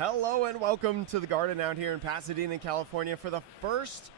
Hello and welcome to the Garden out here in Pasadena, California for the first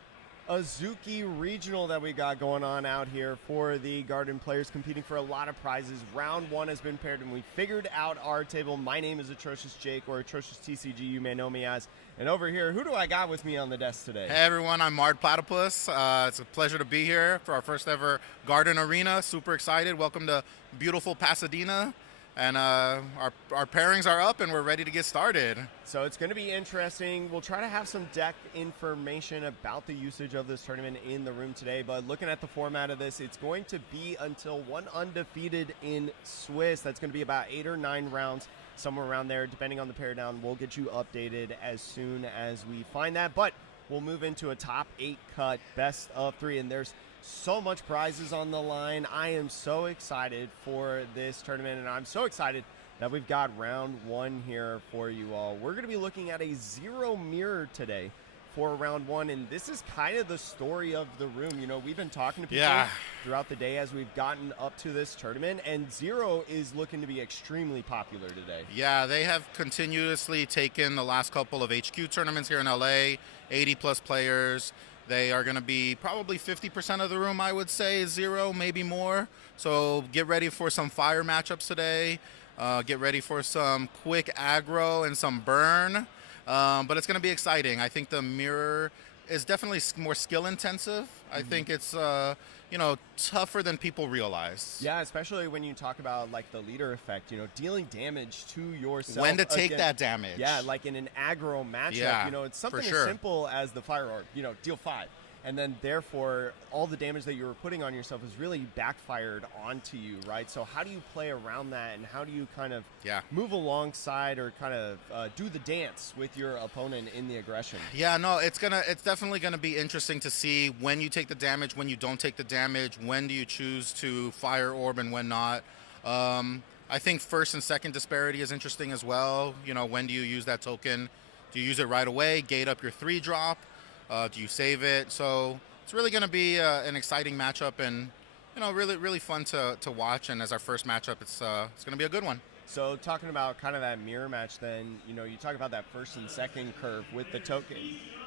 Azuki Regional that we got going on out here for the Garden players competing for a lot of prizes. Round one has been paired and we figured out our table. My name is Atrocious Jake, or Atrocious TCG, you may know me as. And over here, who do I got with me on the desk today? Hey everyone, I'm Mard Platypus. It's a pleasure to be here for our first ever Garden Arena. Super excited. Welcome to beautiful Pasadena. And our pairings are up and we're ready to get started. So it's going to be interesting. We'll try to have some deck information about the usage of this tournament in the room today. But looking at the format of this, it's going to be until one undefeated in Swiss. That's going to be about 8 or 9 rounds, somewhere around there, depending on the pair down. We'll get you updated as soon as we find that. But we'll move into a top 8 cut, best of 3, and there's so much prizes on the line. I am so excited for this tournament, and I'm so excited that we've got round one here for you all. We're going to be looking at a zero mirror today for round one, and this is kind of the story of the room. You know, we've been talking to people throughout the day as we've gotten up to this tournament, and zero is looking to be extremely popular today. Yeah, they have continuously taken the last couple of HQ tournaments here in LA, 80 plus players. They are going to be probably 50% of the room, I would say, zero, maybe more. So get ready for some fire matchups today. Get ready for some quick aggro and some burn. But it's going to be exciting. I think the mirror is definitely more skill intensive. I think it's tougher than people realize. Yeah, especially when you talk about like the leader effect, dealing damage to yourself. When to take that damage. Yeah, like in an aggro matchup, yeah, it's something as simple as the fire orb, deal 5. And then therefore all the damage that you were putting on yourself is really backfired onto you, right? So how do you play around that, and how do you kind of move alongside or kind of do the dance with your opponent in the aggression? Yeah, no, it's definitely gonna be interesting to see when you take the damage, when you don't take the damage, when do you choose to fire orb and when not. I think first and second disparity is interesting as well. When do you use that token? Do you use it right away, gate up your 3-drop? Do you save it? So it's really going to be an exciting matchup, and really, really fun to watch. And as our first matchup, it's going to be a good one. So talking about kind of that mirror match, then you talk about that first and second curve with the token.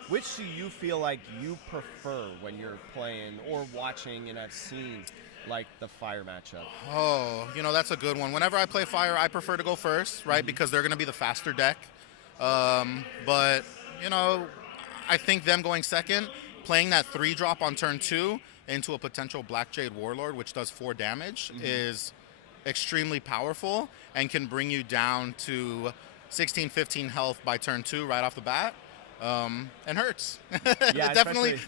Which do you feel like you prefer when you're playing or watching and have seen like the fire matchup? Oh, that's a good one. Whenever I play fire, I prefer to go first, right? Because they're going to be the faster deck. But I think them going second, playing that 3-drop on turn 2 into a potential Black Jade Warlord, which does 4 damage, is extremely powerful and can bring you down to 16, 15 health by turn 2 right off the bat. And hurts. Yeah, it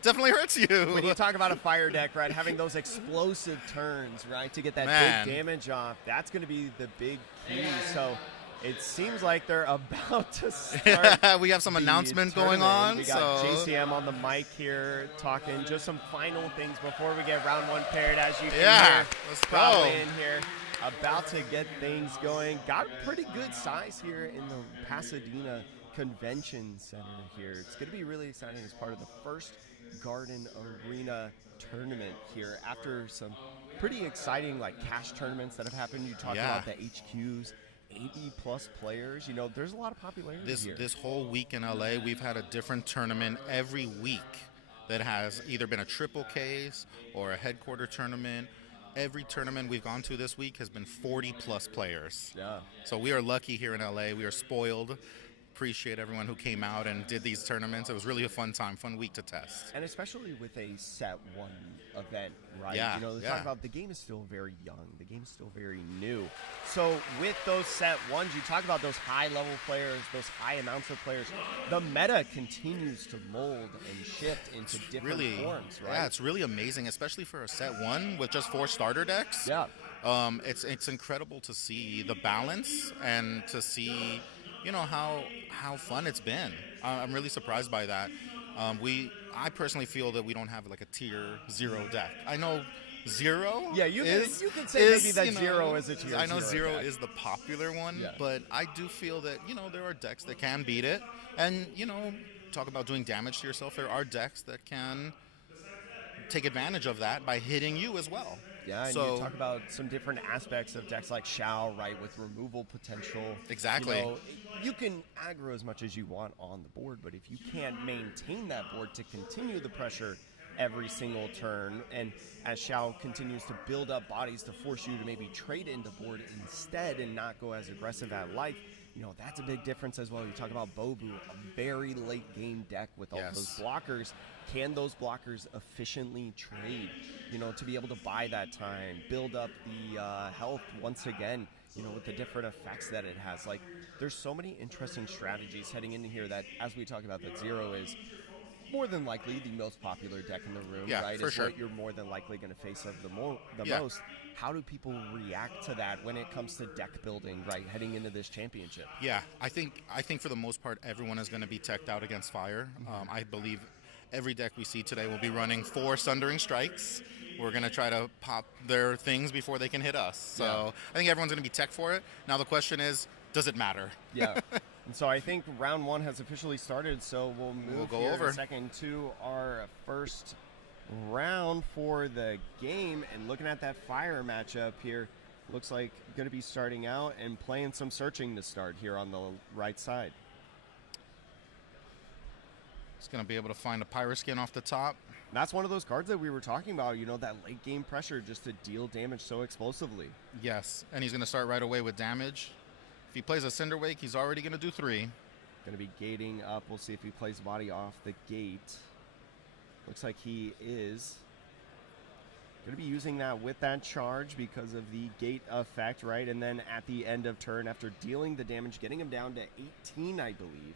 definitely hurts you. When you talk about a fire deck, right, having those explosive turns, right, to get that big damage off, that's going to be the big key. So it seems like they're about to start. Yeah, we have some announcement going on. We got JCM on the mic here talking just some final things before we get round one paired, as you can hear. Let's probably go. In here, about to get things going. Got a pretty good size here in the Pasadena Convention Center here. It's going to be really exciting as part of the first Garden Arena tournament here after some pretty exciting like cash tournaments that have happened. You talked about the HQs. 80 plus players, there's a lot of popularity here. This whole week in LA, we've had a different tournament every week that has either been a triple case or a headquarter tournament. Every tournament we've gone to this week has been 40 plus players. Yeah. So we are lucky here in LA. We are spoiled. Appreciate everyone who came out and did these tournaments. It was really a fun week to test. And especially with a set one event, right? Yeah, talk about the game is still very young. The game is still very new. So with those set ones, you talk about those high level players, those high amounts of players. The meta continues to mold and shift into different forms, right? Yeah, it's really amazing, especially for a set one with just 4 starter decks. Yeah. It's incredible to see the balance and to see how fun it's been. I'm really surprised by that. I personally feel that we don't have like a tier 0 deck. I know 0 you can say maybe that 0 is a tier 0. I know 0 deck. is the popular one, but I do feel that there are decks that can beat it. And talk about doing damage to yourself. There are decks that can take advantage of that by hitting you as well. Yeah, and So you talk about some different aspects of decks like Shao, right, with removal potential. exactly. You know, you can aggro as much as you want on the board, but if you can't maintain that board to continue the pressure every single turn, and as Shao continues to build up bodies to force you to maybe trade into board instead and not go as aggressive at life, you know, that's a big difference as well. You talk about Bobu, a very late game deck with all those Yes. blockers. Can those blockers efficiently trade, you know, to be able to buy that time, build up the health once again, you know, with the different effects that it has? Like, there's so many interesting strategies heading into here that, as we talk about, that Zero is more than likely the most popular deck in the room, Yeah, right? for Is sure. what you're more than likely going to face of the Yeah. most. How do people react to that when it comes to deck building, right, heading into this championship? Yeah, I think for the most part everyone is going to be teched out against fire. I believe every deck we see today will be running 4 Sundering Strikes. We're going to try to pop their things before they can hit us. So Yeah. I think everyone's going to be tech for it. Now the question is, does it matter? Yeah. And so I think round 1 has officially started, so we'll go here over in a second to our first round for the game. And looking at that fire matchup here, looks like going to be starting out and playing some searching to start here on the right side. It's going to be able to find a Pyroskin off the top. That's one of those cards that we were talking about, you know, that late game pressure just to deal damage so explosively. Yes, and he's going to start right away with damage. If he plays a Cinderwake, he's already going to do 3. Going to be gating up. We'll see if he plays body off the gate. Looks like he is going to be using that with that charge because of the gate effect, right? And then at the end of turn, after dealing the damage, getting him down to 18, I believe,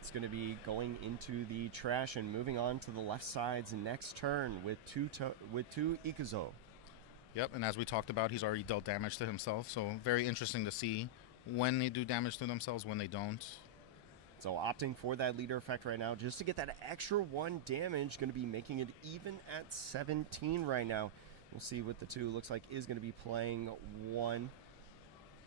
it's going to be going into the trash and moving on to the left side's next turn with two Ikuzo. Yep, and as we talked about, he's already dealt damage to himself, so very interesting to see when they do damage to themselves, when they don't. So opting for that leader effect right now just to get that extra 1 damage, going to be making it even at 17 right now. We'll see what the 2 looks like is going to be playing 1.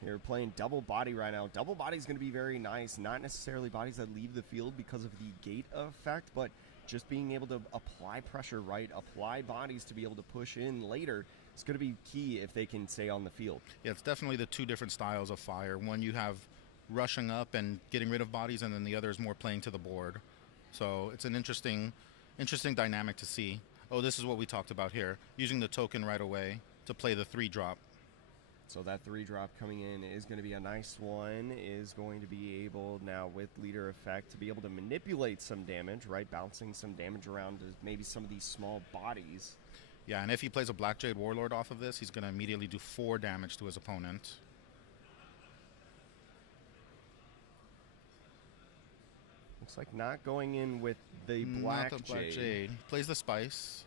Here playing double body right now. Double body is going to be very nice. Not necessarily bodies that leave the field because of the gate effect, but just being able to apply pressure, right? Apply bodies to be able to push in later. It's going to be key if they can stay on the field. Yeah, it's definitely the 2 different styles of fire. One you have rushing up and getting rid of bodies, and then the other is more playing to the board. So it's an interesting dynamic to see. Oh, this is what we talked about here. Using the token right away to play the 3-drop. So that 3-drop coming in is going to be a nice one. Is going to be able now with leader effect to be able to manipulate some damage, right? Bouncing some damage around to maybe some of these small bodies. Yeah, and if he plays a Black Jade Warlord off of this, he's going to immediately do 4 damage to his opponent. Looks like not going in with the Black Not the Black Jade. Jade. Plays the Spice.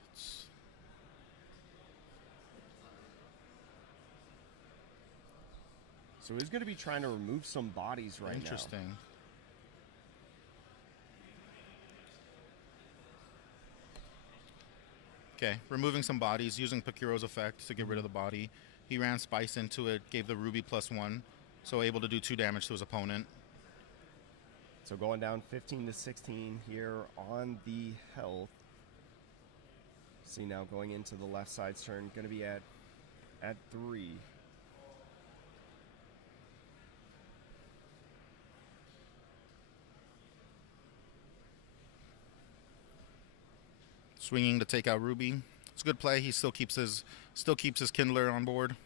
So he's going to be trying to remove some bodies right now. Interesting. Okay, removing some bodies, using Pakuro's effect to get rid of the body. He ran Spice into it, gave the Ruby +1, so able to do 2 damage to his opponent. So going down 15 to 16 here on the health. See now going into the left side's turn, going to be at 3. Swinging to take out Ruby. It's a good play. He still keeps his Kindler on board.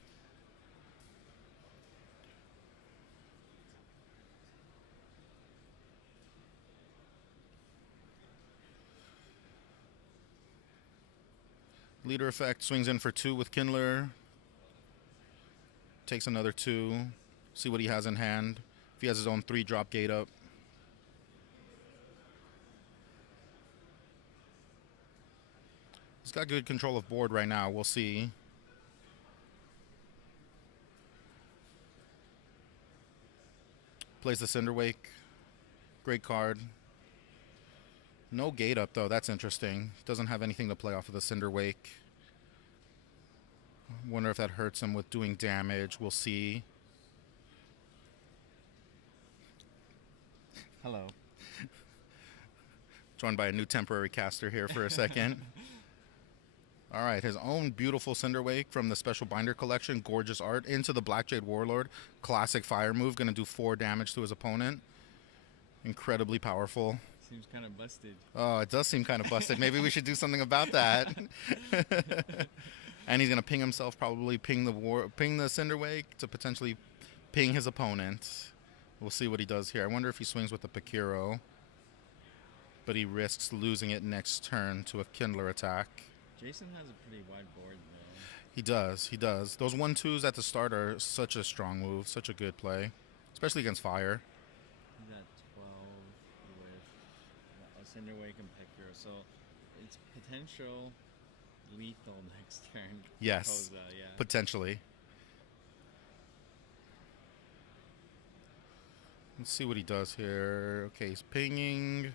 Leader effect, swings in for 2 with Kindler. Takes another 2. See what he has in hand. If he has his own 3-drop gate up. He's got good control of board right now. We'll see. Plays the Cinderwake. Great card. No gate up, though. That's interesting. Doesn't have anything to play off of the Cinderwake. Wonder if that hurts him with doing damage. We'll see. Hello. Joined by a new temporary caster here for a second. All right, his own beautiful Cinderwake from the Special Binder collection. Gorgeous art. Into the Black Jade Warlord. Classic fire move. Going to do 4 damage to his opponent. Incredibly powerful. Seems kind of busted. Oh, it does seem kind of busted. Maybe we should do something about that. And he's going to ping himself, probably ping the Cinderwake to potentially ping his opponent. We'll see what he does here. I wonder if he swings with the Pakiro. But he risks losing it next turn to a Kindler attack. Jason has a pretty wide board, though. He does. He does. Those 1-2s at the start are such a strong move, such a good play, especially against fire. He's at 12 with Cinderwake and Pekiro, so it's potential lethal next turn. Yes, yeah. Potentially. Let's see what he does here. Okay, he's pinging.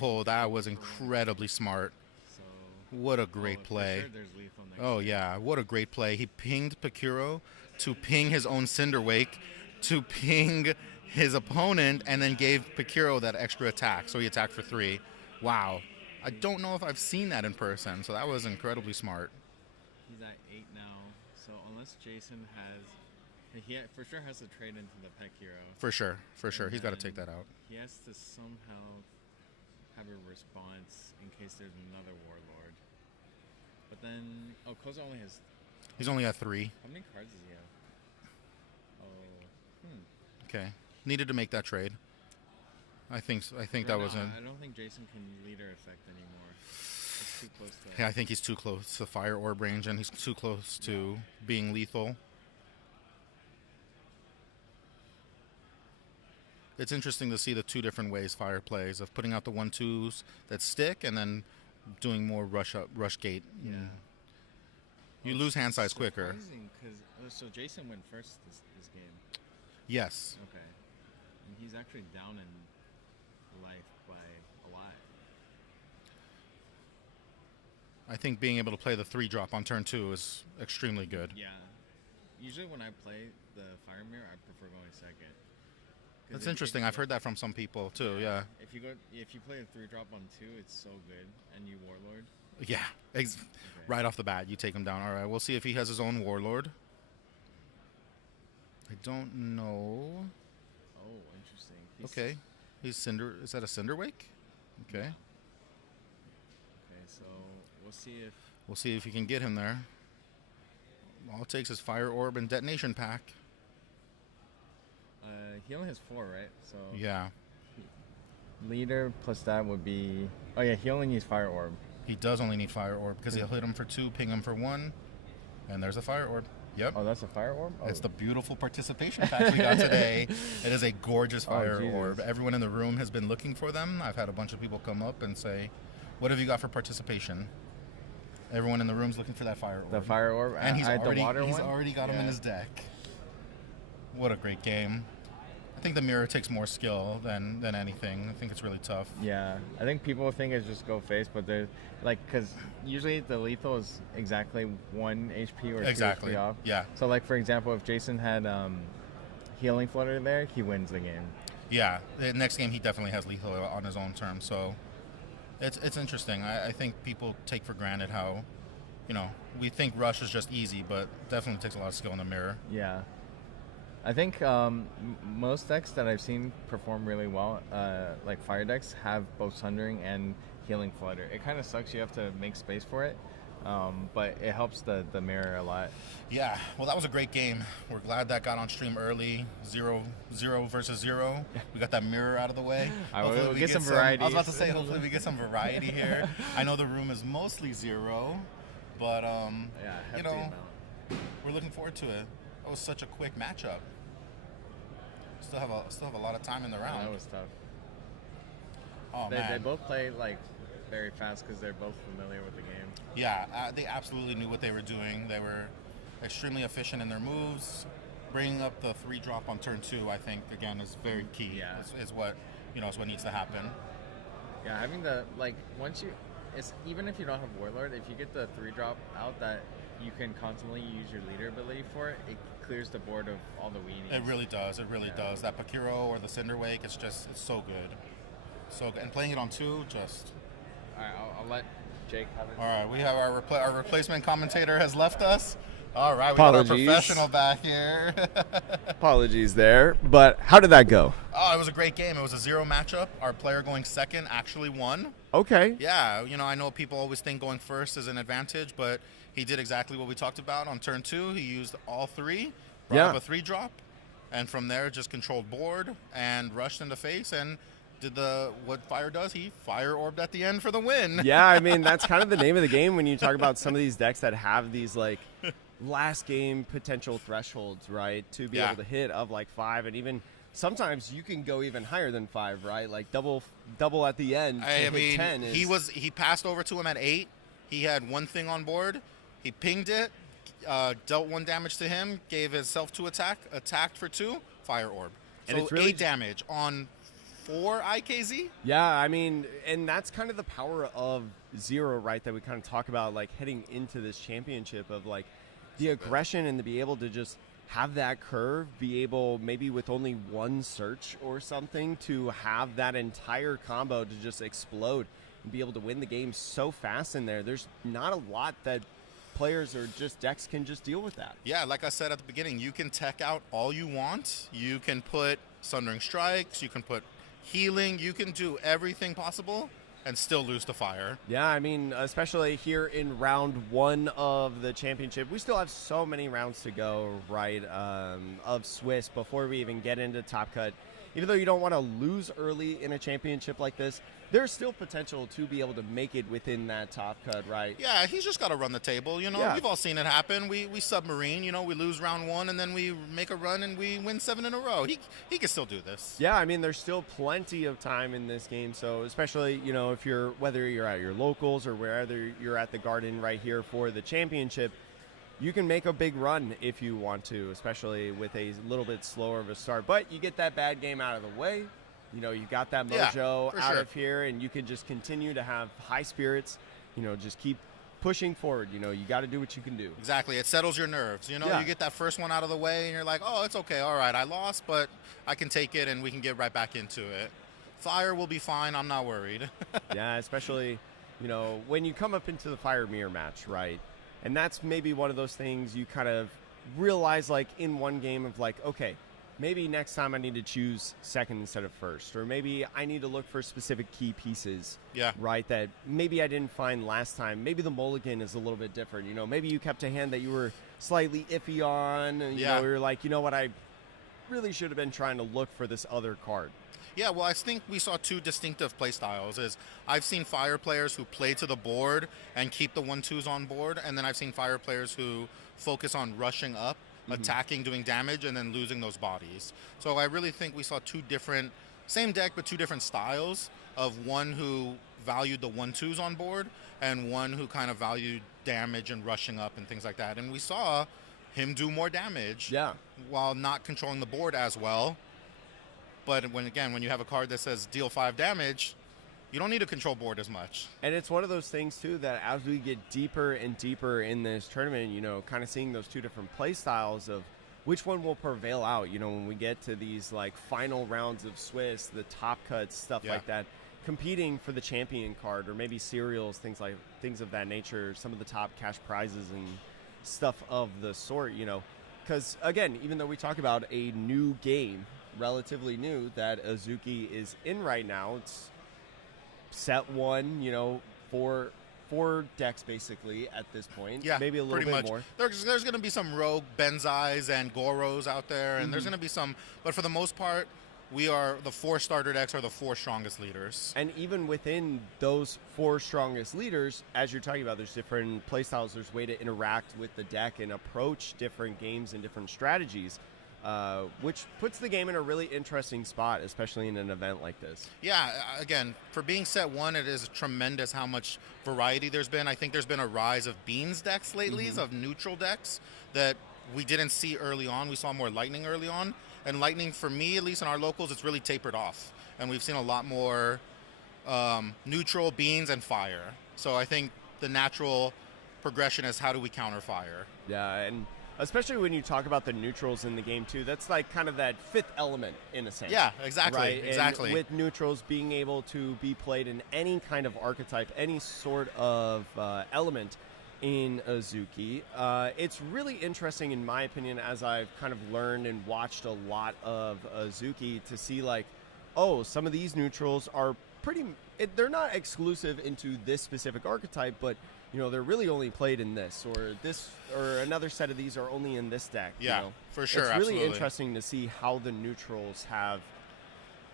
Oh, that was incredibly smart. So, what a great play. Sure there's lethal next Oh, turn. yeah. What a great play. He pinged Pakiro to ping his own Cinderwake to ping his opponent and then gave Pakiro that extra attack. So he attacked for 3. Wow. I don't know if I've seen that in person, so that was incredibly smart. He's at 8 now, so unless Jason he for sure has to trade into the Pekiro. For sure. And He's got to then take that out. He has to somehow have a response in case there's another Warlord. But then, Koza only has... He's only at 3. How many cards does he have? Okay. Needed to make that trade. I think that was I don't think Jason can leader effect anymore. It's too close to... Yeah, I think he's too close to fire orb range, and he's too close to being lethal. It's interesting to see the 2 different ways fire plays, of putting out the 1-2s that stick and then doing more rush gate. Yeah. You lose hand size quicker. So Jason went first this game. Yes. Okay. And he's actually down in life by a lot. I think being able to play the 3-drop on turn 2 is extremely good. Yeah. Usually when I play the Fire Mirror, I prefer going second. That's interesting. I've heard that from some people too. Yeah. If you play a 3-drop on 2, it's so good, and you Warlord. Yeah. Right off the bat, you take him down. All right. We'll see if he has his own Warlord. I don't know. Oh, interesting. Okay. He's Cinder. Is that a Cinderwake? Okay. Okay, so we'll see if you can get him there. All it takes is Fire Orb and Detonation Pack. He only has 4, right? So Yeah. leader plus that would be... Oh yeah, he only needs Fire Orb. He does only need Fire Orb because he'll hit him for 2, ping him for 1, and there's a Fire Orb. Yep. Oh, that's a Fire Orb? Oh. It's the beautiful participation packs we got today. It is a gorgeous Fire Jesus. Orb. Everyone in the room has been looking for them. I've had a bunch of people come up and say, what have you got for participation? Everyone in the room's looking for that Fire Orb. The Fire Orb? And he's already got him in Yeah. his deck. What a great game. I think the mirror takes more skill than anything. I think it's really tough. Yeah, I think people think it's just go face, but they're because usually the lethal is exactly 1 HP or 2 HP off. Yeah. So like for example, if Jason had healing flutter there, he wins the game. Yeah. The next game he definitely has lethal on his own terms. So it's interesting. I think people take for granted how, we think rush is just easy, but definitely takes a lot of skill in the mirror. Yeah. I think most decks that I've seen perform really well, like fire decks, have both Sundering and Healing Flutter. It kind of sucks you have to make space for it, but it helps the mirror a lot. Yeah, well, that was a great game. We're glad that got on stream early. 0 versus 0. We got that mirror out of the way. We'll get some variety. I was about to say, hopefully we get some variety here. I know the room is mostly 0, but hefty amount. we're looking forward to it. That was such a quick matchup. Still have a lot of time in the round. That was tough. Oh, They man. both play very fast because they're both familiar with the game. Yeah, they absolutely knew what they were doing. They were extremely efficient in their moves. Bringing up the 3-drop on turn 2, I think, again, is very key. Yeah. Is what needs to happen. Yeah, having even if you don't have Warlord, if you get the 3-drop out, that you can constantly use your leader ability for it. It clears the board of all the weenies. It really does. It really does. That Pakiro or the Cinderwake, it's so good. So good. And playing it on 2, just... All right, I'll let Jake have it. All right, we have our replacement commentator has left us. All right, we Apologies. got our professional back here. Apologies there, but how did that go? Oh, it was a great game. It was a 0 matchup. Our player going second actually won. Okay. Yeah, I know people always think going first is an advantage, but he did exactly what we talked about on turn 2. He used all 3, brought up a 3-drop, and from there just controlled board and rushed in the face and did what Fire does. He Fire Orbed at the end for the win. Yeah, I mean, that's kind of the name of the game when you talk about some of these decks that have these, like, last game potential thresholds, right, to be able to hit of, like, 5, and even sometimes you can go even higher than 5, right, like double at the end to hit 10. He passed over to him at 8. He had 1 thing on board. He pinged it, dealt 1 damage to him, gave himself 2 attacked for 2, Fire Orb. So it's really 8 damage on 4 IKZ? Yeah, I mean, and that's kind of the power of 0, right, that we kind of talk about, like, heading into this championship of, like, the aggression and to be able to just have that curve, be able maybe with only 1 search or something to have that entire combo to just explode and be able to win the game so fast in there. There's not a lot that players or just decks can just deal with that. Yeah, like I said at the beginning, you can tech out all you want. You can put Sundering Strikes, you can put healing, you can do everything possible and still lose to Fire. Yeah, I mean, especially here in round 1 of the championship. We still have so many rounds to go, right, of Swiss before we even get into Top Cut. Even though you don't want to lose early in a championship like this, there's still potential to be able to make it within that Top Cut, right? Yeah, he's just got to run the table. We've all seen it happen. We submarine, we lose round 1 and then we make a run and we win 7 in a row. He can still do this. Yeah, I mean, there's still plenty of time in this game. So especially, if whether you're at your locals or wherever you're at the Garden right here for the championship, you can make a big run if you want to, especially with a little bit slower of a start. But you get that bad game out of the way. You got that mojo out of here, and you can just continue to have high spirits. Just keep pushing forward. You got to do what you can do. Exactly. It settles your nerves. You get that first one out of the way, and you're like, oh, it's okay. All right, I lost, but I can take it, and we can get right back into it. Fire will be fine. I'm not worried. Yeah, especially, when you come up into the Fire Mirror match, right? And that's maybe one of those things you kind of realize, like, in one game of, like, okay, maybe next time I need to choose second instead of first, or maybe I need to look for specific key pieces, right, that maybe I didn't find last time. Maybe the mulligan is a little bit different. Maybe you kept a hand that you were slightly iffy on, and you were like, what, I really should have been trying to look for this other card. Yeah, well, I think we saw 2 distinctive play styles. I've seen Fire players who play to the board and keep the 1/2s on board, and then I've seen Fire players who focus on rushing up, attacking, doing damage, and then losing those bodies. So I really think we saw 2 different, same deck, but 2 different styles of one who valued the 1/2s on board and one who kind of valued damage and rushing up and things like that. And we saw him do more damage while not controlling the board as well. But when you have a card that says deal 5 damage, you don't need to control board as much. And it's one of those things, too, that as we get deeper and deeper in this tournament, kind of seeing those 2 different play styles of which one will prevail out, when we get to these, like, final rounds of Swiss, the top cuts, stuff like that, competing for the champion card or maybe serials, things of that nature, some of the top cash prizes and stuff of the sort, Because, again, even though we talk about a new game, relatively new, that Azuki is in right now, it's set 1, four decks basically at this point. Yeah, maybe a little bit more. There's going to be some rogue Benzais and Goros out there, and there's going to be some, but for the most part, the 4 starter decks are the 4 strongest leaders. And even within those 4 strongest leaders, as you're talking about, there's different play styles, there's way to interact with the deck and approach different games and different strategies. Which puts the game in a really interesting spot, especially in an event like this. Yeah, again, for being set 1, it is tremendous how much variety there's been. I think there's been a rise of Beans decks lately, of neutral decks that we didn't see early on. We saw more Lightning early on. And Lightning, for me, at least in our locals, it's really tapered off. And we've seen a lot more neutral, Beans, and Fire. So I think the natural progression is how do we counter fire. Yeah, and especially when you talk about the neutrals in the game too, that's like kind of that fifth element in a sense. Yeah, exactly, right? exactly. And with neutrals being able to be played in any kind of archetype, any sort of element in Azuki, it's really interesting in my opinion, as I've kind of learned and watched a lot of Azuki, to see like, oh, some of these neutrals are they're not exclusive into this specific archetype, but you know, they're really only played in this, or another set of these are only in this deck. Yeah, you know? for sure. It's absolutely. really interesting to see how the neutrals have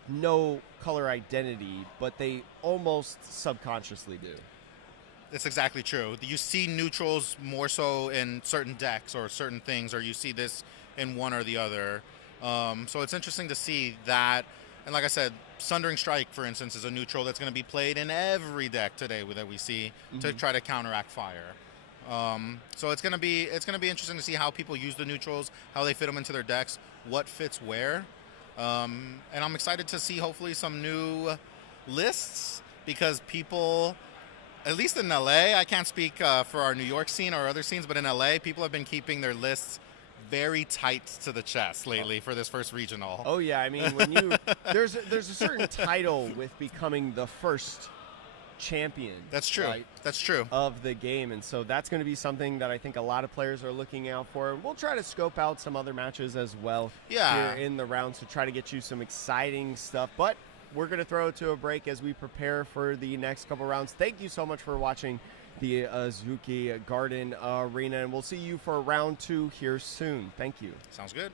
no color identity, but they almost subconsciously do. That's exactly true. You see neutrals more so in certain decks or certain things, or you see this in one or the other. So it's interesting to see that. And like I said, Sundering Strike, for instance, is a neutral that's going to be played in every deck today that we see to try to counteract fire. So it's going to be interesting to see how people use the neutrals, how they fit them into their decks, what fits where. And I'm excited to see hopefully some new lists, because people, at least in LA, I can't speak for our New York scene or other scenes, but in LA, people have been keeping their lists very tight to the chest lately for this first regional. Oh yeah, I mean, when you there's a certain title with becoming the first champion. That's true. Right, that's true. Of the game, and so that's going to be something that I think a lot of players are looking out for. We'll try to scope out some other matches as well here in the rounds to try to get you some exciting stuff. But we're going to throw it to a break as we prepare for the next couple rounds. Thank you so much for watching the Azuki Garden Arena, and we'll see you for round 2 here soon. Thank you. Sounds good.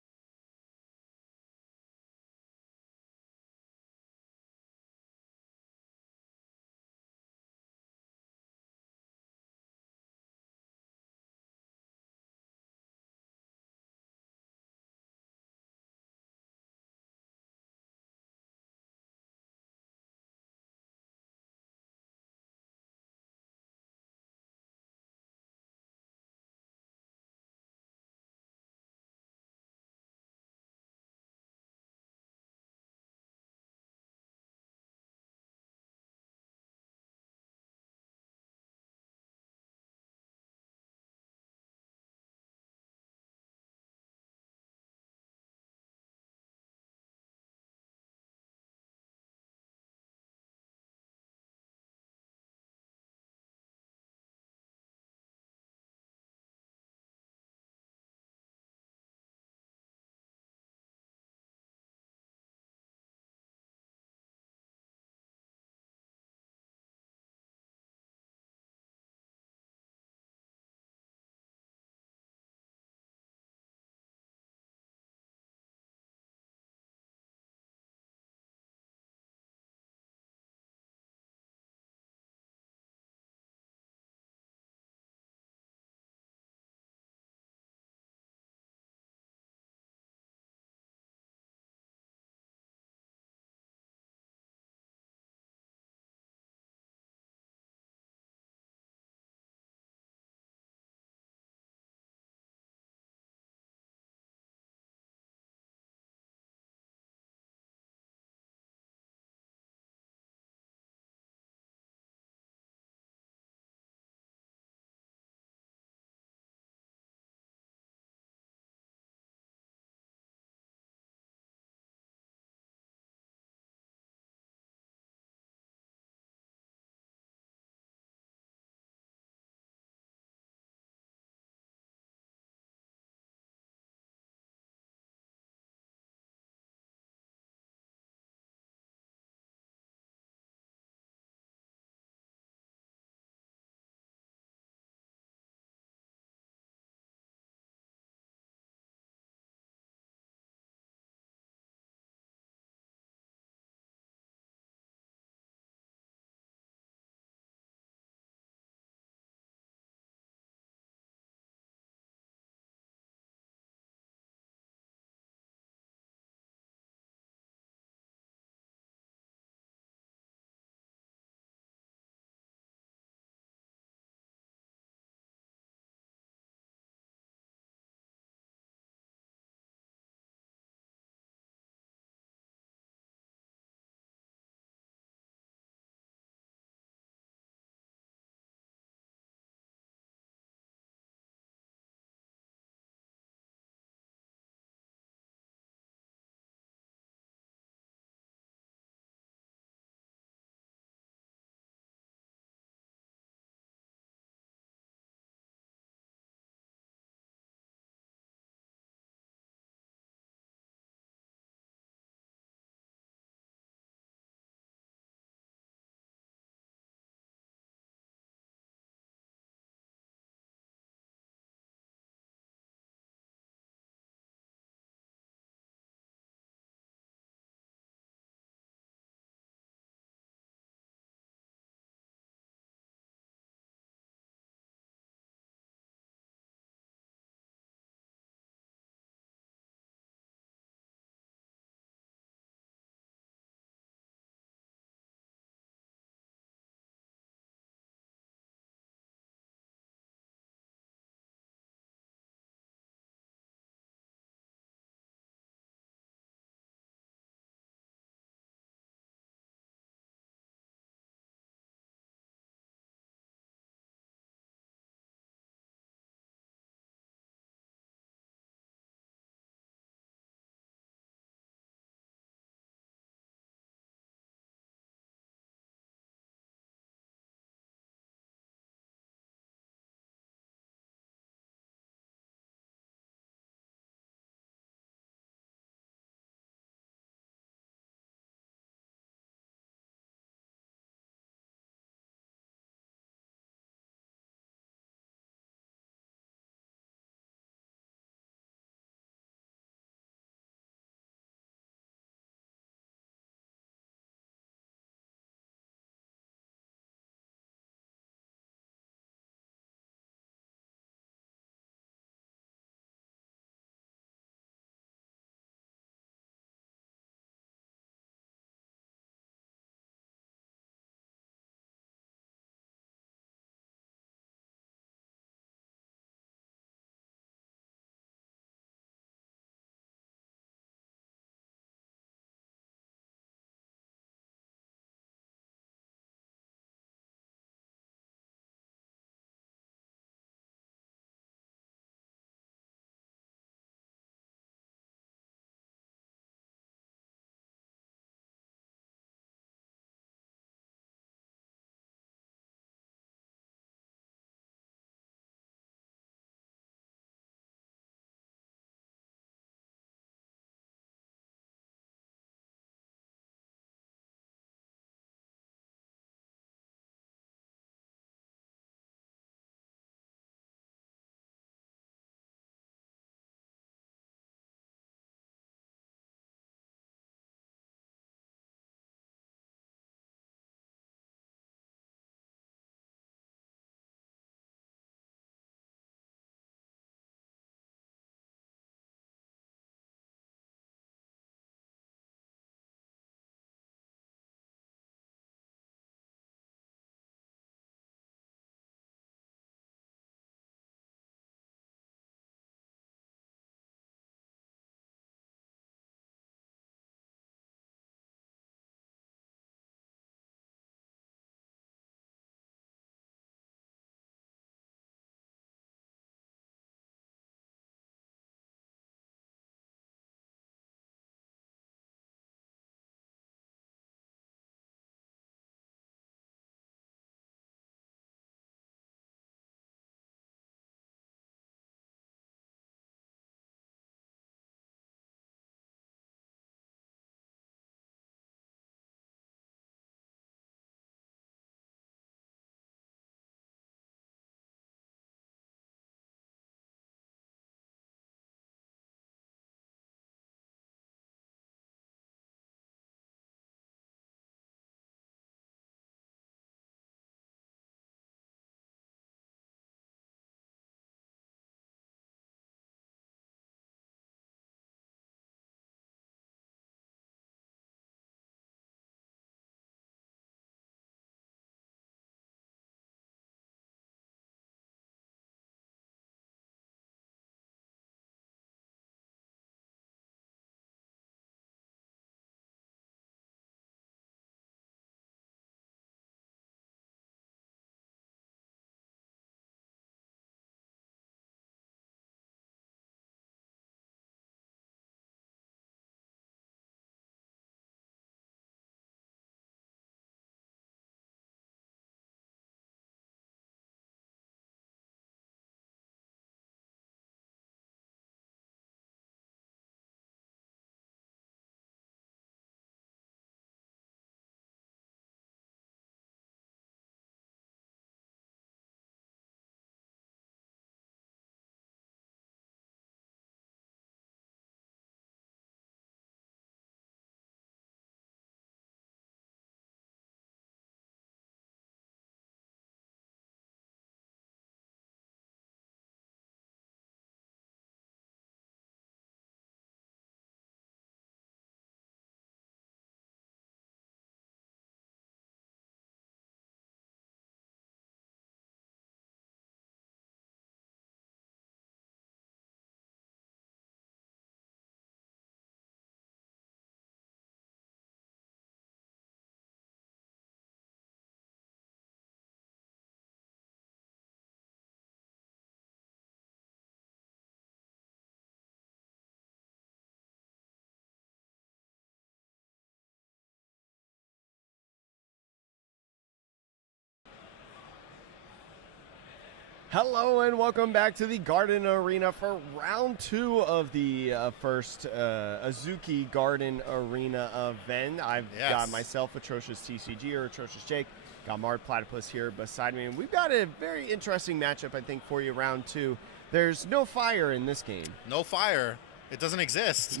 Hello and welcome back to the Garden Arena for round 2 of the first Azuki Garden Arena event. I've got myself, Atrocious TCG, or Atrocious Jake, got Marred Platypus here beside me, and we've got a very interesting matchup, I think, for you round 2. There's no fire in this game. No fire. It doesn't exist.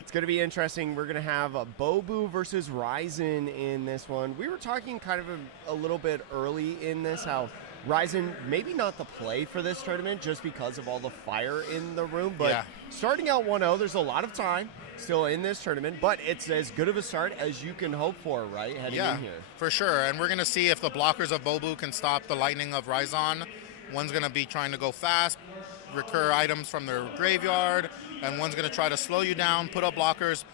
It's going to be interesting. We're going to have Bobu versus Raizan in this one. We were talking kind of a little bit early in this how Raizan, maybe not the play for this tournament just because of all the fire in the room, but starting out 1-0, there's a lot of time still in this tournament, but it's as good of a start as you can hope for, right, heading in here. For sure, and we're going to see if the blockers of Bobu can stop the lightning of Raizan. One's going to be trying to go fast, recur items from their graveyard, and one's going to try to slow you down, put up blockers,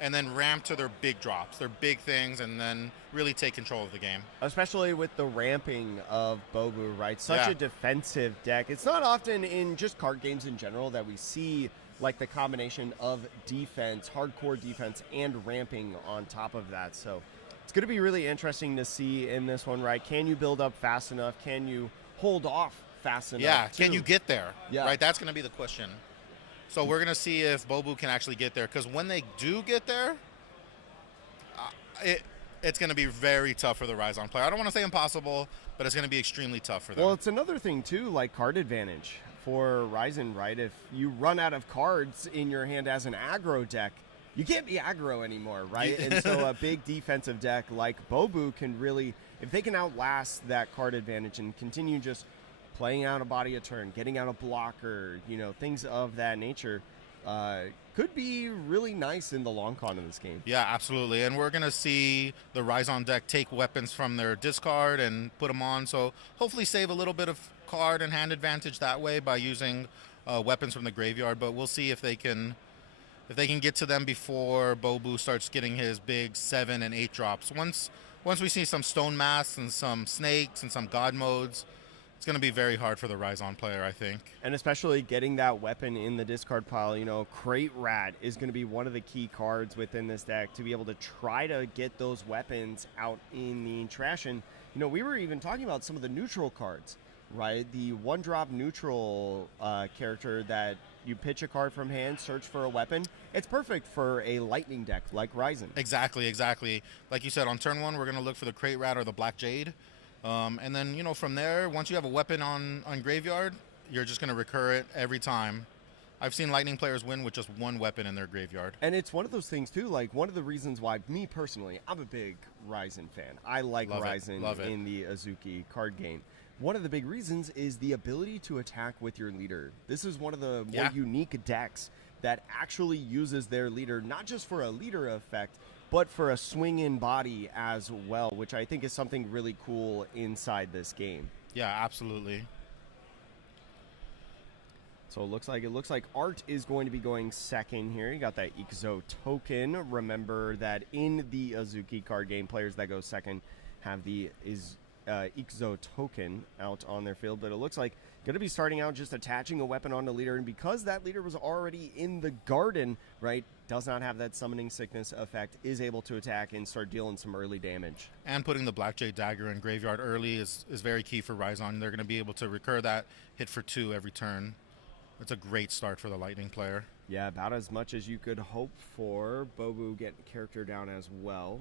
and then ramp to their big drops, their big things, and then really take control of the game. Especially with the ramping of Bobu, right? Such a defensive deck. It's not often in just card games in general that we see like the combination of defense, hardcore defense, and ramping on top of that. So it's going to be really interesting to see in this one, right? Can you build up fast enough? Can you hold off fast enough? Yeah, too? can you get there? Yeah. Right, that's going to be the question. So we're going to see if Bobu can actually get there, because when they do get there, it's going to be very tough for the Raizan player. I don't want to say impossible, but it's going to be extremely tough for them. Well, it's another thing, too, like card advantage for Raizan, right? If you run out of cards in your hand as an aggro deck, you can't be aggro anymore, right? And so a big defensive deck like Bobu can really, if they can outlast that card advantage and continue just playing out a body a turn, getting out a blocker, you know, things of that nature, could be really nice in the long con of this game. Yeah, absolutely. And we're going to see the Raizan deck take weapons from their discard and put them on. So hopefully save a little bit of card and hand advantage that way by using weapons from the graveyard. But we'll see if they can get to them before Bobu starts getting his big 7 and 8 drops. Once we see some Stone Masks and some Snakes and some God modes, it's going to be very hard for the Raizan player, I think. And especially getting that weapon in the discard pile, you know, Crate Rat is going to be one of the key cards within this deck to be able to try to get those weapons out in the trash. And, you know, we were even talking about some of the neutral cards, right? The 1-drop neutral character that you pitch a card from hand, search for a weapon. It's perfect for a lightning deck like Raizan. Exactly. Like you said, on turn 1, we're going to look for the Crate Rat or the Black Jade. And then, you know, from there, once you have a weapon on graveyard, you're just going to recur it every time. I've seen Lightning players win with just one weapon in their graveyard. And it's one of those things, too, like one of the reasons why, me personally, I'm a big Raizan fan. I like Raizan in the Azuki card game. One of the big reasons is the ability to attack with your leader. This is one of the more unique decks that actually uses their leader, not just for a leader effect, but for a swing-in body as well, which I think is something really cool inside this game. Yeah, absolutely. So it looks like Art is going to be going second here. You got that Ixo token. Remember that in the Azuki card game, players that go second have the Ixo token out on their field, but it looks like going to be starting out just attaching a weapon on the leader, and because that leader was already in the garden, right, does not have that summoning sickness effect, is able to attack and start dealing some early damage. And putting the Black Jade Dagger in graveyard early is very key for Raizan. They're going to be able to recur that hit for 2 every turn. It's a great start for the Lightning player. Yeah, about as much as you could hope for. Bobu getting character down as well.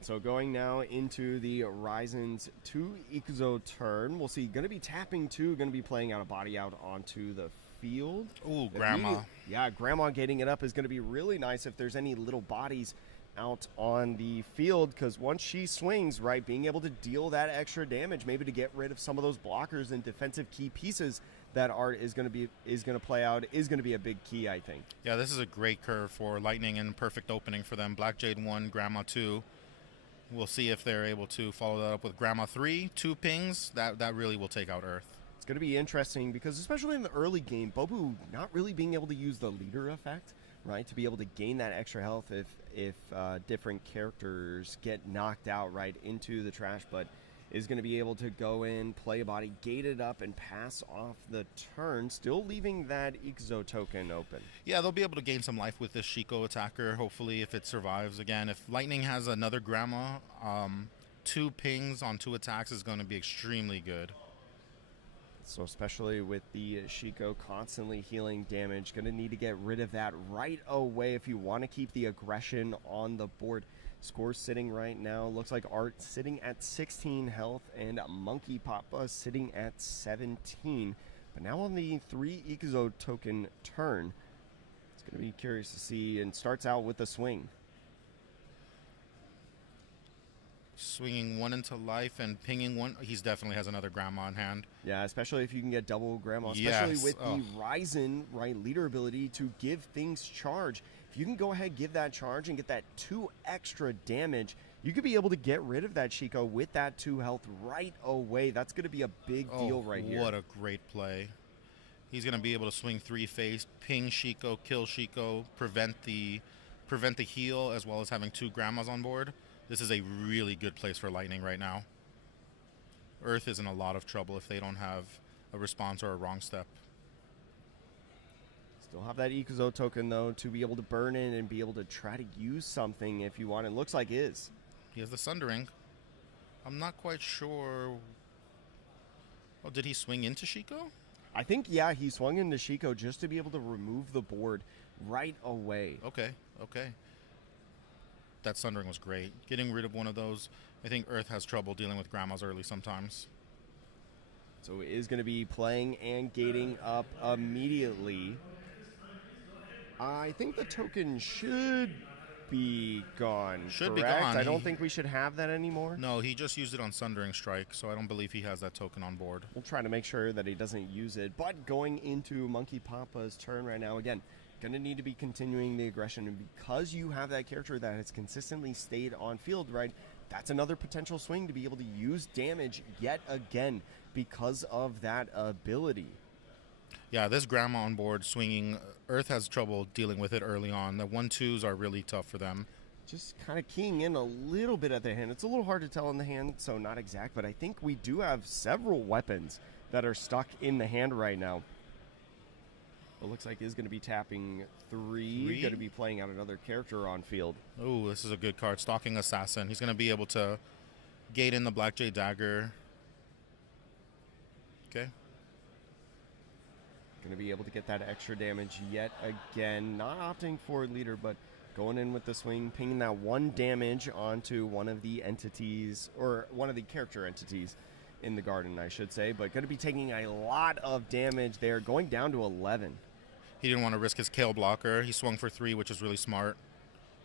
So going now into the Raizan's 2 Ixo turn. We'll see. Going to be tapping 2. Going to be playing out a body out onto the field. Ooh, Grandma. Grandma getting it up is going to be really nice if there's any little bodies out on the field, because once she swings, right, being able to deal that extra damage, maybe to get rid of some of those blockers and defensive key pieces that Art is going to play out, is going to be a big key, I think. Yeah, this is a great curve for Lightning and perfect opening for them. Black Jade 1, Grandma 2. We'll see if they're able to follow that up with Grandma 3, 2 pings. That really will take out Earth. It's going to be interesting because especially in the early game, Bobu not really being able to use the leader effect, right, to be able to gain that extra health if different characters get knocked out right into the trash. But is going to be able to go in, play a body, gate it up, and pass off the turn, still leaving that Ikuzo token open. Yeah, they'll be able to gain some life with this Shiko attacker, hopefully, if it survives. Again, if Lightning has another Grandma, 2 pings on 2 attacks is going to be extremely good. So especially with the Shiko constantly healing damage, going to need to get rid of that right away if you want to keep the aggression on the board. Scores sitting right now, looks like Art sitting at 16 health and Monkey Papa sitting at 17. But now on the 3 Ikuzo token turn, it's going to be curious to see, and starts out with a swing. Swinging 1 into life and pinging 1. He definitely has another Grandma in hand. Yeah, especially if you can get double Grandma, especially with the Raizan, right, leader ability to give things charge. If you can go ahead, give that charge, and get that 2 extra damage, you could be able to get rid of that Shiko with that 2 health right away. That's going to be a big deal right here. What a great play. He's going to be able to swing 3 face, ping Shiko, kill Shiko, prevent the heal, as well as having 2 Grandmas on board. This is a really good place for Lightning right now. Earth is in a lot of trouble if they don't have a response or a wrong step. Still have that Ikuzo token, though, to be able to burn in and be able to try to use something if you want. It looks like is. He has the Sundering. I'm not quite sure. Oh, did he swing into Shiko? I think, yeah, he swung into Shiko just to be able to remove the board right away. Okay. That Sundering was great. Getting rid of one of those. I think Earth has trouble dealing with Grandmas early sometimes. So it is going to be playing and gating up immediately. I think the token should be gone. Should correct? be gone. I don't think we should have that anymore. No, he just used it on Sundering Strike, so I don't believe he has that token on board. We'll try to make sure that he doesn't use it. But going into Monkey Papa's turn right now, again, going to need to be continuing the aggression. And because you have that character that has consistently stayed on field, right, that's another potential swing to be able to use damage yet again because of that ability. Yeah, this Grandma on board swinging, Earth has trouble dealing with it early on. The 1-2s are really tough for them. Just kind of keying in a little bit at the hand. It's a little hard to tell in the hand, so not exact, but I think we do have several weapons that are stuck in the hand right now. It looks like he's going to be tapping 3. Going to be playing out another character on field. Oh, this is a good card. Stalking Assassin. He's going to be able to gate in the Black Jade Dagger. Okay. Going to be able to get that extra damage yet again. Not opting for leader, but going in with the swing, pinging that 1 damage onto one of the entities, or one of the character entities in the garden, I should say. But going to be taking a lot of damage there, going down to 11. He didn't want to risk his Kale blocker. He swung for 3, which is really smart.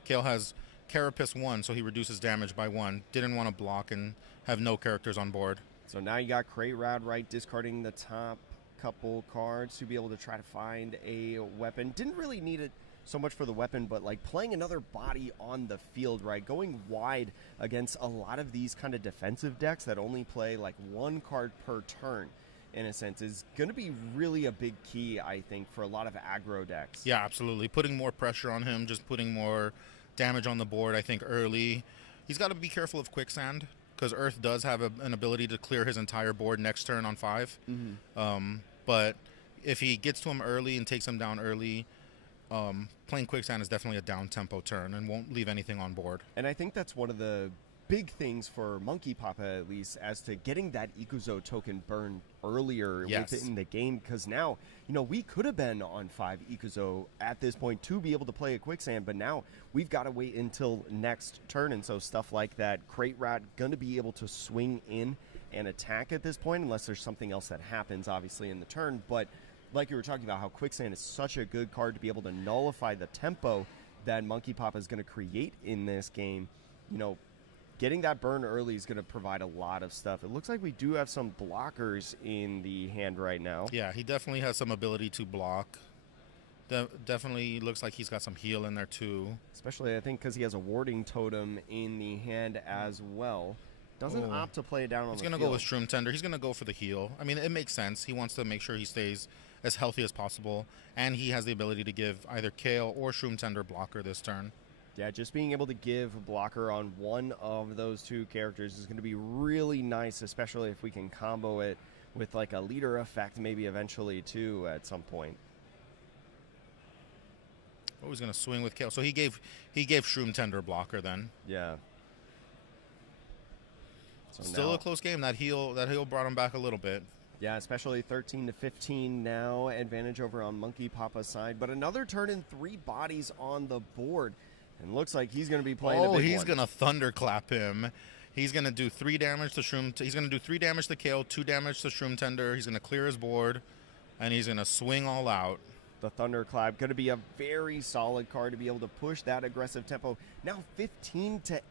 Kale has Carapace 1, so he reduces damage by 1. Didn't want to block and have no characters on board. So now you got Crate Rad, right, discarding the top couple cards to be able to try to find a weapon. Didn't really need it so much for the weapon, but like playing another body on the field, right? Going wide against a lot of these kind of defensive decks that only play like 1 card per turn, in a sense, is going to be really a big key, I think, for a lot of aggro decks. Yeah, absolutely. Putting more pressure on him, just putting more damage on the board, I think, early. He's got to be careful of Quicksand, because Earth does have an ability to clear his entire board next turn on 5. But if he gets to him early and takes him down early, playing Quicksand is definitely a down-tempo turn and won't leave anything on board. And I think that's one of the big things for Monkey Papa, at least, as to getting that Ikuzo token burned earlier within the game, because now, you know, we could have been on 5 Ikuzo at this point to be able to play a Quicksand, but now we've got to wait until next turn, and so stuff like that, Crate Rat going to be able to swing in and attack at this point, unless there's something else that happens, obviously, in the turn. But like you were talking about, how Quicksand is such a good card to be able to nullify the tempo that Monkey Papa is going to create in this game. You know, getting that burn early is going to provide a lot of stuff. It looks like we do have some blockers in the hand right now. Yeah, he definitely has some ability to block. Definitely looks like he's got some heal in there too. Especially, I think, because he has a warding totem in the hand as well. Doesn't opt to play it down on the field. He's going to go with Shroom Tender. He's going to go for the heal. I mean, it makes sense. He wants to make sure he stays as healthy as possible, and he has the ability to give either Kale or Shroom Tender blocker this turn. Yeah, just being able to give a blocker on one of those two characters is going to be really nice, especially if we can combo it with like a leader effect maybe eventually too at some point. Oh, he's going to swing with Kale. So he gave Shroom Tender blocker then. Yeah. So Still a close game. That heal brought him back a little bit. Yeah, especially 13-15 now, advantage over on Monkey Papa's side. But another turn in 3 bodies on the board. And looks like he's going to be playing a big he's one. going to thunderclap him. He's going to do 3 damage to Shroom. He's going to do 3 damage to Kale, 2 damage to Shroom Tender. He's going to clear his board, and he's going to swing all out. The Thunderclap going to be a very solid card to be able to push that aggressive tempo. Now 15-8,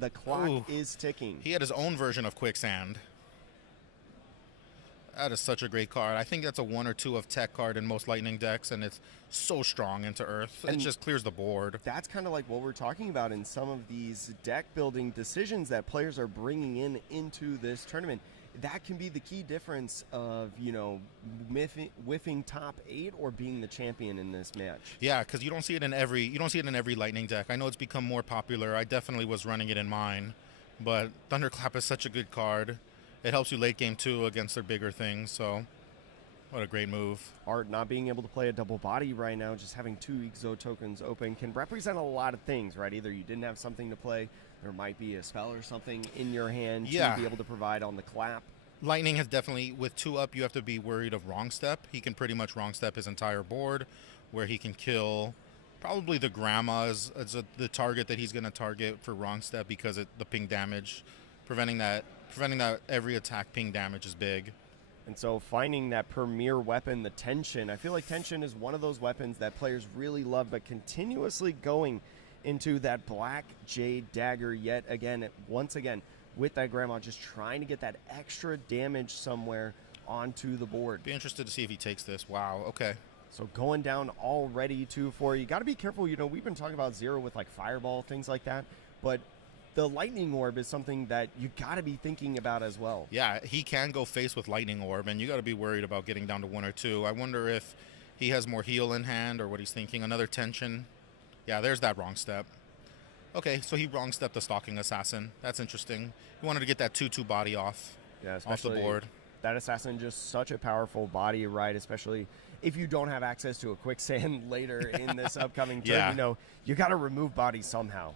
the clock is ticking. He had his own version of Quicksand. That is such a great card. I think that's a 1 or 2 of tech card in most Lightning decks, and it's so strong into Earth. It just clears the board. That's kind of like what we're talking about in some of these deck building decisions that players are bringing into this tournament. That can be the key difference of, you know, whiffing top 8 or being the champion in this match. Yeah, because you don't see it in every Lightning deck. I know it's become more popular. I definitely was running it in mine, but Thunderclap is such a good card. It helps you late game too against their bigger things. So, what a great move. Art not being able to play a double body right now, just having 2 Exo tokens open can represent a lot of things, right? Either you didn't have something to play, there might be a spell or something in your hand to be able to provide on the clap. Lightning has definitely, with 2 up, you have to be worried of wrong step. He can pretty much wrong step his entire board, where he can kill probably the grandma as the target that he's going to target for wrong step because the ping damage, preventing that every attack ping damage is big. And so finding that premier weapon, the Tension, I feel like Tension is one of those weapons that players really love, but continuously going into that Black Jade Dagger once again, with that grandma, just trying to get that extra damage somewhere onto the board. Be interested to see if he takes this. Wow, okay. So going down already 2-4. You got to be careful. You know, we've been talking about Zero with like Fireball, things like that, but the Lightning Orb is something that you got to be thinking about as well. Yeah, he can go face with Lightning Orb, and you got to be worried about getting down to 1 or 2. I wonder if he has more heal in hand or what he's thinking. Another Tension. Yeah, there's that wrong step. Okay, so he wrong stepped the Stalking Assassin. That's interesting. He wanted to get that 2/2 body off the board. That Assassin, just such a powerful body, right? Especially if you don't have access to a Quicksand later in this upcoming turn. You know, you got to remove bodies somehow.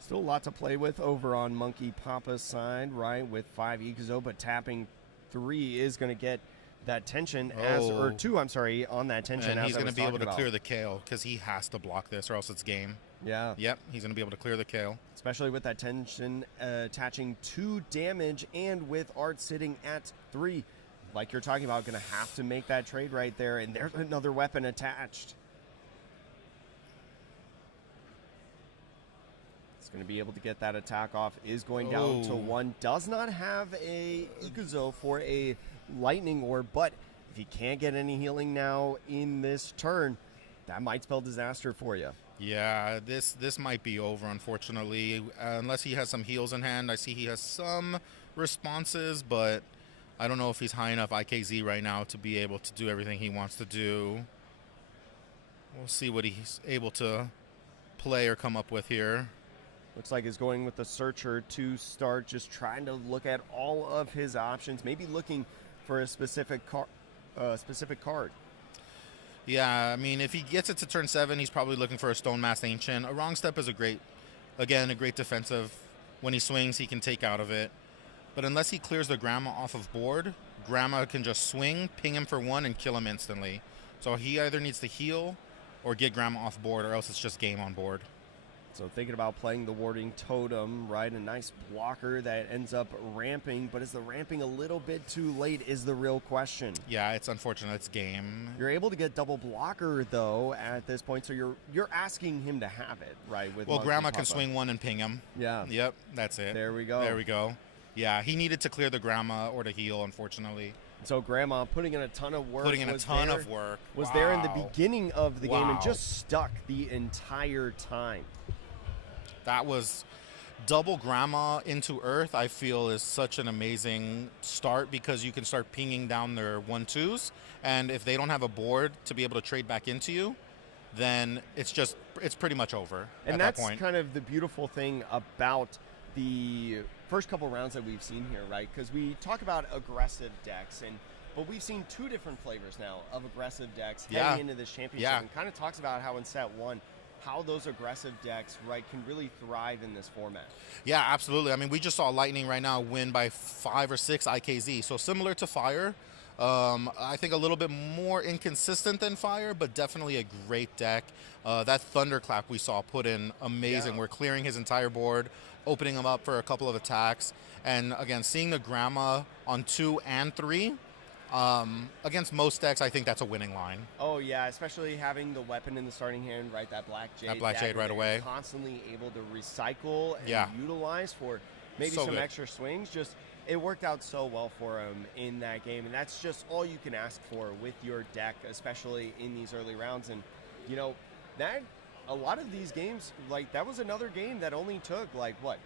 Still a lot to play with over on Monkey Papa's side, right? With 5 Exo, but tapping 3 is going to get that Tension or 2, I'm sorry, on that Tension. And he's going to be able to clear the Kale because he has to block this or else it's game. Yeah. Yep, he's going to be able to clear the Kale. Especially with that Tension attaching 2 damage and with Art sitting at 3. Like you're talking about, going to have to make that trade right there. And there's another weapon attached. It's going to be able to get that attack off. Is going down to 1. Does not have a Ikuzo for a Lightning Orb, but if he can't get any healing now in this turn, that might spell disaster for you. Yeah, this might be over, unfortunately, unless he has some heals in hand. I see he has some responses, but I don't know if he's high enough IKZ right now to be able to do everything he wants to do. We'll see what he's able to play or come up with here. Looks like he's going with the Searcher to start, just trying to look at all of his options, maybe looking for a specific card. Yeah, I mean, if he gets it to turn 7, he's probably looking for a Stone Masked Ancient. A wrong step is a great defensive. When he swings, he can take out of it. But unless he clears the Grandma off of board, Grandma can just swing, ping him for 1, and kill him instantly. So he either needs to heal or get Grandma off board, or else it's just game on board. So thinking about playing the Warding Totem, right? A nice blocker that ends up ramping, but is the ramping a little bit too late is the real question. Yeah, it's unfortunate. It's game. You're able to get double blocker, though, at this point, so you're asking him to have it, right? With Grandma can swing 1 and ping him. Yeah. Yep, that's it. There we go. There we go. Yeah, he needed to clear the Grandma or to heal, unfortunately. So Grandma putting in a ton of work. Was there in the beginning of the game and just stuck the entire time. That was double Grandma into Earth, I feel, is such an amazing start because you can start pinging down their 1/2s. And if they don't have a board to be able to trade back into you, then it's pretty much over And at that's that point. kind of the beautiful thing about the first couple rounds that we've seen here, right? Because we talk about aggressive decks, but we've seen two different flavors now of aggressive decks heading into this championship, and kind of talks about how in set one, how those aggressive decks, right, can really thrive in this format. Yeah, absolutely. I mean, we just saw Lightning right now win by 5 or 6 IKZ. So similar to Fire, I think a little bit more inconsistent than Fire, but definitely a great deck. That Thunderclap we saw put in amazing. We're clearing his entire board, opening him up for a couple of attacks. And again, seeing the Grandma on 2 and 3, against most decks, I think that's a winning line. Oh yeah, especially having the weapon in the starting hand, right? That Black Jade. That Black Jade right away. Constantly able to recycle and utilize for maybe some extra swings. Just it worked out so well for him in that game, and that's just all you can ask for with your deck, especially in these early rounds. And you know that a lot of these games, like that was another game that only took like what,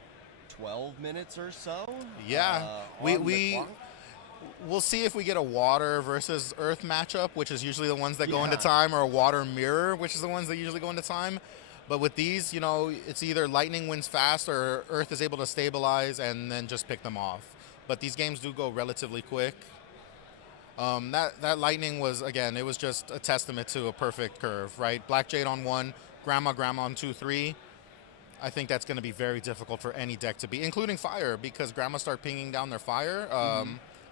12 minutes or so. Yeah, we'll see if we get a water versus earth matchup, which is usually the ones that go into time, or a water mirror, which is the ones that usually go into time. But with these, you know, it's either lightning wins fast or earth is able to stabilize and then just pick them off. But these games do go relatively quick. That lightning was, again, it was just a testament to a perfect curve, right? Black Jade on 1, Grandma on 2, 3. I think that's going to be very difficult for any deck to beat, including Fire, because Grandma start pinging down their Fire.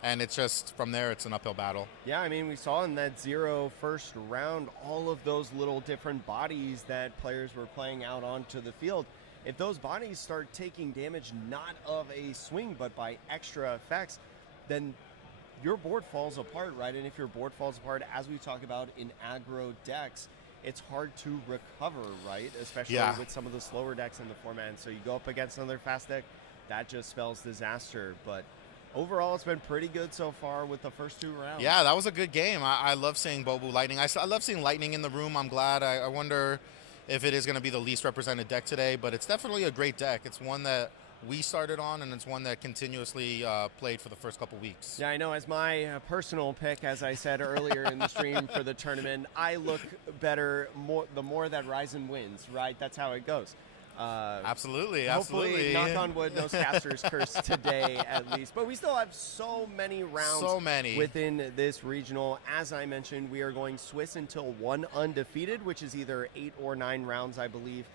And it's just, from there, it's an uphill battle. Yeah, I mean, we saw in that 0 first round all of those little different bodies that players were playing out onto the field. If those bodies start taking damage not of a swing but by extra effects, then your board falls apart, right? And if your board falls apart, as we talk about in aggro decks, it's hard to recover, right? Especially with some of the slower decks in the format. And so you go up against another fast deck, that just spells disaster. But overall, it's been pretty good so far with the first 2 rounds. Yeah, that was a good game. I love seeing Bobu Lightning. I love seeing Lightning in the room. I'm glad. I wonder if it is going to be the least represented deck today, but it's definitely a great deck. It's one that we started on, and it's one that continuously played for the first couple weeks. Yeah, I know. As my personal pick, as I said earlier in the stream for the tournament, I look better the more that Raizan wins, right? That's how it goes. Absolutely. Hopefully, knock on wood, no Caster's Curse today at least. But we still have so many rounds within this regional. As I mentioned, we are going Swiss until 1 undefeated, which is either 8 or 9 rounds, I believe.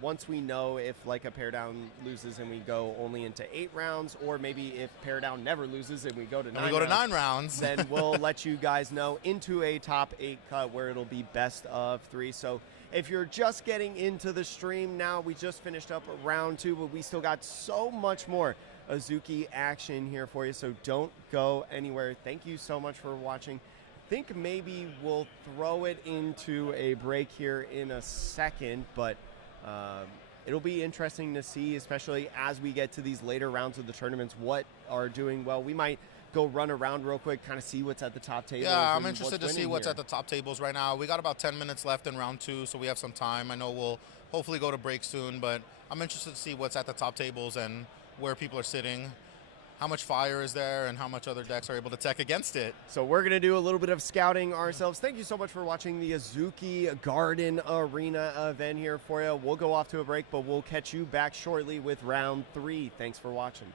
Once we know if like a pair down loses and we go only into 8 rounds, or maybe if pair down never loses and we go to 9 rounds, then we'll let you guys know into a top 8 cut where it'll be best of 3. So if you're just getting into the stream now, we just finished up round 2, but we still got so much more Azuki action here for you, so don't go anywhere. Thank you so much for watching. I think maybe we'll throw it into a break here in a second, but it'll be interesting to see, especially as we get to these later rounds of the tournaments, what are doing well. We might go run around real quick, kind of see what's at the top table. Yeah, I'm interested to see what's at the top tables right now. We got about 10 minutes left in round 2, so we have some time. I know we'll hopefully go to break soon, but I'm interested to see what's at the top tables and where people are sitting, how much Fire is there, and how much other decks are able to tech against it. So we're going to do a little bit of scouting ourselves. Thank you so much for watching the Azuki Garden Arena event here for you. We'll go off to a break, but we'll catch you back shortly with round 3. Thanks for watching.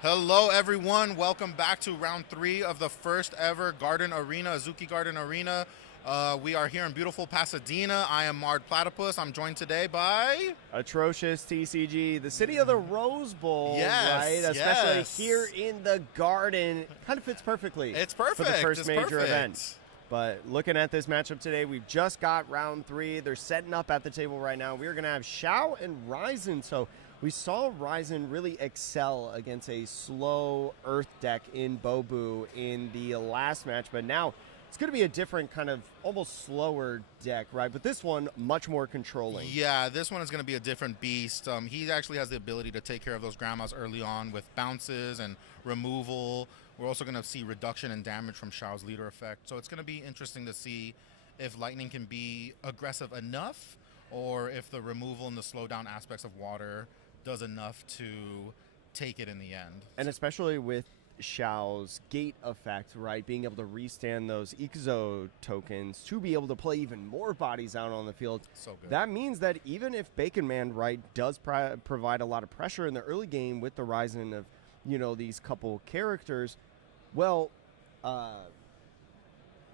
Hello, everyone. Welcome back to round 3 of the first ever Garden Arena, Azuki Garden Arena. We are here in beautiful Pasadena. I am Marred Platypus. I'm joined today by Atrocious TCG, the city of the Rose Bowl, Yes, right? Especially yes. here in the Garden. Kind of fits perfectly. It's perfect. For the first It's major perfect. event. But looking at this matchup today, we've just got round 3. They're setting up at the table right now. We're going to have Xiao and Raizan. So we saw Raizan really excel against a slow Earth deck in Bobu in the last match. But now it's going to be a different kind of almost slower deck, right? But this one, much more controlling. Yeah, this one is going to be a different beast. He actually has the ability to take care of those grandmas early on with bounces and removal. We're also going to see reduction in damage from Xiao's leader effect. So it's going to be interesting to see if Lightning can be aggressive enough or if the removal and the slowdown aspects of water does enough to take it in the end. And especially with Xiao's gate effect, right? Being able to restand those Ixo tokens to be able to play even more bodies out on the field. So good. That means that even if Bacon Man, right, does provide a lot of pressure in the early game with the rising of, you know, these couple characters, well,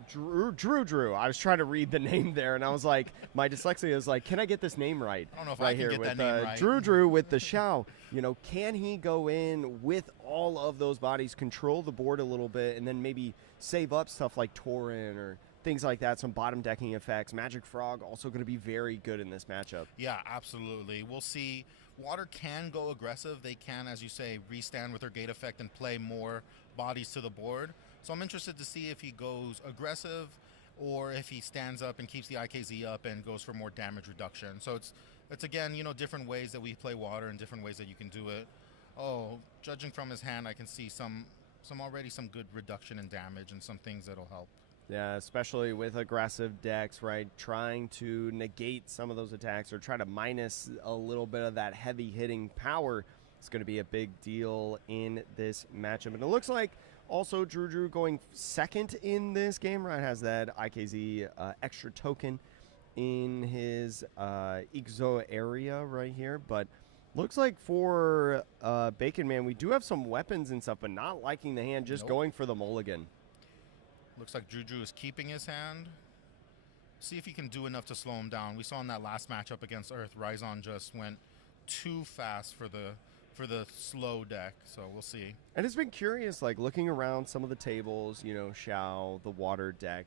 Drew. I was trying to read the name there, and I was like, my dyslexia is like, can I get this name right? I don't know if right I can here get with that name right. Drew with the Xiao. You know, can he go in with all of those bodies, control the board a little bit, and then maybe save up stuff like Tauren or things like that, some bottom decking effects. Magic Frog also going to be very good in this matchup. Yeah, absolutely. We'll see. Water can go aggressive. They can, as you say, restand with their gate effect and play more bodies to the board. So I'm interested to see if he goes aggressive or if he stands up and keeps the IKZ up and goes for more damage reduction. So it's again, you know, different ways that we play water and different ways that you can do it. Oh, judging from his hand, I can see some good reduction in damage and some things that'll help. Yeah, especially with aggressive decks, right? Trying to negate some of those attacks or try to minus a little bit of that heavy hitting power is going to be a big deal in this matchup. And it looks like also Drew going second in this game, right? Has that IKZ extra token in his Ixo area right here. But looks like for Bacon Man, we do have some weapons and stuff, but not liking the hand, just going for the mulligan. Looks like Juju is keeping his hand. See if he can do enough to slow him down. We saw in that last matchup against Earth, Raizan just went too fast for the slow deck, so we'll see. And it's been curious, like looking around some of the tables, you know, Xiao, the water deck,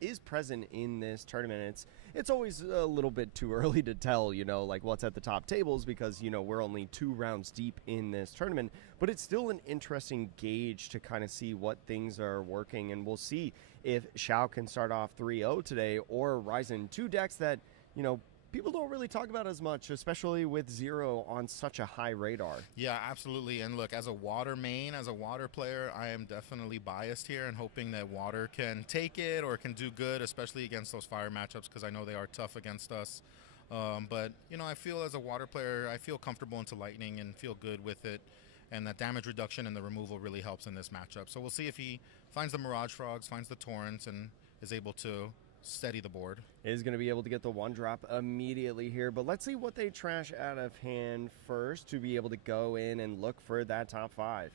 is present in this tournament. It's always a little bit too early to tell, you know, like what's at the top tables because, you know, we're only 2 rounds deep in this tournament, but it's still an interesting gauge to kind of see what things are working, and we'll see if Xiao can start off 3-0 today or Raizan, 2 decks that, you know, people don't really talk about as much, especially with Zero on such a high radar. Yeah, absolutely. And look, as a water main, as a water player, I am definitely biased here and hoping that water can take it or can do good, especially against those fire matchups because I know they are tough against us. But, you know, I feel as a water player, I feel comfortable into lightning and feel good with it. And that damage reduction and the removal really helps in this matchup. So we'll see if he finds the Mirage Frogs, finds the Torrents, and is able to steady the board. Is going to be able to get the 1-drop immediately here, but let's see what they trash out of hand first to be able to go in and look for that top 5.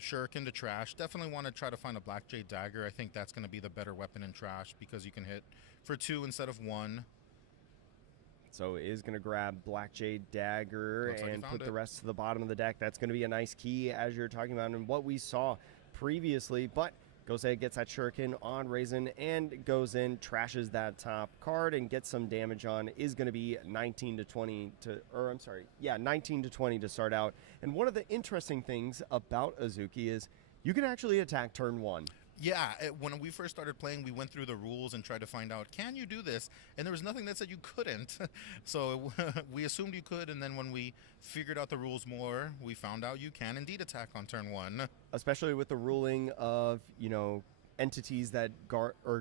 Shuriken to trash. Definitely want to try to find a Black Jade Dagger. I think that's going to be the better weapon in trash because you can hit for 2 instead of 1. So is going to grab Black Jade Dagger and put the rest to the bottom of the deck. That's going to be a nice key as you're talking about and what we saw previously, but goes ahead, gets that Shuriken on Raizan, and goes in, trashes that top card, and gets some damage on. Is going to be 19 to 20 to start out. And one of the interesting things about Azuki is you can actually attack turn 1. Yeah, when we first started playing, we went through the rules and tried to find out, can you do this? And there was nothing that said you couldn't. So we assumed you could, and then when we figured out the rules more, we found out you can indeed attack on turn 1. Especially with the ruling of, you know, entities that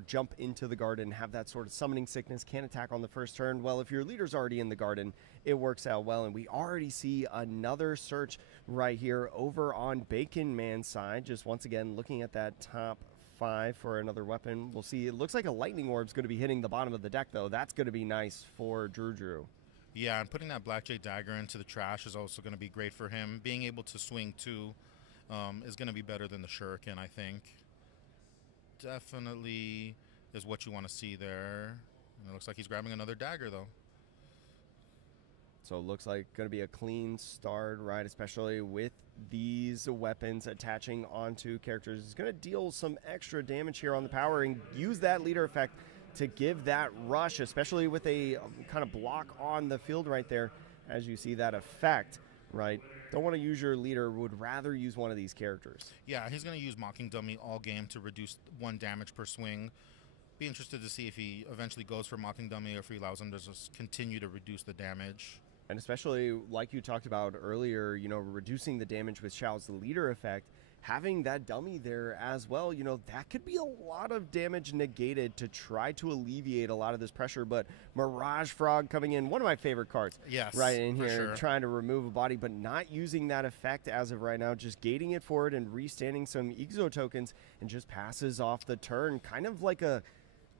jump into the garden, have that sort of summoning sickness, can't attack on the first turn. Well, if your leader's already in the garden, it works out well. And we already see another search right here over on Bacon Man's side. Just once again, looking at that top 5 for another weapon. We'll see. It looks like a lightning orb's going to be hitting the bottom of the deck, though. That's going to be nice for Drew. Yeah, and putting that Blackjay dagger into the trash is also going to be great for him. Being able to swing too is going to be better than the shuriken, I think. Definitely is what you want to see there. And it looks like he's grabbing another dagger, though. So it looks like going to be a clean start, right? Especially with these weapons attaching onto characters. It's going to deal some extra damage here on the power and use that leader effect to give that rush, especially with a kind of block on the field right there. As you see that effect, right? Don't want to use your leader, would rather use one of these characters. Yeah, he's going to use Mocking Dummy all game to reduce 1 damage per swing. Be interested to see if he eventually goes for Mocking Dummy or if he allows him to just continue to reduce the damage. And especially, like you talked about earlier, reducing the damage with Xiao's leader effect, having that dummy there as well, that could be a lot of damage negated to try to alleviate a lot of this pressure. But Mirage Frog coming in, one of my favorite cards. Yes, right in here, sure. Trying to remove a body, but not using that effect as of right now, just gating it forward and restanding some Exo tokens and just passes off the turn, kind of like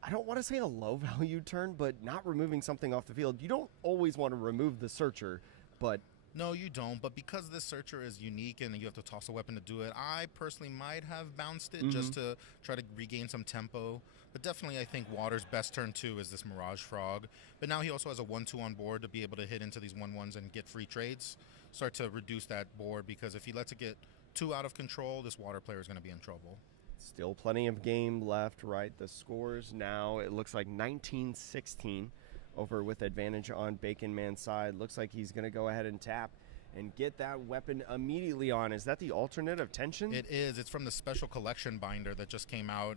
I don't want to say a low value turn, but not removing something off the field. You don't always want to remove the searcher, but... No, you don't, but because this searcher is unique and you have to toss a weapon to do it, I personally might have bounced it just to try to regain some tempo. But definitely I think Water's best turn too is this Mirage Frog. But now he also has a 1-2 on board to be able to hit into these 1-1s and get free trades. Start to reduce that board, because if he lets it get too out of control, this Water player is going to be in trouble. Still plenty of game left, right? The scores now, it looks like 19-16 over with advantage on Bacon Man's side. Looks like he's going to go ahead and tap and get that weapon immediately on. Is that the alternate of Tension? It is. It's from the special collection binder that just came out.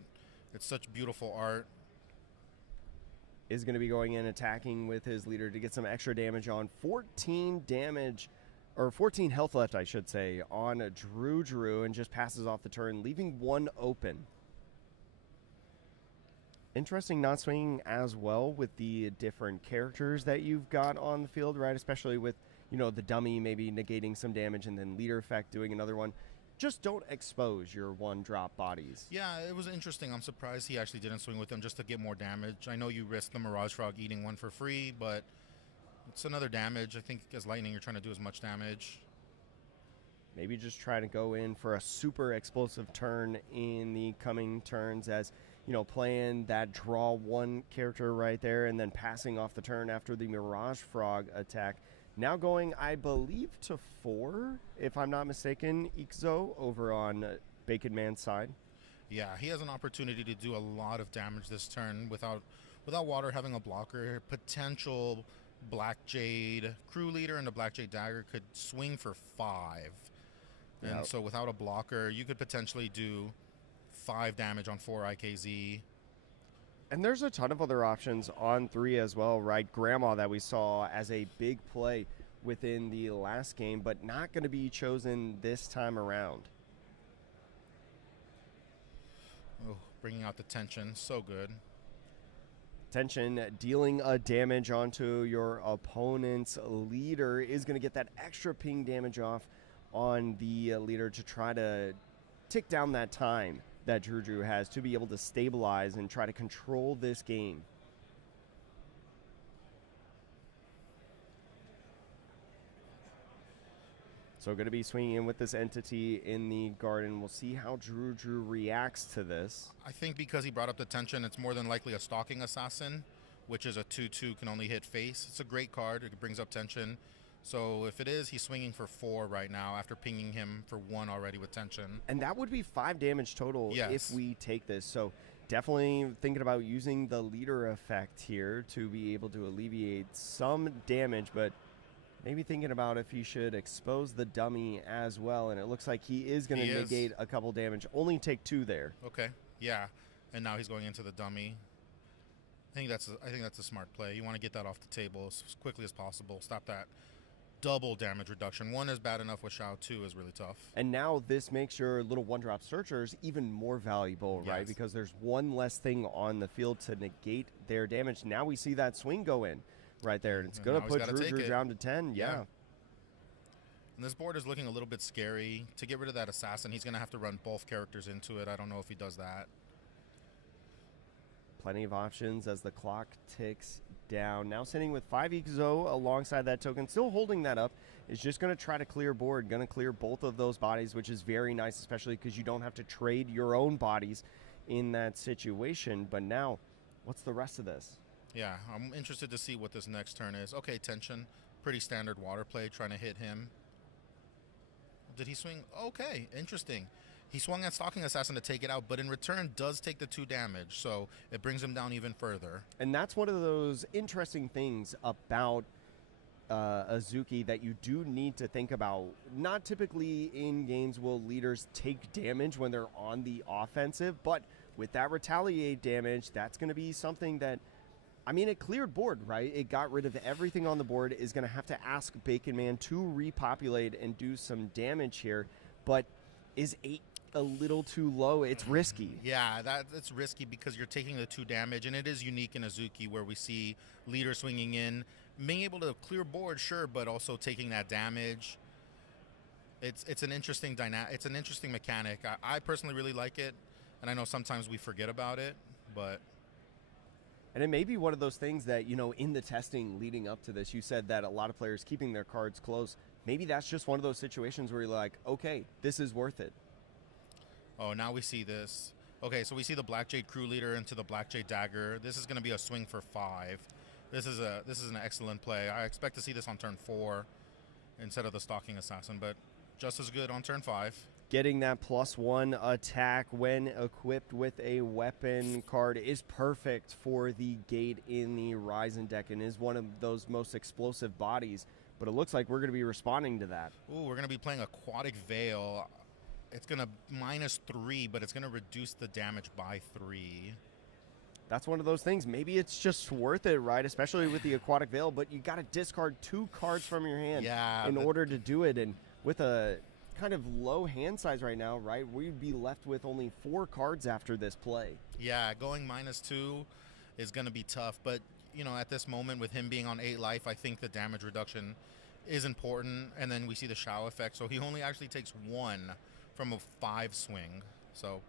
It's such beautiful art. Is going to be going in attacking with his leader to get some extra damage on. 14 damage, or 14 health left, I should say, on Drew, and just passes off the turn, leaving 1 open. Interesting not swinging as well with the different characters that you've got on the field, right? Especially with, the dummy maybe negating some damage and then leader effect doing another one. Just don't expose your 1-drop bodies. Yeah, it was interesting. I'm surprised he actually didn't swing with them just to get more damage. I know you risk the Mirage Frog eating 1 for free, but it's another damage. I think as Lightning, you're trying to do as much damage. Maybe just try to go in for a super explosive turn in the coming turns as, playing that draw 1 character right there and then passing off the turn after the Mirage Frog attack. Now going, I believe, to 4, if I'm not mistaken, Ixo over on Bacon Man's side. Yeah, he has an opportunity to do a lot of damage this turn without Water having a blocker. Potential Black Jade crew leader and the Black Jade dagger could swing for 5. And so without a blocker, you could potentially do 5 damage on 4 IKZ. And there's a ton of other options on 3 as well, right? Grandma that we saw as a big play within the last game, but not going to be chosen this time around. Oh, bringing out the tension. So good. Tension, dealing a damage onto your opponent's leader, is going to get that extra ping damage off on the leader to try to tick down that time that Drew has to be able to stabilize and try to control this game. So going to be swinging in with this entity in the garden. We'll see how Drew reacts to this. I think because he brought up the tension, it's more than likely a Stalking Assassin, which is a 2/2, can only hit face. It's a great card. It brings up tension. So if it is, he's swinging for 4 right now after pinging him for 1 already with tension. And that would be 5 damage total if we take this. So definitely thinking about using the leader effect here to be able to alleviate some damage, but maybe thinking about if he should expose the dummy as well. And it looks like he is going to negate a couple damage. Only take 2 there. Okay, yeah. And now he's going into the dummy. I think that's a smart play. You want to get that off the table as quickly as possible. Stop that double damage reduction. 1 is bad enough with Xiao, 2 is really tough. And now this makes your little 1-drop searchers even more valuable, right? Because there's 1 less thing on the field to negate their damage. Now we see that swing go in right there, and it's going to put Drew down to 10. Yeah. And this board is looking a little bit scary. To get rid of that assassin, he's going to have to run both characters into it. I don't know if he does that. Plenty of options as the clock ticks down. Now sitting with 5 Ezo alongside that token, still holding that up, is just going to try to clear board, going to clear both of those bodies, which is very nice, especially because you don't have to trade your own bodies in that situation. But now, what's the rest of this? Yeah, I'm interested to see what this next turn is. Okay, tension. Pretty standard water play, trying to hit him. Did he swing? Okay, interesting. He swung at Stalking Assassin to take it out, but in return does take the 2 damage, so it brings him down even further. And that's one of those interesting things about Azuki that you do need to think about. Not typically in games will leaders take damage when they're on the offensive, but with that retaliate damage, that's going to be something that, I mean, it cleared board, right? It got rid of everything on the board. Is going to have to ask Bacon Man to repopulate and do some damage here, but is 8 a little too low? It's risky. Yeah, that's risky because you're taking the 2 damage, and it is unique in Azuki where we see leader swinging in, being able to clear board, sure, but also taking that damage. It's an interesting it's an interesting mechanic. I personally really like it, and I know sometimes we forget about it, but. And it may be one of those things that, you know, in the testing leading up to this, you said that a lot of players keeping their cards close. Maybe that's just one of those situations where you're like, okay, this is worth it. Oh, now we see this. Okay, so we see the Black Jade crew leader into the Black Jade dagger. This is going to be a swing for 5. This is an excellent play. I expect to see this on turn 4 instead of the Stalking Assassin, but just as good on turn 5. Getting that +1 attack when equipped with a weapon card is perfect for the gate in the Raizan deck and is one of those most explosive bodies. But it looks like we're going to be responding to that. Ooh, we're going to be playing Aquatic Veil. It's going to -3, but it's going to reduce the damage by 3. That's one of those things. Maybe it's just worth it, right? Especially with the Aquatic Veil, but you got to discard 2 cards from your hand in order to do it. And with a kind of low hand size right now, right, we'd be left with only 4 cards after this play. Yeah, going -2 is going to be tough, but you know, at this moment with him being on 8 life, I think the damage reduction is important. And then we see the Shao effect, so he only actually takes 1 from a 5 swing, so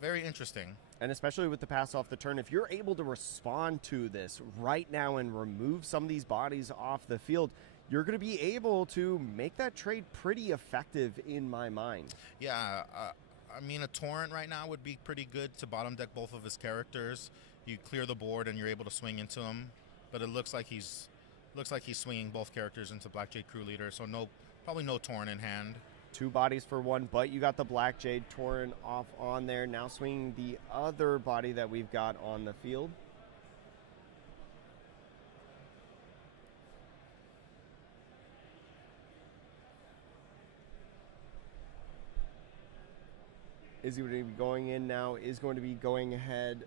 very interesting. And especially with the pass off the turn, if you're able to respond to this right now and remove some of these bodies off the field, you're going to be able to make that trade pretty effective in my mind. Yeah, I mean, a Torrent right now would be pretty good to bottom deck both of his characters. You clear the board and you're able to swing into him, but it looks like he's swinging both characters into Black Jade crew leader, so probably no Torrent in hand. 2 bodies for 1, but you got the Black Jade Torrent off on there. Now swinging the other body that we've got on the field. Is he going to be going in now? Is going to be going ahead.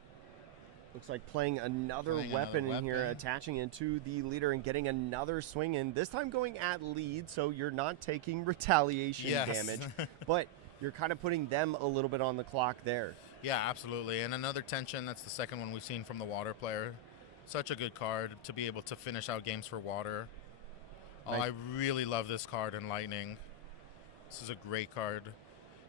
Looks like playing another weapon in here, attaching into the leader and getting another swing in. This time going at lead, so you're not taking retaliation damage, but you're kind of putting them a little bit on the clock there. Yeah, absolutely. And another tension, that's the second one we've seen from the water player. Such a good card to be able to finish out games for water. Oh, I really love this card in Lightning. This is a great card.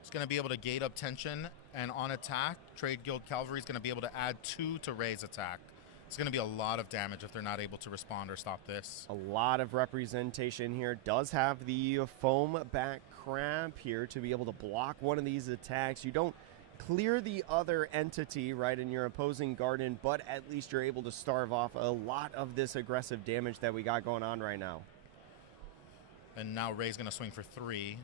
It's going to be able to gate up tension, and on attack, Trade Guild Cavalry is going to be able to add 2 to Ray's attack. It's going to be a lot of damage if they're not able to respond or stop this. A lot of representation here. Does have the foam back crab here to be able to block one of these attacks. You don't clear the other entity, right, in your opposing garden, but at least you're able to starve off a lot of this aggressive damage that we got going on right now. And now Ray's going to swing for 3.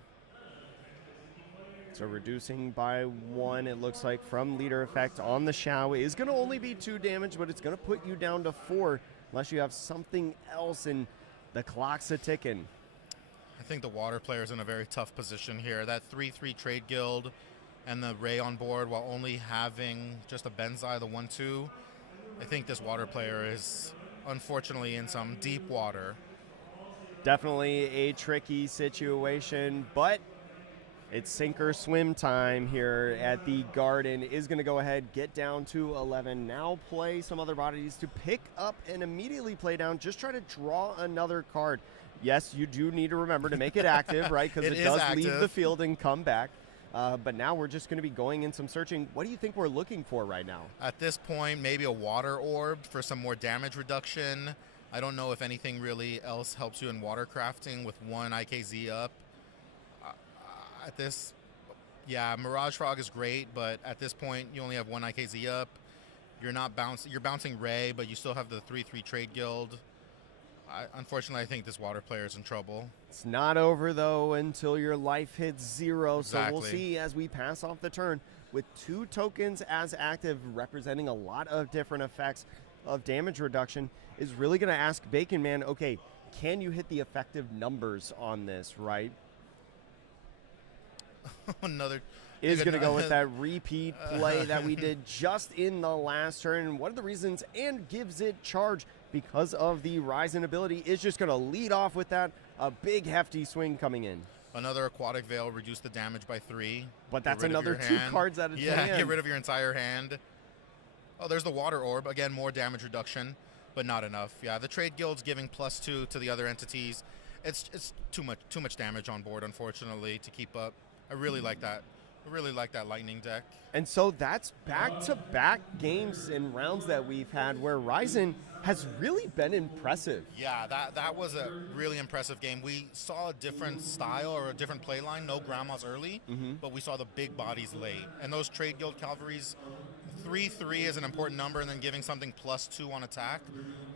So reducing by 1, it looks like, from leader effect on the Shao. It is going to only be 2 damage, but it's going to put you down to 4 unless you have something else, and the clock's a-ticking. I think the water player is in a very tough position here. That 3/3 Trade Guild and the Ray on board while only having just a Benzai, the 1/2. I think this water player is unfortunately in some deep water. Definitely a tricky situation, but it's sink or swim time here at the Garden. Is going to go ahead, get down to 11. Now play some other bodies to pick up and immediately play down. Just try to draw another card. Yes, you do need to remember to make it active, right? Because it does leave the field and come back. but now we're just going to be going in some searching. What do you think we're looking for right now? At this point, maybe a water orb for some more damage reduction. I don't know if anything really else helps you in water crafting with 1 IKZ up. At this, yeah, Mirage Frog is great, but at this point, you only have 1 IKZ up. You're bouncing Ray, but you still have the 3/3 trade guild. Unfortunately, I think this water player is in trouble. It's not over, though, until your life hits 0. Exactly. So we'll see as we pass off the turn with 2 tokens as active, representing a lot of different effects of damage reduction. Is really going to ask Bacon Man, okay, can you hit the effective numbers on this, right? Is going to go with that repeat play that we did just in the last turn. And one of the reasons, and gives it charge because of the Raizan ability, is just going to lead off with that, a big hefty swing coming in. Another Aquatic Veil, reduce the damage by 3. But that's another 2 cards out of 10. Yeah, get rid of your entire hand. Oh, there's the Water Orb. Again, more damage reduction, but not enough. Yeah, the Trade Guild's giving +2 to the other entities. It's too much damage on board, unfortunately, to keep up. I really like that. I really like that Lightning deck. And so that's back-to-back games and rounds that we've had where Raizan has really been impressive. Yeah, that was a really impressive game. We saw a different style or a different play line. No grandmas early, but we saw the big bodies late. And those Trade Guild Cavalries, 3/3 is an important number, and then giving something +2 on attack,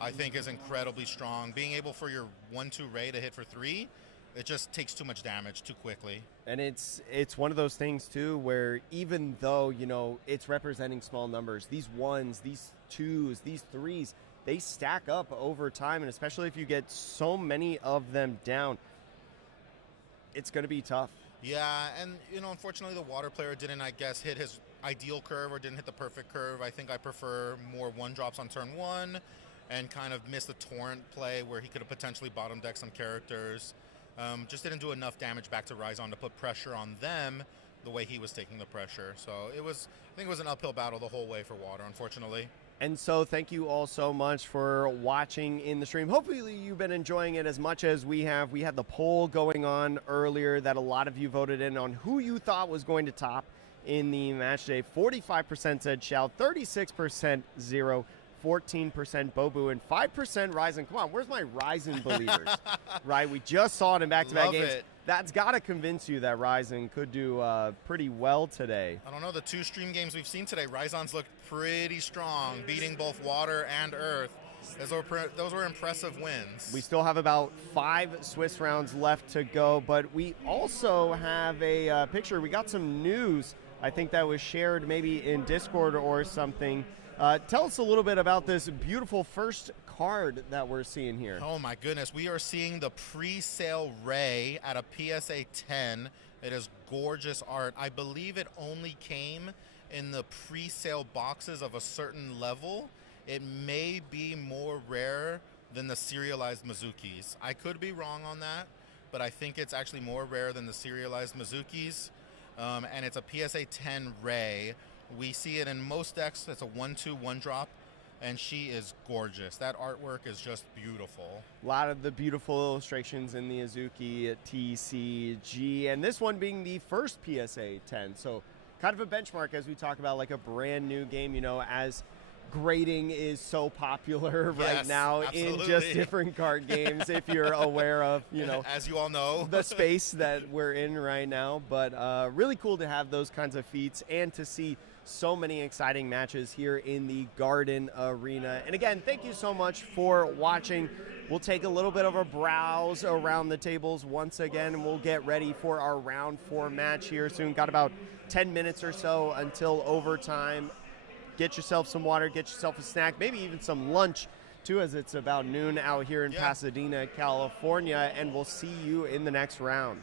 I think is incredibly strong. Being able for your 1/2 Ray to hit for 3, it just takes too much damage too quickly. And it's one of those things, too, where even though, you know, it's representing small numbers, these 1s, these 2s, these 3s, they stack up over time, and especially if you get so many of them down, it's going to be tough. Yeah, and, you know, unfortunately the water player didn't, I guess, hit his ideal curve or didn't hit the perfect curve. I think I prefer more 1-drops on turn 1 and kind of miss the Torrent play where he could have potentially bottom decked some characters. Just didn't do enough damage back to Raizan to put pressure on them the way he was taking the pressure. So I think it was an uphill battle the whole way for water, unfortunately. And so thank you all so much for watching in the stream. Hopefully you've been enjoying it as much as we have. We had the poll going on earlier that a lot of you voted in on who you thought was going to top in the match today. 45% said Shao, 36% Zero, 14% Bobu, and 5% Raizan. Come on, where's my Raizan believers? Right, we just saw it in back-to-back games. It. That's got to convince you that Raizan could do pretty well today. I don't know, the 2 stream games we've seen today, Raizan's looked pretty strong, beating both water and earth. Those were impressive wins. We still have about 5 Swiss rounds left to go, but we also have a picture. We got some news, I think that was shared maybe in Discord or something. Tell us a little bit about this beautiful first card that we're seeing here. Oh my goodness, we are seeing the pre-sale Ray at a PSA 10. It is gorgeous art. I believe it only came in the pre-sale boxes of a certain level. It may be more rare than the serialized Mizukis. I could be wrong on that, but I think it's actually more rare than the serialized Mizukis. And it's a PSA 10 Ray. We see it in most decks. It's a 1/2 1-drop, and she is gorgeous. That artwork is just beautiful. A lot of the beautiful illustrations in the Azuki TCG, and this one being the first PSA 10. So kind of a benchmark as we talk about like a brand new game, you know, as grading is so popular right now absolutely. in just different card games, if you're aware of, you know, as you all know, the space that we're in right now. But really cool to have those kinds of feats and to see so many exciting matches here in the Garden Arena. And again, thank you so much for watching. We'll take a little bit of a browse around the tables once again, and we'll get ready for our round 4 match here soon. Got about 10 minutes or so until overtime. Get yourself some water, get yourself a snack, maybe even some lunch too, as it's about noon out here in Pasadena, California, and we'll see you in the next round.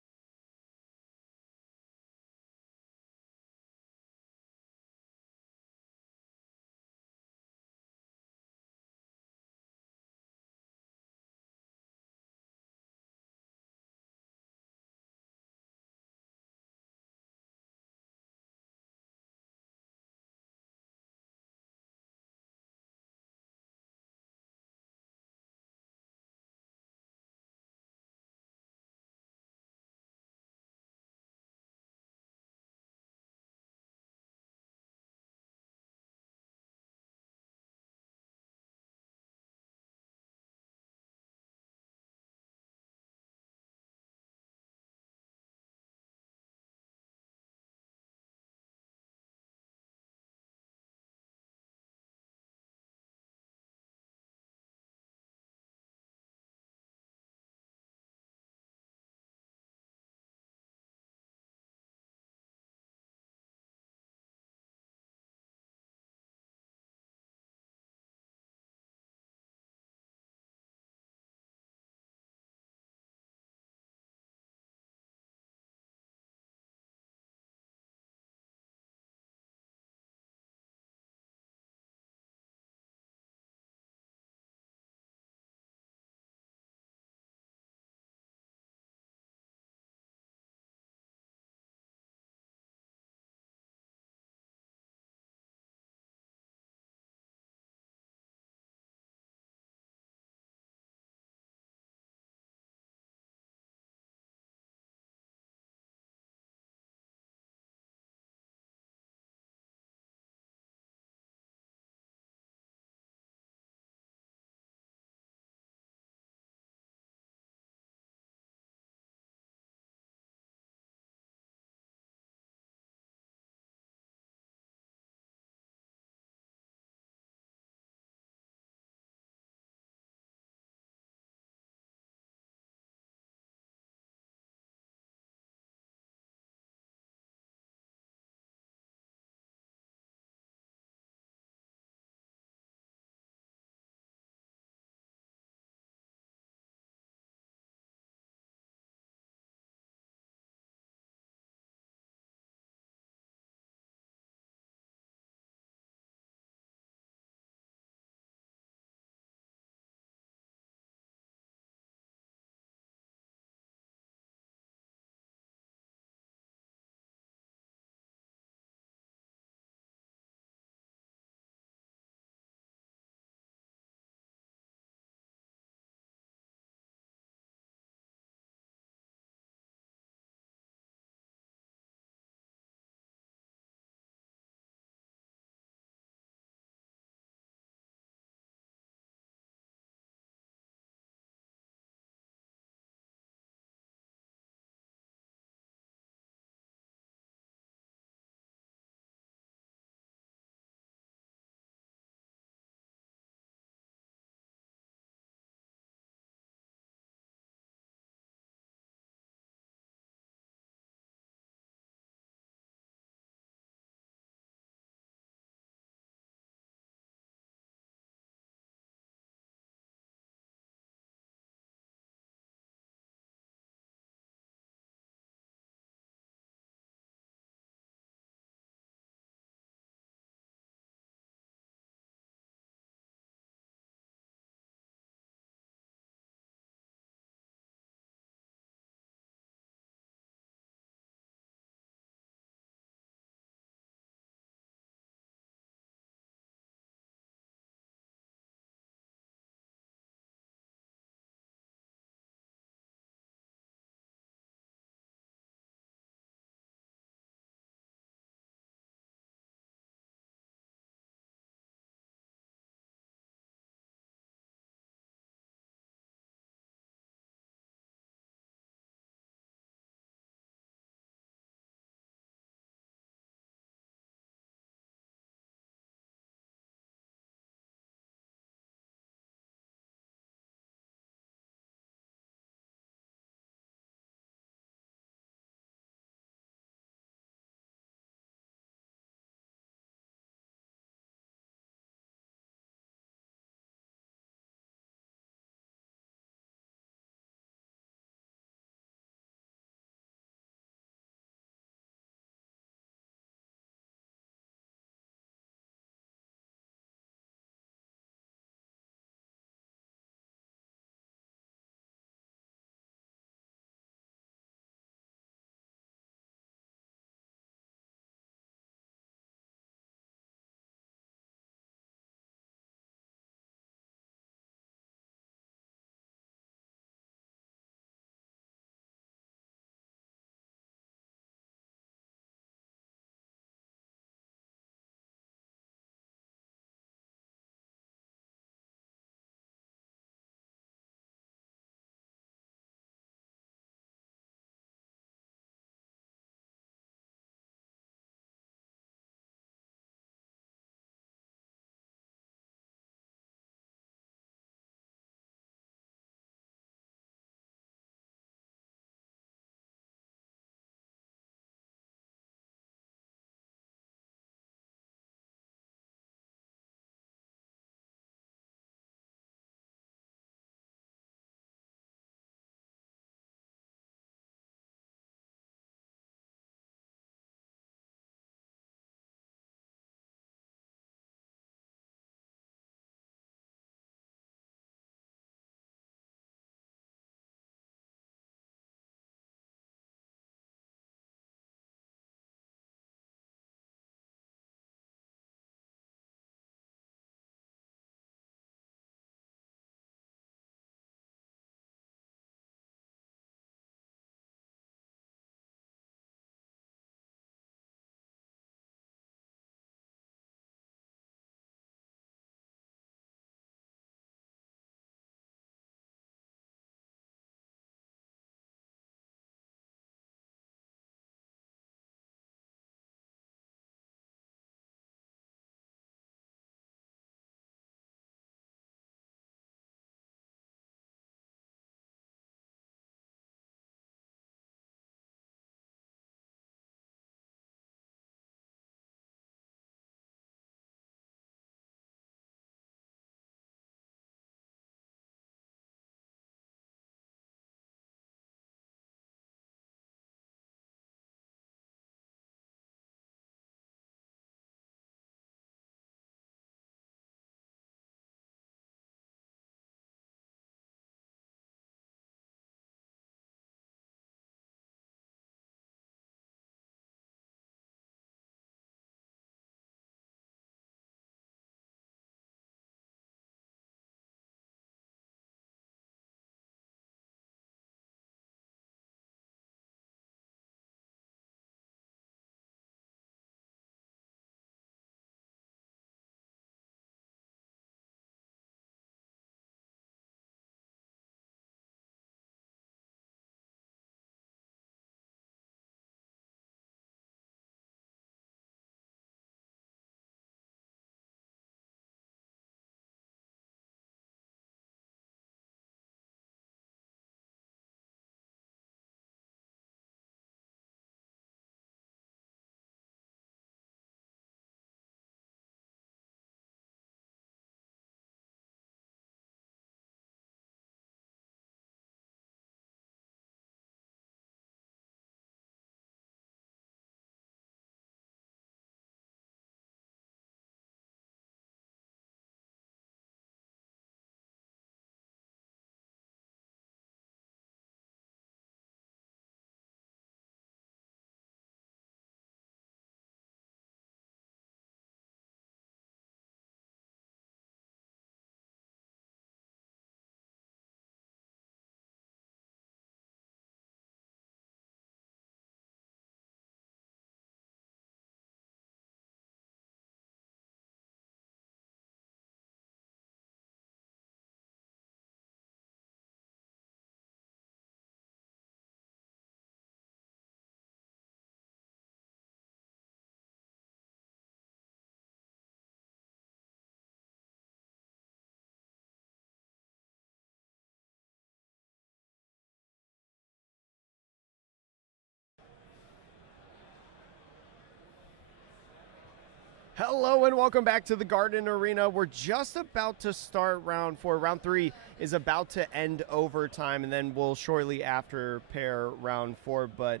Hello and welcome back to the Garden Arena. We're just about to start round 4. Round 3 is about to end overtime, and then we'll shortly after pair round 4. But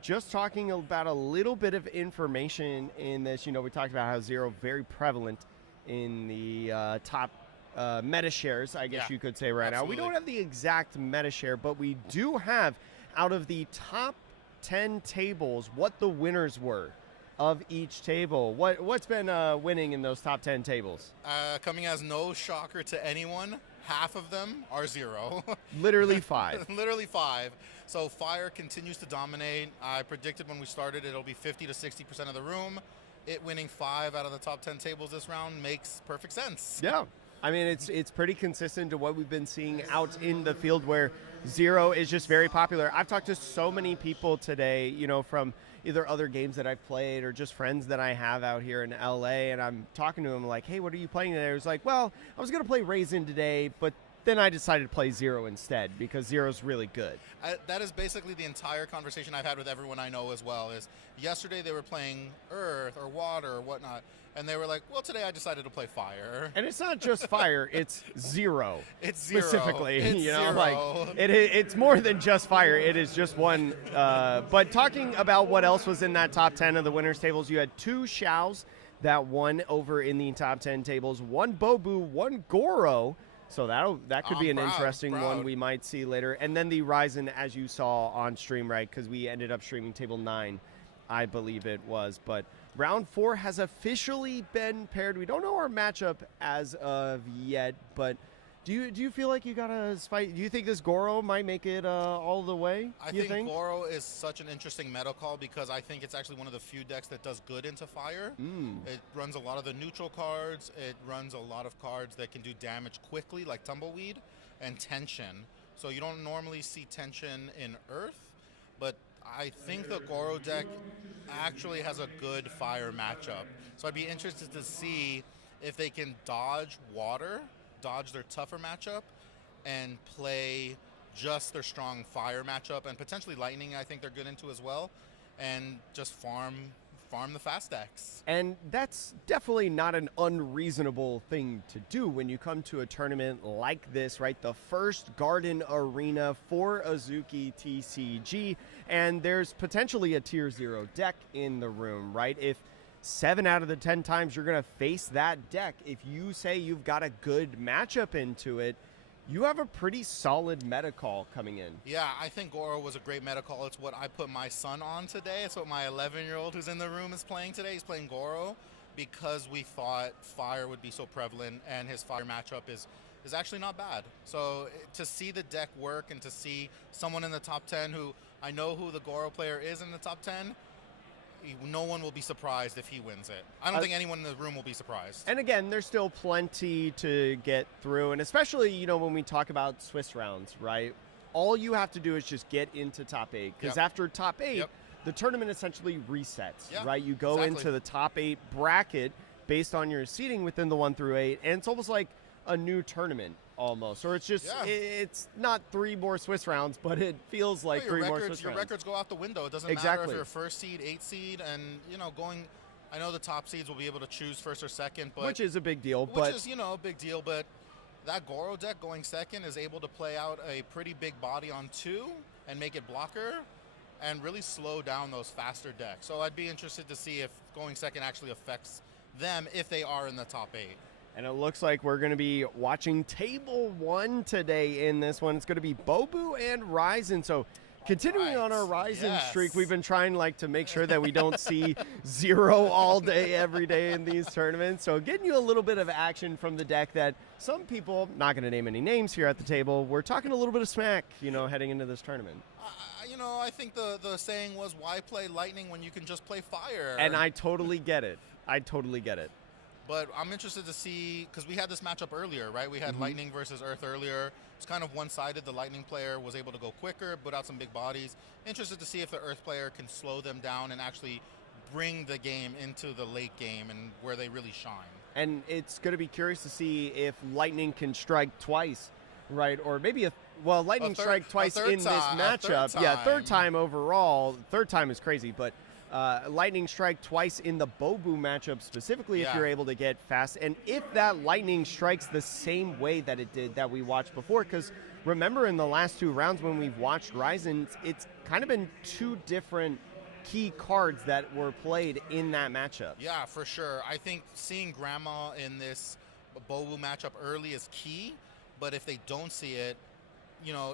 just talking about a little bit of information in this, we talked about how Zero very prevalent in the top meta shares, I guess you could say right absolutely. now. We don't have the exact meta share, but we do have out of the top 10 tables what the winners were of each table. What's been winning in those top 10 tables? Coming as no shocker to anyone, half of them are Zero. Literally 5. Literally 5. So Fire continues to dominate. I predicted when we started it'll be 50 to 60% of the room. It winning 5 out of the top 10 tables this round makes perfect sense. Yeah. I mean, it's pretty consistent to what we've been seeing out in the field where Zero is just very popular. I've talked to so many people today, from either other games that I've played or just friends that I have out here in LA, and I'm talking to them like, hey, what are you playing today? I was like, well, I was going to play Raizan today, but then I decided to play Zero instead because Zero's really good. That is basically the entire conversation I've had with everyone I know as well. Is yesterday they were playing Earth or Water or whatnot, and they were like, well, today I decided to play Fire. And it's not just Fire, it's Zero. It's Zero. Specifically. It's Zero. Like it's more than just Fire. It is just one. But talking about what else was in that top 10 of the winners tables, you had 2 Xiaos that won over in the top 10 tables, 1 Bobu, 1 Goro. So that could be an interesting one we might see later. And then the Raizan, as you saw on stream, right? Because we ended up streaming table 9, I believe it was. But round 4 has officially been paired. We don't know our matchup as of yet, but do you feel like you got to fight? Do you think this Goro might make it all the way? I think Goro is such an interesting meta call because I think it's actually one of the few decks that does good into Fire. It runs a lot of the neutral cards. It runs a lot of cards that can do damage quickly, like Tumbleweed and Tension. So you don't normally see Tension in Earth, but I think the Goro deck actually has a good Fire matchup. So I'd be interested to see if they can dodge Water, dodge their tougher matchup, and play just their strong Fire matchup, and potentially Lightning I think they're good into as well, and just farm the fast decks. And that's definitely not an unreasonable thing to do when you come to a tournament like this, right? The first Garden Arena for Azuki TCG, and there's potentially a tier 0 deck in the room, right? If 7 out of the 10 times you're going to face that deck, if you say you've got a good matchup into it, you have a pretty solid meta call coming in. Yeah, I think Goro was a great meta call. It's what I put my son on today. It's what my 11-year-old who's in the room is playing today. He's playing Goro because we thought Fire would be so prevalent, and his Fire matchup is actually not bad. So to see the deck work and to see someone in the top 10 who I know who the Goro player is in the top 10, no one will be surprised if he wins it. I don't think anyone in the room will be surprised. And again, there's still plenty to get through, and especially, when we talk about Swiss rounds, right? All you have to do is just get into top 8, because after top 8, the tournament essentially resets, right? You go into the top 8 bracket based on your seeding within the 1 through 8, and it's almost like a new tournament almost, or it's just it's not 3 more Swiss rounds, but it feels like 3 more Swiss rounds. Your records go out the window. It doesn't matter if you're a 1st seed, 8th seed, and I know the top seeds will be able to choose 1st or 2nd, but which is a big deal. Which is a big deal, but that Goro deck going 2nd is able to play out a pretty big body on 2 and make it blocker and really slow down those faster decks. So I'd be interested to see if going 2nd actually affects them if they are in the top 8. And it looks like we're going to be watching table 1 today in this one. It's going to be Bobu and Raizan. So continuing on our Raizan streak, we've been trying to make sure that we don't see Zero all day, every day in these tournaments. So getting you a little bit of action from the deck that some people, not going to name any names here at the table, we're talking a little bit of smack, heading into this tournament. I think the saying was, why play Lightning when you can just play Fire? And I totally get it. But I'm interested to see, because we had this matchup earlier, right? We had Lightning versus Earth earlier. It's kind of one-sided. The Lightning player was able to go quicker, put out some big bodies. Interested to see if the Earth player can slow them down and actually bring the game into the late game and where they really shine. And it's going to be curious to see if Lightning can strike twice, right? Or maybe Lightning strike twice in this matchup. Yeah, 3rd time overall. 3rd time is crazy, but Lightning Strike twice in the Bobu matchup, specifically if Yeah. you're able to get fast. And if that Lightning strikes the same way that it did that we watched before, because remember in the last 2 rounds when we've watched Raizan, it's kind of been 2 different key cards that were played in that matchup. Yeah, for sure. I think seeing Grandma in this Bobu matchup early is key, but if they don't see it,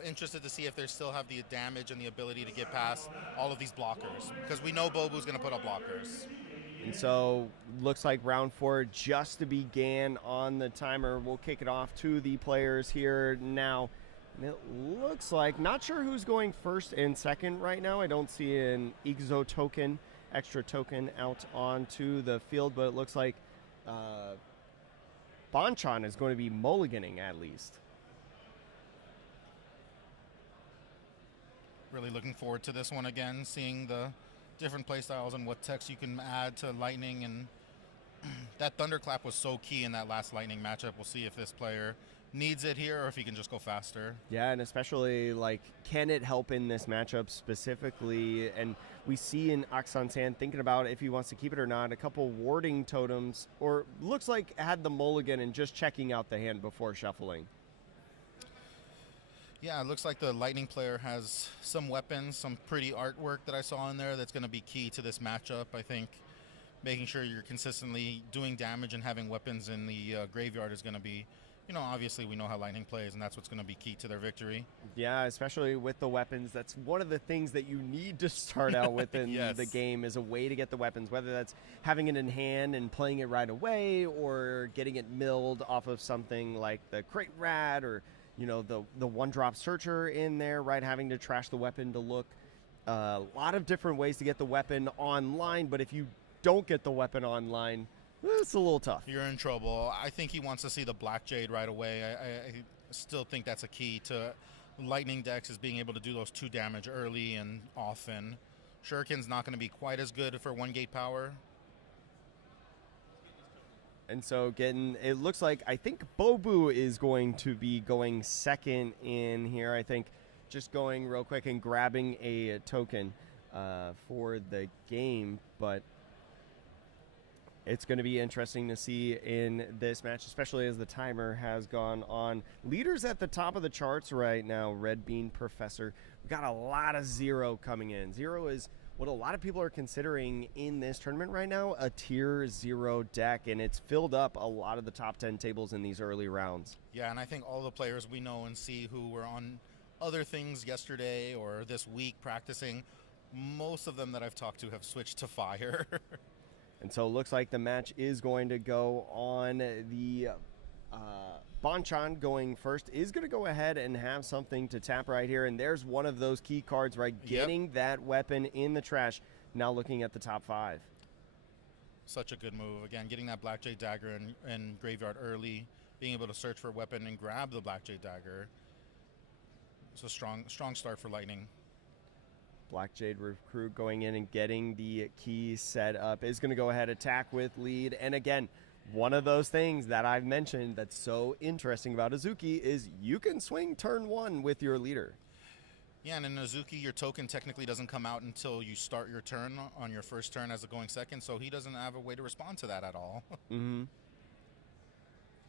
interested to see if they still have the damage and the ability to get past all of these blockers, because we know Bobu's going to put up blockers. And so looks like round 4 just began on the timer. We'll kick it off to the players here now. And it looks like, not sure who's going first and second right now. I don't see an extra token out onto the field, but it looks like Bonchan is going to be mulliganing at least. Really looking forward to this one again, seeing the different playstyles and what text you can add to Lightning. And that Thunderclap was so key in that last Lightning matchup. We'll see if this player needs it here or if he can just go faster. Yeah, and especially, can it help in this matchup specifically? And we see in Aksan San thinking about if he wants to keep it or not, a couple warding totems, or looks like had the mulligan and just checking out the hand before shuffling. Yeah, it looks like the Lightning player has some weapons, some pretty artwork that I saw in there that's going to be key to this matchup. I think making sure you're consistently doing damage and having weapons in the graveyard is going to be, obviously we know how Lightning plays, and that's what's going to be key to their victory. Yeah, especially with the weapons. That's one of the things that you need to start out with in Yes. the game is a way to get the weapons, whether that's having it in hand and playing it right away or getting it milled off of something like the Crate Rat or the one-drop searcher in there, right? Having to trash the weapon to look. A lot of different ways to get the weapon online, but if you don't get the weapon online, it's a little tough. You're in trouble. I think he wants to see the Black Jade right away. I still think that's a key to Lightning decks, is being able to do those 2 damage early and often. Shuriken's not going to be quite as good for 1-gate power. And so it looks like, I think Bobu is going to be going second in here. I think just going real quick and grabbing a token for the game. But it's going to be interesting to see in this match, especially as the timer has gone on. Leaders at the top of the charts right now, Red Bean Professor. We've got a lot of 0 coming in. 0 is what a lot of people are considering in this tournament right now, a tier 0 deck, and it's filled up a lot of the top 10 tables in these early rounds. Yeah, and I think all the players we know and see who were on other things yesterday or this week practicing, most of them that I've talked to have switched to Fire. And so it looks like the match is going to go on. The Bonchan going first is going to go ahead and have something to tap right here. And there's one of those key cards, right? Getting that weapon in the trash. Now looking at the top 5. Such a good move. Again, getting that Black Jade Dagger in graveyard early, being able to search for a weapon and grab the Black Jade Dagger. It's a strong start for Lightning. Black Jade Recruit going in and getting the key set up is going to go ahead, attack with lead. And again, one of those things that I've mentioned that's so interesting about Azuki is you can swing turn 1 with your leader. Yeah, and in Azuki, your token technically doesn't come out until you start your turn on your first turn as a going second, so he doesn't have a way to respond to that at all. Mm-hmm.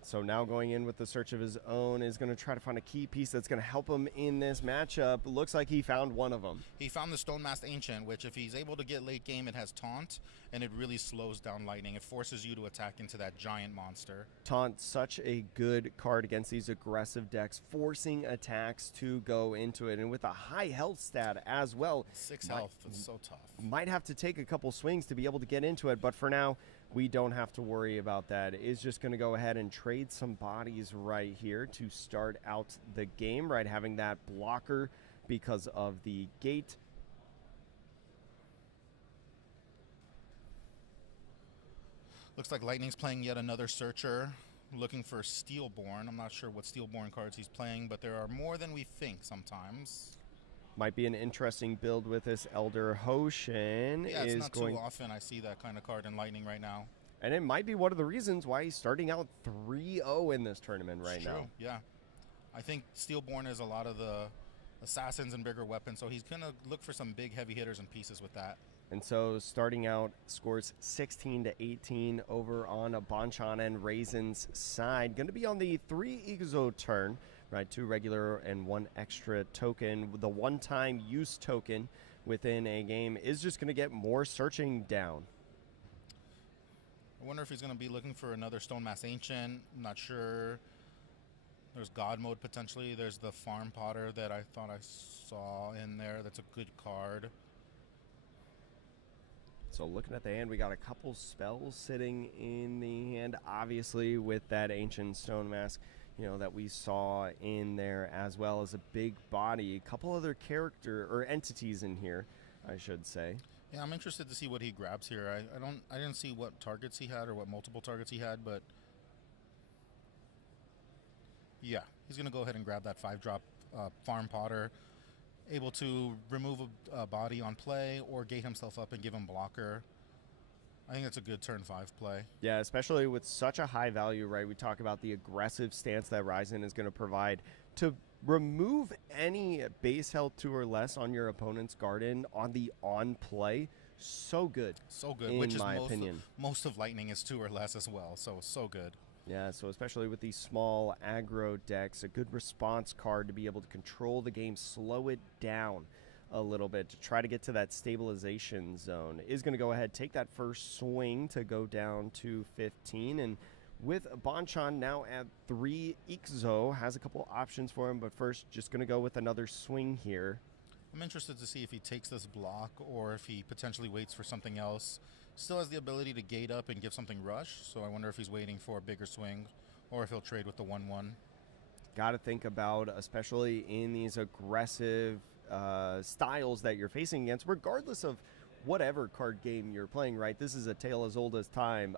So now going in with the search of his own is going to try to find a key piece that's going to help him in this matchup. Looks like he found one of them. He found the Stone Masked Ancient, which if he's able to get late game, it has Taunt, and it really slows down Lightning. It forces you to attack into that giant monster. Taunt, such a good card against these aggressive decks, forcing attacks to go into it. And with a high health stat as well. 6 health, it's so tough. Might have to take a couple swings to be able to get into it, but for now, we don't have to worry about that. Is just going to go ahead and trade some bodies right here to start out the game, right? Having that blocker because of the gate. Looks like Lightning's playing yet another Searcher, looking for Steelborn. I'm not sure what Steelborn cards he's playing, but there are more than we think sometimes. Might be an interesting build with this Elder Hoshin. Yeah, it's not too often I see that kind of card in Lightning right now. And it might be one of the reasons why he's starting out 3-0 in this tournament right now. Yeah. I think Steelborn is a lot of the assassins and bigger weapons, so he's going to look for some big heavy hitters and pieces with that. And so starting out, scores 16-18 over on Bonchan and Raizan's side. Going to be on the 3 Ixo turn, right? 2 regular and 1 extra token. The one-time use token within a game is just going to get more searching down. I wonder if he's going to be looking for another Stone Mass Ancient. I'm not sure. There's God Mode potentially. There's the Farm Potter that I thought I saw in there. That's a good card. So looking at the hand, we got a couple spells sitting in the hand. Obviously, with that Ancient Stone Mask, that we saw in there, as well as a big body. A couple other character or entities in here, I should say. Yeah, I'm interested to see what he grabs here. I didn't see what targets he had or what multiple targets he had, but yeah, he's gonna go ahead and grab that 5-drop Farm Potter. Able to remove a body on play or gate himself up and give him blocker. I think that's a good turn 5 play. Yeah, especially with such a high value, right? We talk about the aggressive stance that Raizan is going to provide to remove any base health 2 or less on your opponent's garden on the on play. So good. So good. In Which is my opinion. Most of Lightning is 2 or less as well. So good. Yeah, so especially with these small aggro decks, a good response card to be able to control the game, slow it down a little bit to try to get to that stabilization zone. Is going to go ahead, take that first swing to go down to 15. And with Bonchan now at 3, Ixo has a couple options for him, but first just going to go with another swing here. I'm interested to see if he takes this block or if he potentially waits for something else. Still has the ability to gate up and give something rush, so I wonder if he's waiting for a bigger swing or if he'll trade with the 1-1. Got to think about, especially in these aggressive styles that you're facing against, regardless of whatever card game you're playing, right? This is a tale as old as time,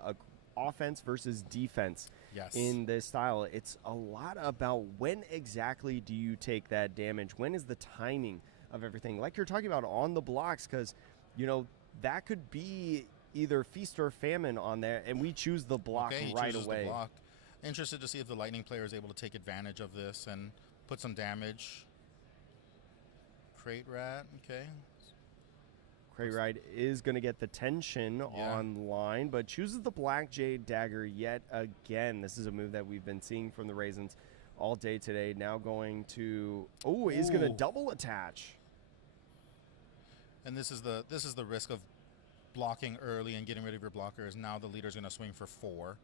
offense versus defense. Yes. In this style. It's a lot about when exactly do you take that damage? When is the timing of everything? Like you're talking about on the blocks, because, that could be either feast or famine on there, and we choose the block right away. The block. Interested to see if the Lightning player is able to take advantage of this and put some damage. Crate Rat, okay. Crate Rat is going to get the tension online, but chooses the Black Jade Dagger yet again. This is a move that we've been seeing from the Raizans all day today. Now going to, he's going to double attach. And this is the risk of blocking early and getting rid of your blockers. Now the leader's going to swing for 4.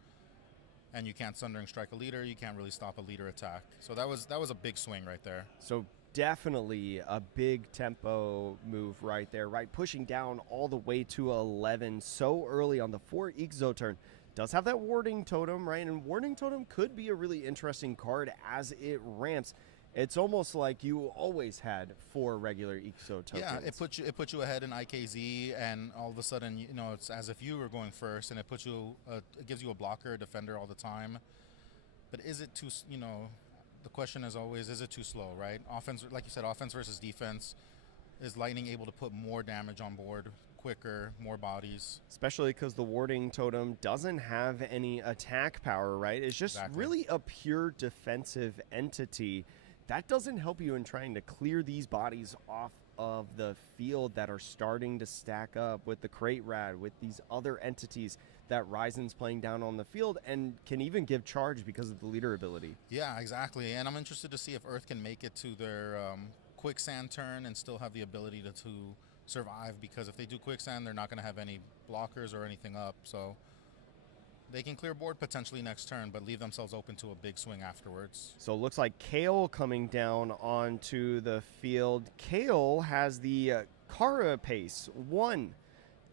And you can't Sundering Strike a leader. You can't really stop a leader attack. So that was a big swing right there. So definitely a big tempo move right there, right? Pushing down all the way to 11 so early on the 4 Ixo turn. Does have that Warding Totem, right? And Warding Totem could be a really interesting card as it ramps. It's almost like you always had 4 regular Ixo tokens. Yeah, it puts you ahead in IKZ, and all of a sudden, it's as if you were going first, and it gives you a blocker, defender all the time. But is it too? The question is always, is it too slow? Right? Offense, like you said, offense versus defense. Is Lightning able to put more damage on board quicker, more bodies? Especially because the Warding Totem doesn't have any attack power, right? It's just really a pure defensive entity. That doesn't help you in trying to clear these bodies off of the field that are starting to stack up with the Crate Rat, with these other entities that Raizan's playing down on the field and can even give charge because of the leader ability. Yeah, exactly. And I'm interested to see if Earth can make it to their Quicksand turn and still have the ability to survive, because if they do Quicksand, they're not going to have any blockers or anything up. So they can clear board potentially next turn, but leave themselves open to a big swing afterwards. So it looks like Kale coming down onto the field. Kale has the Carapace 1.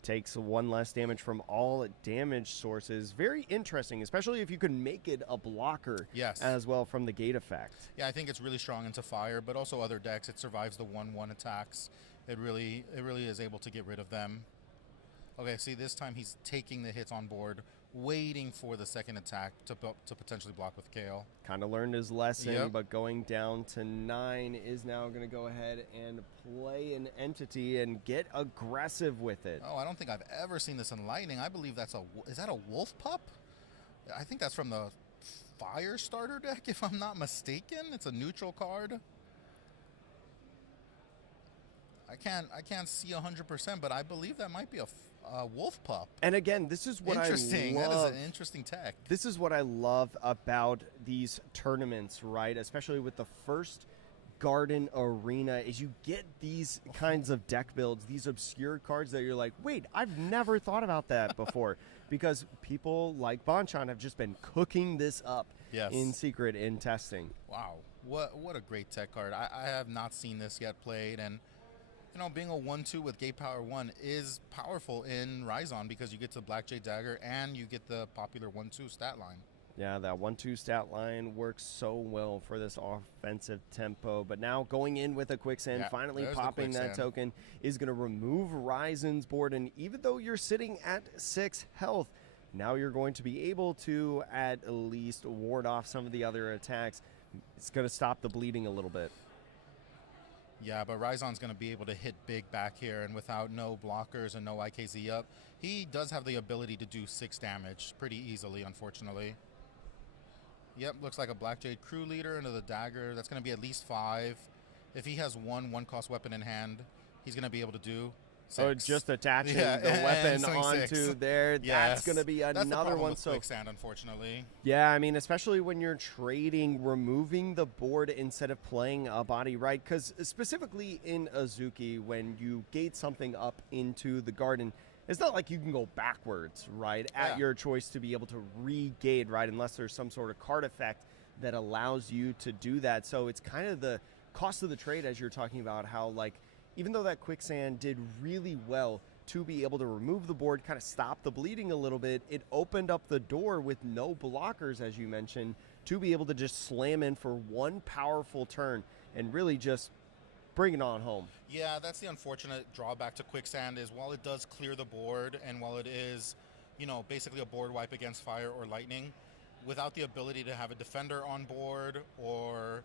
Takes 1 less damage from all damage sources. Very interesting, especially if you can make it a blocker as well from the gate effect. Yeah, I think it's really strong into fire, but also other decks. It survives the 1/1 attacks. It really is able to get rid of them. Okay, see, this time he's taking the hits on board, waiting for the second attack to potentially block with Kale. Kind of learned his lesson, but going down to 9 is now going to go ahead and play an entity and get aggressive with it. Oh, I don't think I've ever seen this in Lightning. I believe is that a Wolf Pup? I think that's from the Fire Starter deck, if I'm not mistaken. It's a neutral card. I can't see 100%, but I believe that might be a wolf pup. And again, this is what I Interesting. love. That is an interesting tech. This is what I love about these tournaments, right? Especially with the first Garden Arena, is you get these kinds of deck builds, these obscure cards that you're like, wait, I've never thought about that before. Because people like Bonchan have just been cooking this up in secret in testing. Wow. What a great tech card. I have not seen this yet played, and you know, being a 1/2 with Gate Power 1 is powerful in Raizan because you get the Black Jade Dagger and you get the popular 1/2 stat line. Yeah, that 1/2 stat line works so well for this offensive tempo. But now going in with a Quicksand, finally popping that token, is going to remove Raizan's board. And even though you're sitting at 6 health, now you're going to be able to at least ward off some of the other attacks. It's going to stop the bleeding a little bit. Yeah, but Raizan's going to be able to hit big back here, and without no blockers and no IKZ up, he does have the ability to do 6 damage pretty easily, unfortunately. Yep, looks like a Black Jade crew leader into the dagger. That's going to be at least 5. If he has one cost weapon in hand, he's going to be able to do 6. So just attaching the weapon onto there, that's going to be another one. With Quicksand, unfortunately. Yeah, I mean, especially when you're trading, removing the board instead of playing a body, right? Because specifically in Azuki, when you gate something up into the garden, it's not like you can go backwards, right, at your choice to be able to re-gate, right, unless there's some sort of card effect that allows you to do that. So it's kind of the cost of the trade, as you're talking about, how, like, even though that Quicksand did really well to be able to remove the board, kind of stop the bleeding a little bit, it opened up the door with no blockers, as you mentioned, to be able to just slam in for one powerful turn and really just bring it on home. Yeah, that's the unfortunate drawback to Quicksand, is while it does clear the board and while it is, you know, basically a board wipe against fire or lightning, without the ability to have a defender on board or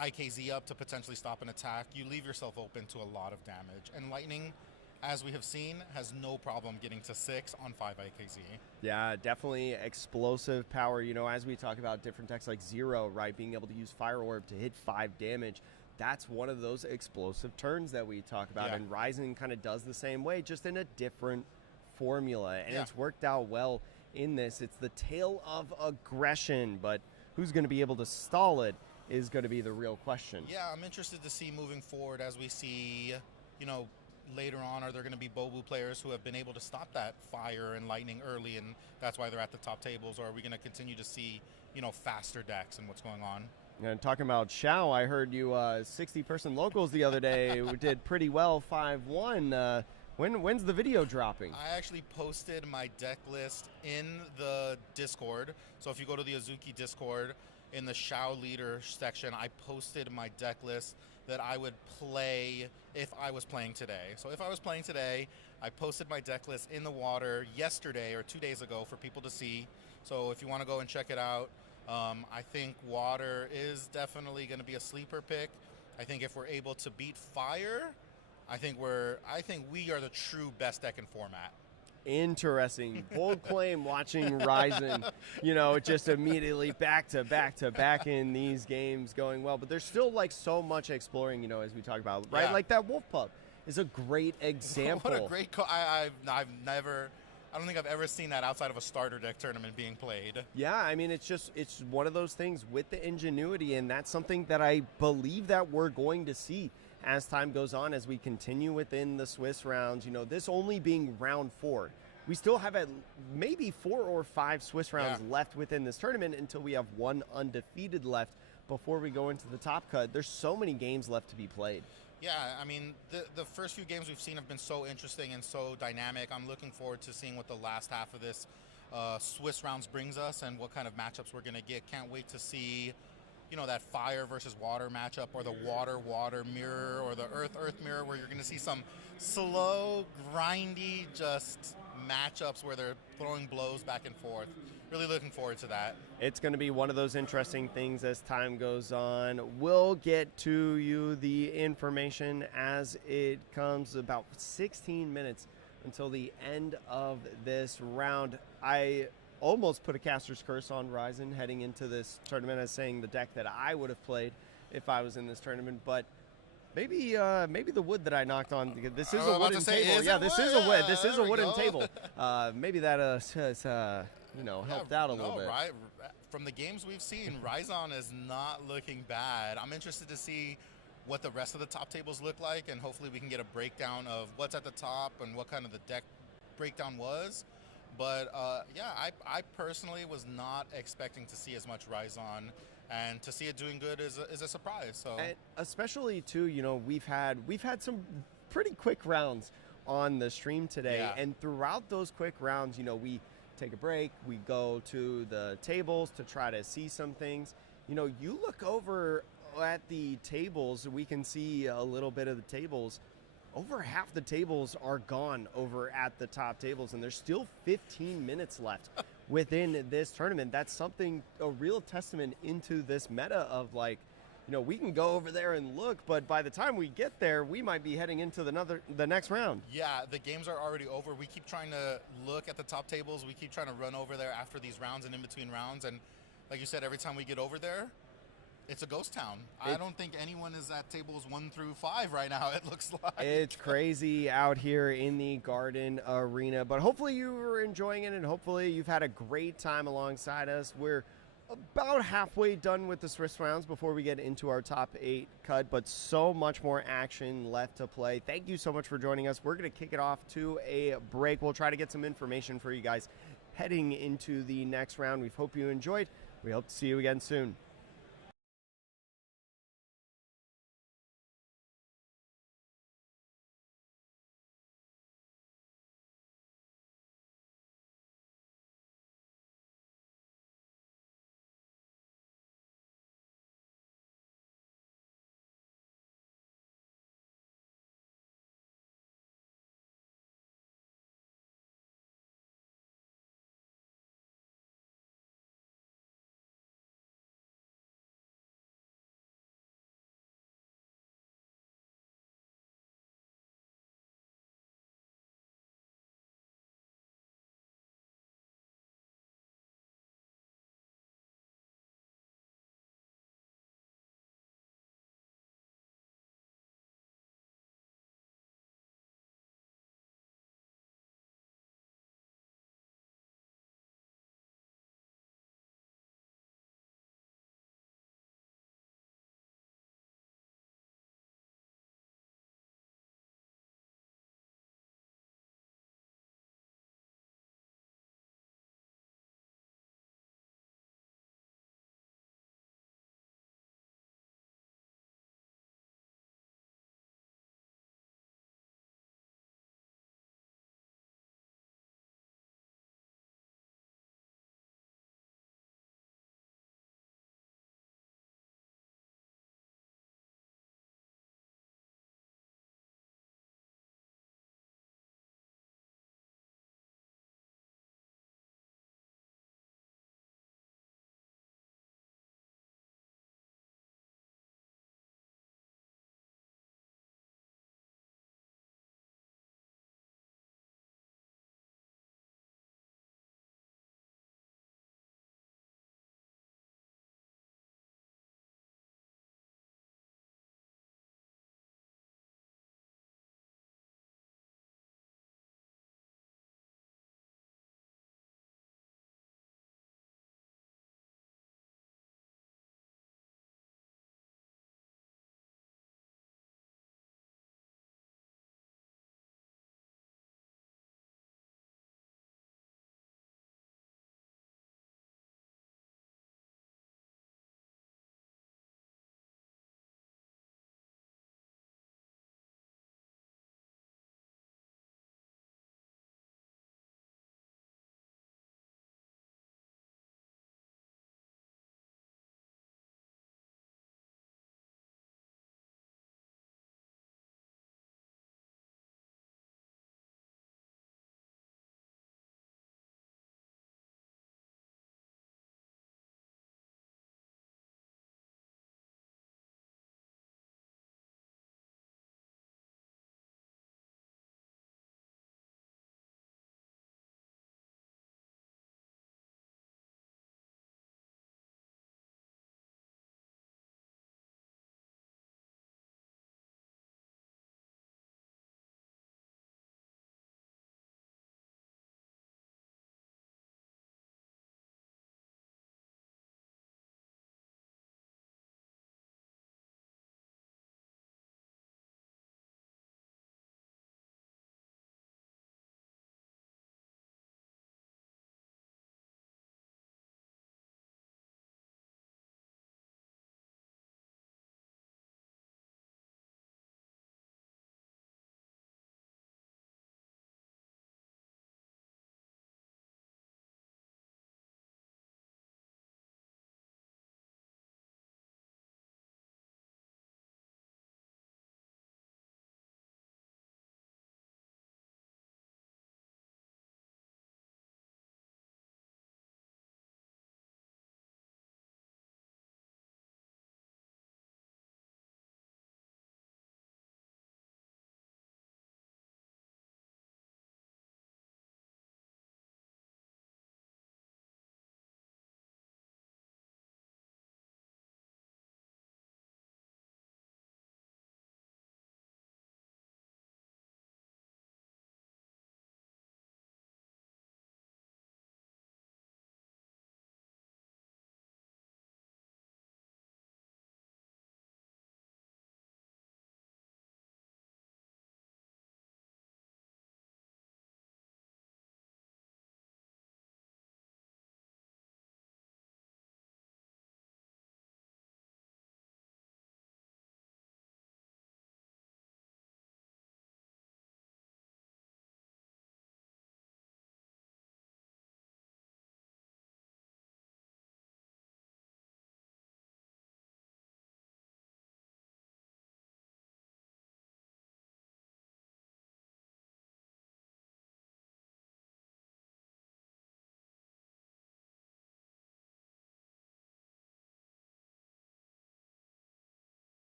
IKZ up to potentially stop an attack, you leave yourself open to a lot of damage. And lightning, as we have seen, has no problem getting to 6 on 5 IKZ. Yeah, definitely explosive power. You know, as we talk about different decks like Zero, right, being able to use Fire Orb to hit 5 damage, that's one of those explosive turns that we talk about. And Raizan kind of does the same way, just in a different formula. And it's worked out well in this. It's the tale of aggression, but who's going to be able to stall it is going to be the real question. Yeah, I'm interested to see moving forward, as we see, you know, later on, are there going to be Bobu players who have been able to stop that fire and lightning early, and that's why they're at the top tables, or are we going to continue to see, you know, faster decks and what's going on? And talking about Xiao, I heard you 60-person locals the other day did pretty well, 5-1. When's the video dropping? I actually posted my deck list in the Discord. So if you go to the Azuki Discord, in the Xiao leader section, I posted my deck list that I would play if I was playing today. So if I was playing today, I posted my deck list in the water yesterday or 2 days ago for people to see. So if you want to go and check it out, I think water is definitely going to be a sleeper pick. I think if we're able to beat fire, I think we are the true best deck in format. Interesting. Bold claim watching Raizan, you know, just immediately back to back in these games going well. But there's still, like, so much exploring, you know, as we talk about, right? Yeah. Like that Wolf Pup is a great example. What a great I don't think I've ever seen that outside of a starter deck tournament being played. Yeah, I mean, it's one of those things with the ingenuity, and that's something that I believe that we're going to see as time goes on, as we continue within the Swiss rounds. You know, this only being round 4. We still have maybe 4 or 5 Swiss rounds left within this tournament until we have one undefeated left before we go into the top cut. There's so many games left to be played. Yeah, I mean, the first few games we've seen have been so interesting and so dynamic. I'm looking forward to seeing what the last half of this Swiss rounds brings us and what kind of matchups we're going to get. Can't wait to see, you know, that fire versus water matchup, or the water mirror, or the earth mirror, where you're going to see some slow, grindy, just matchups where they're throwing blows back and forth. Really looking forward to that. It's going to be one of those interesting things as time goes on. We'll get to you the information as it comes. About 16 minutes until the end of this round. I almost put a caster's curse on Raizan heading into this tournament as saying the deck that I would have played if I was in this tournament, but maybe the wood that I knocked on. This is I was a about to wooden say, table. is Yeah, it this wood? is a wood. Yeah, This is there a we wooden go. table. Maybe that helped out a little bit. Right. From the games we've seen, Raizan is not looking bad. I'm interested to see what the rest of the top tables look like, and hopefully we can get a breakdown of what's at the top and what kind of the deck breakdown was. But yeah, I personally was not expecting to see as much Raizan, and to see it doing good is a surprise. So And especially too, we've had some pretty quick rounds on the stream today, Yeah. and throughout those quick rounds, we take a break, we go to the tables to try to see some things. You look over at the tables, we can see a little bit of the tables. Over half the tables are gone over at the top tables, and there's still 15 minutes left within this tournament. That's something, a real testament into this meta of we can go over there and look, but by the time we get there, we might be heading into the next round. yeah, the games are already over. We keep trying to look at the top tables. We keep trying to run over there after these rounds and in between rounds. And like you said, every time we get over there, it's a ghost town. I don't think anyone is at tables 1 through 5 right now, it looks like. It's crazy out here in the Garden Arena, but hopefully you were enjoying it, and hopefully you've had a great time alongside us. We're about halfway done with the Swiss rounds before we get into our top 8 cut, but so much more action left to play. Thank you so much for joining us. We're going to kick it off to a break. We'll try to get some information for you guys heading into the next round. We hope you enjoyed. We hope to see you again soon.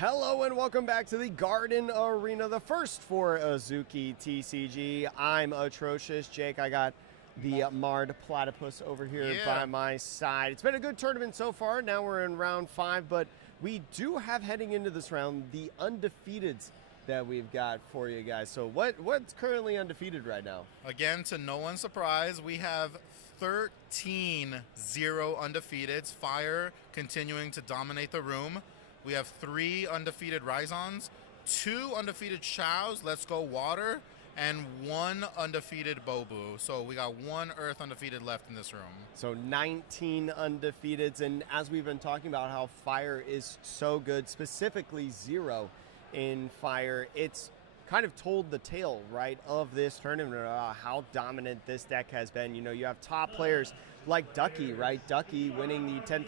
Hello and welcome back to the Garden Arena, the first for Azuki TCG. I'm Atrocious Jake. I got the Marred Platypus over here by my side. It's been a good tournament so far. Now we're in round 5, but we do have heading into this round the undefeateds that we've got for you guys. So what's currently undefeated right now? Again, to no one's surprise, we have 13-0 undefeateds. Fire continuing to dominate the room. We have 3 undefeated Raizans, 2 undefeated Shaos, Let's Go Water, and 1 undefeated Bobu. So we got 1 Earth undefeated left in this room. So 19 undefeateds, and as we've been talking about how Fire is so good, specifically 0 in Fire, it's kind of told the tale, right, of this tournament, how dominant this deck has been. You know, you have top players like Ducky, right? Ducky winning the $10,000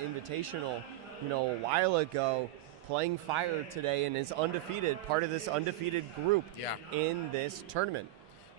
Invitational, you know, a while ago, playing Fire today and is undefeated, part of this undefeated group in this tournament.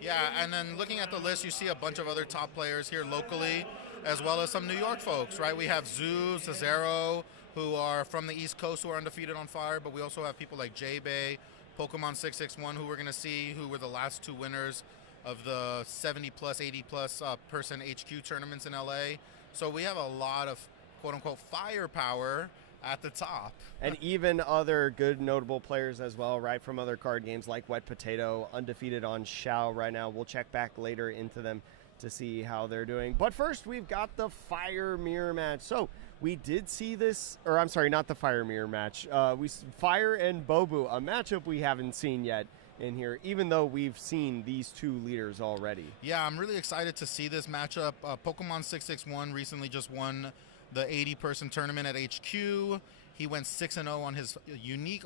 Yeah, and then looking at the list, you see a bunch of other top players here locally, as well as some New York folks, right? We have Zoo, Cesaro, who are from the East Coast, who are undefeated on Fire, but we also have people like J-Bay, Pokemon 661, who we're going to see, who were the last 2 winners of the 70-plus, 80-plus person HQ tournaments in LA. So we have a lot of quote-unquote firepower at the top. And even other good notable players as well, right, from other card games like Wet Potato, undefeated on Shao right now. We'll check back later into them to see how they're doing. But first, we've got the Fire Mirror match. So we did see this, or I'm sorry, not the Fire Mirror match. Fire and Bobu, a matchup we haven't seen yet in here, even though we've seen these 2 leaders already. Yeah, I'm really excited to see this matchup. Pokemon 661 recently just won the 80-person tournament at HQ. He went 6-0 on his unique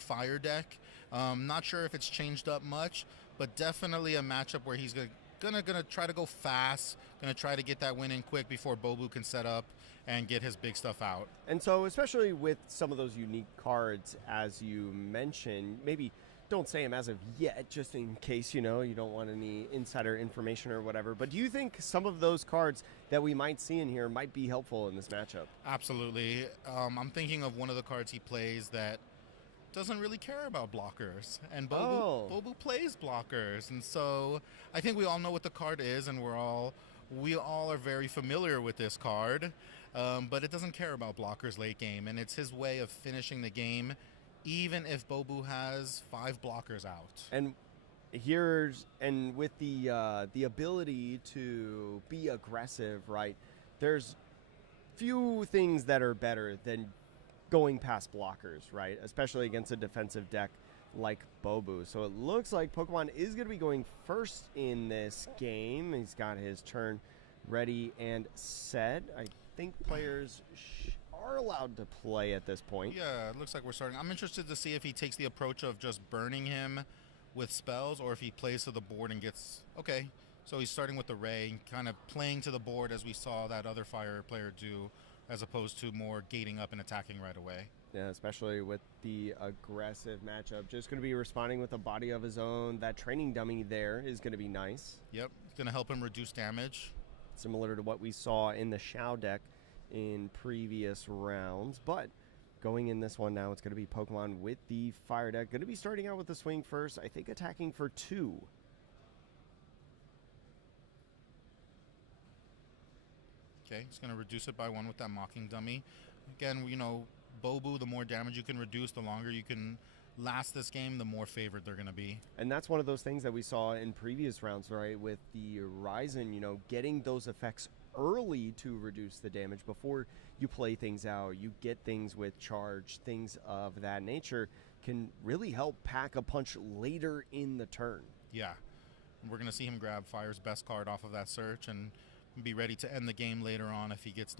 Fire deck. Not sure if it's changed up much, but definitely a matchup where he's gonna try to go fast, gonna try to get that win in quick before Bobu can set up and get his big stuff out. And so, especially with some of those unique cards, as you mentioned, maybe don't say them as of yet, just in case, you know, you don't want any insider information or whatever. But do you think some of those cards that we might see in here might be helpful in this matchup? Absolutely. I'm thinking of one of the cards he plays that doesn't really care about blockers, and Bobu plays blockers, and so I think we all know what the card is, and we all are very familiar with this card, but it doesn't care about blockers late game, and it's his way of finishing the game even if Bobu has 5 blockers out. And with the ability to be aggressive, right, there's few things that are better than going past blockers, right, especially against a defensive deck like Bobu. So it looks like Pokemon is going to be going first in this game. He's got his turn ready and set. I think players are allowed to play at this point. Yeah, it looks like we're starting. I'm interested to see if he takes the approach of just burning him with spells, or if he plays to the board and gets... Okay, so he's starting with the Ray, kind of playing to the board as we saw that other Fire player do, as opposed to more gating up and attacking right away. Yeah, especially with the aggressive matchup. Just going to be responding with a body of his own. That training dummy there is going to be nice. Yep, it's going to help him reduce damage. Similar to what we saw in the Shao deck in previous rounds. But going in this one now, it's going to be Pokemon with the Fire deck. Going to be starting out with the swing first. I think attacking for 2. Okay, he's going to reduce it by 1 with that Mocking Dummy. Again, you know, Bobu, the more damage you can reduce, the longer you can last this game, the more favored they're going to be. And that's one of those things that we saw in previous rounds, right, with the Raizan, you know, getting those effects early to reduce the damage before you play things out. You get things with charge, things of that nature can really help pack a punch later in the turn. Yeah, we're going to see him grab Fire's best card off of that search and be ready to end the game later on if he gets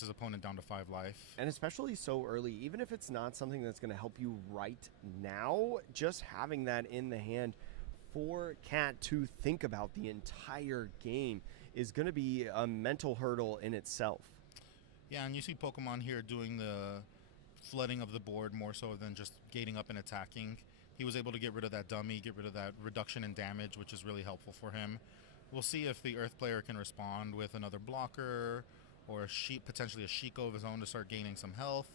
his opponent down to 5 life. And especially so early, even if it's not something that's going to help you right now, just having that in the hand for Cat to think about the entire game is going to be a mental hurdle in itself. Yeah, and you see Pokemon here doing the flooding of the board more so than just gating up and attacking. He was able to get rid of that dummy, get rid of that reduction in damage, which is really helpful for him. We'll see if the Earth player can respond with another blocker or potentially a Shiko of his own to start gaining some health.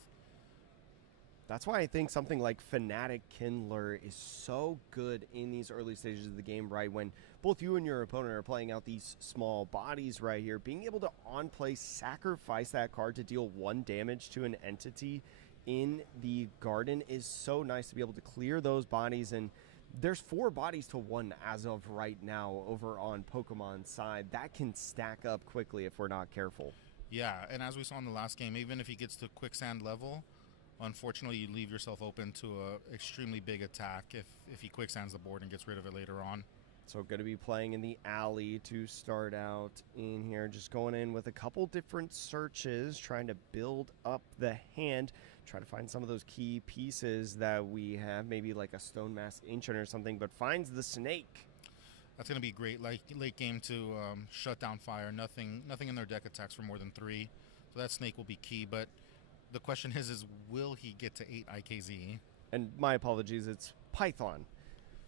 That's why I think something like Fnatic Kindler is so good in these early stages of the game, right? When both you and your opponent are playing out these small bodies right here, being able to on play sacrifice that card to deal 1 damage to an entity in the garden is so nice to be able to clear those bodies. And there's 4 bodies to 1 as of right now over on Pokemon's side. That can stack up quickly if we're not careful. Yeah, and as we saw in the last game, even if he gets to quicksand level, unfortunately, you leave yourself open to a extremely big attack if he quicksands the board and gets rid of it later on. So going to be playing in the alley to start out in here. Just going in with a couple different searches, trying to build up the hand. Try to find some of those key pieces that we have, maybe like a Stone Mask Ancient or something, but finds the snake. That's going to be great, like late game to shut down fire. Nothing in their deck attacks for more than 3. So that snake will be key, but the question is will he get to 8 IKZ? And my apologies, it's Python.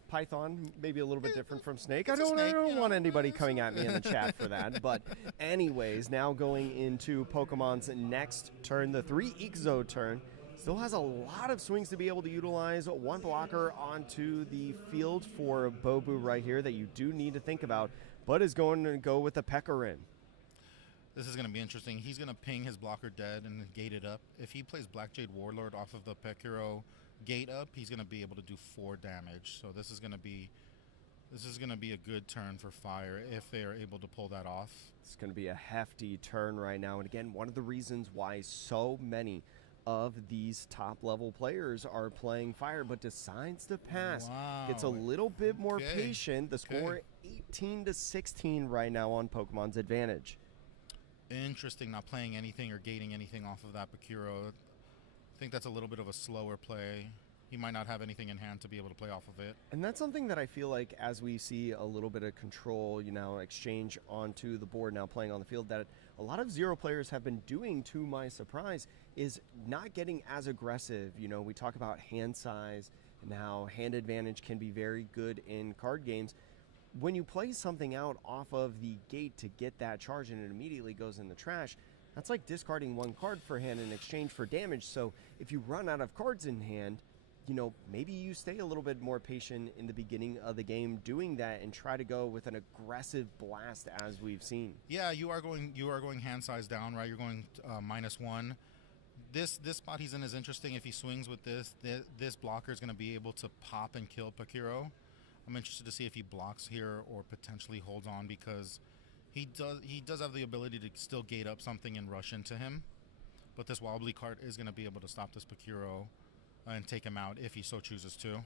Python, maybe a little bit different from Snake. I It's a don't snake, want anybody coming at me in the chat for that. But anyways, now going into Pokemon's next turn, the 3 Ixo turn. Still has a lot of swings to be able to utilize. 1 blocker onto the field for Bobu right here that you do need to think about, but is going to go with the Pekkarin. This is going to be interesting. He's going to ping his blocker dead and gate it up. If he plays Black Jade Warlord off of the Pekiro gate up, he's going to be able to do 4 damage. So this is going to be a good turn for Fire if they are able to pull that off. It's going to be a hefty turn right now. And again, one of the reasons why so many of these top level players are playing Fire but decides to pass. Wow. It's a little bit more Okay. patient. The score 18-16 right now on Pokemon's advantage. Interesting, not playing anything or gating anything off of that Bakuro. I think that's a little bit of a slower play. He might not have anything in hand to be able to play off of it. And that's something that I feel like as we see a little bit of control, exchange onto the board now playing on the field, that a lot of Zero players have been doing, to my surprise, is not getting as aggressive. We talk about hand size and how hand advantage can be very good in card games. When you play something out off of the gate to get that charge and it immediately goes in the trash, that's like discarding 1 card for hand in exchange for damage. So if you run out of cards in hand, maybe you stay a little bit more patient in the beginning of the game doing that and try to go with an aggressive blast as we've seen. Yeah, you are going hand size down, right? You're going -1. This spot he's in is interesting. If he swings with this blocker is going to be able to pop and kill Pakiro. I'm interested to see if he blocks here or potentially holds on, because he does have the ability to still gate up something and rush into him. But this wobbly card is going to be able to stop this Pakiro and take him out if he so chooses to.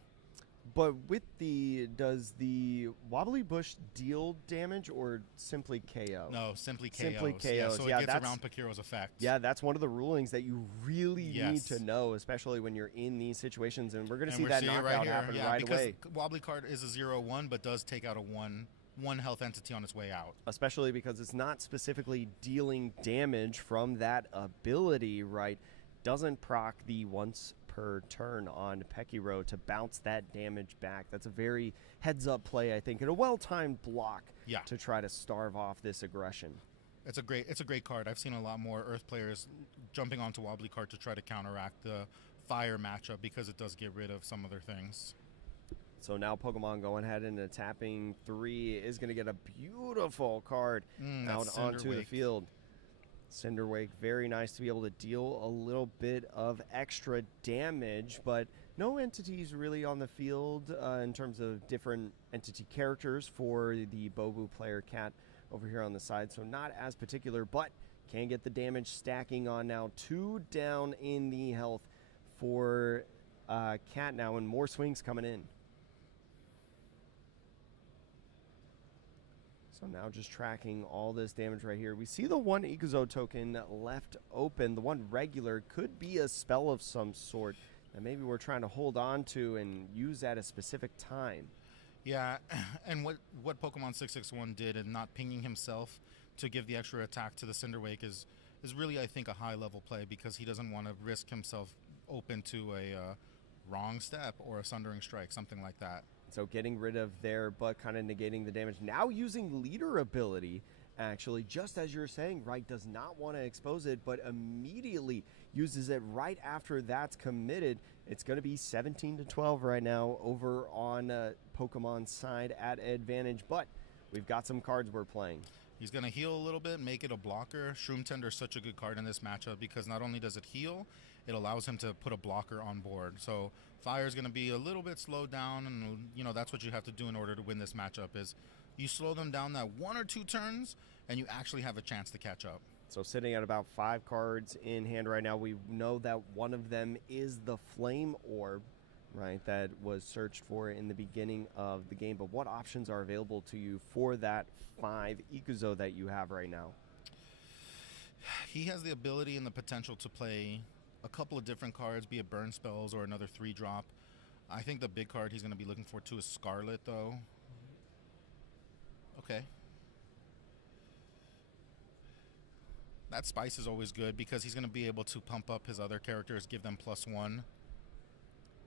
But does the Wobbly Bush deal damage or simply KO? No, simply KOs. Simply KOs. Yeah, so Yeah, it gets around Pakiro's effect. Yeah, that's one of the rulings that you really need Yes. to know, especially when you're in these situations. And we're going to see we're that seeing it knockout here. happen Yeah, right because away. Wobbly card is a 0/1, but does take out a one health entity on its way out. Especially because it's not specifically dealing damage from that ability, right? Doesn't proc the once per turn on Pekiro to bounce that damage back. That's a very heads-up play, I think, and a well-timed block to try to starve off this aggression. It's a great card. I've seen a lot more Earth players jumping onto Wobbly card to try to counteract the Fire matchup, because it does get rid of some other things. So now Pokemon going ahead and tapping 3 is going to get a beautiful card out onto the field. Cinderwake, very nice to be able to deal a little bit of extra damage, but no entities really on the field in terms of different entity characters for the Bobu player Cat over here on the side, so not as particular, but can get the damage stacking on now. 2 down in the health for Cat now, and more swings coming in. So now just tracking all this damage right here. We see the 1 Ikuzo token left open. The 1 regular could be a spell of some sort that maybe we're trying to hold on to and use at a specific time. Yeah, and what Pokemon 661 did in not pinging himself to give the extra attack to the Cinderwake is really, I think, a high-level play, because he doesn't want to risk himself open to a wrong step or a Sundering Strike, something like that. So getting rid of there, but kind of negating the damage. Now using leader ability actually, just as you're saying, right, does not want to expose it, but immediately uses it right after that's committed. It's going to be 17-12 right now over on Pokemon's side at advantage, but we've got some cards we're playing. He's going to heal a little bit, make it a blocker. Shroom Tender is such a good card in this matchup because not only does it heal, it allows him to put a blocker on board. So Fire is going to be a little bit slowed down, and that's what you have to do in order to win this matchup is you slow them down that 1 or 2 turns, and you actually have a chance to catch up. So sitting at about 5 cards in hand right now, we know that one of them is the Flame Orb, right, that was searched for in the beginning of the game. But what options are available to you for that 5 Ikuzo that you have right now? He has the ability and the potential to play a couple of different cards, be it burn spells or another 3-drop. I think the big card he's going to be looking for too is Scarlet, though. Okay. That Spice is always good because he's going to be able to pump up his other characters, give them +1.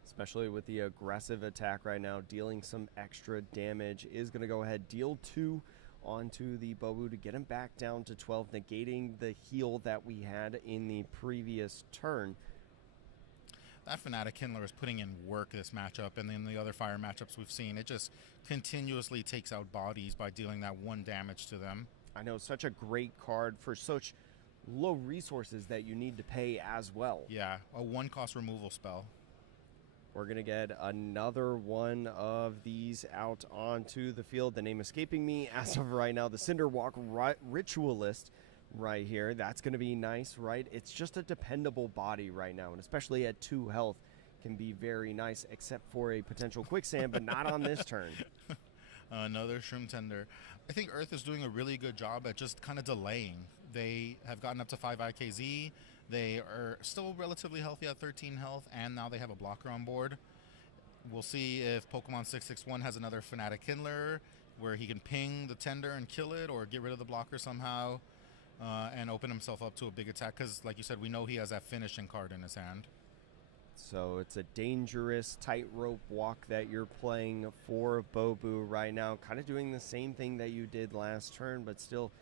Especially with the aggressive attack right now, dealing some extra damage. Is going to go ahead, deal 2 onto the Bobu to get him back down to 12, negating the heal that we had in the previous turn. That Fnatic Kindler is putting in work this matchup, and then the other Fire matchups we've seen, it just continuously takes out bodies by dealing that 1 damage to them. I know, such a great card for such low resources that you need to pay as well. Yeah, a 1-cost removal spell. We're going to get another one of these out onto the field. The name escaping me as of right now, the Cinderwalk Ritualist right here. That's going to be nice, right? It's just a dependable body right now, and especially at 2 health can be very nice, except for a potential quicksand, but not on this turn. Another Shroom Tender. I think Earth is doing a really good job at just kind of delaying. They have gotten up to 5 IKZ. They are still relatively healthy at 13 health, and now they have a blocker on board. We'll see if Pokemon 661 has another Fnatic Kindler where he can ping the Tender and kill it or get rid of the blocker somehow and open himself up to a big attack because, like you said, we know he has that finishing card in his hand. So it's a dangerous tightrope walk that you're playing for Bobu right now. Kind of doing the same thing that you did last turn, but still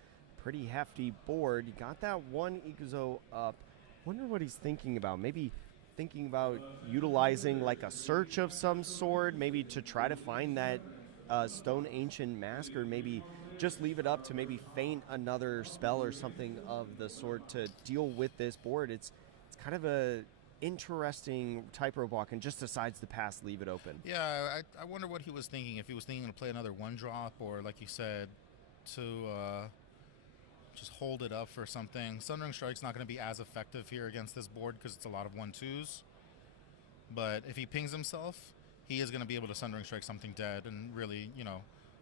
pretty hefty board. You got that 1 Ikuzo up. Wonder what he's thinking about. Maybe thinking about utilizing like a search of some sort, maybe to try to find that Stone Ancient Mask, or maybe just leave it up to maybe feint another spell or something of the sort to deal with this board. It's kind of a interesting tightrope walk, and just decides to pass, leave it open. Yeah, I wonder what he was thinking. If he was thinking to play another 1-drop, or like you said, to just hold it up for something. Sundering Strike's not going to be as effective here against this board because it's a lot of 1-2s. But if he pings himself, he is going to be able to Sundering Strike something dead and really,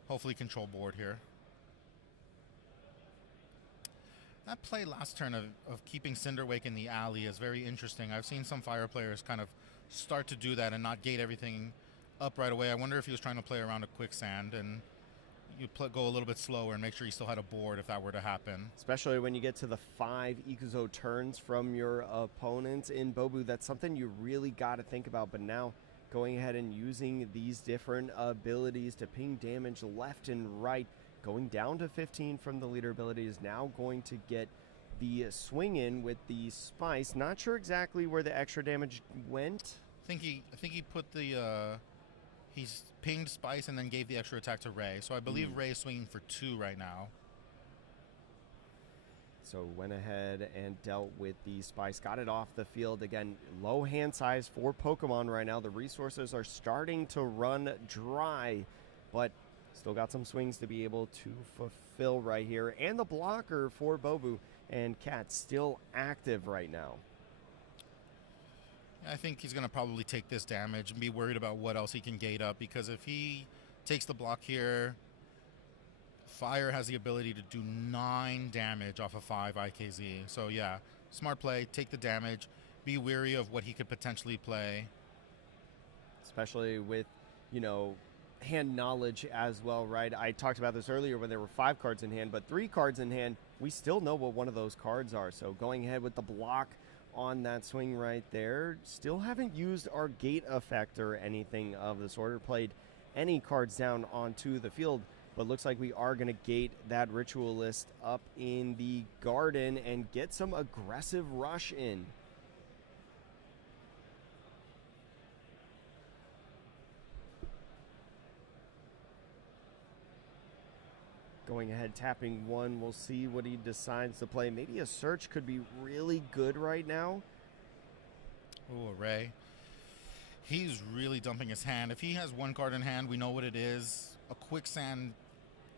hopefully control board here. That play last turn of keeping Cinderwake in the alley is very interesting. I've seen some Fire players kind of start to do that and not gate everything up right away. I wonder if he was trying to play around a quicksand and you go a little bit slower and make sure you still had a board if that were to happen. Especially when you get to the 5 Ikuzo turns from your opponents in Bobu, that's something you really got to think about. But now going ahead and using these different abilities to ping damage left and right, going down to 15 from the leader ability, is now going to get the swing in with the Spice. Not sure exactly where the extra damage went. I think he put the he's pinged Spice and then gave the extra attack to Ray. So I believe Ray is swinging for 2 right now. So went ahead and dealt with the Spice, got it off the field. Again, low hand size for Pokemon right now. The resources are starting to run dry, but still got some swings to be able to fulfill right here. And the blocker for Bobu and Cat still active right now. I think he's going to probably take this damage and be worried about what else he can gate up, because if he takes the block here, Fire has the ability to do 9 damage off of 5 IKZ. So yeah, smart play, take the damage, be wary of what he could potentially play. Especially with, hand knowledge as well, right? I talked about this earlier when there were 5 cards in hand, but 3 cards in hand, we still know what one of those cards are. So going ahead with the block on that swing right there. Still haven't used our gate effect or anything of the sort, or played any cards down onto the field. But looks like we are going to gate that Ritualist up in the garden and get some aggressive rush in. Going ahead, tapping 1. We'll see what he decides to play. Maybe a search could be really good right now. Oh, Ray. He's really dumping his hand. If he has 1 card in hand, we know what it is. A Quicksand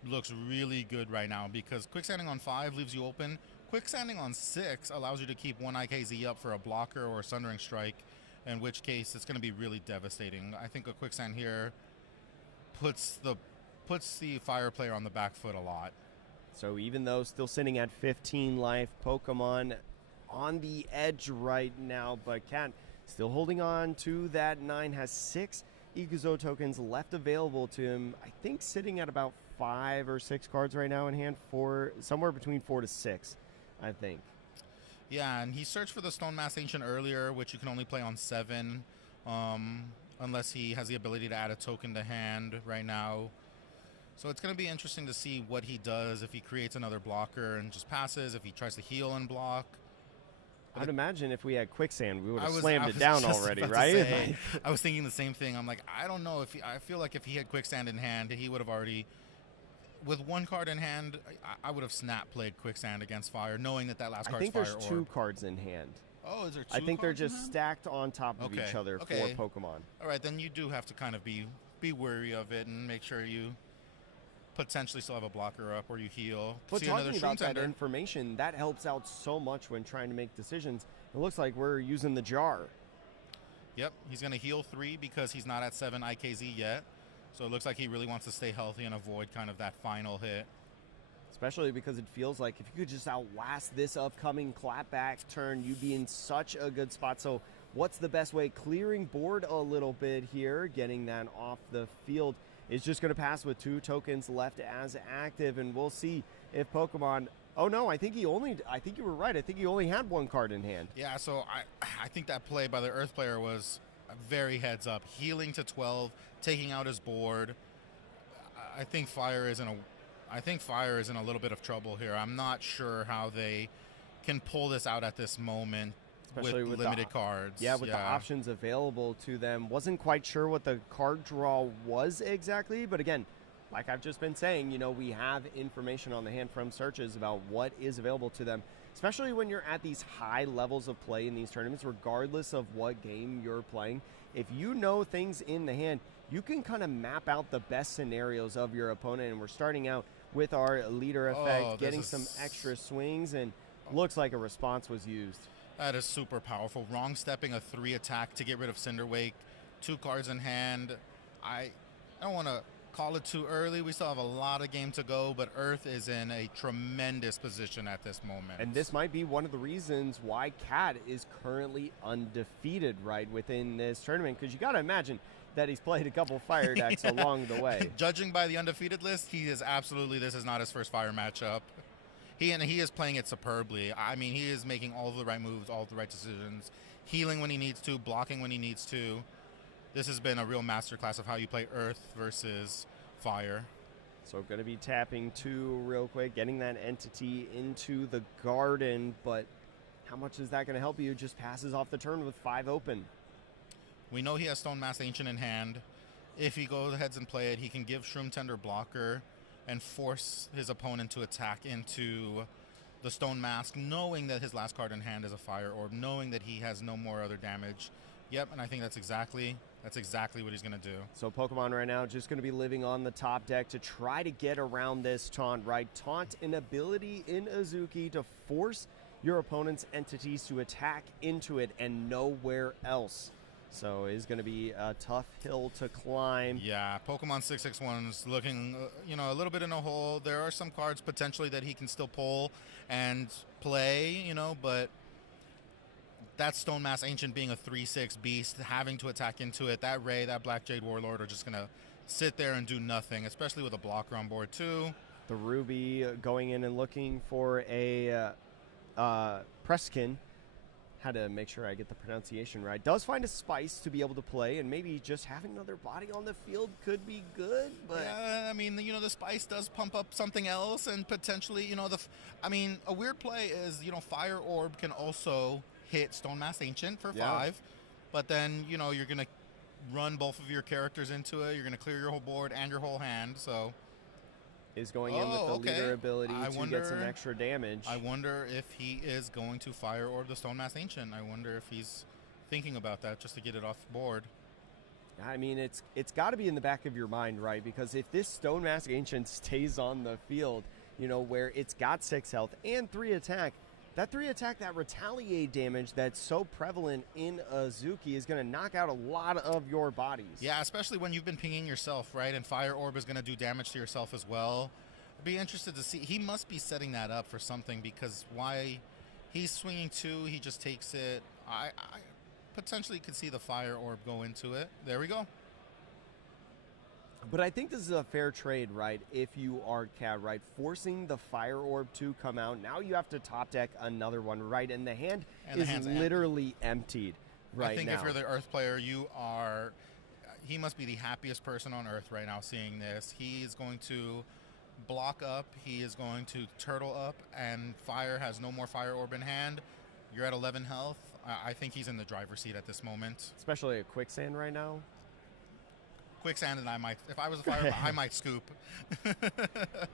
looks really good right now because Quicksanding on 5 leaves you open. Quicksanding on 6 allows you to keep 1 IKZ up for a blocker or a Sundering Strike, in which case it's going to be really devastating. I think a Quicksand here puts the Fire player on the back foot a lot. So even though still sitting at 15 life, Pokemon on the edge right now, but Cat still holding on to that 9, has 6 Iguzo tokens left available to him. I think sitting at about 5 or 6 cards right now in hand, for somewhere between 4 to 6, I think. Yeah, and he searched for the Stone Mass Ancient earlier, which you can only play on 7, unless he has the ability to add a token to hand right now. So it's going to be interesting to see what he does, if he creates another blocker and just passes, if he tries to heal and block. I'd imagine if we had Quicksand, we would have slammed it down already, right? I was thinking the same thing. I'm like, I don't know. I feel like if he had Quicksand in hand, he would have already, with 1 card in hand, I would have snap played Quicksand against Fire, knowing that last card's Fire Orb. I think there's 2 cards in hand. Oh, is there 2 I think they're just in hand? stacked on top of each other for Pokemon. All right, then you do have to kind of be wary of it and make sure you potentially still have a blocker up or you heal. But talking about that information, that helps out so much when trying to make decisions. It looks like we're using the jar. Yep, he's going to heal 3 because he's not at 7 IKZ yet. So it looks like he really wants to stay healthy and avoid kind of that final hit. Especially because it feels like if you could just outlast this upcoming clapback turn, you'd be in such a good spot. So what's the best way? Clearing board a little bit here, getting that off the field. Is just going to pass with 2 tokens left as active, and we'll see if Pokemon... Oh, no, I think you were right. I think he only had 1 card in hand. Yeah, so I think that play by the Earth player was very heads up. Healing to 12, taking out his board. I think Fire is in a little bit of trouble here. I'm not sure how they can pull this out at this moment. Especially with limited cards. Yeah, with the options available to them. Wasn't quite sure what the card draw was exactly, but again, like I've just been saying, we have information on the hand from searches about what is available to them, especially when you're at these high levels of play in these tournaments, regardless of what game you're playing. If you know things in the hand, you can kind of map out the best scenarios of your opponent, and we're starting out with our leader effect, getting some extra swings, and looks like a response was used. That is super powerful. Wrong stepping a 3 attack to get rid of Cinderwake. 2 cards in hand. I don't want to call it too early. We still have a lot of game to go, but Earth is in a tremendous position at this moment. And this might be one of the reasons why Cat is currently undefeated right within this tournament, because you got to imagine that he's played a couple Fire decks along the way. Judging by the undefeated list, this is not his first Fire matchup. He is playing it superbly. I mean, he is making all of the right moves, all of the right decisions, healing when he needs to, blocking when he needs to. This has been a real masterclass of how you play Earth versus Fire. So going to be tapping 2 real quick, getting that entity into the garden, but how much is that going to help you? Just passes off the turn with 5 open. We know he has Stone Mass Ancient in hand. If he goes ahead and play it, he can give Shroom Tender blocker and force his opponent to attack into the Stone Mask, knowing that his last card in hand is a Fire Orb, knowing that he has no more other damage. Yep, and I think that's exactly what he's going to do. So Pokemon right now just going to be living on the top deck to try to get around this taunt, right? Taunt, an ability in Azuki to force your opponent's entities to attack into it and nowhere else. So it's going to be a tough hill to climb. Yeah, Pokemon 661's looking, a little bit in a hole. There are some cards potentially that he can still pull and play, but that Stone Mass Ancient being a 3/6 beast, having to attack into it, that Ray, that Black Jade Warlord are just going to sit there and do nothing, especially with a blocker on board too. The Ruby going in and looking for a Preskin. Had to make sure I get the pronunciation right. Does find a spice to be able to play, and maybe just having another body on the field could be good. But yeah, I mean, the spice does pump up something else, and potentially, a weird play is, Fire Orb can also hit Stone Mask Ancient for 5, but then, you're going to run both of your characters into it. You're going to clear your whole board and your whole hand, so... Is going in with the leader ability to get some extra damage. I wonder if he is going to Fire Orb the Stone Mask Ancient. I wonder if he's thinking about that just to get it off the board. I mean, it's got to be in the back of your mind, right? Because if this Stone Mask Ancient stays on the field, where it's got 6 health and 3 attack, that 3 attack, that retaliate damage that's so prevalent in Azuki is going to knock out a lot of your bodies. Yeah, especially when you've been pinging yourself, right? And Fire Orb is going to do damage to yourself as well. I'd be interested to see. He must be setting that up for something, because why he's swinging 2, he just takes it. I potentially could see the Fire Orb go into it. There we go. But I think this is a fair trade, right? If you are Cat, right? Forcing the Fire Orb to come out. Now you have to top deck another one, right? And the hand is literally emptied right now. I think if you're the Earth player, he must be the happiest person on Earth right now seeing this. He is going to block up. He is going to turtle up, and Fire has no more Fire Orb in hand. You're at 11 health. I think he's in the driver's seat at this moment. Especially a Quicksand right now. Quicksand, and if I was a Fire, I might scoop.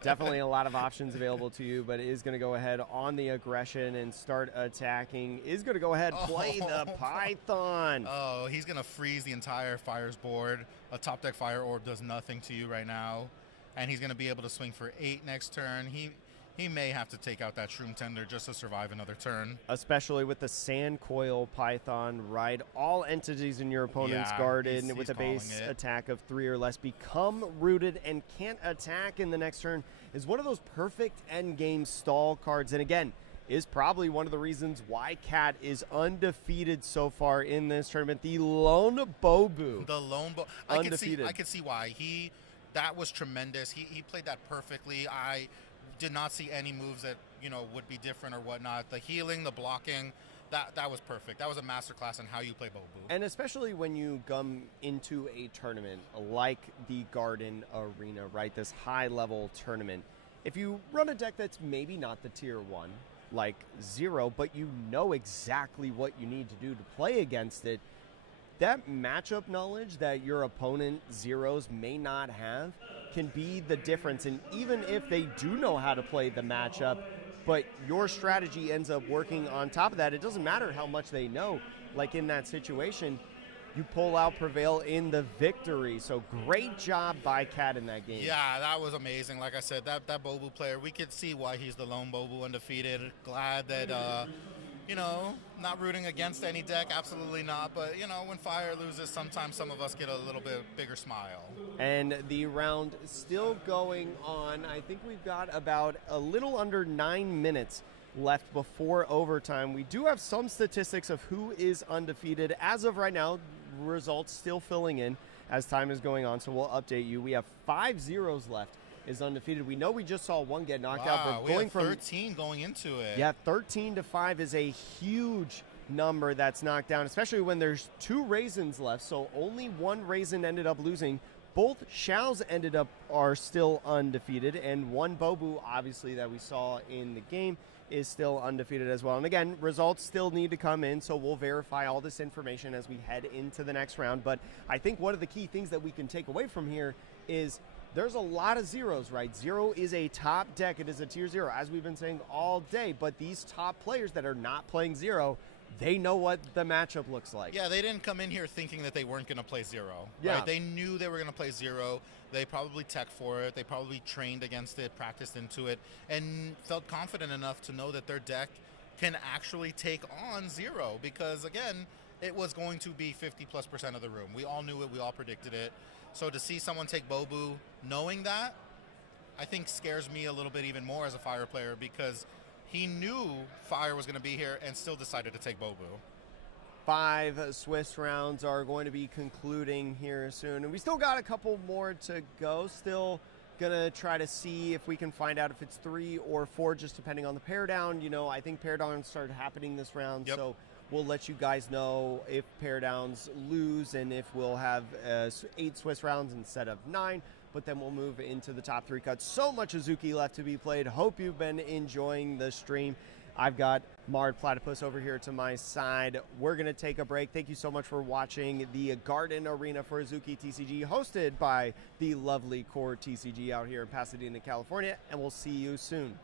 Definitely a lot of options available to you, but is going to go ahead on the aggression and start attacking. Is going to go ahead play the Python. Oh, he's going to freeze the entire Fire's board. A top deck Fire Orb does nothing to you right now, and he's going to be able to swing for 8 next turn. He may have to take out that Shroom Tender just to survive another turn. Especially with the Sand Coil Python, right? All entities in your opponent's garden with a base attack of 3 or less become rooted and can't attack in the next turn is one of those perfect endgame stall cards. And again, is probably one of the reasons why Cat is undefeated so far in this tournament. The lone Bobu. The lone Bobu. I can see why. That was tremendous. He played that perfectly. I did not see any moves that would be different or whatnot. The healing, the blocking, that was perfect. That was a masterclass in how you play Bobu. And especially when you come into a tournament like the Garden Arena, right? This high-level tournament. If you run a deck that's maybe not the tier 1, like 0, but you know exactly what you need to do to play against it, that matchup knowledge that your opponent zeros may not have can be the difference. And even if they do know how to play the matchup, but your strategy ends up working on top of that, it doesn't matter how much they know. Like in that situation, you pull out Prevail in the victory. So great job by Cat in that game. Yeah, that was amazing. Like I said, that Bobu player, we could see why he's the lone Bobu undefeated. Glad that, not rooting against any deck, absolutely not. But, when Fire loses, sometimes some of us get a little bit bigger smile. And the round still going on. I think we've got about a little under 9 minutes left before overtime. We do have some statistics of who is undefeated. As of right now, results still filling in as time is going on, so we'll update you. We have 5 zeros left. Is undefeated. We know we just saw one get knocked out, but going from 13 going into it. Yeah, 13 to 5 is a huge number that's knocked down, especially when there's 2 Raizans left. So only 1 Raizan ended up losing. Both Xiaos are still undefeated, and 1 Bobu, obviously, that we saw in the game is still undefeated as well. And again, results still need to come in, so we'll verify all this information as we head into the next round. But I think one of the key things that we can take away from here is there's a lot of zeros, right? 0 is a top deck. It is a tier 0, as we've been saying all day. But these top players that are not playing 0, they know what the matchup looks like. Yeah, they didn't come in here thinking that they weren't going to play 0. Yeah. Right? They knew they were going to play 0. They probably tech for it. They probably trained against it, practiced into it, and felt confident enough to know that their deck can actually take on 0. Because, again, it was going to be 50+% of the room. We all knew it. We all predicted it. So to see someone take Bobu knowing that, I think scares me a little bit even more as a Fire player, because he knew Fire was going to be here and still decided to take Bobu. 5 Swiss rounds are going to be concluding here soon. And we still got a couple more to go. Still going to try to see if we can find out if it's 3 or 4, just depending on the pair down. I think pair downs started happening this round. Yep. So We'll let you guys know if pair downs lose and if we'll have 8 Swiss rounds instead of 9. But then we'll move into the top 3 cuts. So much Azuki left to be played. Hope you've been enjoying the stream. I've got Marred Platypus over here to my side. We're going to take a break. Thank you so much for watching the Garden Arena for Azuki TCG, hosted by the lovely CoreTCG out here in Pasadena, California, and we'll see you soon.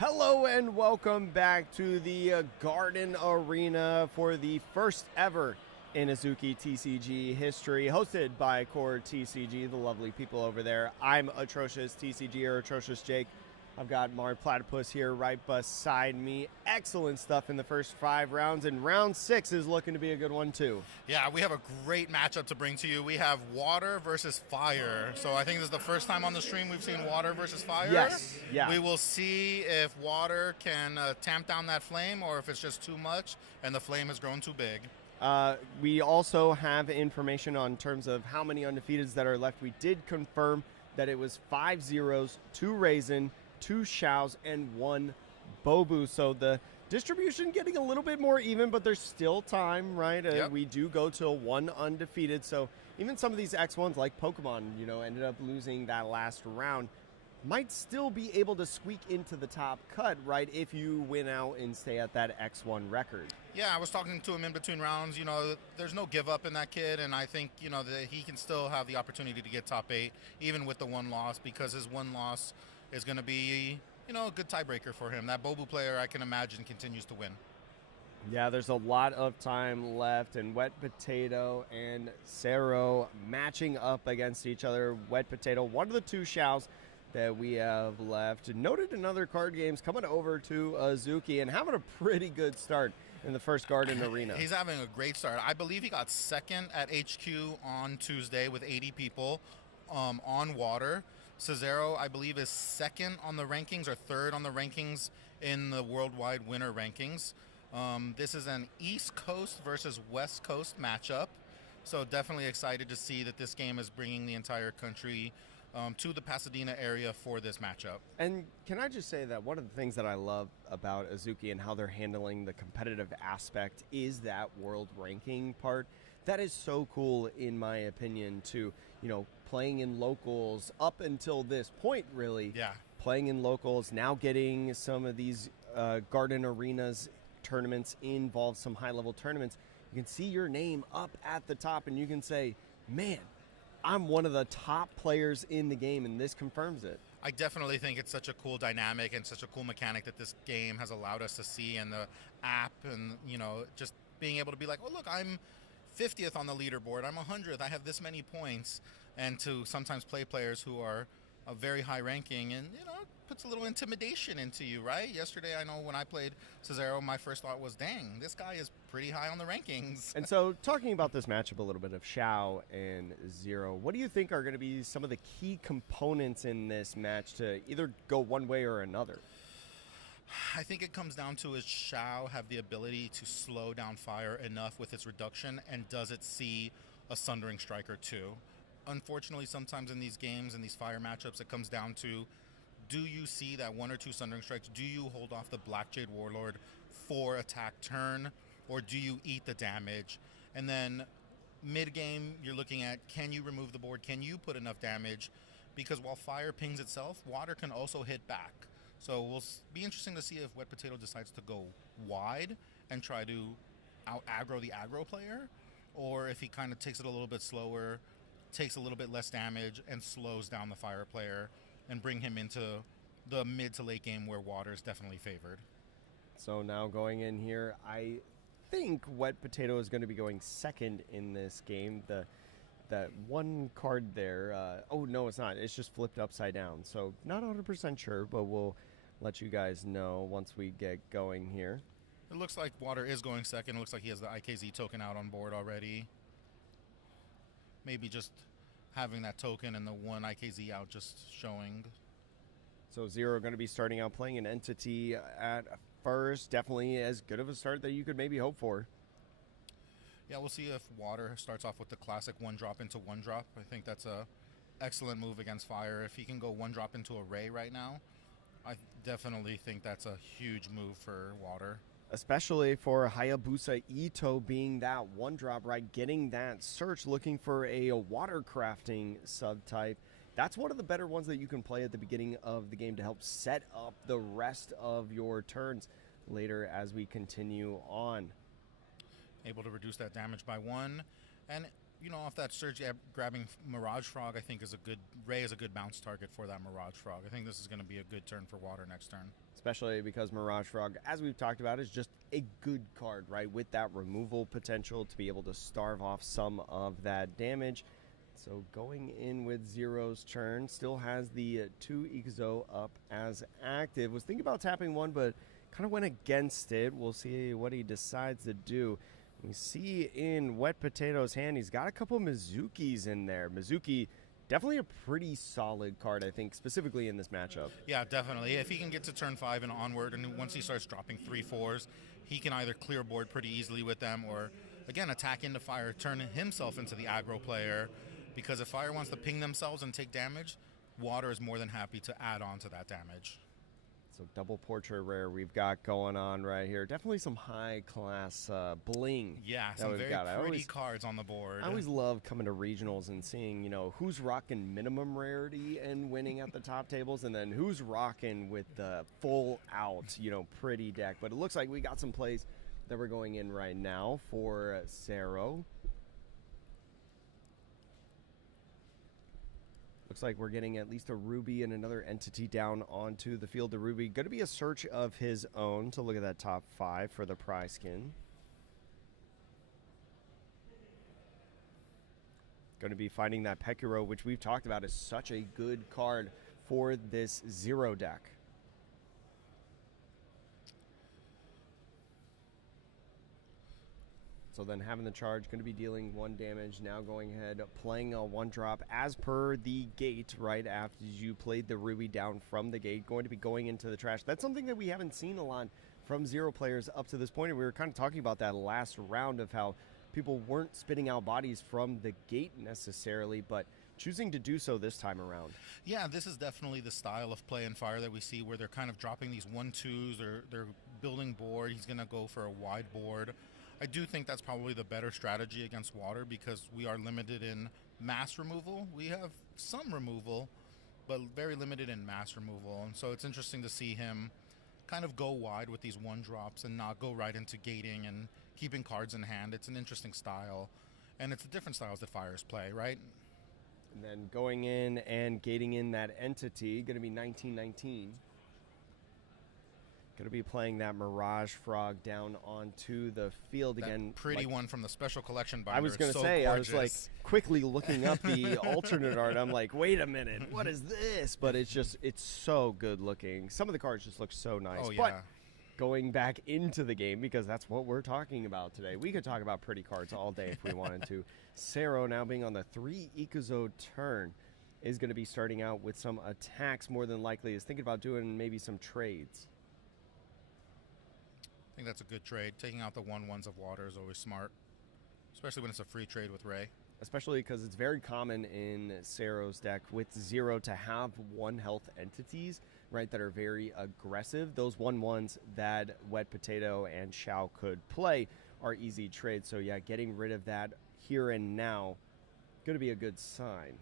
Hello and welcome back to the Garden Arena for the first ever in Azuki TCG history, hosted by CoreTCG, the lovely people over there. I'm Atrocious TCG, or Atrocious Jake. I've got Marred Platypus here right beside me. Excellent stuff in the first 5 rounds, and round 6 is looking to be a good one too. Yeah, we have a great matchup to bring to you. We have water versus fire. So I think this is the first time on the stream we've seen water versus fire. Yes, yeah. We will see if water can tamp down that flame or if it's just too much and the flame has grown too big. We also have information on terms of how many undefeateds that are left. We did confirm that it was 5 zeros, 2 Raizan, 2 Xiaos, and 1 Bobu. So the distribution getting a little bit more even, but there's still time, right? Yep. We do go to 1 undefeated. So even some of these X1s like Pokemon, ended up losing that last round, might still be able to squeak into the top cut, right, if you win out and stay at that X1 record. Yeah, I was talking to him in between rounds. There's no give up in that kid, and I think, that he can still have the opportunity to get top 8, even with the 1 loss, because his 1 loss is going to be, a good tiebreaker for him. That Bobu player, I can imagine, continues to win. Yeah, there's a lot of time left, and Wet Potato and Cero matching up against each other. Wet Potato, one of the 2 Xiaos that we have left. Noted in other card games coming over to Azuki and having a pretty good start in the first Garden Arena. He's having a great start. I believe he got second at HQ on Tuesday with 80 people on water. Cesaro, I believe, is second on the rankings or third on the rankings in the worldwide winner rankings. This is an East Coast versus West Coast matchup. So definitely excited to see that this game is bringing the entire country to the Pasadena area for this matchup. And can I just say that one of the things that I love about Azuki and how they're handling the competitive aspect is that world ranking part. That is so cool, in my opinion, to, playing in locals up until this point, really. Yeah. Playing in locals, now getting some of these Garden Arenas tournaments involve some high-level tournaments. You can see your name up at the top, and you can say, man, I'm one of the top players in the game, and this confirms it. I definitely think it's such a cool dynamic and such a cool mechanic that this game has allowed us to see in the app, and, just being able to be like, oh, look, I'm 50th on the leaderboard, I'm 100th, I have this many points, and to sometimes play players who are a very high ranking, and it puts a little intimidation into you, right? Yesterday, I know when I played Cesaro, my first thought was, dang, this guy is pretty high on the rankings. And so, talking about this matchup a little bit of Xiao and Zero, what do you think are going to be some of the key components in this match to either go one way or another? I think it comes down to, is Xiao have the ability to slow down fire enough with its reduction, and does it see a Sundering Striker too? Unfortunately, sometimes in these games, in these fire matchups, it comes down to, do you see that 1 or 2 Sundering Strikes? Do you hold off the Black Jade Warlord for attack turn, or do you eat the damage? And then mid-game, you're looking at, can you remove the board? Can you put enough damage? Because while fire pings itself, water can also hit back. So we'll be interesting to see if Wet Potato decides to go wide and try to out-aggro the aggro player, or if he kind of takes it a little bit slower, takes a little bit less damage, and slows down the fire player and bring him into the mid to late game where water is definitely favored. So now going in here, I think Wet Potato is going to be going second in this game. That one card there, oh no, it's not. It's just flipped upside down. So not 100% sure, but we'll let you guys know once we get going here. It looks like water is going second. It looks like he has the IKZ token out on board already. Maybe just having that token and the 1 IKZ out just showing. So Zero going to be starting out playing an entity at first. Definitely as good of a start that you could maybe hope for. Yeah, we'll see if water starts off with the classic 1-drop into 1-drop. I think that's a excellent move against fire. If he can go 1-drop into a Ray right now, I definitely think that's a huge move for water. Especially for Hayabusa Ito being that 1-drop, right? Getting that search, looking for a water crafting subtype. That's one of the better ones that you can play at the beginning of the game to help set up the rest of your turns later as we continue on. Able to reduce that damage by 1. And off that surge, grabbing Mirage Frog, I think Ray is a good bounce target for that Mirage Frog. I think this is going to be a good turn for Water next turn. Especially because Mirage Frog, as we've talked about, is just a good card, right? With that removal potential to be able to starve off some of that damage. So going in with Zero's turn, still has the 2 Ixo up as active. Was thinking about tapping 1, but kind of went against it. We'll see what he decides to do. We see in Wet Potato's hand, he's got a couple Mizukis in there. Mizuki, definitely a pretty solid card, I think, specifically in this matchup. Yeah, definitely. If he can get to turn 5 and onward, and once he starts dropping 3/4s, he can either clear board pretty easily with them or, again, attack into Fire, turn himself into the aggro player. Because if Fire wants to ping themselves and take damage, Water is more than happy to add on to that damage. So double Portrait Rare we've got going on right here. Definitely some high-class bling. Yeah, some very pretty cards on the board. I always love coming to regionals and seeing, who's rocking minimum rarity and winning at the top tables, and then who's rocking with the full-out, pretty deck. But it looks like we got some plays that we're going in right now for Zero. Looks like we're getting at least a Ruby and another entity down onto the field. The Ruby going to be a search of his own to look at that top 5 for the prize skin. Going to be finding that Pekiro, which we've talked about is such a good card for this Zero deck. So then having the charge, going to be dealing 1 damage. Now going ahead, playing a 1-drop as per the gate right after you played the Ruby down from the gate. Going to be going into the trash. That's something that we haven't seen a lot from Zero players up to this point. And we were kind of talking about that last round of how people weren't spitting out bodies from the gate necessarily, but choosing to do so this time around. Yeah, this is definitely the style of play in Fire that we see where they're kind of dropping these 1/2s. They're building board. He's going to go for a wide board. I do think that's probably the better strategy against Water because we are limited in mass removal. We have some removal, but very limited in mass removal. And so it's interesting to see him kind of go wide with these 1-drops and not go right into gating and keeping cards in hand. It's an interesting style, and it's the different styles that Fires play, right? And then going in and gating in that entity, going to be 1919. Going to be playing that Mirage Frog down onto the field again. That pretty one from the special collection binder. I was going to say, gorgeous. I was quickly looking up the alternate art. I'm like, wait a minute, what is this? But it's so good looking. Some of the cards just look so nice. Oh, yeah. But going back into the game, because that's what we're talking about today. We could talk about pretty cards all day if we wanted to. Sero, now being on the 3 Ikuzo turn, is going to be starting out with some attacks more than likely. Is thinking about doing maybe some trades. I think that's a good trade. Taking out the 1/1s of Water is always smart, especially when it's a free trade with Ray. Especially because it's very common in Sero's deck with Zero to have 1 health entities, right, that are very aggressive. Those 1/1s that Wet Potato and Xiao could play are easy trades. So yeah, getting rid of that here and now, going to be a good sign.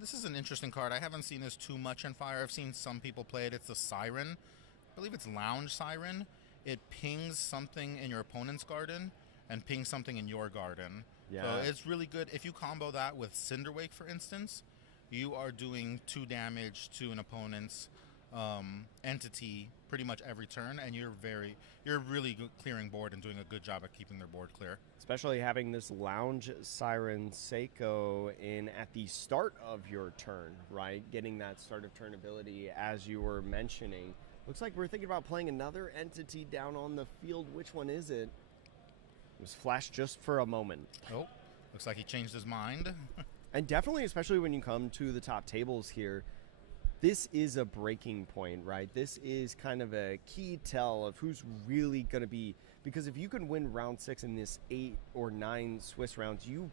This is an interesting card. I haven't seen this too much in Fire. I've seen some people play it. It's the Siren. I believe it's Lounge Siren. It pings something in your opponent's garden and pings something in your garden. Yeah. So it's really good. If you combo that with Cinderwake, for instance, you are doing 2 damage to an opponent's entity pretty much every turn, and you're really good clearing board and doing a good job at keeping their board clear. Especially having this Lounge Siren Seiko in at the start of your turn, right? Getting that start of turn ability as you were mentioning. Looks like we're thinking about playing another entity down on the field. Which one is it? It was flashed just for a moment. Oh, looks like he changed his mind. And definitely, especially when you come to the top tables here, this is a breaking point, right? This is kind of a key tell of who's really going to be, because if you can win round 6 in this 8 or 9 Swiss rounds, you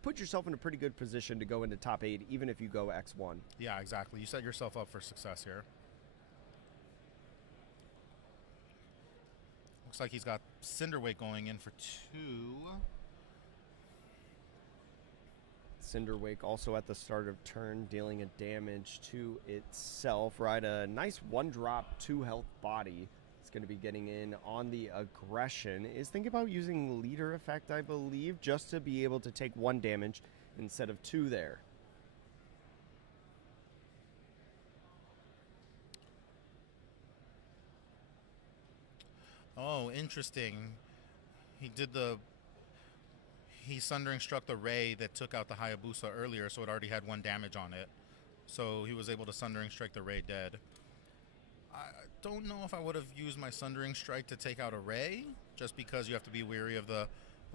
put yourself in a pretty good position to go into top 8, even if you go X1. Yeah, exactly. You set yourself up for success here. Looks like he's got Cinderwake going in for 2. Cinderwake also at the start of turn, dealing a damage to itself. Right, a nice 1-drop, 2 health body. It's going to be getting in on the aggression. Is thinking about using leader effect, I believe, just to be able to take 1 damage instead of 2 there. Oh, interesting. He Sundering struck the Ray that took out the Hayabusa earlier, so it already had 1 damage on it. So he was able to Sundering Strike the Ray dead. I don't know if I would have used my Sundering Strike to take out a Ray, just because you have to be wary of the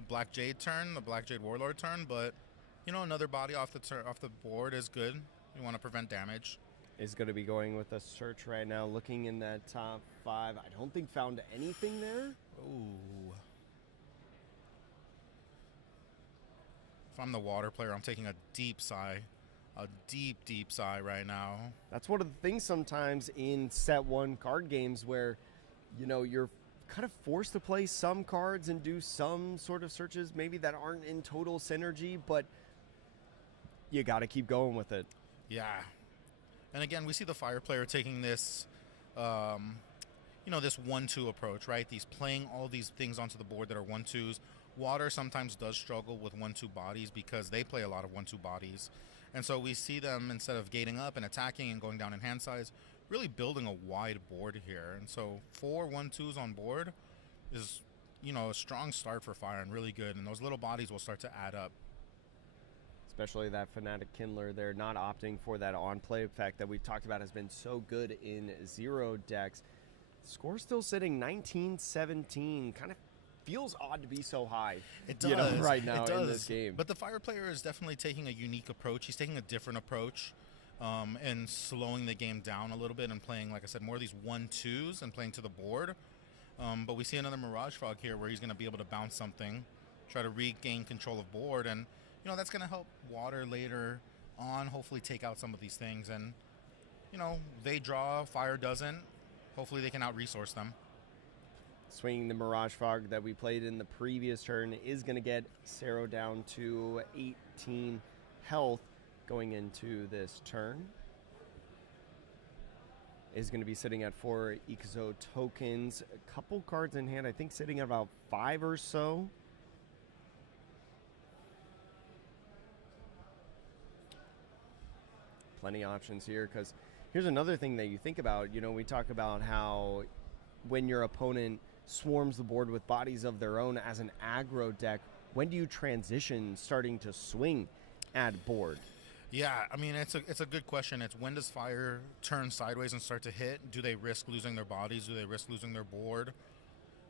Black Jade turn, the Black Jade Warlord turn, but, you know, another body off the board is good. You want to prevent damage. Is going to be going with a search right now, looking in that top 5. I don't think found anything there. Ooh. If I'm the water player, I'm taking a deep sigh. A deep, deep sigh right now. That's one of the things sometimes in set 1 card games where, you know, you're kind of forced to play some cards and do some sort of searches maybe that aren't in total synergy, but you got to keep going with it. Yeah. And again, we see the fire player taking this, this 1-2 approach, right? He's playing all these things onto the board that are 1-2s. Water sometimes does struggle with 1-2 bodies because they play a lot of 1-2 bodies. And so we see them, instead of gating up and attacking and going down in hand size, really building a wide board here. And so 4 1-2s on board is, a strong start for Fire and really good. And those little bodies will start to add up. Especially that Fanatic Kindler there, not opting for that on-play effect that we've talked about has been so good in 0 decks. Score still sitting 19-17. Kind of feels odd to be so high. It does. Right now in this game. But the Fire player is definitely taking a unique approach. He's taking a different approach and slowing the game down a little bit and playing, like I said, more of these 1-2s and playing to the board. But we see another Mirage Frog here where he's going to be able to bounce something, try to regain control of board, and that's going to help Water later on hopefully take out some of these things. And, they draw, Fire doesn't. Hopefully they can out-resource them. Swinging the Mirage Frog that we played in the previous turn is going to get Cero down to 18 health going into this turn. Is going to be sitting at 4 Ixo tokens. A couple cards in hand, I think sitting at about 5 or so. Plenty of options here, because here's another thing that you think about. We talk about how when your opponent swarms the board with bodies of their own as an aggro deck, when do you transition starting to swing at board? Yeah, I mean, it's a good question. It's when does Fire turn sideways and start to hit? Do they risk losing their bodies? Do they risk losing their board?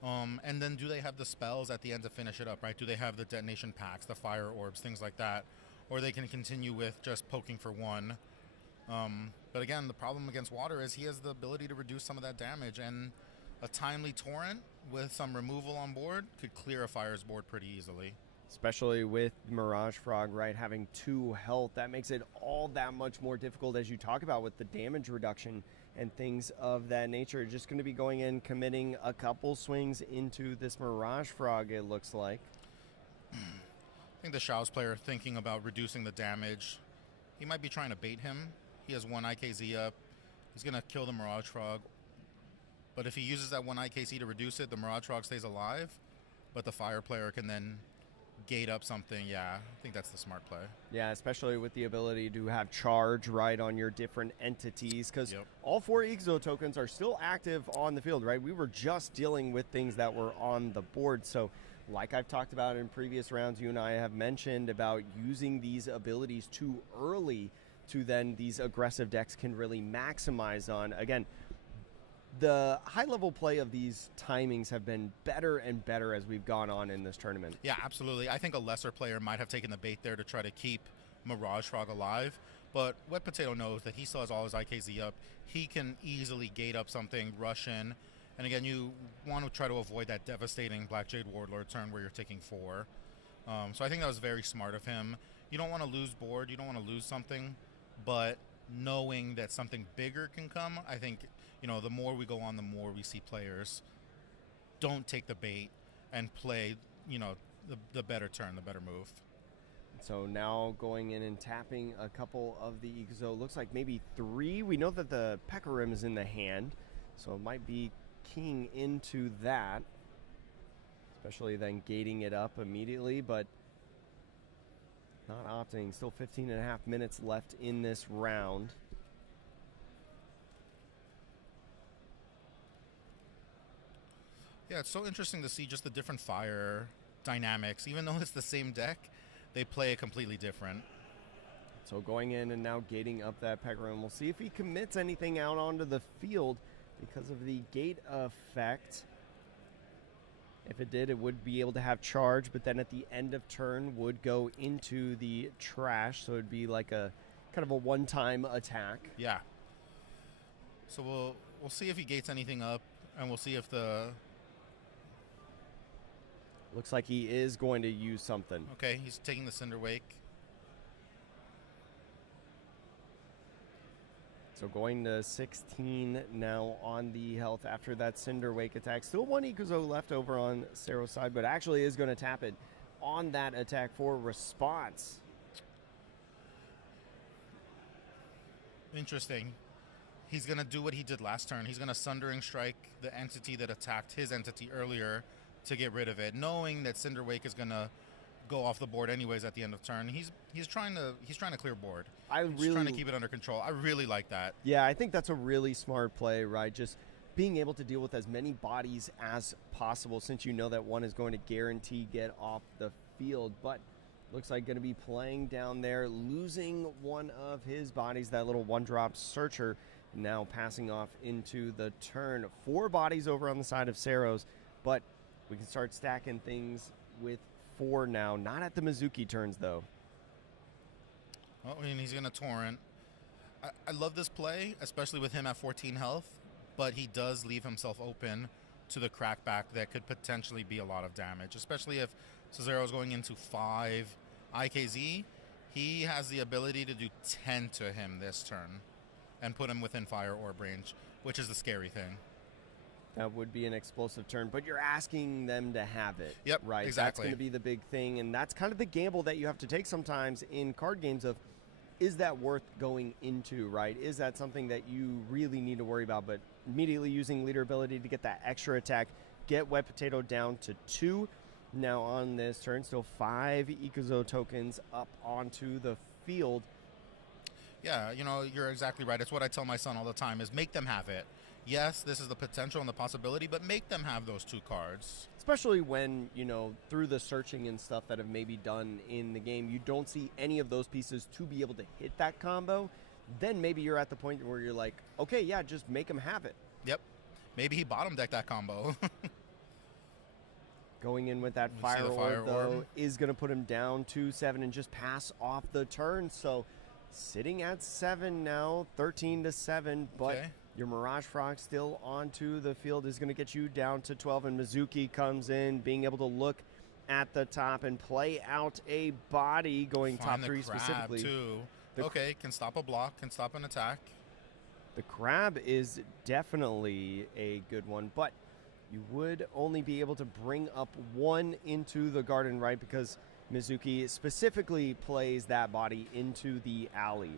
And then do they have the spells at the end to finish it up, right? Do they have the detonation packs, the fire orbs, things like that? Or they can continue with just poking for 1. But again, the problem against Water is he has the ability to reduce some of that damage, and a timely torrent with some removal on board could clear a Fire's board pretty easily. Especially with Mirage Frog, right, having 2 health. That makes it all that much more difficult, as you talk about, with the damage reduction and things of that nature. Just going to be going in, committing a couple swings into this Mirage Frog, it looks like. I think the Shao's player thinking about reducing the damage. He might be trying to bait him. He has 1 IKZ up. He's going to kill the Mirage Frog. But if he uses that 1 IKC to reduce it, the Mirage Frog stays alive. But the Fire player can then gate up something. Yeah, I think that's the smart play. Yeah, especially with the ability to have charge right on your different entities, because all 4 Ixo tokens are still active on the field, right? We were just dealing with things that were on the board. So like I've talked about in previous rounds, you and I have mentioned about using these abilities too early to then these aggressive decks can really maximize on. Again, the high-level play of these timings have been better and better as we've gone on in this tournament. Yeah, absolutely. I think a lesser player might have taken the bait there to try to keep Mirage Frog alive, but Wet Potato knows that he still has all his IKZ up. He can easily gate up something, rush in, and again, you want to try to avoid that devastating Black Jade Warlord turn where you're taking 4. So I think that was very smart of him. You don't want to lose board, you don't want to lose something, but knowing that something bigger can come, I think, the more we go on, the more we see players don't take the bait and play, the better turn, the better move. So now going in and tapping a couple of the Ikuzo. Looks like maybe 3. We know that the Pecorim is in the hand, so it might be keying into that, especially then gating it up immediately, but not opting. Still 15 and a half minutes left in this round. Yeah, it's so interesting to see just the different fire dynamics. Even though it's the same deck, they play it completely different. So going in and now gating up that Pecorim. We'll see if he commits anything out onto the field because of the gate effect. If it did, it would be able to have charge, but then at the end of turn would go into the trash. So it'd be like a kind of a one-time attack. Yeah. So we'll see if he gates anything up, and we'll see if the... Looks like he is going to use something. Okay, he's taking the Cinder Wake. So going to 16 now on the health after that Cinder Wake attack. Still one Ikuzo left over on Sero's side, but actually is going to tap it on that attack for response. Interesting. He's going to do what he did last turn. He's going to Sundering Strike the entity that attacked his entity earlier to get rid of it, knowing that Cinder Wake is going to go off the board anyways at the end of turn. He's trying to clear board. He's trying to keep it under control. I really like that. Yeah, I think that's a really smart play, right? Just being able to deal with as many bodies as possible, since you know that one is going to guarantee get off the field. But looks like going to be playing down there, losing one of his bodies, that little one-drop Searcher, now passing off into the turn. 4 bodies over on the side of Sero's, but we can start stacking things with 4 now. Not at the Mizuki turns, though. Oh, and he's going to Torrent. I love this play, especially with him at 14 health, but he does leave himself open to the crackback that could potentially be a lot of damage, especially if Cesaro's going into 5 IKZ. He has the ability to do 10 to him this turn and put him within fire orb range, which is the scary thing. That would be an explosive turn, but you're asking them to have it. Yep, right? exactly. That's going to be the big thing, and that's kind of the gamble that you have to take sometimes in card games of, is that worth going into, right? Is that something that you really need to worry about? But immediately using leader ability to get that extra attack, get Wet Potato down to 2. Now on this turn, still 5 Ikuzo tokens up onto the field. Yeah, you know, you're exactly right. It's what I tell my son all the time is make them have it. Yes, this is the potential and the possibility, but make them have those 2 cards. Especially when, you know, through the searching and stuff that have maybe done in the game, you don't see any of those pieces to be able to hit that combo. Then maybe you're at the point where you're like, okay, yeah, just make them have it. Yep. Maybe he bottom decked that combo. Going in with that fire orb, though, is going to put him down to 7 and just pass off the turn. So sitting at 7 now, 13 to 7, but okay. Your Mirage Frog still onto the field is going to get you down to 12, and Mizuki comes in, being able to look at the top and play out a body, going Find top 3 the crab specifically. Too. Okay, can stop a block, can stop an attack. The crab is definitely a good one, but you would only be able to bring up 1 into the garden, right? Because Mizuki specifically plays that body into the alley.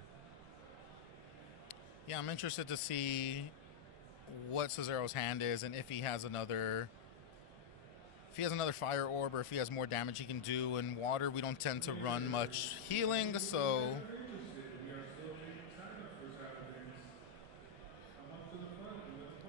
Yeah, I'm interested to see what Cesaro's hand is and if he has another fire orb or if he has more damage he can do. In water, we don't tend to run much healing, so...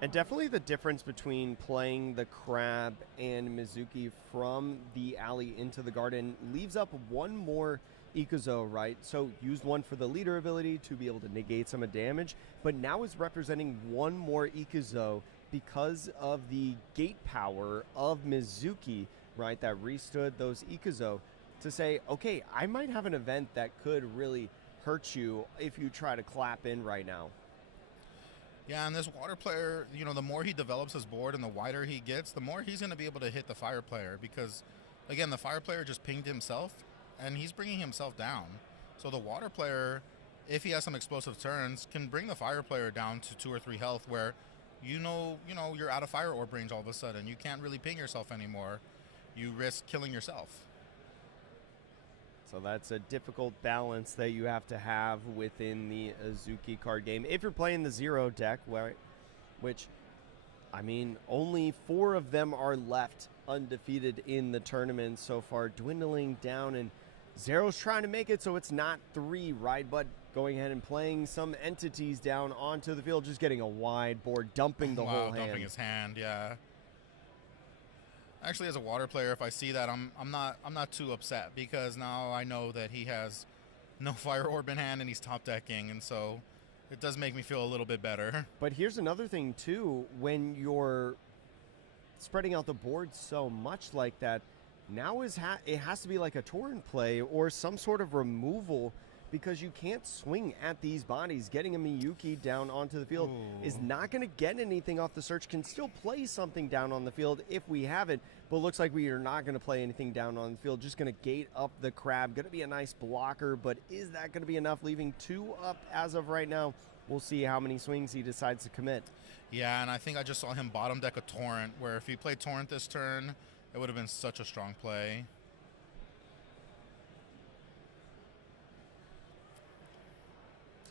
And definitely the difference between playing the crab and Mizuki from the alley into the garden leaves up 1 more Ikuzo, right? So used 1 for the leader ability to be able to negate some of damage, but now is representing 1 more Ikuzo because of the gate power of Mizuki, right? That restood those Ikuzo to say, okay, I might have an event that could really hurt you if you try to clap in right now. Yeah, and this water player, you know, the more he develops his board and the wider he gets, the more he's going to be able to hit the fire player because, again, the fire player just pinged himself and he's bringing himself down. So the water player, if he has some explosive turns, can bring the fire player down to 2 or 3 health where you know you're out of fire orb range all of a sudden. You can't really ping yourself anymore. You risk killing yourself. So that's a difficult balance that you have to have within the Azuki card game. If you're playing the Zero deck, which, I mean, only 4 of them are left undefeated in the tournament so far, dwindling down, and Zero's trying to make it so it's not 3, right? But going ahead and playing some entities down onto the field, just getting a wide board, dumping the whole hand. Dumping his hand, yeah. Actually, as a water player, if I see that, I'm not too upset, because now I know that he has no fire orb in hand and he's top decking, and so it does make me feel a little bit better. But here's another thing too: when you're spreading out the board so much like that, now it has to be like a torrent play or some sort of removal, because you can't swing at these bodies. Getting a Miyuki down onto the field is not going to get anything off the search. Can still play something down on the field if we have it, but looks like we are not going to play anything down on the field. Just going to gate up the crab. Going to be a nice blocker, but is that going to be enough? Leaving 2 up as of right now. We'll see how many swings he decides to commit. Yeah, and I think I just saw him bottom deck a Torrent, where if he played Torrent this turn, it would have been such a strong play.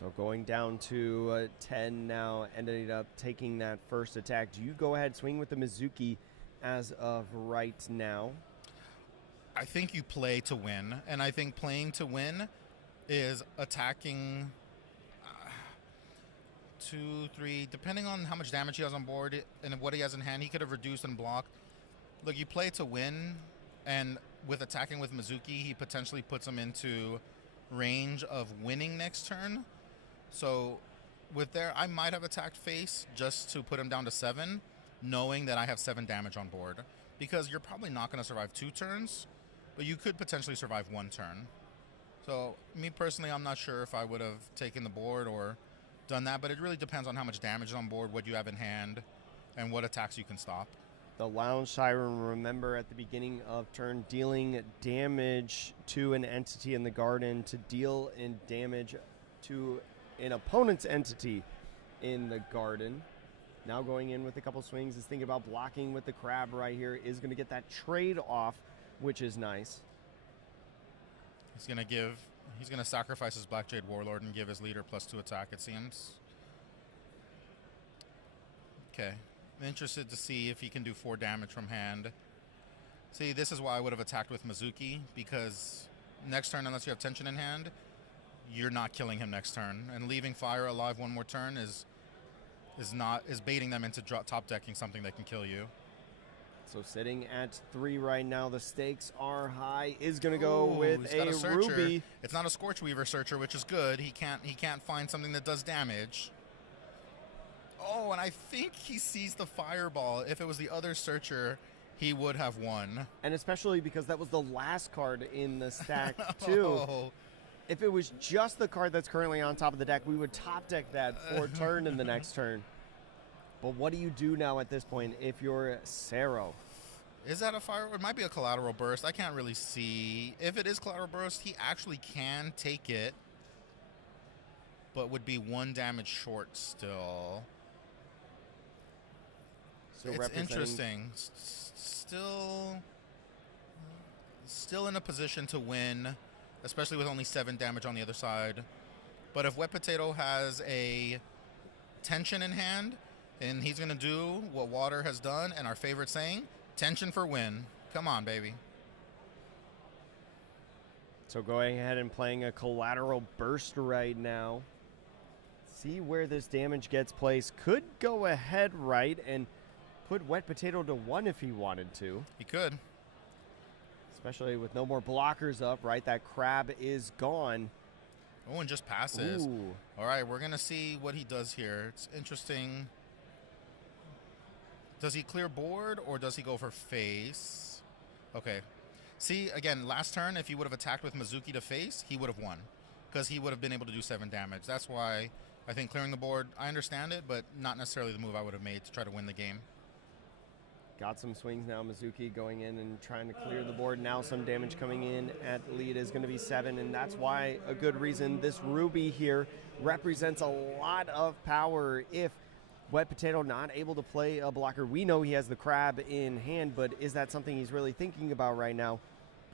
So going down to 10 now, ended up taking that first attack. Do you go ahead, swing with the Mizuki as of right now? I think you play to win, and I think playing to win is attacking 2, 3, depending on how much damage he has on board and what he has in hand. He could have reduced and blocked. Look, you play to win, and with attacking with Mizuki, he potentially puts him into range of winning next turn. So with there, I might have attacked face just to put him down to 7, knowing that I have 7 damage on board, because you're probably not going to survive 2 turns, but you could potentially survive 1 turn. So me personally, I'm not sure if I would have taken the board or done that, but it really depends on how much damage is on board, what you have in hand, and what attacks you can stop. The Lounge Siren, remember at the beginning of turn, dealing damage to an entity in the garden to deal in damage to an opponent's entity in the garden. Now going in with a couple swings, is thinking about blocking with the crab right here, is going to get that trade off, which is nice. He's going to sacrifice his Black Jade Warlord and give his leader +2 attack, it seems. Okay. I'm interested to see if he can do 4 damage from hand. See, this is why I would have attacked with Mizuki, because next turn, unless you have tension in hand, you're not killing him next turn. And leaving fire alive 1 more turn is baiting them into top decking something that can kill you. So sitting at 3 right now, the stakes are high. Is going to go with a Ruby. It's not a Scorchweaver Searcher, which is good. He can't find something that does damage. Oh, and I think he sees the Fireball. If it was the other Searcher, he would have won. And especially because that was the last card in the stack, too. Oh. If it was just the card that's currently on top of the deck, we would top deck that for turn in the next turn. But what do you do now at this point if you're Sero? Is that a fire? It might be a Collateral Burst. I can't really see. If it is Collateral Burst, he actually can take it, but would be 1 damage short still. So it's interesting. Still in a position to win, especially with only 7 damage on the other side. But if Wet Potato has a tension in hand, and he's going to do what Water has done, and our favorite saying, tension for win. Come on, baby. So going ahead and playing a Collateral Burst right now. See where this damage gets placed. Could go ahead, right, and put Wet Potato to 1 if he wanted to. He could. Especially with no more blockers up, right? That crab is gone. Oh, and just passes. Ooh. All right, we're going to see what he does here. It's interesting. Does he clear board or does he go for face? Okay. See, again, last turn, if he would have attacked with Mizuki to face, he would have won, because he would have been able to do 7 damage. That's why I think clearing the board, I understand it, but not necessarily the move I would have made to try to win the game. Got some swings now. Mizuki going in and trying to clear the board. Now some damage coming in at lead is going to be 7, and that's why a good reason this Ruby here represents a lot of power. If Wet Potato not able to play a blocker, we know he has the crab in hand, but is that something he's really thinking about right now?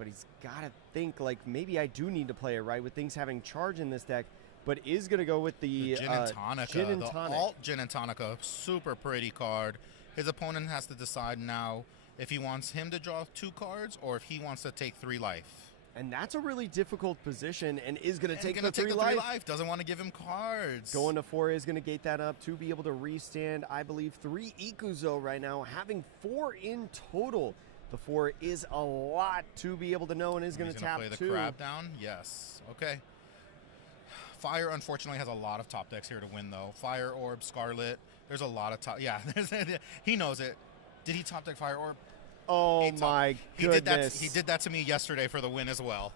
but he's got to think, like, maybe I do need to play it right with things having charge in this deck, but is going to go with the Gin and Tonica. Gin and the Tonic. alt Gin and Tonica, super pretty card. His opponent has to decide now if he wants him to draw 2 cards or if he wants to take 3 life. And that's a really difficult position and is going to take the 3 life. life. Doesn't want to give him cards. Going to 4 is going to gate that up to be able to restand, I believe, 3 Ikuzo right now, having 4 in total. The 4 is a lot to be able to know and is going to tap play 2. the crab down? Yes. Okay. Fire, unfortunately, has a lot of top decks here to win, though. Fire Orb, Scarlet. There's a lot of top... Yeah, he knows it. Did he top deck Fire Orb? Oh, my goodness. He did that to me yesterday for the win as well.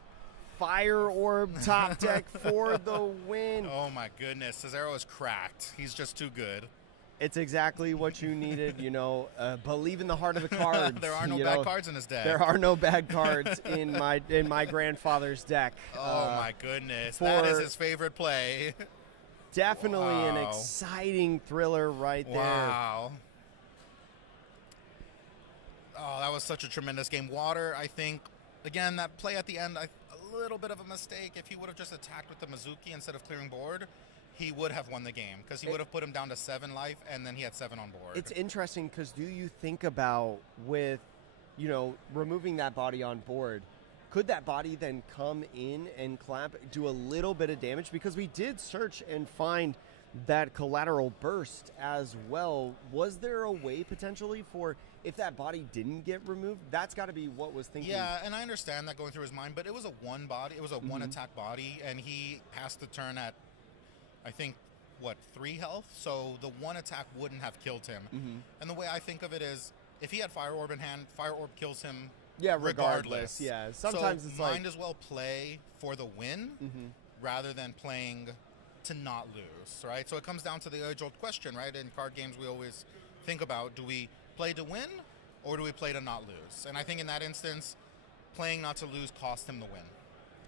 Fire Orb top deck for the win. Oh, my goodness. Cesaro is cracked. He's just too good. It's exactly what you needed, believe in the heart of the cards. There are no bad cards in his deck. There are no bad cards in my grandfather's deck. Oh, my goodness. That is his favorite play. Definitely an exciting thriller right there. Wow. Oh, that was such a tremendous game. Water, I think, again, that play at the end, a little bit of a mistake. If he would have just attacked with the Mizuki instead of clearing board, he would have won the game because he would have put him down to 7 life, and then he had 7 on board. It's interesting because do you think about with, removing that body on board, could that body then come in and do a little bit of damage? Because we did search and find that collateral burst as well. Was there a way potentially for if that body didn't get removed? That's got to be what was thinking. Yeah, and I understand that going through his mind, but it was a 1 body. It was a 1 attack body, and he passed the turn at, I think, 3 health? So the 1 attack wouldn't have killed him. And the way I think of it is, if he had Fire Orb in hand, Fire Orb kills him regardless. Yeah, sometimes so it's might as well play for the win rather than playing to not lose, right? So it comes down to the age-old question, right? In card games, we always think about, do we play to win or do we play to not lose? And I think in that instance, playing not to lose cost him the win.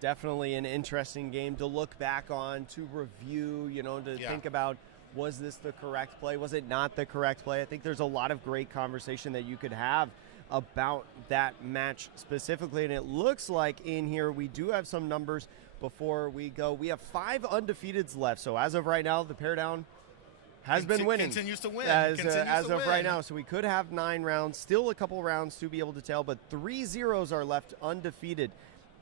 Definitely an interesting game to look back on, to review, think about, was this the correct play? Was it not the correct play? I think there's a lot of great conversation that you could have about that match specifically. And it looks like in here we do have some numbers before we go. We have 5 undefeateds left. So as of right now, the pair down has been winning. Continues to win. As of right now. So we could have 9 rounds, still a couple rounds to be able to tell, but 3 zeros are left undefeated.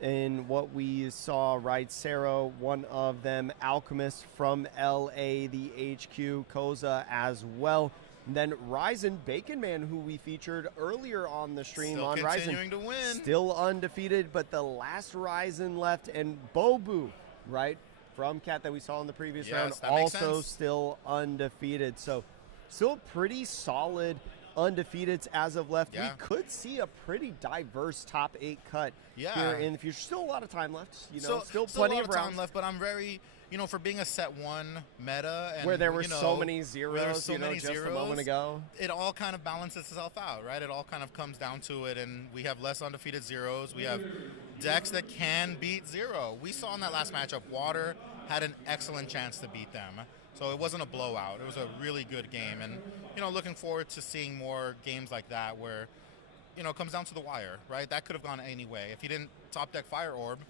In what we saw, right, Sero, one of them, Alchemist from LA, the HQ, Koza as well. And then Raizan, Bacon Man, who we featured earlier on the stream still on continuing Raizan. To win. Still undefeated, but the last Raizan left, and Bobu, right, from Cat that we saw in the previous round, also still undefeated. So still pretty solid undefeateds as of left. Yeah. We could see a pretty diverse top 8 cut here in the future. Still a lot of time left. Still plenty of rounds left, but I'm very, for being a set 1 meta and where there were so many zeros, a moment ago. It all kind of balances itself out, right? It all kind of comes down to it, and we have less undefeated zeros. We have decks that can beat 0. We saw in that last matchup, Water had an excellent chance to beat them. So it wasn't a blowout. It was a really good game. And, looking forward to seeing more games like that where, it comes down to the wire, right? That could have gone any way. If you didn't top deck Fire Orb,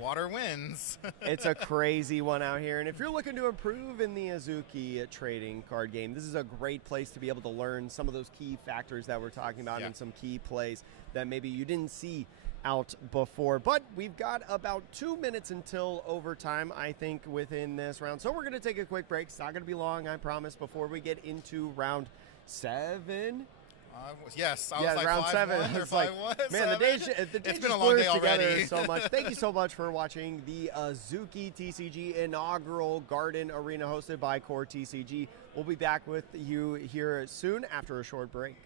Water wins. It's a crazy one out here. And if you're looking to improve in the Azuki trading card game, this is a great place to be able to learn some of those key factors that we're talking about and some key plays that maybe you didn't see out before. But we've got about 2 minutes until overtime, I think, within this round. So we're going to take a quick break. It's not going to be long, I promise, before we get into round 7. Yes, I was like round 7. It's like, man, the day it's been a long day already. So much. Thank you so much for watching the Azuki TCG inaugural Garden Arena hosted by CoreTCG. We'll be back with you here soon after a short break.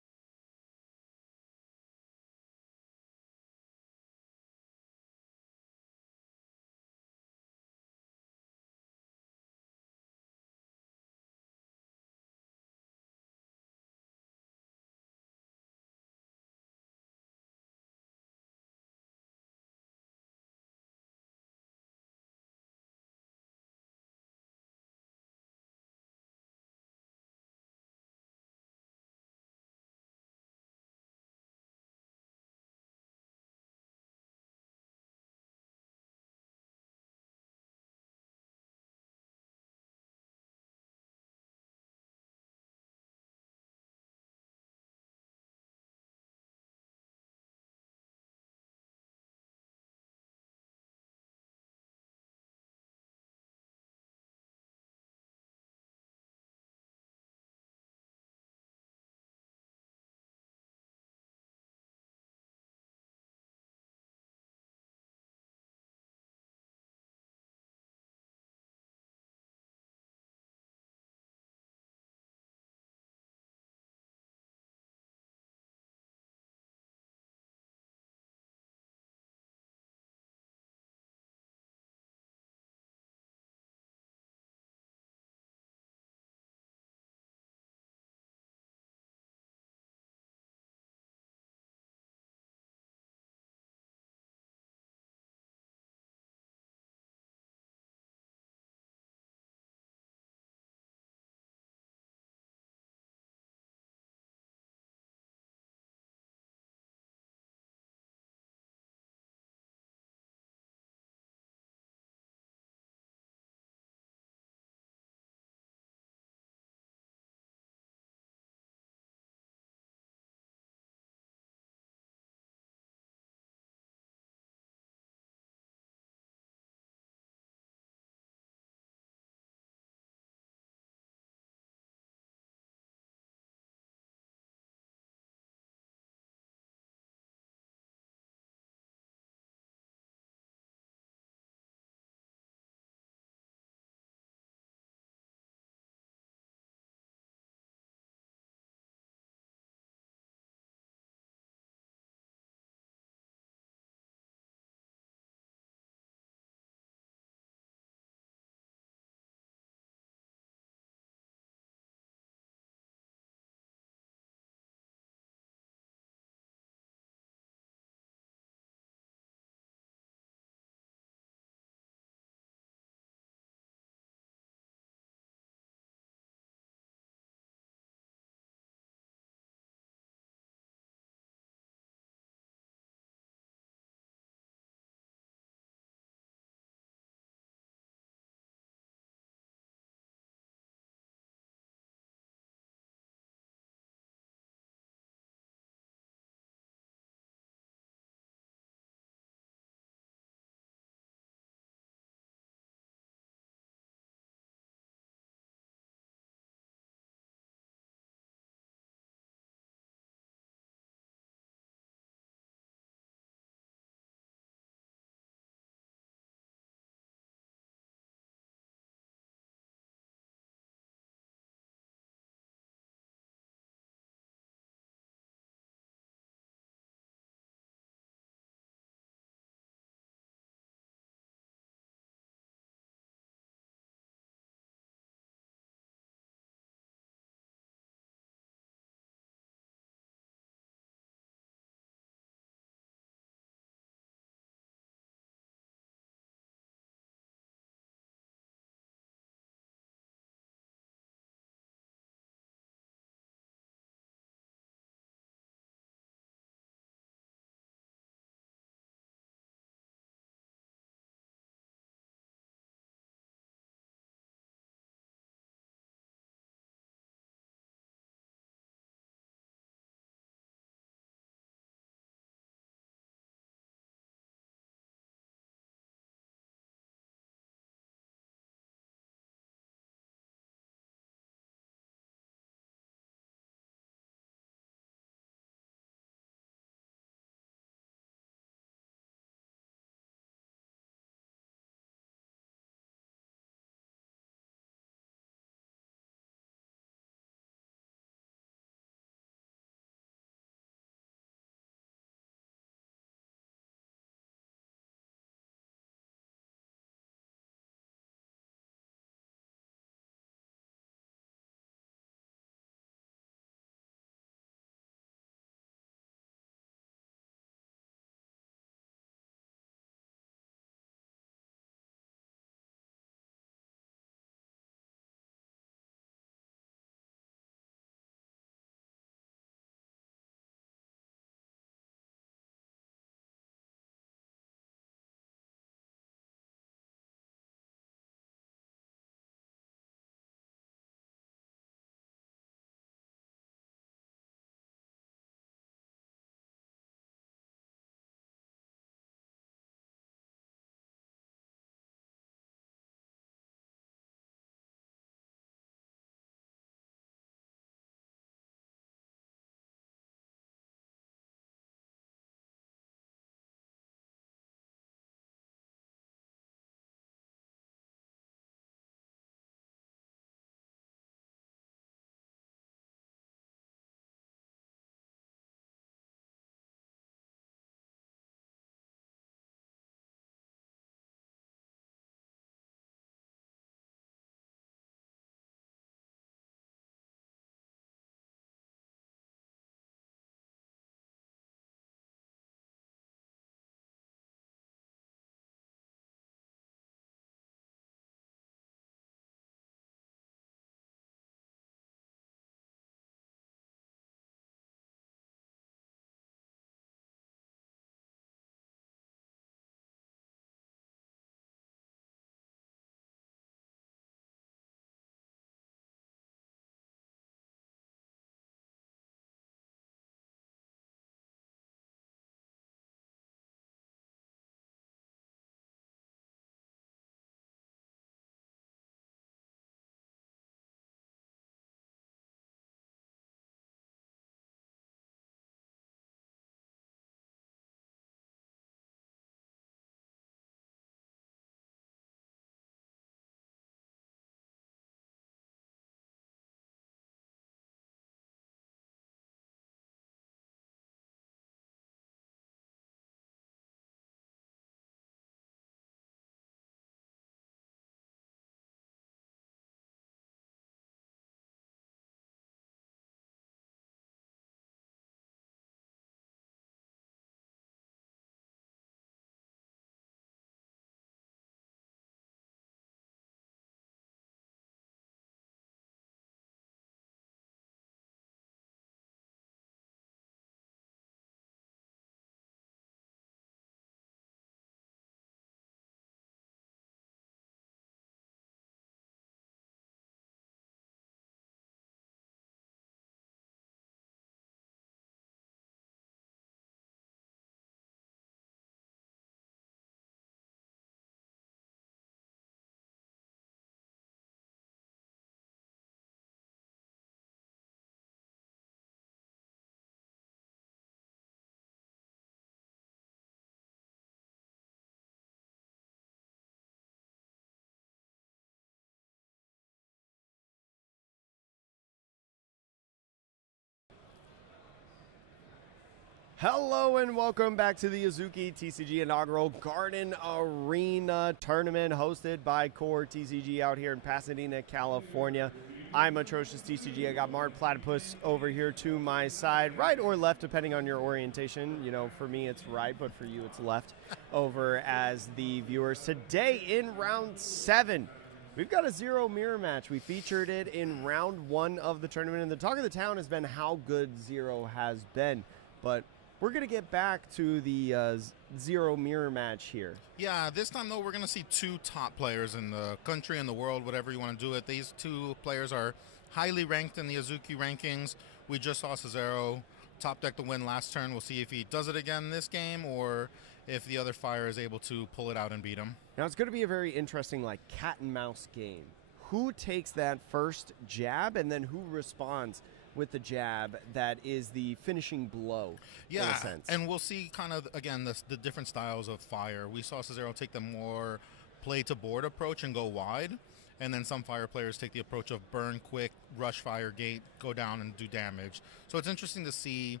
Hello and welcome back to the Azuki TCG inaugural Garden Arena tournament hosted by CoreTCG out here in Pasadena, California. I'm Atrocious TCG. I got Mark Platypus over here to my side, right or left depending on your orientation. You know, for me it's right, but for you it's left over as the viewers. Today in round 7, we've got a zero mirror match. We featured it in round 1 of the tournament, and the talk of the town has been how good zero has been. But we're going to get back to the zero mirror match here. Yeah, this time, though, we're going to see 2 top players in the country, in the world, whatever you want to do it. These 2 players are highly ranked in the Azuki rankings. We just saw Cesaro top deck the win last turn. We'll see if he does it again this game or if the other Fire is able to pull it out and beat him. Now, it's going to be a very interesting, like, cat and mouse game. Who takes that first jab and then who responds with the jab that is the finishing blow, in a sense. And we'll see kind of, again, the different styles of Fire. We saw Cesaro take the more play-to-board approach and go wide, and then some Fire players take the approach of burn quick, rush Fire gate, go down and do damage. So it's interesting to see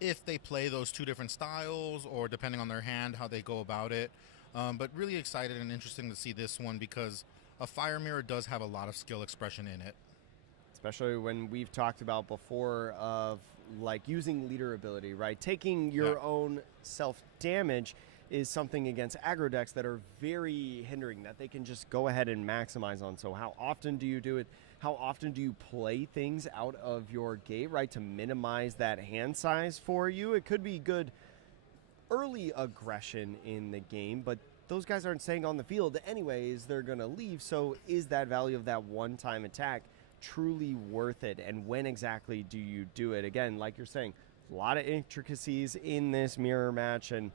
if they play those 2 different styles or, depending on their hand, how they go about it. But really excited and interesting to see this one because a Fire Mirror does have a lot of skill expression in it. Especially when we've talked about before of like using leader ability, right? Taking your own self-damage is something against aggro decks that are very hindering, that they can just go ahead and maximize on. So how often do you do it? How often do you play things out of your gate, right, to minimize that hand size for you? It could be good early aggression in the game, but those guys aren't staying on the field anyways. They're going to leave. So is that value of that one-time attack truly worth it, and when exactly do you do it? Again, like you're saying, a lot of intricacies in this mirror match, and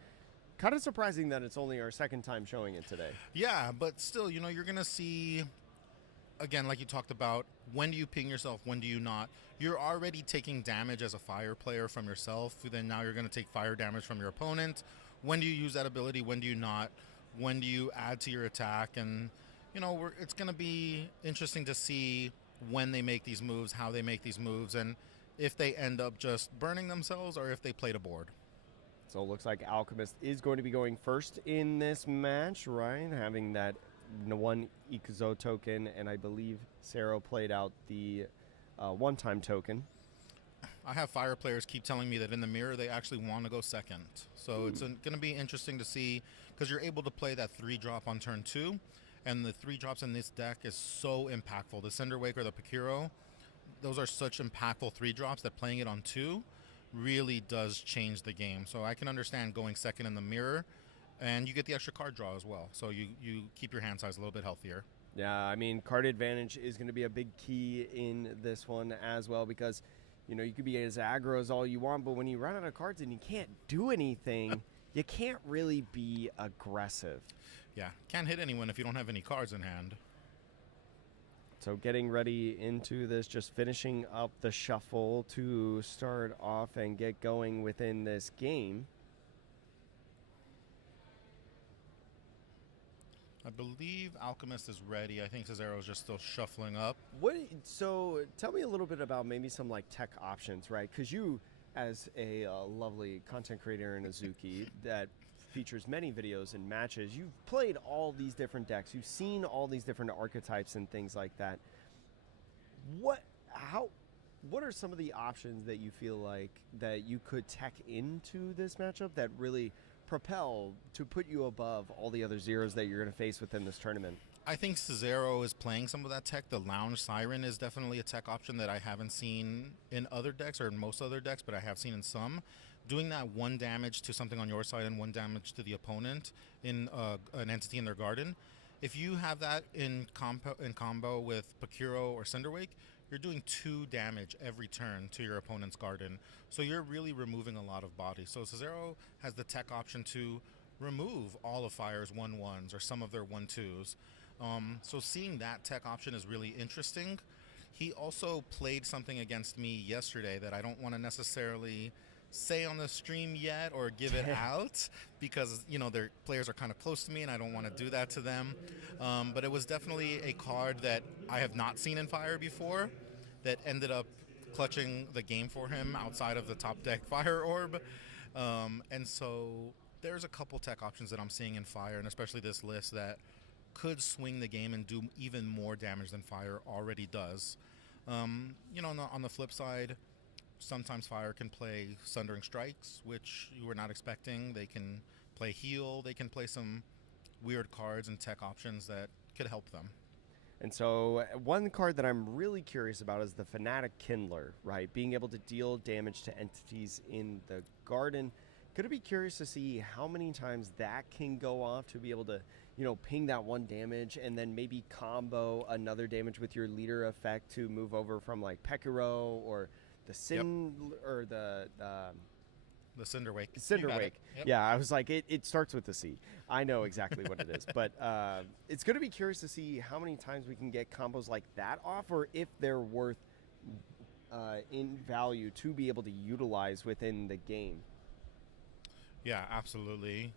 kind of surprising that it's only our second time showing it today. Yeah, but still, you know, you're going to see, again, like you talked about, when do you ping yourself, when do you not? You're already taking damage as a Fire player from yourself, then now you're going to take Fire damage from your opponent. When do you use that ability, when do you not? When do you add to your attack? And, you know, it's going to be interesting to see when they make these moves, how they make these moves, and if they end up just burning themselves or if they play to board. So it looks like Alchemist is going to be going first in this match, right? Having that 1 Ikuzo token, and I believe Sero played out the one-time token. I have Fire players keep telling me that in the mirror they actually want to go second. So it's going to be interesting to see, because you're able to play that 3-drop on turn 2. And the 3 drops in this deck is so impactful. The Cinderwake or the Peoria, those are such impactful 3 drops that playing it on 2 really does change the game. So I can understand going second in the mirror, and you get the extra card draw as well. So you keep your hand size a little bit healthier. Yeah, I mean, card advantage is going to be a big key in this one as well, because, you know, you could be as aggro as all you want, but when you run out of cards and you can't do anything, you can't really be aggressive. Yeah, can't hit anyone if you don't have any cards in hand. So getting ready into this, just finishing up the shuffle to start off and get going within this game. I believe Alchemist is ready. I think Cesaro's just still shuffling up. So tell me a little bit about maybe some like tech options, right? Because you, as a lovely content creator in Azuki that features many videos and matches, you've played all these different decks, you've seen all these different archetypes and things like that. What are some of the options that you feel like that you could tech into this matchup that really propel to put you above all the other zeros that you're going to face within this tournament? I think Cesaro is playing some of that tech. The Lounge Siren is definitely a tech option that I haven't seen in other decks or in most other decks, but I have seen in some. Doing that 1 damage to something on your side and 1 damage to the opponent in an entity in their garden. If you have that in combo with Peoria or Cinderwake, you're doing 2 damage every turn to your opponent's garden. So you're really removing a lot of body. So Cesaro has the tech option to remove all of Fire's 1/1s or some of their 1/2s. So seeing that tech option is really interesting. He also played something against me yesterday that I don't want to necessarily say on the stream yet or give it out because, you know, their players are kind of close to me and I don't want to do that to them. But it was definitely a card that I have not seen in Fire before that ended up clutching the game for him outside of the top deck Fire Orb. And so there's a couple tech options that I'm seeing in Fire, and especially this list, that could swing the game and do even more damage than Fire already does. On the flip side, sometimes Fire can play Sundering Strikes, which you were not expecting. They can play Heal. They can play some weird cards and tech options that could help them. And so one card that I'm really curious about is the Fanatic Kindler, right? Being able to deal damage to entities in the garden. Going to be curious to see how many times that can go off to be able to, ping that one damage and then maybe combo another damage with your leader effect to move over from like Pekiro or the or the Cinderwake. Cinderwake. Yep. Yeah, I was like, it starts with the C. I know exactly what it is. But it's going to be curious to see how many times we can get combos like that off, or if they're worth in value to be able to utilize within the game. Yeah, absolutely.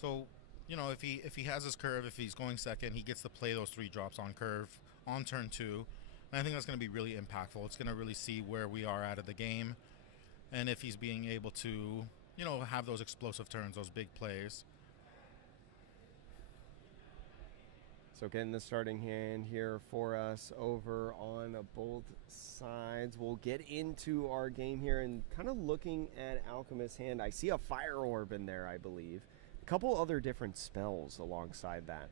So, if he has his curve, if he's going second, he gets to play those 3 drops on curve on turn 2. And I think that's going to be really impactful. It's going to really see where we are at the game. And if he's being able to, have those explosive turns, those big plays. So getting the starting hand here for us over on both sides. We'll get into our game here and kind of looking at Alchemist's hand. I see a Fire Orb in there, I believe. A couple other different spells alongside that.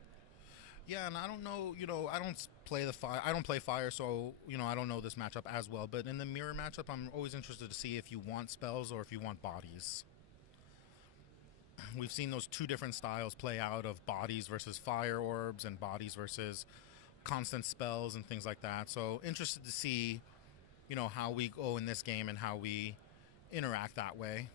Yeah, and I don't know, I don't play Fire, so, I don't know this matchup as well. But in the mirror matchup, I'm always interested to see if you want spells or if you want bodies. We've seen those 2 different styles play out of bodies versus Fire Orbs and bodies versus constant spells and things like that. So interested to see, how we go in this game and how we interact that way.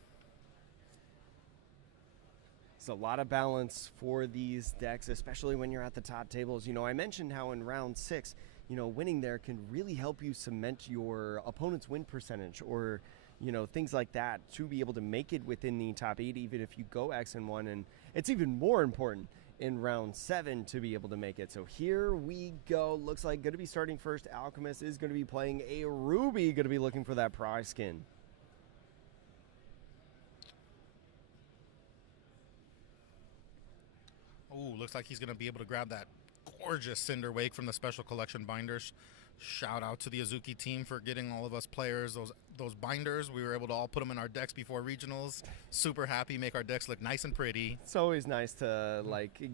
It's a lot of balance for these decks, especially when you're at the top tables. I mentioned how in round 6, winning there can really help you cement your opponent's win percentage or, things like that to be able to make it within the top 8, even if you go X and 1. And it's even more important in round 7 to be able to make it. So here we go. Looks like going to be starting first. Alchemist is going to be playing a Ruby, going to be looking for that prize skin. Oh, looks like he's going to be able to grab that gorgeous Cinderwake from the Special Collection binders. Shout out to the Azuki team for getting all of us players those binders. We were able to all put them in our decks before regionals. Super happy, make our decks look nice and pretty. It's always nice to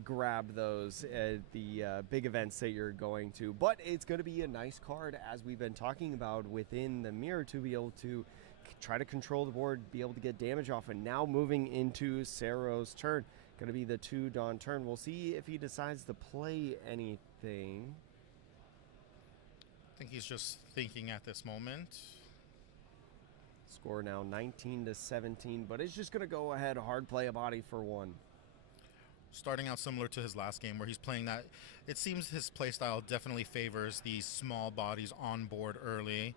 grab those at the big events that you're going to. But it's going to be a nice card, as we've been talking about within the mirror, to be able to try to control the board, be able to get damage off. And now moving into Sero's turn. Going to be the 2 Dawn turn. We'll see if he decides to play anything. I think he's just thinking at this moment. Score now 19-17, but it's just going to go ahead, hard play a body for 1. Starting out similar to his last game where he's playing that. It seems his playstyle definitely favors these small bodies on board early.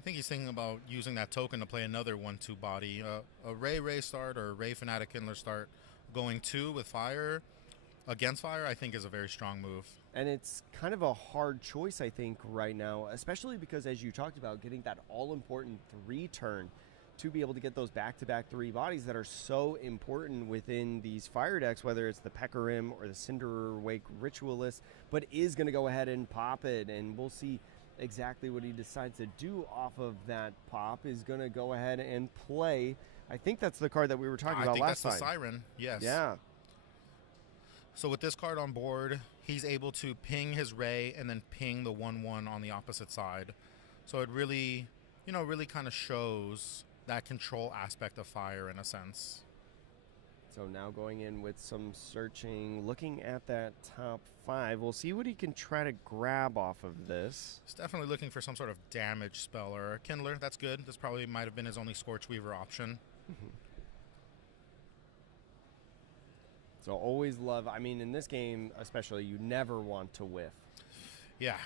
I think he's thinking about using that token to play another 1-2 body. A Ray start or Ray Fanatic Kindler start going 2 with Fire against Fire, I think, is a very strong move. And it's kind of a hard choice, I think, right now, especially because, as you talked about, getting that all-important 3 turn to be able to get those back-to-back 3 bodies that are so important within these Fire decks, whether it's the Pekarim or the Cinderwake Ritualist, but is going to go ahead and pop it, and we'll see exactly what he decides to do off of that pop. Is going to go ahead and play. I think that's the card that we were talking about last time. I think that's the Siren, yes. Yeah. So with this card on board, he's able to ping his Ray and then ping the 1/1 on the opposite side. So it really, really kind of shows that control aspect of Fire in a sense. So now going in with some searching, looking at that top 5. We'll see what he can try to grab off of this. He's definitely looking for some sort of damage spell or a Kindler. That's good. This probably might have been his only Scorchweaver option. Mm-hmm. So always love, in this game especially, you never want to whiff. Yeah.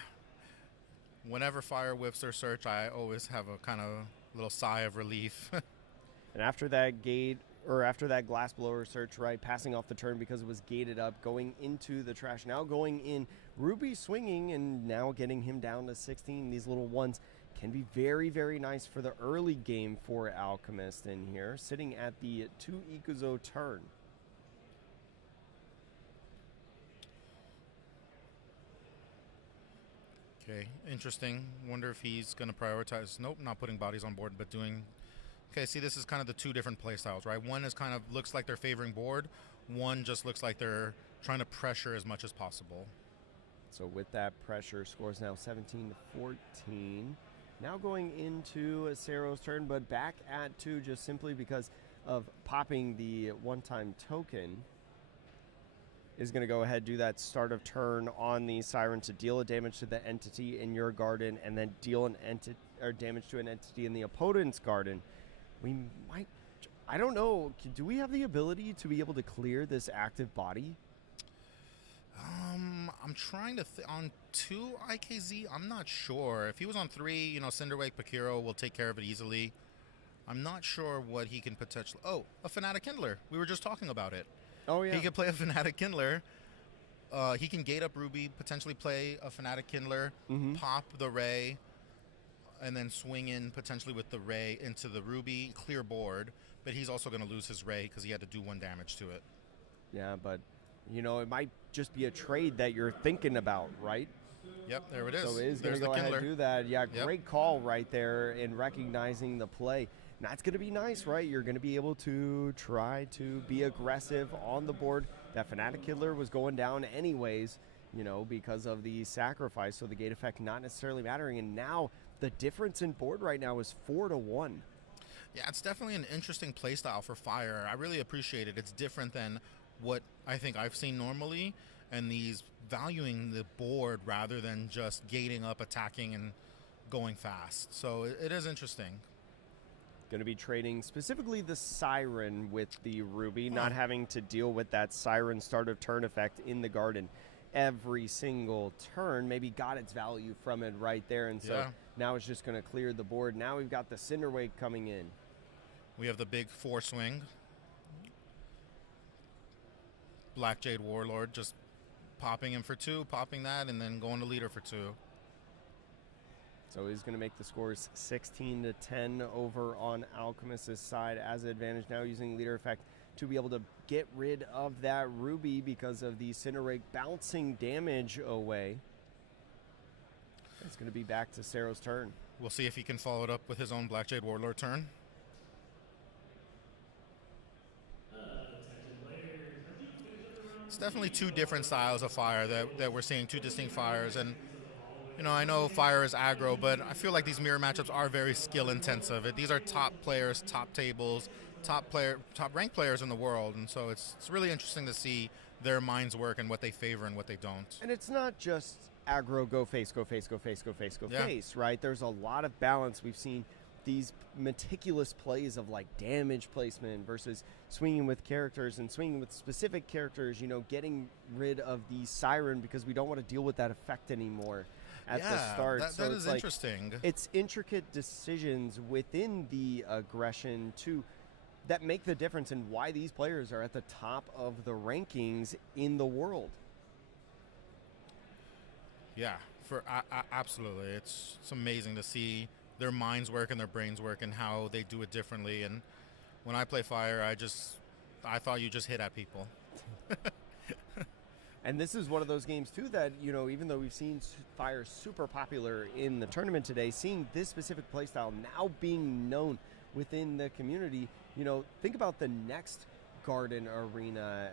Whenever Fire whiffs or search, I always have a kind of little sigh of relief. And after that gate, or after that glass blower search, right, passing off the turn because it was gated up, going into the trash, now going in, Ruby swinging and now getting him down to 16. These little ones can be very, very nice for the early game for Alchemist in here, sitting at the 2 Ikuzo turn. Okay, interesting. Wonder if he's going to prioritize. Nope, not putting bodies on board, but doing. Okay, see, this is kind of the two different play styles, right? One is kind of looks like they're favoring board. One just looks like they're trying to pressure as much as possible. So with that pressure, scores now 17-14. Now going into Cero's turn, but back at 2 just simply because of popping the one-time token. Is going to go ahead, do that start of turn on the Siren to deal a damage to the entity in your garden, and then deal an damage to an entity in the opponent's garden. We might, I don't know, do we have the ability to be able to clear this active body? I'm trying to on 2 IKZ. I'm not sure. If he was on 3, Cinderwake Pakiro will take care of it easily. I'm not sure what he can potentially. Oh, a Fanatic Kindler. We were just talking about it. Oh, yeah. He could play a Fanatic Kindler. He can gate up Ruby, potentially play a Fanatic Kindler, pop the Ray, and then swing in potentially with the Ray into the Ruby, clear board. But he's also going to lose his Ray because he had to do 1 damage to it. Yeah, but, it might just be a trade that you're thinking about, right? Yep, there it is. So is going to go ahead and do that. Yeah, great call right there in recognizing the play. And that's going to be nice, right? You're going to be able to try to be aggressive on the board. That Fanatic Killer was going down anyways, because of the sacrifice. So the gate effect not necessarily mattering. And now the difference in board right now is 4-1. Yeah, it's definitely an interesting playstyle for Fire. I really appreciate it. It's different than what I think I've seen normally. And these valuing the board rather than just gating up, attacking, and going fast. So it is interesting. Going to be trading specifically the Siren with the Ruby, not having to deal with that Siren start of turn effect in the garden every single turn. Maybe got its value from it right there, and so now it's just going to clear the board. Now we've got the Cinderwake coming in. We have the big 4 swing. Black Jade Warlord just popping him for 2, popping that, and then going to leader for 2. So he's going to make the scores 16-10 over on Alchemist's side as an advantage. Now using leader effect to be able to get rid of that Ruby because of the Cinderwake bouncing damage away. It's going to be back to Cero's turn. We'll see if he can follow it up with his own Black Jade Warlord turn. It's definitely 2 different styles of Fire that we're seeing, 2 distinct Fires, and I know Fire is aggro, but I feel like these mirror matchups are very skill intensive. These are top players, top tables, top ranked players in the world, and so it's really interesting to see their minds work and what they favor and what they don't. And it's not just aggro, go face, go face, go face, go face, go face, right? There's a lot of balance. We've seen these meticulous plays of like damage placement versus swinging with characters and swinging with specific characters, getting rid of the Siren because we don't want to deal with that effect anymore at the start. That is interesting. It's intricate decisions within the aggression that make the difference in why these players are at the top of the rankings in the world. Yeah, absolutely. It's amazing to see their minds work and their brains work and how they do it differently. And when I play Fire, I thought you just hit at people. And this is one of those games, too, that, even though we've seen Fire super popular in the tournament today, seeing this specific playstyle now being known within the community, think about the next Garden Arena.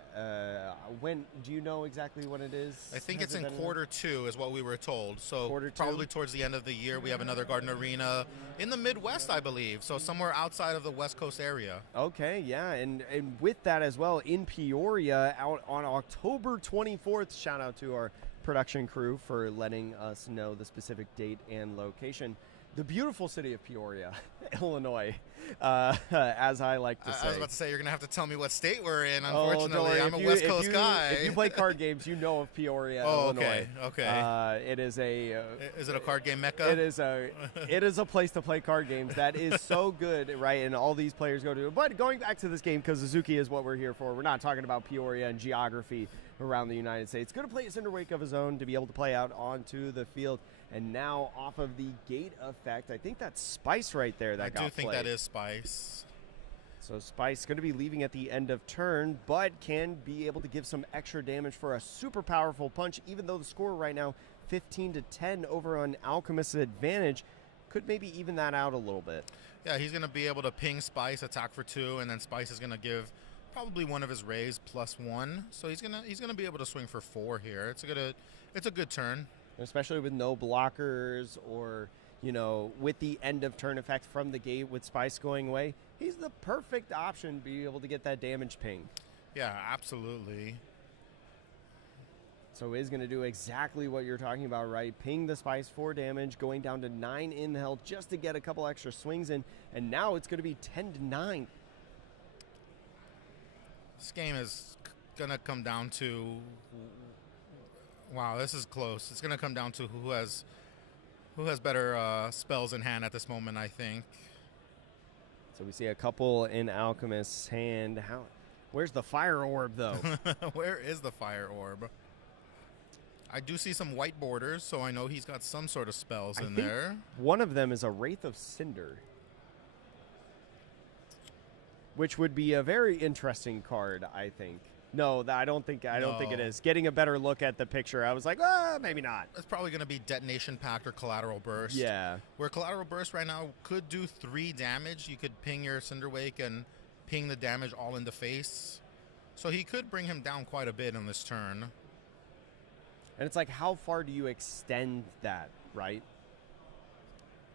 When do you know exactly when it is? I think it's in Q2 is what we were told. So probably towards the end of the year, we have another Garden Arena in the Midwest, I believe. So somewhere outside of the West Coast area. Okay, yeah. And with that as well, in Peoria, out on October 24th, shout out to our production crew for letting us know the specific date and location. The beautiful city of Peoria, Illinois, as I like to say. I was about to say, you're going to have to tell me what state we're in. Unfortunately, I'm a West Coast guy. If you play card games, you know of Peoria, Illinois. Okay. It is is it a card game mecca? It is a place to play card games that is so good, right? And all these players go to. But going back to this game, because Azuki is what we're here for, we're not talking about Peoria and geography around the United States. Going to play a Cinderwake of his own to be able to play out onto the field. And now off of the gate effect, I think that's Spice right there that got I do think played. that is Spice. So Spice going to be leaving at the end of turn, but can be able to give some extra damage for a super powerful punch, even though the score right now 15-10 over on Alchemist's advantage. Could maybe even that out a little bit. Yeah, he's going to be able to ping Spice, attack for 2, and then Spice is going to give probably one of his Rays +1. So he's gonna be able to swing for 4 here. It's a good turn. Especially with no blockers or, with the end of turn effect from the gate with Spice going away, he's the perfect option to be able to get that damage ping. Yeah, absolutely. So is going to do exactly what you're talking about, right? Ping the Spice 4 damage, going down to 9 in the health just to get a couple extra swings in, and now it's going to be 10-9. This game is going to come down to... Wow, this is close. It's going to come down to who has better spells in hand at this moment, I think. So we see a couple in Alchemist's hand. Where's the Fire Orb, though? Where is the Fire Orb? I do see some white borders, so I know he's got some sort of spells in there. One of them is a Wraith of Cinder, which would be a very interesting card, I think. No, I don't think it is. Getting a better look at the picture, I was like, maybe not. It's probably going to be Detonation Pact or Collateral Burst. Yeah. Where Collateral Burst right now could do 3 damage. You could ping your Cinderwake and ping the damage all in the face. So he could bring him down quite a bit on this turn. And it's like, how far do you extend that, right?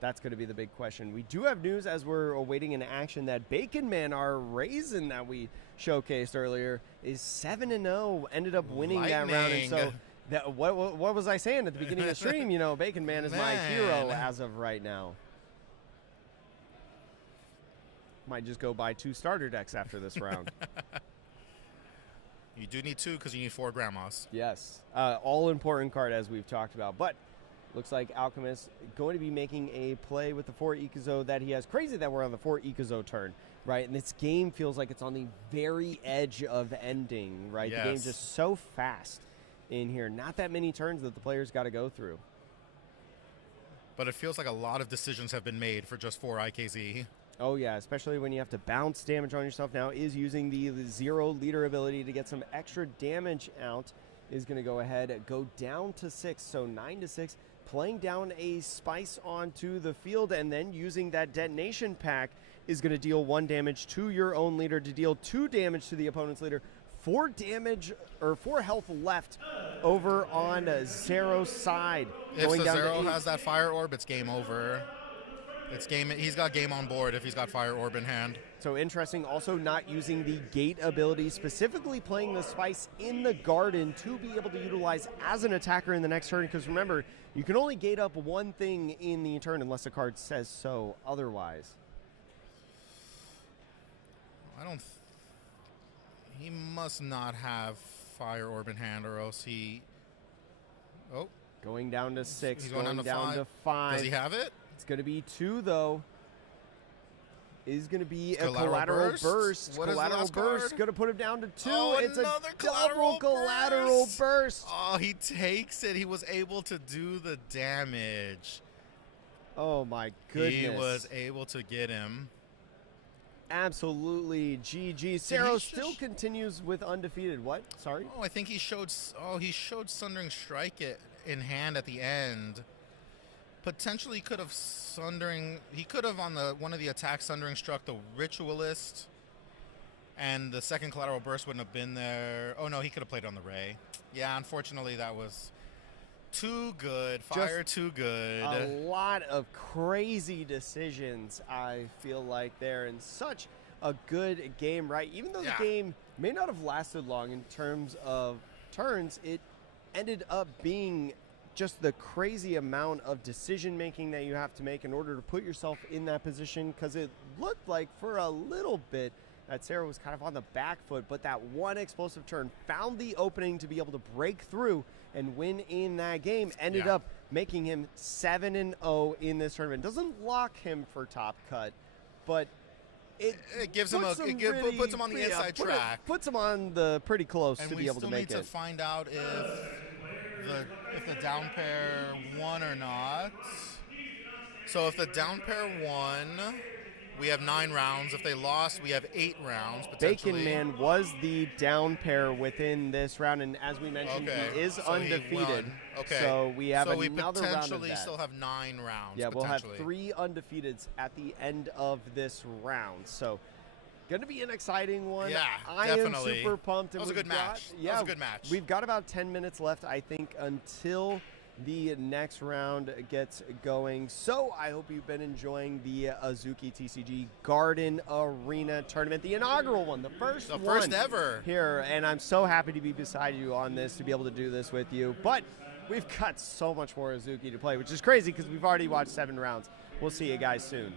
That's going to be the big question. We do have news as we're awaiting an action that Bacon Man, our Raizan that we showcased earlier, is 7-0, ended up winning that round. And so what was I saying at the beginning of the stream? Bacon Man is my hero as of right now. Might just go buy 2 starter decks after this round. You do need 2 because you need 4 grandmas. Yes. All important card as we've talked about. But looks like Alchemist going to be making a play with the 4 Ikazo that he has. Crazy that we're on the 4 Ikazo turn, right? And this game feels like it's on the very edge of ending, right? Yes. The game's just so fast in here. Not that many turns that the players got to go through. But it feels like a lot of decisions have been made for just 4 IKZ. Oh, yeah, especially when you have to bounce damage on yourself. Now is using the 0 leader ability to get some extra damage out. Is going to go ahead, go down to 6, so 9-6. Playing down a Spice onto the field and then using that Detonation Pack is going to deal 1 damage to your own leader to deal 2 damage to the opponent's leader. 4 damage or 4 health left over on Zero's side. If the Zero has that Fire Orb, it's game over. It's game. He's got game on board if he's got Fire Orb in hand. So interesting, also not using the gate ability, specifically playing the Spice in the garden to be able to utilize as an attacker in the next turn, because remember, you can only gate up 1 thing in the turn unless the card says so otherwise. He must not have Fire Orb in hand, or else he... Oh. Going down to 6, He's going down to 5. Does he have it? It's going to be 2, though. Is going to be a collateral burst. What collateral is the burst going to put him down to 2. Oh, it's another a double collateral burst. Oh, he takes it. He was able to do the damage. Oh, my goodness. He was able to get him. Absolutely. GG. Cero still continues with undefeated. What? Sorry? Oh, I think he showed Sundering Strike it in hand at the end. Potentially could have Sundering. He could have on one of the attacks Sundering struck the Ritualist, and the second collateral burst wouldn't have been there. Oh no, he could have played on the Ray. Yeah, unfortunately that was too good. Fire too good. A lot of crazy decisions, I feel like, there, and such a good game, right? Even though the game may not have lasted long in terms of turns, it ended up being just the crazy amount of decision making that you have to make in order to put yourself in that position, because it looked like for a little bit that Sarah was kind of on the back foot, but that one explosive turn found the opening to be able to break through and win in that game. Ended up making him 7-0 in this tournament. Doesn't lock him for top cut, but it gives him puts him on the inside track. Puts him on the pretty close to be able to make it. And we still need to find out if if the down pair won or not. So if the down pair won, we have 9 rounds. If they lost, we have 8 rounds potentially. Bacon Man was the down pair within this round, and as we mentioned, he is so undefeated. He won. Okay. So we have so another we round of potentially that. still have 9 rounds. Yeah, we'll have 3 undefeateds at the end of this round. So going to be an exciting one. Yeah, I definitely. am super pumped. That was a good match. Yeah, that was a good match. We've got about 10 minutes left, I think, until the next round gets going. So I hope you've been enjoying the Azuki TCG Garden Arena Tournament, the inaugural one, the first ever here. And I'm so happy to be beside you on this, to be able to do this with you. But we've got so much more Azuki to play, which is crazy because we've already watched 7 rounds. We'll see you guys soon.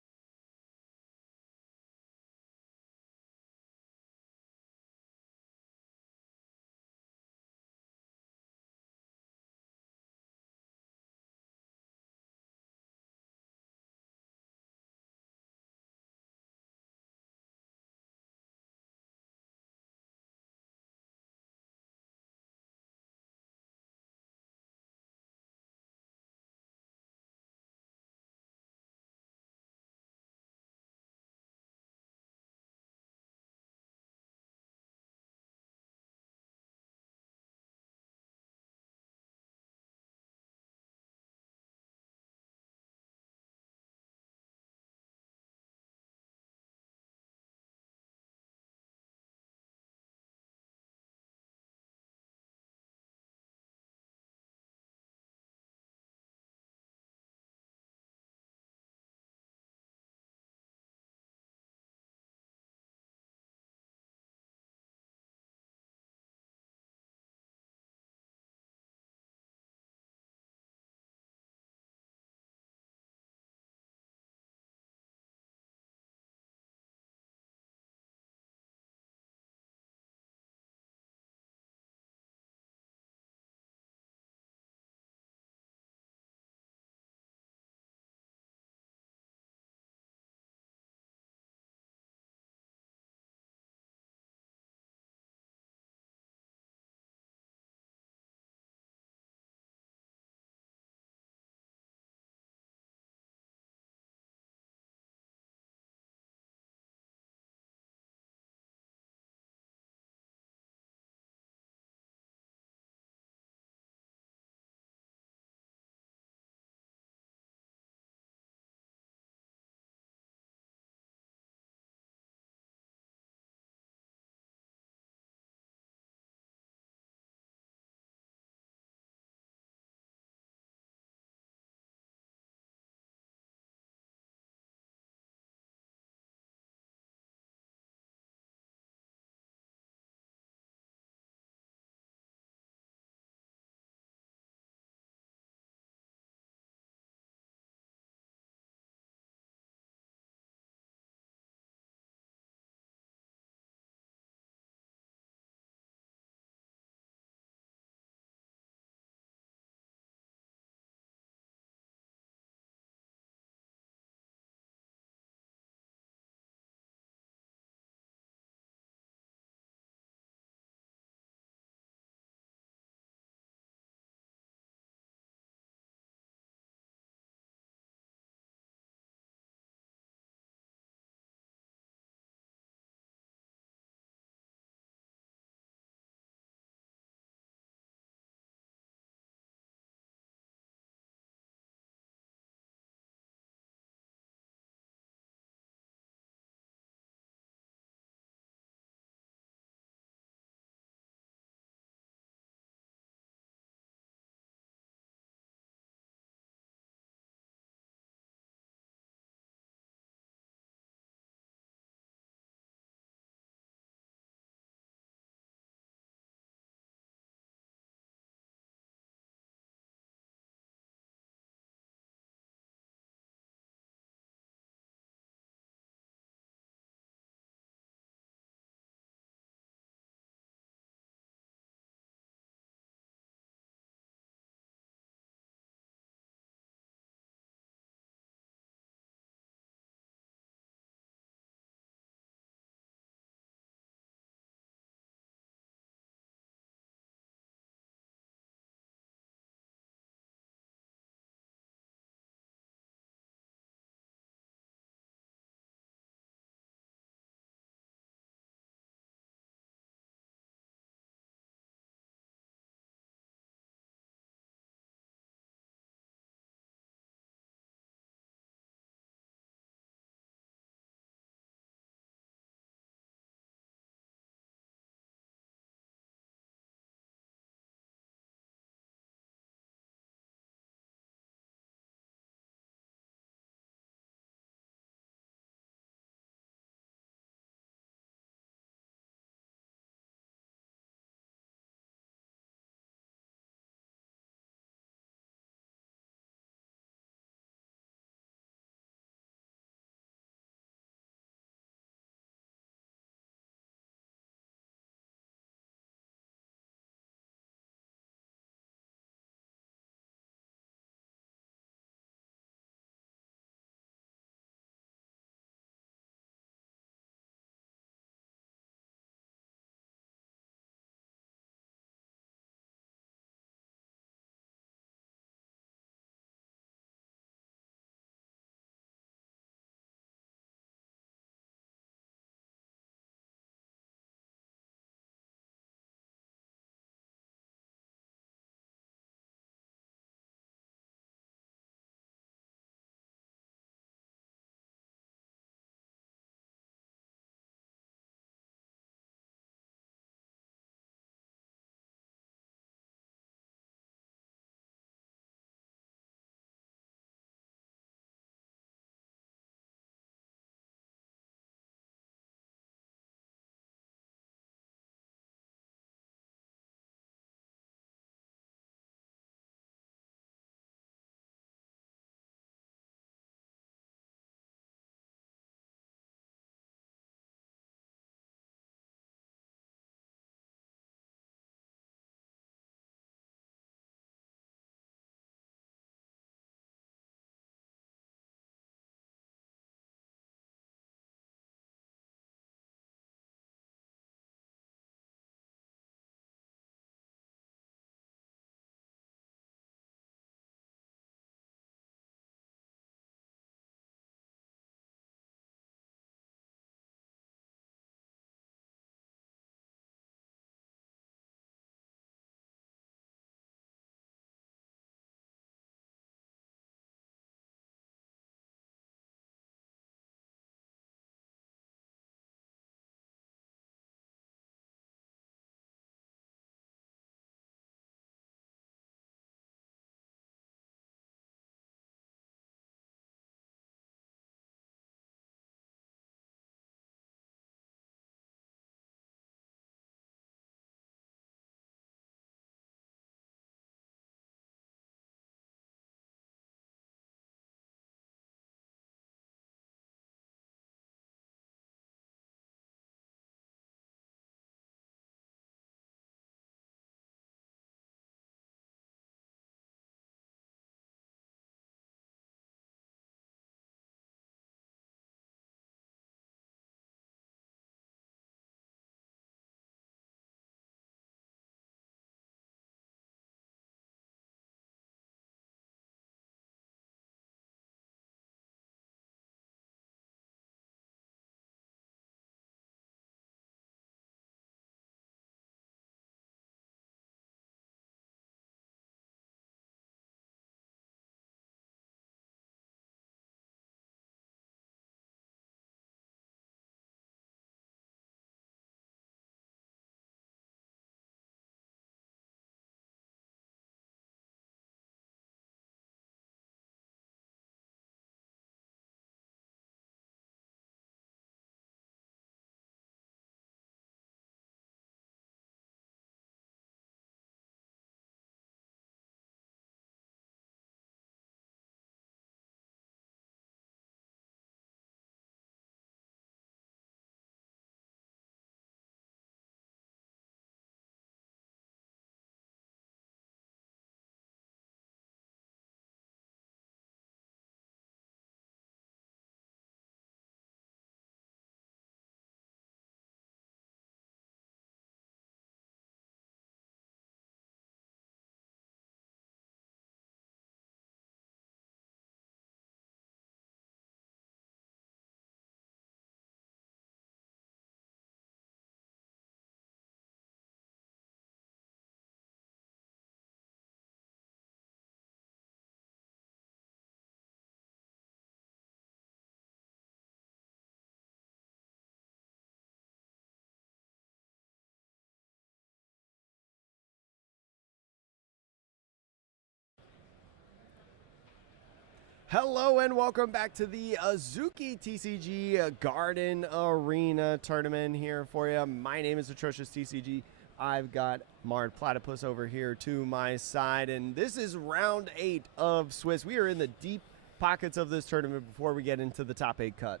Hello and welcome back to the Azuki TCG Garden Arena Tournament here for you. My name is Atrocious TCG. I've got Marred Platypus over here to my side, and this is round 8 of Swiss. We are in the deep pockets of this tournament before we get into the top 8 cut.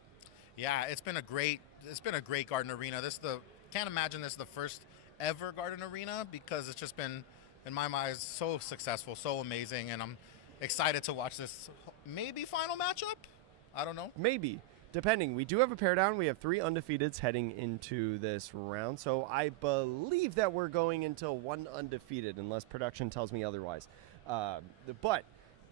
Yeah, it's been a great Garden Arena. Can't imagine this is the first ever Garden Arena because it's just been, in my mind, so successful, so amazing, and I'm excited to watch this maybe final matchup. I don't know. Maybe. Depending. We do have a pair down. We have 3 undefeateds heading into this round. So I believe that we're going until 1 undefeated unless production tells me otherwise. But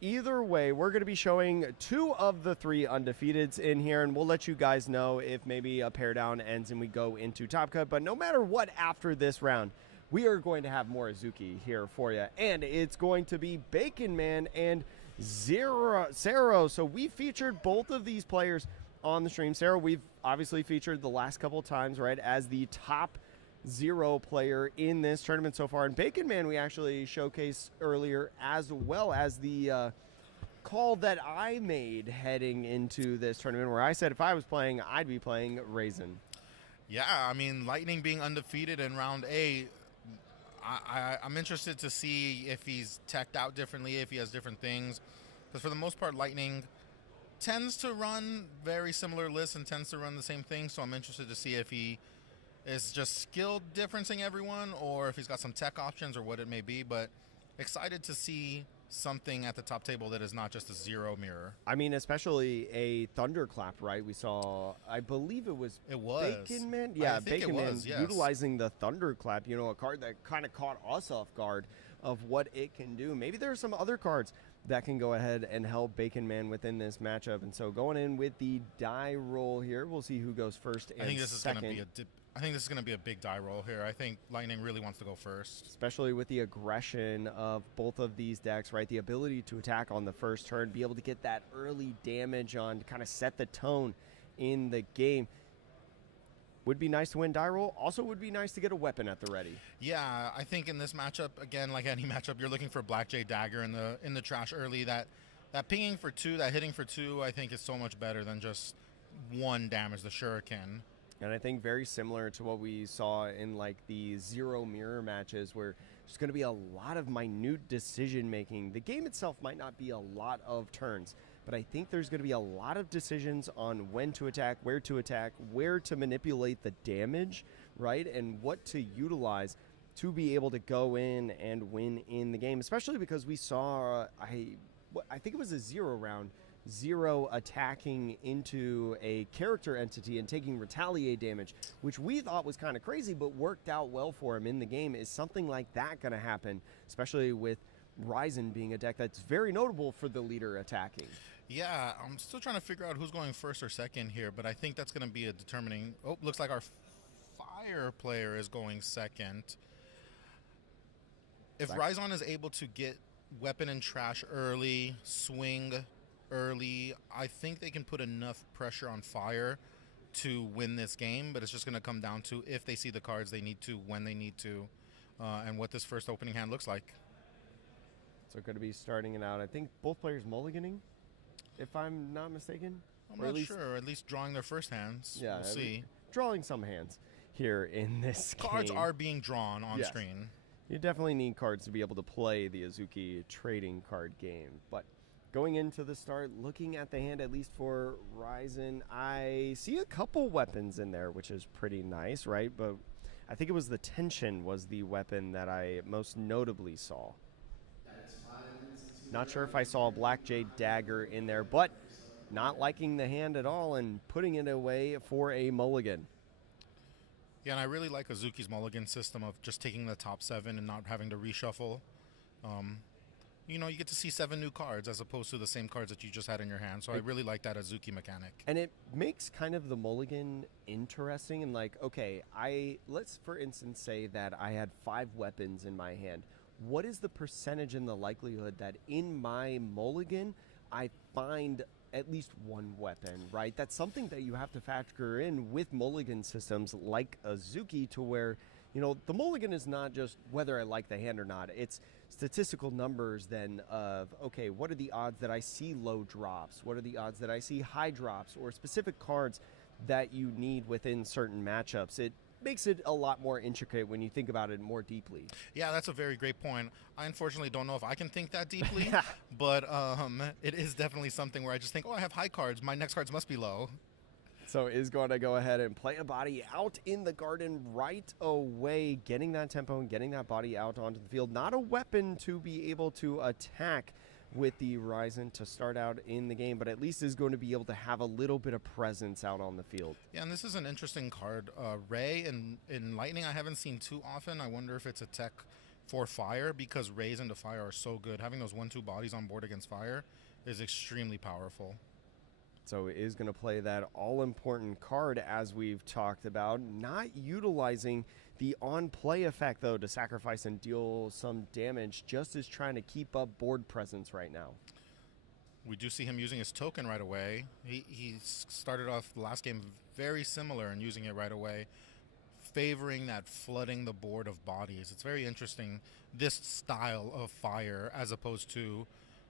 either way, we're going to be showing 2 of the 3 undefeateds in here, and we'll let you guys know if maybe a pair down ends and we go into top cut. But no matter what, after this round, we are going to have more Azuki here for you, and it's going to be Bacon Man and Zero. So we featured both of these players on the stream. Sarah, we've obviously featured the last couple of times, right, as the top 0 player in this tournament so far. And Bacon Man we actually showcased earlier, as well as the call that I made heading into this tournament, where I said if I was playing, I'd be playing Raizan. Yeah, I mean, Lightning being undefeated in round 8, I'm interested to see if he's teched out differently, if he has different things. Because for the most part, Lightning tends to run very similar lists and tends to run the same thing. So I'm interested to see if he is just skill differencing everyone or if he's got some tech options or what it may be. But excited to see something at the top table that is not just a 0 mirror. I mean, especially a Thunderclap, right? We saw, I believe it was Bacon Man. Yeah, Bacon Man utilizing the Thunderclap, you know, a card that kind of caught us off guard of what it can do. Maybe there are some other cards that can go ahead and help Bacon Man within this matchup. And so going in with the die roll here, we'll see who goes first and I think this is second. going to be a big die roll here. I think Lightning really wants to go first. Especially with the aggression of both of these decks, right? The ability to attack on the first turn, be able to get that early damage on, to kind of set the tone in the game. Would be nice to win die roll. Also would be nice to get a weapon at the ready. Yeah, I think in this matchup, again, like any matchup, you're looking for Black Jade Dagger in the trash early. That pinging for 2, that hitting for 2, I think is so much better than just 1 damage, the Shuriken. And I think very similar to what we saw in like the 0 mirror matches, where there's going to be a lot of minute decision making. The game itself might not be a lot of turns, but I think there's going to be a lot of decisions on when to attack, where to manipulate the damage, right? And what to utilize to be able to go in and win in the game, especially because we saw, I think it was a 0 round, 0 attacking into a character entity and taking retaliate damage, which we thought was kind of crazy, but worked out well for him in the game. Is something like that going to happen, especially with Raizan being a deck that's very notable for the leader attacking? Yeah, I'm still trying to figure out who's going first or second here, but I think that's going to be a determining... Oh, looks like our fire player is going second. If Raizan is able to get weapon and trash early, swing early, I think they can put enough pressure on fire to win this game, but it's just going to come down to if they see the cards they need to, when they need to, and what this first opening hand looks like. So going to be starting it out. I think both players mulliganing, if I'm not mistaken. I'm not sure. At least drawing their first hands. Yeah, we'll see. Drawing some hands here in this game. Cards are being drawn on screen. You definitely need cards to be able to play the Azuki trading card game. But going into the start, looking at the hand, at least for Raizan, I see a couple weapons in there, which is pretty nice, right? But I think it was the Tension was the weapon that I most notably saw. Not sure if I saw a Black Jade Dagger in there, but not liking the hand at all and putting it away for a mulligan. Yeah, and I really like Azuki's mulligan system of just taking the top 7 and not having to reshuffle. You know, you get to see 7 new cards as opposed to the same cards that you just had in your hand. So I really like that Azuki mechanic. And it makes kind of the mulligan interesting. And like, okay, let's for instance say that I had 5 weapons in my hand. What is the percentage and the likelihood that in my mulligan I find at least 1 weapon, right? That's something that you have to factor in with mulligan systems like Azuki, to where the mulligan is not just whether I like the hand or not. It's statistical numbers then of, okay, what are the odds that I see low drops? What are the odds that I see high drops, or specific cards that you need within certain matchups? It makes it a lot more intricate when you think about it more deeply. Yeah, that's a very great point. I unfortunately don't know if I can think that deeply, but it is definitely something where I just think, oh, I have high cards. My next cards must be low. So is going to go ahead and play a body out in the garden right away, getting that tempo and getting that body out onto the field. Not a weapon to be able to attack with the Raizan to start out in the game, but at least is going to be able to have a little bit of presence out on the field. Yeah, and this is an interesting card. Ray in Lightning I haven't seen too often. I wonder if it's a tech for Fire, because Rays into Fire are so good. Having those 1-2 bodies on board against Fire is extremely powerful. So it is going to play that all-important card, as we've talked about. Not utilizing the on-play effect, though, to sacrifice and deal some damage. Just is trying to keep up board presence right now. We do see him using his token right away. He started off the last game very similar and using it right away, favoring that flooding the board of bodies. It's very interesting, this style of Fire, as opposed to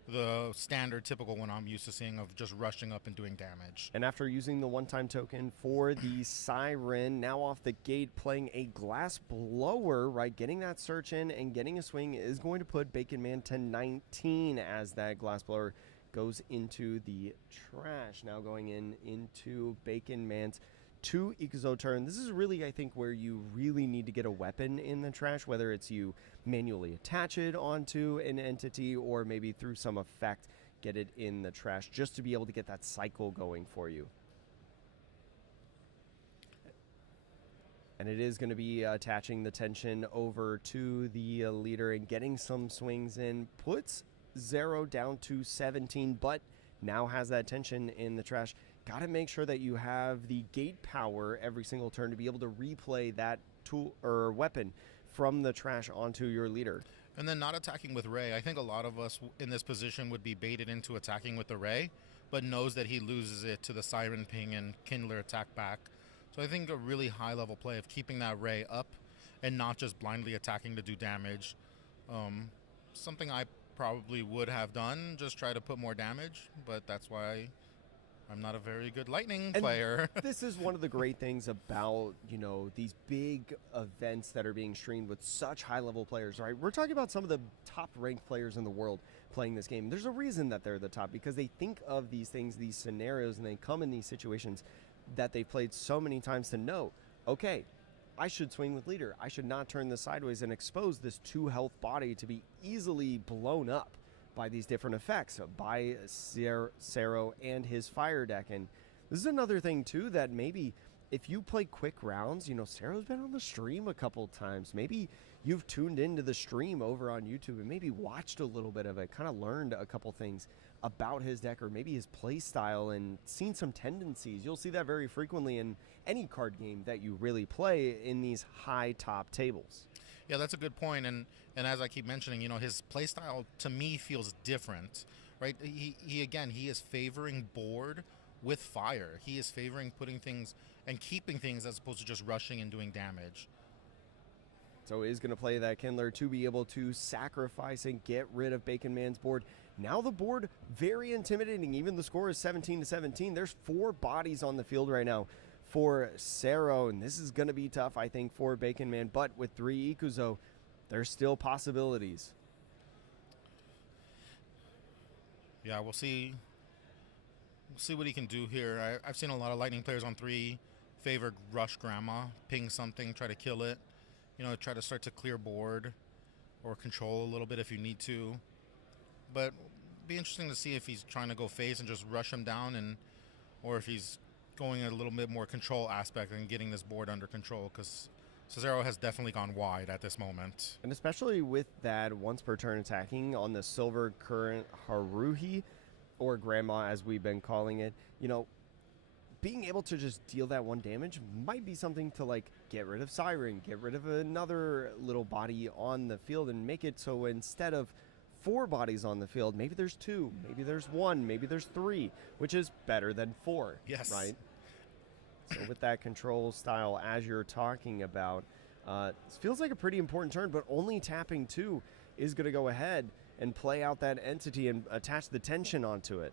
the standard typical one I'm used to seeing of just rushing up and doing damage. And after using the one-time token for the Siren, now off the gate playing a Glass Blower, right? Getting that search in and getting a swing is going to put Bacon Man to 19 as that Glass Blower goes into the trash. Now going into Bacon Man's 2 Ikuzo turn. This is really, I think, where you really need to get a weapon in the trash, whether it's you manually attach it onto an entity or maybe through some effect get it in the trash, just to be able to get that cycle going for you. And it is going to be attaching the tension over to the leader and getting some swings in. Puts 0 down to 17, but now has that tension in the trash. Got to make sure that you have the gate power every single turn to be able to replay that tool or weapon from the trash onto your leader. And then not attacking with Ray. I think a lot of us in this position would be baited into attacking with the Ray, but knows that he loses it to the Siren Ping and Kindler attack back. So I think a really high level play of keeping that Ray up and not just blindly attacking to do damage. Something I probably would have done, just try to put more damage, but that's why I'm not a very good Lightning player. This is one of the great things about, these big events that are being streamed with such high-level players, right? We're talking about some of the top-ranked players in the world playing this game. There's a reason that they're the top, because they think of these things, these scenarios, and they come in these situations that they've played so many times to know, okay, I should swing with leader. I should not turn this sideways and expose this 2-health body to be easily blown up by these different effects, by Sero and his Fire deck. And this is another thing, too, that maybe if you play quick rounds, Sero's been on the stream a couple times. Maybe you've tuned into the stream over on YouTube and maybe watched a little bit of it, kind of learned a couple things about his deck or maybe his play style and seen some tendencies. You'll see that very frequently in any card game that you really play in these high top tables. Yeah, that's a good point. And as I keep mentioning, his play style to me feels different, right? He is favoring board with Fire. He is favoring putting things and keeping things as opposed to just rushing and doing damage. So is going to play that Kindler to be able to sacrifice and get rid of Bacon Man's board. Now the board, very intimidating. Even the score is 17-17. There's 4 bodies on the field right now for Sero, and this is going to be tough, I think, for Bacon Man. But with 3 Ikuzo, there's still possibilities. Yeah, we'll see. We'll see what he can do here. I've seen a lot of Lightning players on 3 favor rush Grandma, ping something, try to kill it. Try to start to clear board or control a little bit if you need to. But be interesting to see if he's trying to go face and just rush him down, or if he's going a little bit more control aspect and getting this board under control, because Cesaro has definitely gone wide at this moment. And especially with that once per turn attacking on the Silver Current Haruhi, or Grandma as we've been calling it, being able to just deal that 1 damage might be something to get rid of Siren, get rid of another little body on the field, and make it so instead of 4 bodies on the field, maybe there's 2, maybe there's 1, maybe there's 3, which is better than 4. Yes. Right? So with that control style, as you're talking about, This feels like a pretty important turn, but only tapping 2 is going to go ahead and play out that entity and attach the tension onto it.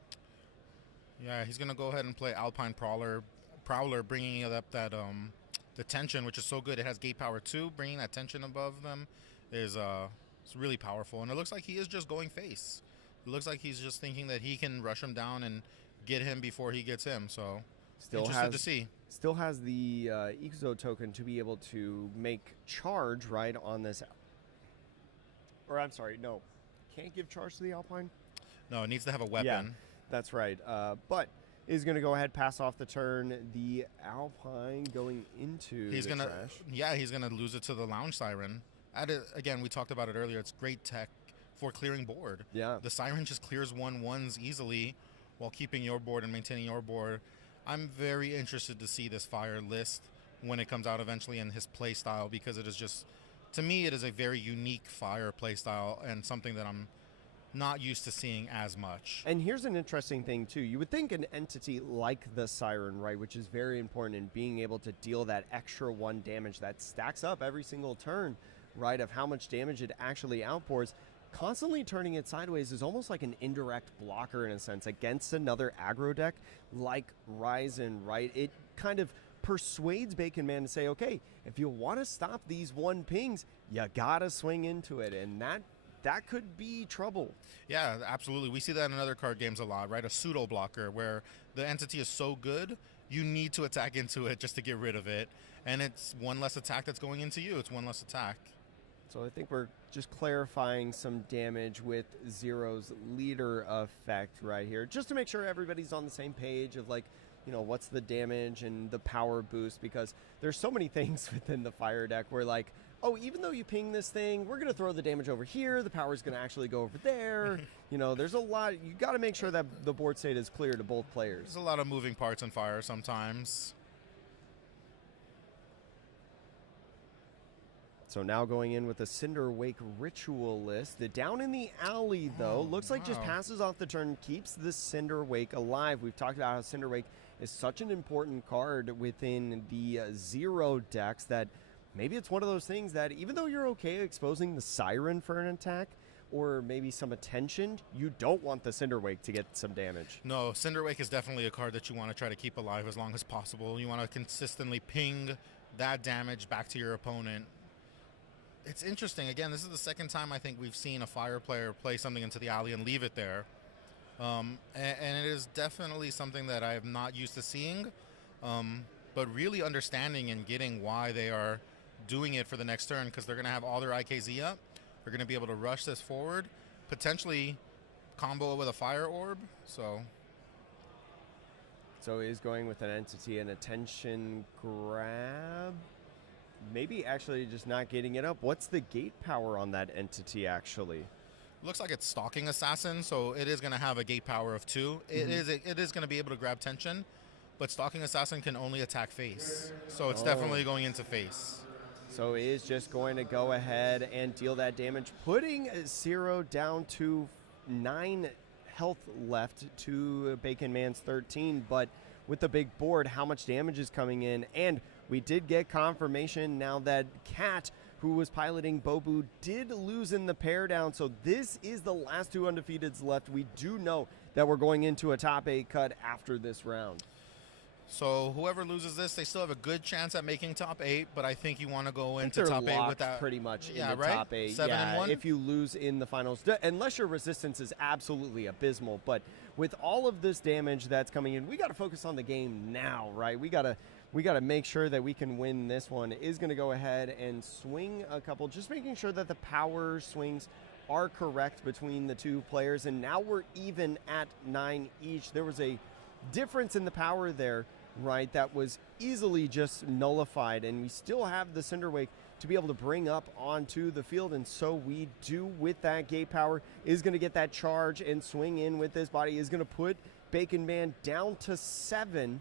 Yeah, he's going to go ahead and play Alpine Prowler, bringing up that the tension, which is so good. It has gate power 2. Bringing that tension above them is it's really powerful. And it looks like he is just going face. It looks like he's just thinking that he can rush him down and get him before he gets him. So interested to see. Still has the Ikuzo token to be able to make charge right on this. Or I'm sorry, no. Can't give charge to the Alpine? No, it needs to have a weapon. Yeah, that's right. But is going to go ahead, pass off the turn. The Alpine going into the trash. Yeah, he's going to lose it to the Lounge Siren. Again, we talked about it earlier. It's great tech for clearing board. Yeah. The Siren just clears 1/1s easily while keeping your board and maintaining your board. I'm very interested to see this Fire list when it comes out eventually in his play style, because it is just, to me, it is a very unique Fire play style and something that I'm not used to seeing as much. And here's an interesting thing, too. You would think an entity like the Siren, right, which is very important in being able to deal that extra 1 damage that stacks up every single turn, right, of how much damage it actually outpours. Constantly turning it sideways is almost like an indirect blocker in a sense against another aggro deck like Raizan, right? It kind of persuades Bacon Man to say, okay, if you want to stop these 1 pings, you gotta swing into it, and that could be trouble. Yeah, absolutely. We see that in other card games a lot, right? A pseudo blocker where the entity is so good, you need to attack into it just to get rid of it, and it's 1 less attack that's going into you. It's 1 less attack. So I think we're just clarifying some damage with Zero's leader effect right here, just to make sure everybody's on the same page of, like, you know, what's the damage and the power boost, because there's so many things within the Fire deck where, like, oh, even though you ping this thing, we're going to throw the damage over here, the power's going to actually go over there. You know, there's a lot. You got to make sure that the board state is clear to both players. There's a lot of moving parts in Fire sometimes. So now going in with a Cinder Wake Ritual list. The Down in the Alley, though, looks like just passes off the turn, keeps the Cinder Wake alive. We've talked about how Cinder Wake is such an important card within the Zero decks that maybe it's one of those things that even though you're okay exposing the Siren for an attack or maybe some attention, you don't want the Cinder Wake to get some damage. No, Cinder Wake is definitely a card that you want to try to keep alive as long as possible. You want to consistently ping that damage back to your opponent. It's interesting. Again, this is the second time I think we've seen a Fire player play something into the alley and leave it there. And it is definitely something that I am not used to seeing, but really understanding and getting why they are doing it for the next turn, because they're going to have all their IKZ up. They're going to be able to rush this forward, potentially combo it with a Fire Orb. So he's going with an entity and attention grab. Maybe actually just not getting it up. What's the gate power on that entity actually? Looks like it's Stalking Assassin, so it is going to have a gate power of 2. Mm-hmm. It is going to be able to grab tension, but Stalking Assassin can only attack face. So it's definitely going into face. So he is just going to go ahead and deal that damage, putting Zero down to 9 health left to Bacon Man's 13, but with the big board, how much damage is coming in? And we did get confirmation now that Cat, who was piloting Bobu, did lose in the pair down. So this is the last 2 undefeateds left. We do know that we're going into a top 8 cut after this round. So whoever loses this, they still have a good chance at making top 8, but I think you want to go into top 8 with that. Pretty much in the top 8. 7-1? If you lose in the finals, unless your resistance is absolutely abysmal. But with all of this damage that's coming in, we got to focus on the game now, right? We got to make sure that we can win this one. Is going to go ahead and swing a couple, just making sure that the power swings are correct between the 2 players. And now we're even at 9 each. There was a difference in the power there, right, that was easily just nullified, and we still have the Cinderwake to be able to bring up onto the field, and so we do with that gate power. Is going to get that charge and swing in with this body, is going to put Bacon Man down to 7.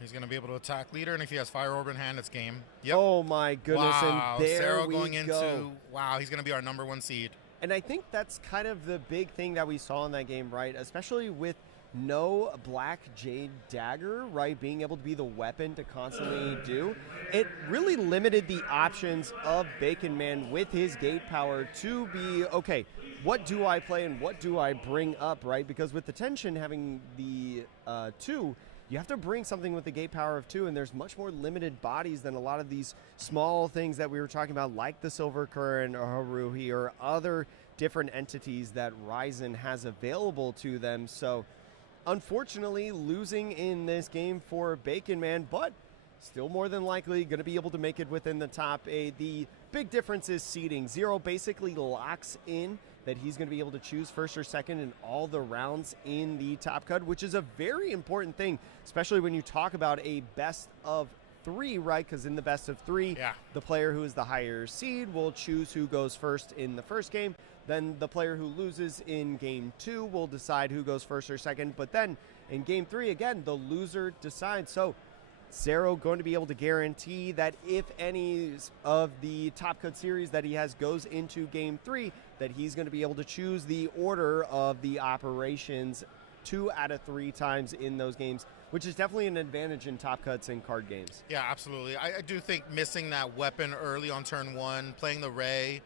He's going to be able to attack leader, and if he has Fire Orb in hand, it's game. Yep. Oh my goodness, wow. And there Sarah we going go. Into, wow, he's going to be our number 1 seed. And I think that's kind of the big thing that we saw in that game, right, especially with no Black Jade Dagger, right, being able to be the weapon to constantly do, it really limited the options of Bacon Man with his gate power to be, okay, what do I play and what do I bring up, right? Because with the tension having the 2, you have to bring something with the gate power of 2, and there's much more limited bodies than a lot of these small things that we were talking about, like the Silver Current or Haruhi or other different entities that Raizan has available to them. So unfortunately, losing in this game for Bacon Man, but still more than likely going to be able to make it within the top 8. The big difference is seeding. Zero basically locks in that he's going to be able to choose first or second in all the rounds in the top cut, which is a very important thing, especially when you talk about a best of 3, right? Because in the best of 3, the player who is the higher seed will choose who goes first in the first game. Then the player who loses in game 2 will decide who goes first or second. But then in game 3, again, the loser decides. So Zero going to be able to guarantee that if any of the top cut series that he has goes into game 3, that he's going to be able to choose the order of the operations 2 out of 3 times in those games, which is definitely an advantage in top cuts and card games. Yeah, absolutely. I do think missing that weapon early on turn 1, playing the Ray,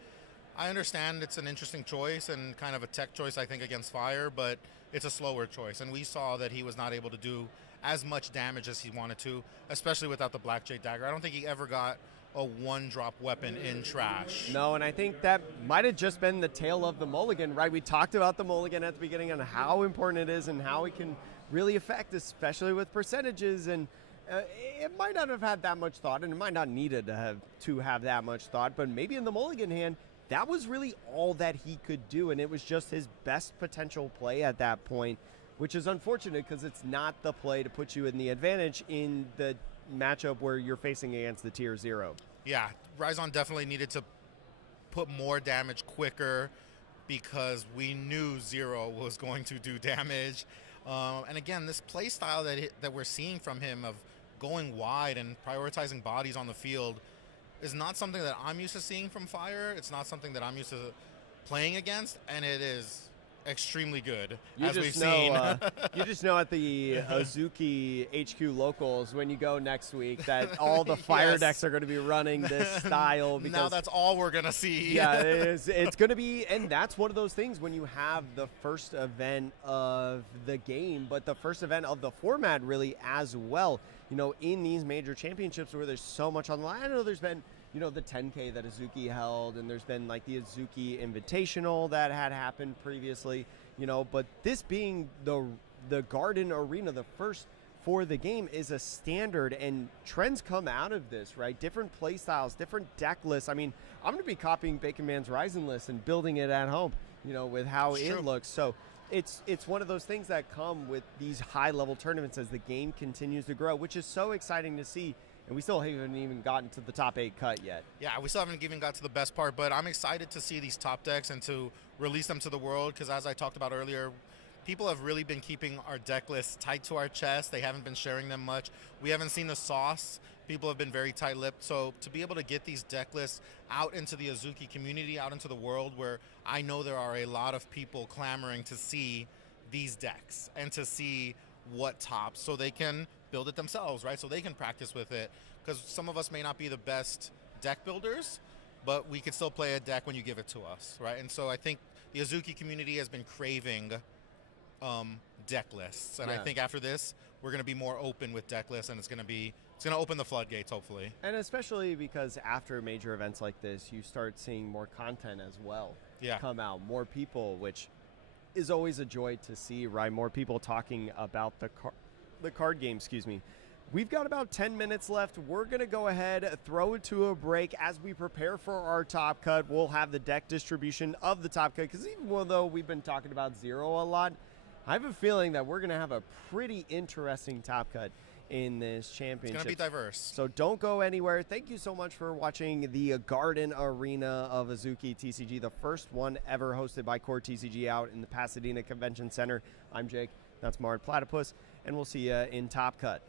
I understand it's an interesting choice and kind of a tech choice, I think, against Fire, but it's a slower choice. And we saw that he was not able to do as much damage as he wanted to, especially without the Black Jade Dagger. I don't think he ever got a 1-drop weapon in trash. No, and I think that might have just been the tail of the mulligan, right? We talked about the mulligan at the beginning and how important it is and how it can really affect, especially with percentages. And it might not have had that much thought, and it might not needed to have that much thought, but maybe in the mulligan hand, that was really all that he could do, and it was just his best potential play at that point, which is unfortunate because it's not the play to put you in the advantage in the matchup where you're facing against the tier 0. Yeah, Raizan definitely needed to put more damage quicker because we knew Zero was going to do damage. And again, this play style that we're seeing from him of going wide and prioritizing bodies on the field is not something that I'm used to seeing from Fire. It's not something that I'm used to playing against, and it is extremely good, as we've seen. You just know at the Azuki HQ locals when you go next week that all the Fire decks are going to be running this style. Because now that's all we're going to see. Yeah, it's going to be, and that's one of those things when you have the first event of the game, but the first event of the format really as well. You know, in these major championships where there's so much on the line. I know there's been, you know, the 10K that Azuki held, and there's been like the Azuki Invitational that had happened previously, you know, but this being the Garden Arena, the first for the game, is a standard, and trends come out of this, right? Different play styles, different deck lists. I mean, I'm going to be copying Bacon Man's Raizan list and building it at home, you know, with how it looks. So it's one of those things that come with these high-level tournaments as the game continues to grow, which is so exciting to see. And we still haven't even gotten to the top 8 cut yet. Yeah, we still haven't even got to the best part, but I'm excited to see these top decks and to release them to the world because, as I talked about earlier, people have really been keeping our deck lists tight to our chest. They haven't been sharing them much. We haven't seen the sauce. People have been very tight-lipped. So to be able to get these deck lists out into the Azuki community, out into the world, where I know there are a lot of people clamoring to see these decks and to see what tops so they can build it themselves, right? So they can practice with it, because some of us may not be the best deck builders, but we could still play a deck when you give it to us, right? And so I think the Azuki community has been craving deck lists, and I think after this we're going to be more open with deck lists, and it's going to open the floodgates, hopefully. And especially because after major events like this, you start seeing more content as well come out, more people, which is always a joy to see, right? More people talking about the card game, excuse me. We've got about 10 minutes left. We're going to go ahead, throw it to a break. As we prepare for our top cut, we'll have the deck distribution of the top cut, because even though we've been talking about Zero a lot, I have a feeling that we're going to have a pretty interesting top cut in this championship. It's going to be diverse. So don't go anywhere. Thank you so much for watching the Garden Arena of Azuki TCG, the first one ever hosted by CoreTCG out in the Pasadena Convention Center. I'm Jake. That's Marred Platypus, and we'll see you in Top Cut.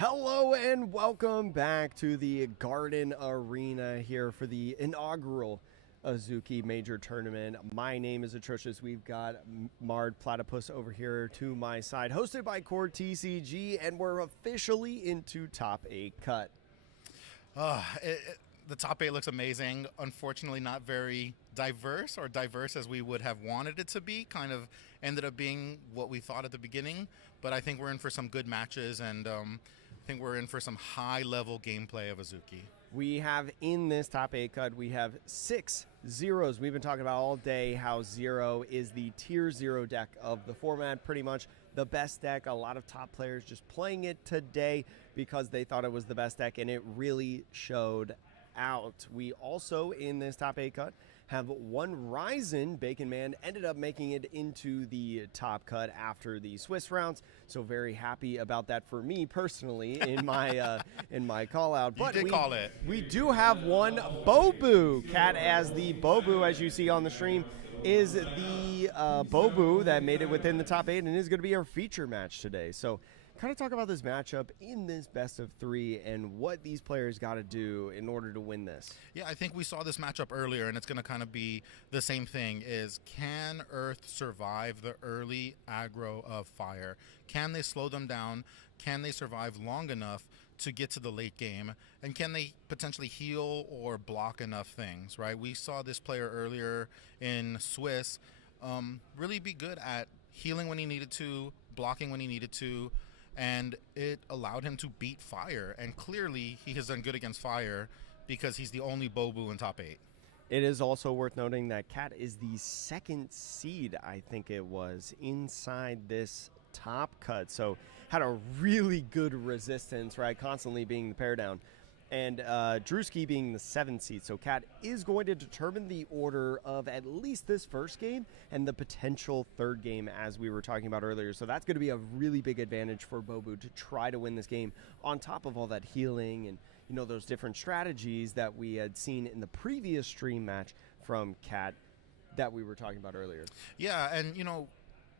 Hello and welcome back to the Garden Arena here for the inaugural Azuki Major Tournament. My name is Atrocious. We've got Marred Platypus over here to my side, hosted by CoreTCG, and we're officially into top 8 cut. The top 8 looks amazing. Unfortunately, not very diverse as we would have wanted it to be. Kind of ended up being what we thought at the beginning, but I think we're in for some good matches, and I think we're in for some high-level gameplay of Azuki. We have in this top 8 cut, we have 6 zeros. We've been talking about all day how zero is the tier 0 deck of the format, pretty much the best deck. A lot of top players just playing it today because they thought it was the best deck, and it really showed out. We also, in this top 8 cut, have one Raizan. Bacon Man ended up making it into the top cut after the Swiss rounds, so very happy about that for me personally in my call out. But we do have one Bobu. Cat as the Bobu, as you see on the stream, is the Bobu that made it within the top 8 and is going to be our feature match today. So kind of talk about this matchup in this best of 3 and what these players got to do in order to win this. Yeah, I think we saw this matchup earlier, and it's going to kind of be the same thing, is can Earth survive the early aggro of Fire? Can they slow them down? Can they survive long enough to get to the late game? And can they potentially heal or block enough things, right? We saw this player earlier in Swiss really be good at healing when he needed to, blocking when he needed to, and it allowed him to beat Fire. And clearly, he has done good against Fire because he's the only Bobu in top 8. It is also worth noting that Cat is the 2nd seed, I think it was, inside this top cut. So had a really good resistance, right? Constantly being the pair down. And Drewski being the 7th seed. So Cat is going to determine the order of at least this first game and the potential 3rd game, as we were talking about earlier. So that's going to be a really big advantage for Bobu to try to win this game, on top of all that healing and, you know, those different strategies that we had seen in the previous stream match from Cat that we were talking about earlier. Yeah, and, you know,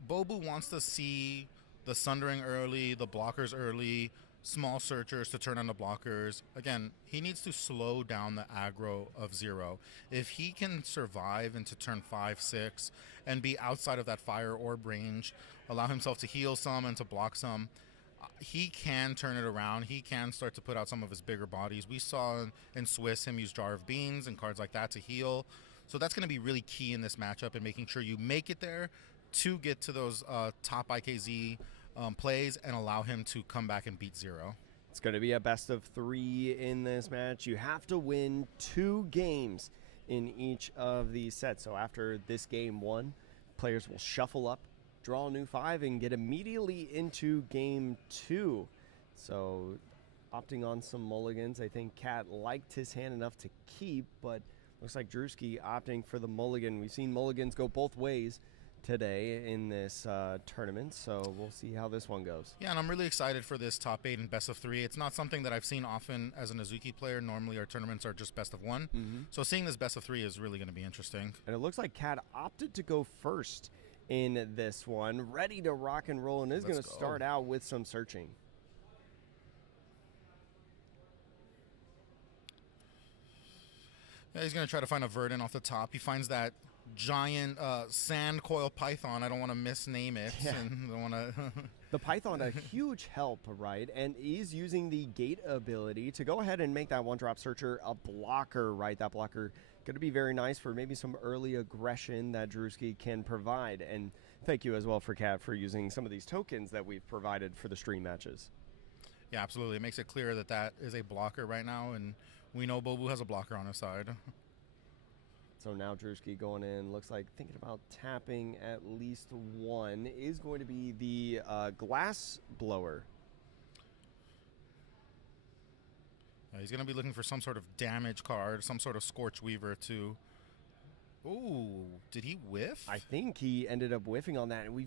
Bobu wants to see the Sundering early, the blockers early, small searchers to turn on the blockers. Again, he needs to slow down the aggro of zero. If he can survive into turn 5, 6 and be outside of that Fire orb range, allow himself to heal some and to block some, he can turn it around. He can start to put out some of his bigger bodies. We saw in Swiss him use Jar of Beans and cards like that to heal. So that's going to be really key in this matchup, and making sure you make it there to get to those top IKZ plays and allow him to come back and beat zero. It's going to be a best of 3 in this match. You have to win 2 games in each of these sets. So after this game 1, players will shuffle up, draw a new 5, and get immediately into game 2. So opting on some mulligans. I think Cat liked his hand enough to keep, but looks like Drewski opting for the mulligan. We've seen mulligans go both ways today in this tournament, so we'll see how this one goes. Yeah, and I'm really excited for this top 8 and best of 3. It's not something that I've seen often as an Azuki player. Normally our tournaments are just best of 1. So seeing this best of 3 is really going to be interesting. And it looks like Cat opted to go first in this one, ready to rock and roll, and is going to start out with some searching. Yeah, he's going to try to find a Verdant off the top. He finds that giant sand coil python. I don't want to misname it. Yeah. And don't want to The python, a huge help, right? And he's using the gate ability to go ahead and make that 1-drop searcher a blocker, right? That blocker going to be very nice for maybe some early aggression that Drewski can provide. And thank you as well for Cat for using some of these tokens that we've provided for the stream matches. Yeah, absolutely. It makes it clear that that is a blocker right now, and we know Bobu has a blocker on his side. So now Drewski going in, looks like thinking about tapping at least one, is going to be the glass blower. He's going to be looking for some sort of damage card, some sort of Scorch Weaver to... Ooh, did he whiff? I think he ended up whiffing on that, and we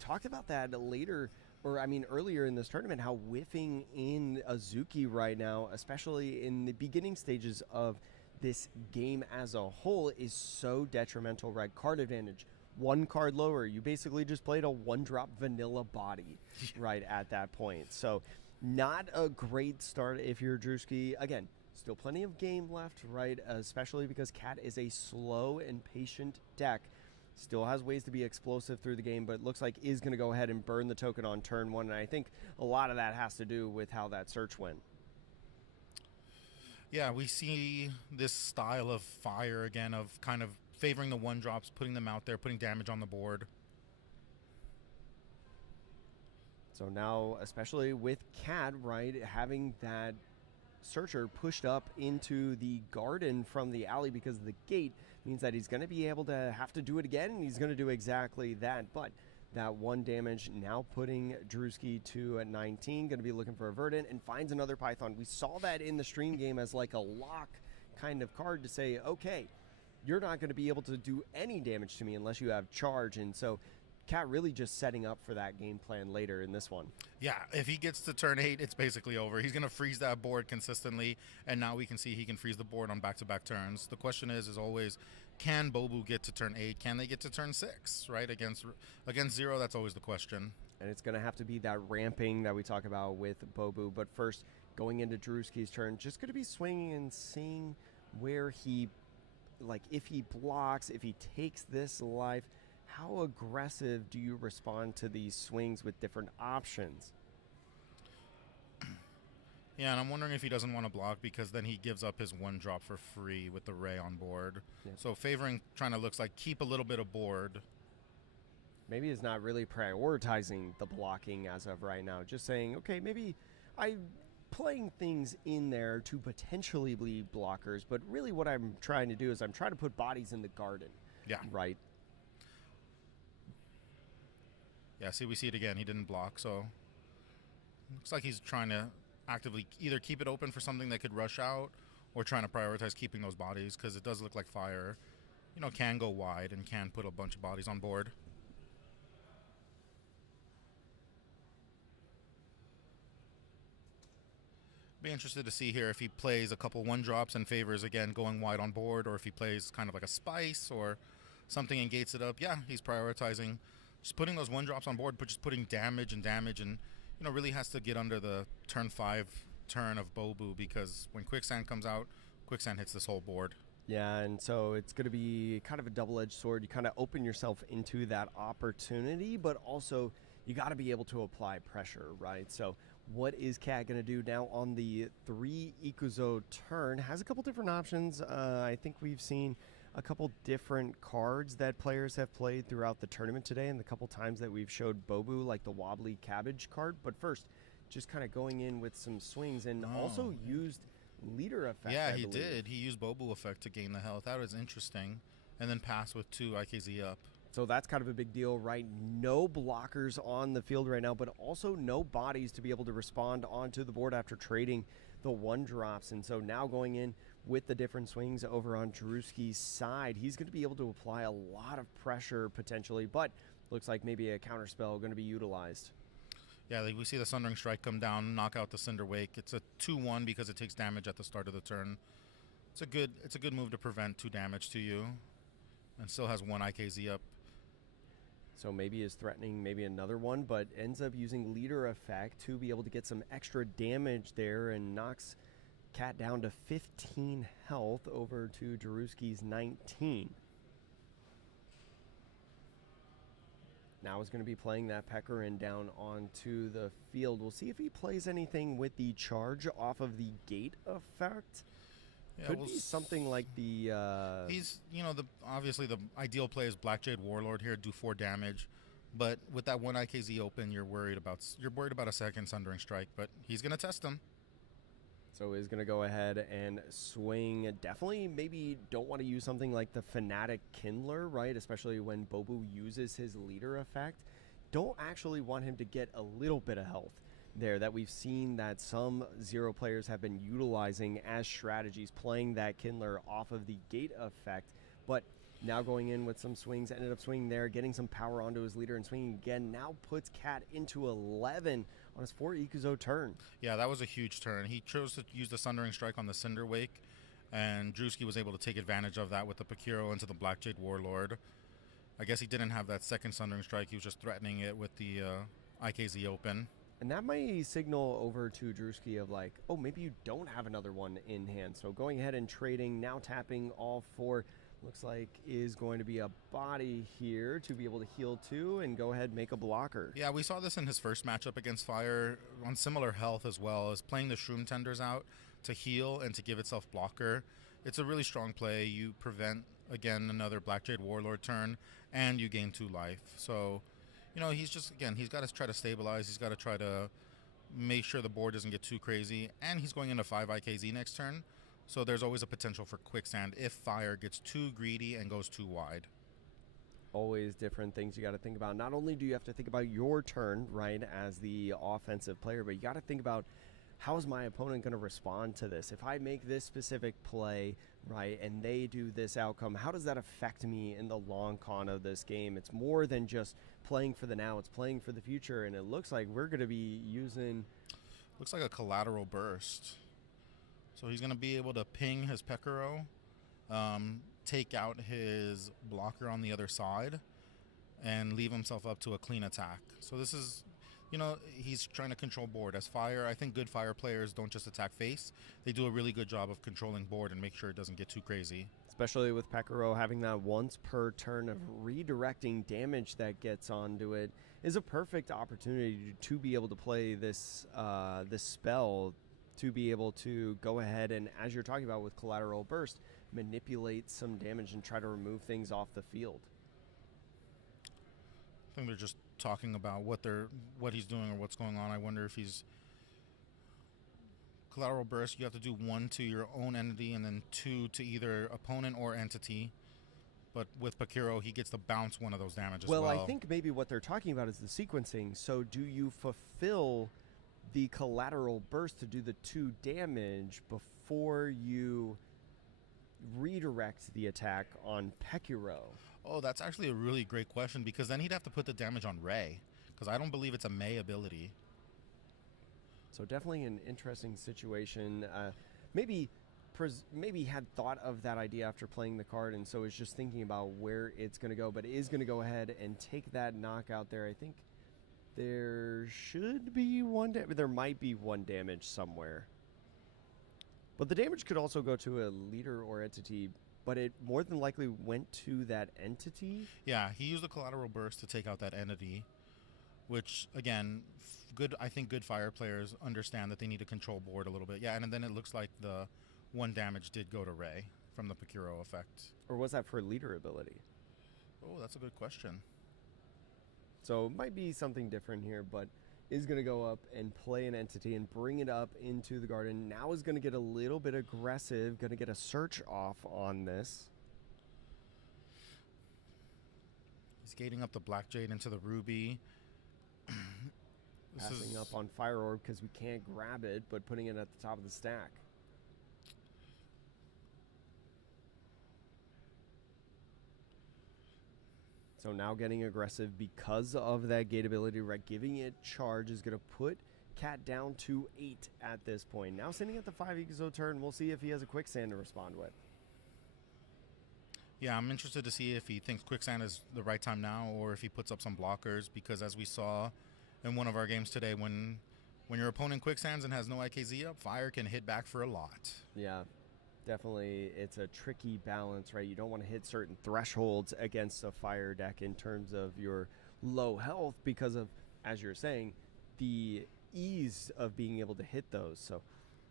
talked about that later, or I mean earlier in this tournament, how whiffing in Azuki right now, especially in the beginning stages of this game as a whole, is so detrimental, right? Card advantage, one card lower. You basically just played a 1-drop vanilla body right at that point. So Not a great start if you're Drewski. Again, still plenty of game left, right? Especially because Cat is a slow and patient deck. Still has ways to be explosive through the game, but looks like is going to go ahead and burn the token on turn 1. And I think a lot of that has to do with how that search went. Yeah, we see this style of Fire again, of kind of favoring the 1-drops, putting them out there, putting damage on the board. So now, especially with Cat, right, having that Searcher pushed up into the garden from the alley because of the gate means that he's going to be able to have to do it again, and he's going to do exactly that. But that 1 damage now putting Drewski to 19, going to be looking for a Verdant, and finds another Python. We saw that in the stream game as like a lock kind of card to say, okay, you're not going to be able to do any damage to me unless you have charge. And so Cat really just setting up for that game plan later in this one. Yeah, if he gets to turn 8, it's basically over. He's going to freeze that board consistently, and now we can see he can freeze the board on back-to-back turns. The question is always, can Bobu get to turn 8? Can they get to turn 6, right? Against 0, that's always the question. And it's going to have to be that ramping that we talk about with Bobu. But first, going into Drewski's turn, just going to be swinging and seeing where he, like, if he blocks, if he takes this life. How aggressive do you respond to these swings with different options? Yeah, and I'm wondering if he doesn't want to block because then he gives up his 1-drop for free with the Ray on board. Yeah. So favoring trying to looks like keep a little bit of board. Maybe he's not really prioritizing the blocking as of right now. Just saying, okay, maybe I'm playing things in there to potentially be blockers, but really what I'm trying to do is I'm trying to put bodies in the garden. Yeah. Right? Yeah, see, we see it again. He didn't block, so looks like he's trying to actively either keep it open for something that could rush out or trying to prioritize keeping those bodies because it does look like Fire, can go wide and can put a bunch of bodies on board. Be interested to see here if he plays a couple 1-drops and favors, again, going wide on board, or if he plays kind of like a Spice or something and gates it up. Yeah, he's prioritizing just putting those 1-drops on board, but just putting damage and really has to get under the turn 5 turn of Bobu because when Quicksand comes out, Quicksand hits this whole board. Yeah, and so it's going to be kind of a double-edged sword. You kind of open yourself into that opportunity, but also you got to be able to apply pressure, right? So what is Cat going to do now on the 3 Ikuzo turn? Has a couple different options. I think we've seen a couple different cards that players have played throughout the tournament today and the couple times that we've showed Bobu, like the wobbly cabbage card. But first, just kind of going in with some swings and also used leader effect. Yeah, he did. He used Bobu effect to gain the health. That was interesting. And then pass with 2 IKZ up. So that's kind of a big deal, right? No blockers on the field right now, but also no bodies to be able to respond onto the board after trading the 1-drops. And so now going in with the different swings over on Drewski's side, he's going to be able to apply a lot of pressure potentially, but looks like maybe a counterspell going to be utilized. Yeah, we see the Sundering Strike come down, knock out the Cinder Wake. It's a 2-1 because it takes damage at the start of the turn. It's a good move to prevent 2 damage to you, and still has 1 IKZ up. So maybe is threatening maybe another one, but ends up using leader effect to be able to get some extra damage there and knocks Cat down to 15 health over to Drewski's 19. Now is going to be playing that Pecorin down onto the field. We'll see if he plays anything with the charge off of the gate effect. Yeah, could be something like the... He's, obviously the ideal play is Black Jade Warlord here, do 4 damage. But with that 1 IKZ open, you're worried about a second Sundering Strike, but he's going to test him. So he's going to go ahead and swing. Definitely maybe don't want to use something like the Fanatic Kindler, right? Especially when Bobu uses his leader effect. Don't actually want him to get a little bit of health there that we've seen that some 0 players have been utilizing as strategies, playing that Kindler off of the gate effect. But now going in with some swings, ended up swinging there, getting some power onto his leader and swinging again. Now puts Cat into 11 on his 4 Ikuzo turn. Yeah, that was a huge turn. He chose to use the Sundering Strike on the Cinder Wake, and Drewski was able to take advantage of that with the Pekiro into the Black Jade Warlord. I guess he didn't have that second Sundering Strike. He was just threatening it with the IKZ open. And that might signal over to Drewski of like, oh, maybe you don't have another one in hand. So going ahead and trading, now tapping all 4, looks like is going to be a body here to be able to heal 2 and go ahead and make a blocker. Yeah, we saw this in his first matchup against Fire on similar health as well, as playing the Shroom Tenders out to heal and to give itself blocker. It's a really strong play. You prevent, again, another Black Jade Warlord turn, and you gain 2 life. So, you know, he's just, again, he's got to try to stabilize. He's got to try to make sure the board doesn't get too crazy. And he's going into 5 IKZ next turn. So there's always a potential for quicksand if Fire gets too greedy and goes too wide. Always different things you got to think about. Not only do you have to think about your turn, right, as the offensive player, but you got to think about how is my opponent going to respond to this? If I make this specific play, right, and they do this outcome, how does that affect me in the long con of this game? It's more than just playing for the now. It's playing for the future, and it looks like we're going to be using... Looks like a collateral burst. So he's going to be able to ping his Pekaro, take out his blocker on the other side, and leave himself up to a clean attack. So this is, you know, he's trying to control board. As Fire, I think good Fire players don't just attack face. They do a really good job of controlling board and make sure it doesn't get too crazy. Especially with Pekaro having that once per turn of redirecting damage that gets onto it is a perfect opportunity to be able to play this this spell, to be able to go ahead and, as you're talking about with Collateral Burst, manipulate some damage and try to remove things off the field. I think they're just talking about what he's doing or what's going on. I wonder if he's... Collateral Burst, you have to do 1 to your own entity and then 2 to either opponent or entity. But with Pakiro, he gets to bounce one of those damage as well. Well, I think maybe what they're talking about is the sequencing. So do you fulfill the Collateral Burst to do the 2 damage before you redirect the attack on Pekiro? Oh, that's actually a really great question, because then he'd have to put the damage on Ray, because I don't believe it's a May ability. So definitely an interesting situation. Maybe had thought of that idea after playing the card, and so is just thinking about where it's going to go, but it is going to go ahead and take that knockout there. I think there should be there might be 1 damage somewhere. But the damage could also go to a leader or entity, but it more than likely went to that entity. Yeah, he used the Collateral Burst to take out that entity, which, again, I think good Fire players understand that they need to control board a little bit. Yeah, and then it looks like the 1 damage did go to Ray from the Pakiro effect. Or was that for leader ability? Oh, that's a good question. So it might be something different here, but is going to go up and play an entity and bring it up into the garden. Now is going to get a little bit aggressive, going to get a search off on this. He's gating up the Black Jade into the Ruby. Passing up on Fire Orb because we can't grab it, but putting it at the top of the stack. So now getting aggressive because of that gate ability, right? Giving it charge is going to put Cat down to 8 at this point. Now sitting at the 5 Exo turn, we'll see if he has a Quicksand to respond with. Yeah, I'm interested to see if he thinks Quicksand is the right time now, or if he puts up some blockers, because as we saw in one of our games today, when your opponent Quicksands and has no IKZ up, Fire can hit back for a lot. Yeah, definitely. It's a tricky balance, right? You don't want to hit certain thresholds against a Fire deck in terms of your low health because of, as you're saying, the ease of being able to hit those. So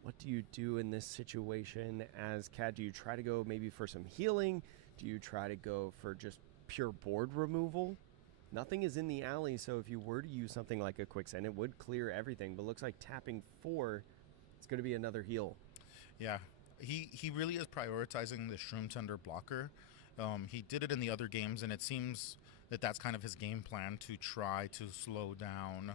what do you do in this situation as Cat? Do you try to go maybe for some healing? Do you try to go for just pure board removal? Nothing is in the alley, so if you were to use something like a Quicksand, it would clear everything. But looks like tapping 4, it's going to be another heal. Yeah, he really is prioritizing the Shroom Tender blocker. He did it in the other games, and it seems that that's kind of his game plan, to try to slow down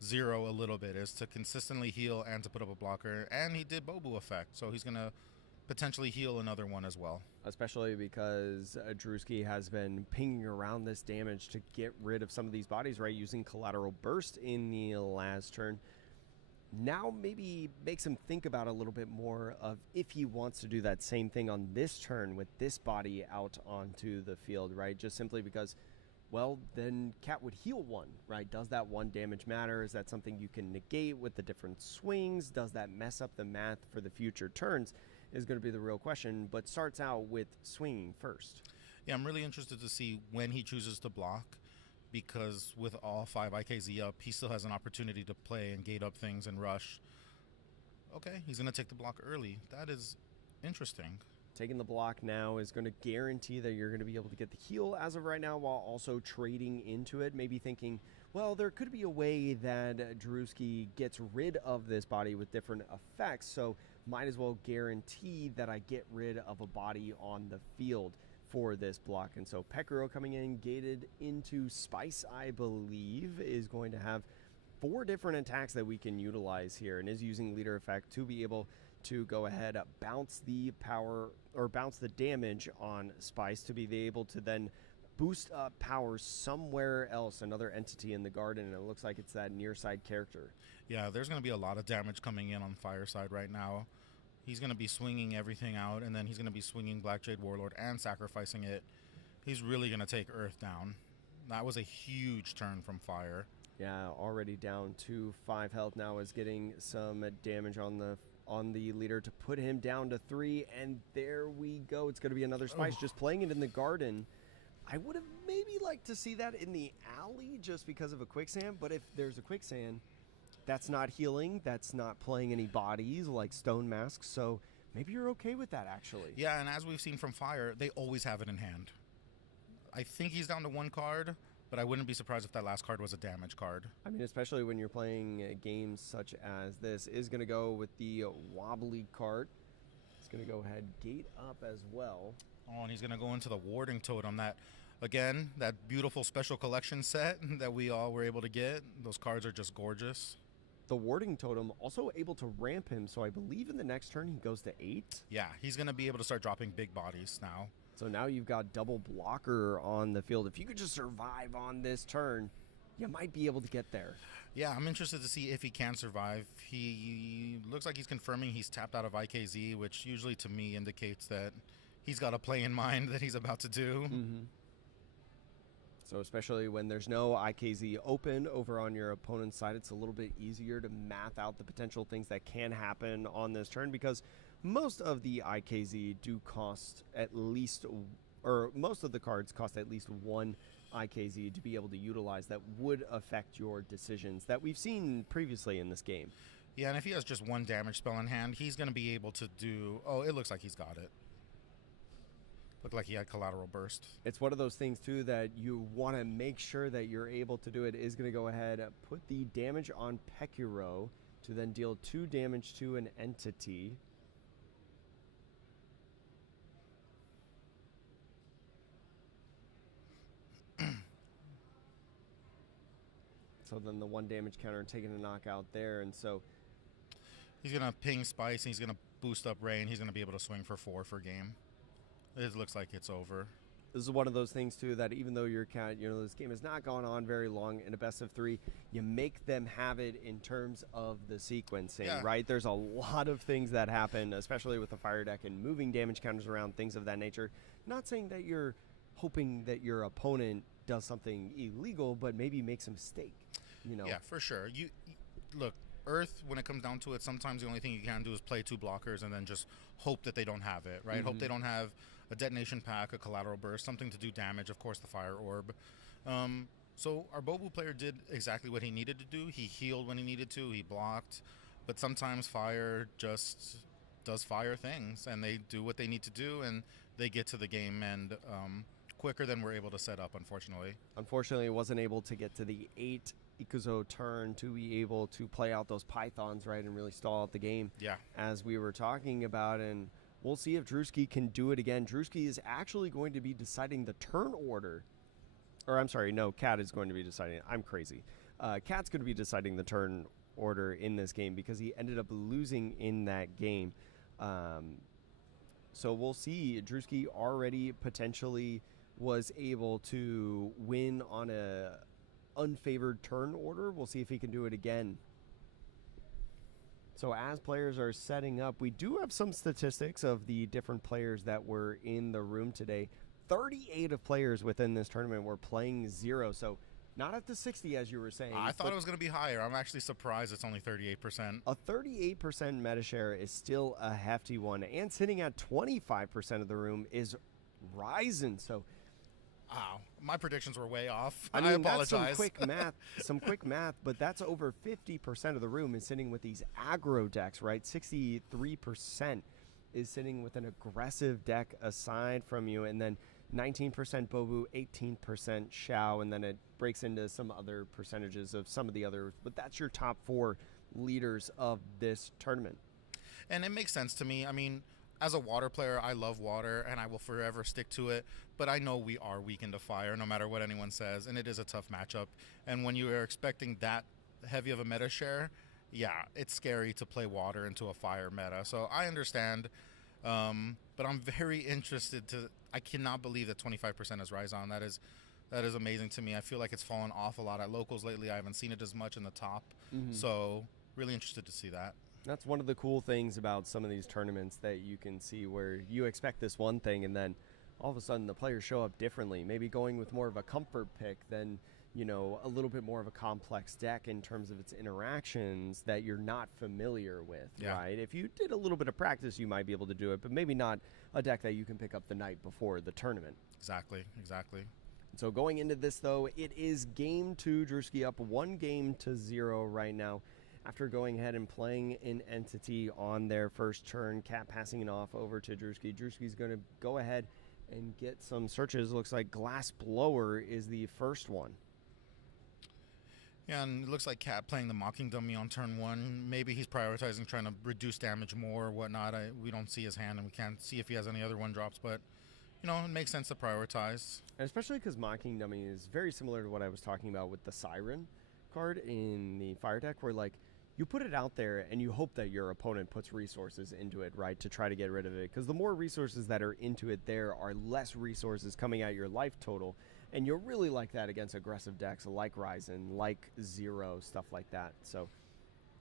Zero a little bit, is to consistently heal and to put up a blocker. And he did Bobu effect, so he's going to potentially heal another one as well. Especially because Drewski has been pinging around this damage to get rid of some of these bodies, right? Using Collateral Burst in the last turn. Now maybe makes him think about a little bit more of if he wants to do that same thing on this turn with this body out onto the field, right? Just simply because well, then Cat would heal 1, right? Does that 1 damage matter? Is that something you can negate with the different swings? Does that mess up the math for the future turns is going to be the real question, but starts out with swinging first. Yeah, I'm really interested to see when he chooses to block, because with all 5 IKZ up, he still has an opportunity to play and gate up things and rush. Okay, he's going to take the block early. That is interesting. Taking the block now is going to guarantee that you're going to be able to get the heal as of right now, while also trading into it. Maybe thinking, well, there could be a way that Drewski gets rid of this body with different effects, so might as well guarantee that I get rid of a body on the field for this block. And so Pekiro coming in, gated into Spice, I believe, is going to have 4 different attacks that we can utilize here, and is using leader effect to be able to go ahead, bounce the power or bounce the damage on Spice to be able to then boost up power somewhere else, another entity in the garden, and it looks like it's that near side character. Yeah, there's going to be a lot of damage coming in on Fireside right now. He's going to be swinging everything out, and then he's going to be swinging Black Jade Warlord and sacrificing it. He's really going to take Earth down. That was a huge turn from Fire. Yeah, already down to 5 health now, is getting some damage on the leader to put him down to 3, and there we go. It's going to be another Spice, just playing it in the garden. I would have maybe liked to see that in the alley just because of a quicksand, but if there's a quicksand, that's not healing, that's not playing any bodies like Stone Masks, so maybe you're okay with that, actually. Yeah, and as we've seen from Fire, they always have it in hand. I think he's down to 1 card, but I wouldn't be surprised if that last card was a damage card. I mean, especially when you're playing games such as this. Is going to go with the wobbly cart. It's going to go ahead, gate up as well. Oh, and he's going to go into the Warding Totem. That, again, that beautiful special collection set that we all were able to get. Those cards are just gorgeous. The Warding Totem also able to ramp him, so I believe in the next turn he goes to 8. Yeah, he's going to be able to start dropping big bodies now. So now you've got double blocker on the field. If you could just survive on this turn, you might be able to get there. Yeah, I'm interested to see if he can survive. He looks like he's confirming he's tapped out of IKZ, which usually to me indicates that he's got a play in mind that he's about to do. Mm-hmm. So especially when there's no IKZ open over on your opponent's side, it's a little bit easier to math out the potential things that can happen on this turn, because most of the IKZ do cost at least, or most of the cards cost at least 1 IKZ to be able to utilize that would affect your decisions that we've seen previously in this game. Yeah, and if he has just 1 damage spell in hand, he's going to be able to do... Oh, it looks like he's got it. Looked like he had Collateral Burst. It's one of those things, too, that you want to make sure that you're able to do it. Is going to go ahead, put the damage on Pekiro to then deal 2 damage to an entity. So then the 1 damage counter taking a knockout there, and so... He's going to ping Spice, and he's going to boost up Ray, and he's going to be able to swing for 4 for game. It looks like it's over. This is one of those things, too, that even though your Cat, this game has not gone on very long in a best of 3, you make them have it in terms of the sequencing, right? There's a lot of things that happen, especially with the Fire deck and moving damage counters around, things of that nature. Not saying that you're hoping that your opponent does something illegal, but maybe makes a mistake, Yeah, for sure. Look, Earth, when it comes down to it, sometimes the only thing you can do is play 2 blockers and then just hope that they don't have it, right? Mm-hmm. Hope they don't have a Detonation Pack, a Collateral Burst, something to do damage, of course, the Fire Orb. So our Bobu player did exactly what he needed to do. He healed when he needed to, he blocked, but sometimes Fire just does Fire things, and they do what they need to do, and they get to the game and quicker than we're able to set up, unfortunately. Unfortunately, wasn't able to get to the 8 Ikuzo turn to be able to play out those Pythons, right, and really stall out the game. Yeah. As we were talking about, and we'll see if Drewski can do it again. Drewski is actually going to be deciding the turn order. Or I'm sorry, no, Cat is going to be deciding. I'm crazy. Cat's going to be deciding the turn order in this game because he ended up losing in that game. So we'll see. Drewski already potentially was able to win on a unfavored turn order. We'll see if he can do it again. So as players are setting up, we do have some statistics of the different players that were in the room today. 38 of players within this tournament were playing 0, so not at the 60 as you were saying. I thought it was going to be higher. I'm actually surprised it's only 38%. A 38% meta share is still a hefty one, and sitting at 25% of the room is Raizan. So, wow, my predictions were way off. I mean, apologize. That's some quick math, but that's over 50% of the room is sitting with these aggro decks, right? 63% is sitting with an aggressive deck aside from you, and then 19% Bobu, 18% Shao, and then it breaks into some other percentages of some of the others. But that's your top 4 leaders of this tournament. And it makes sense to me. I mean, as a water player, I love water, and I will forever stick to it. But I know we are weak into fire, no matter what anyone says, and it is a tough matchup. And when you are expecting that heavy of a meta share, yeah, it's scary to play water into a fire meta. So I understand, but I'm very interested to. I cannot believe that 25% is Raizan. That is amazing to me. I feel like it's fallen off a lot at locals lately. I haven't seen it as much in the top. So really interested to see that. That's one of the cool things about some of these tournaments that you can see where you expect this one thing and then all of a sudden the players show up differently, maybe going with more of a comfort pick than, you know, a little bit more of a complex deck in terms of its interactions that you're not familiar with, right? If you did a little bit of practice, you might be able to do it, but maybe not a deck that you can pick up the night before the tournament. Exactly. So going into this, though, it is game 2. Drewski up 1-0 right now after going ahead and playing an entity on their first turn. Cat passing it off over to Drewski. Drewski's going to go ahead and get some searches. Looks like Glass Blower is the first one. Yeah, and it looks like Cat playing the Mocking Dummy on turn 1. Maybe he's prioritizing trying to reduce damage more or whatnot. We don't see his hand, and we can't see if he has any other 1-drops, but you know, it makes sense to prioritize. And especially because Mocking Dummy is very similar to what I was talking about with the Siren card in the Fire deck, where like you put it out there and you hope that your opponent puts resources into it, right, to try to get rid of it. Because the more resources that are into it, there are less resources coming at your life total. And you'll really like that against aggressive decks like Raizan, like Zero, stuff like that. So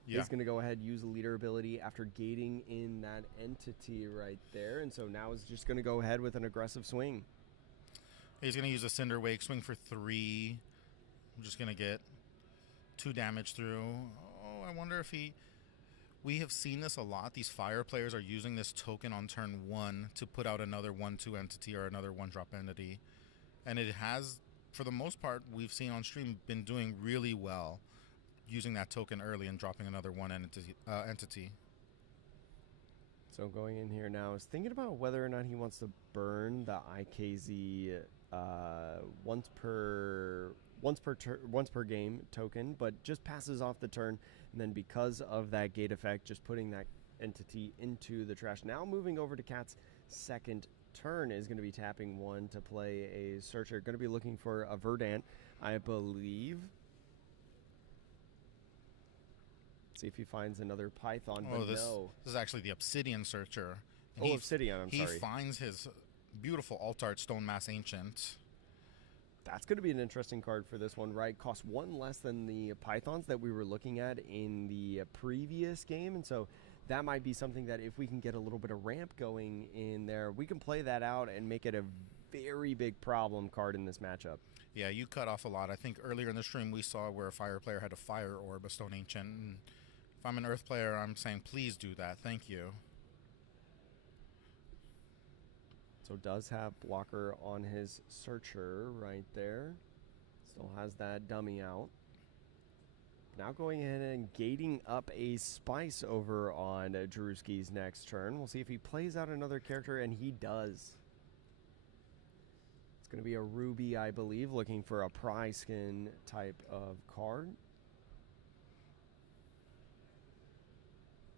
he's going to go ahead and use the leader ability after gating in that entity right there. And so now he's just going to go ahead with an aggressive swing. He's going to use a Cinder Wake, swing for 3. I'm just going to get 2 damage through. Oh, I wonder if he... We have seen this a lot. These fire players are using this token on turn 1 to put out another 1/2 entity or another 1-drop entity. And it has, for the most part, we've seen on stream, been doing really well using that token early and dropping another 1 entity. So going in here now is thinking about whether or not he wants to burn the IKZ once per game token, but just passes off the turn, and then because of that gate effect, just putting that entity into the trash. Now moving over to Cat's second turn is going to be tapping 1 to play a searcher. Going to be looking for a Verdant, I believe. See if he finds another Python. Oh, but this is actually the Obsidian Searcher. And Obsidian, I'm sorry. He finds his beautiful Altart Stone Mass Ancient. That's going to be an interesting card for this one, right? Costs 1 less than the Pythons that we were looking at in the previous game, and so that might be something that if we can get a little bit of ramp going in there, we can play that out and make it a very big problem card in this matchup. Yeah, you cut off a lot. I think earlier in the stream we saw where a fire player had a Fire Orb, a Stone Ancient. And if I'm an Earth player, I'm saying please do that. Thank you. So does have blocker on his searcher right there. Still has that dummy out. Now going ahead and gating up a Spice over on Drewski's next turn. We'll see if he plays out another character, and he does. It's going to be a Ruby, I believe, looking for a Pry Skin type of card.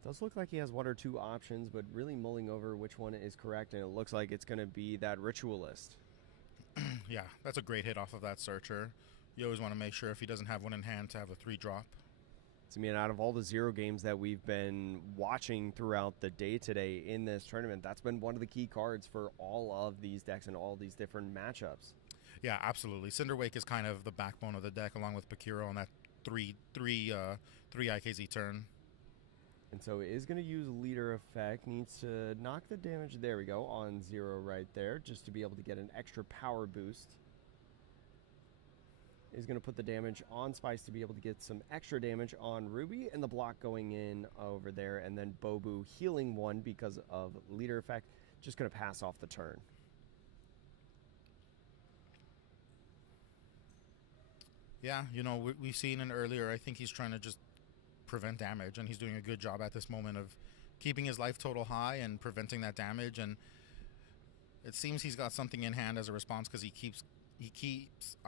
Does look like he has 1 or 2 options, but really mulling over which one is correct, and it looks like it's going to be that Ritualist. Yeah, that's a great hit off of that Searcher. You always want to make sure if he doesn't have one in hand to have a 3-drop. I mean, out of all the Zero games that we've been watching throughout the day today in this tournament, that's been one of the key cards for all of these decks and all these different matchups. Yeah, absolutely. Cinder Wake is kind of the backbone of the deck, along with Peoria on that 3 IKZ turn. And so it is going to use leader effect. Needs to knock the damage, there we go, on 0 right there, just to be able to get an extra power boost. Is going to put the damage on Spice to be able to get some extra damage on Ruby, and the block going in over there, and then Bobu healing 1 because of leader effect. Just going to pass off the turn. Yeah, you know, we've seen it earlier. I think he's trying to just prevent damage, and he's doing a good job at this moment of keeping his life total high and preventing that damage. And it seems he's got something in hand as a response, because he keeps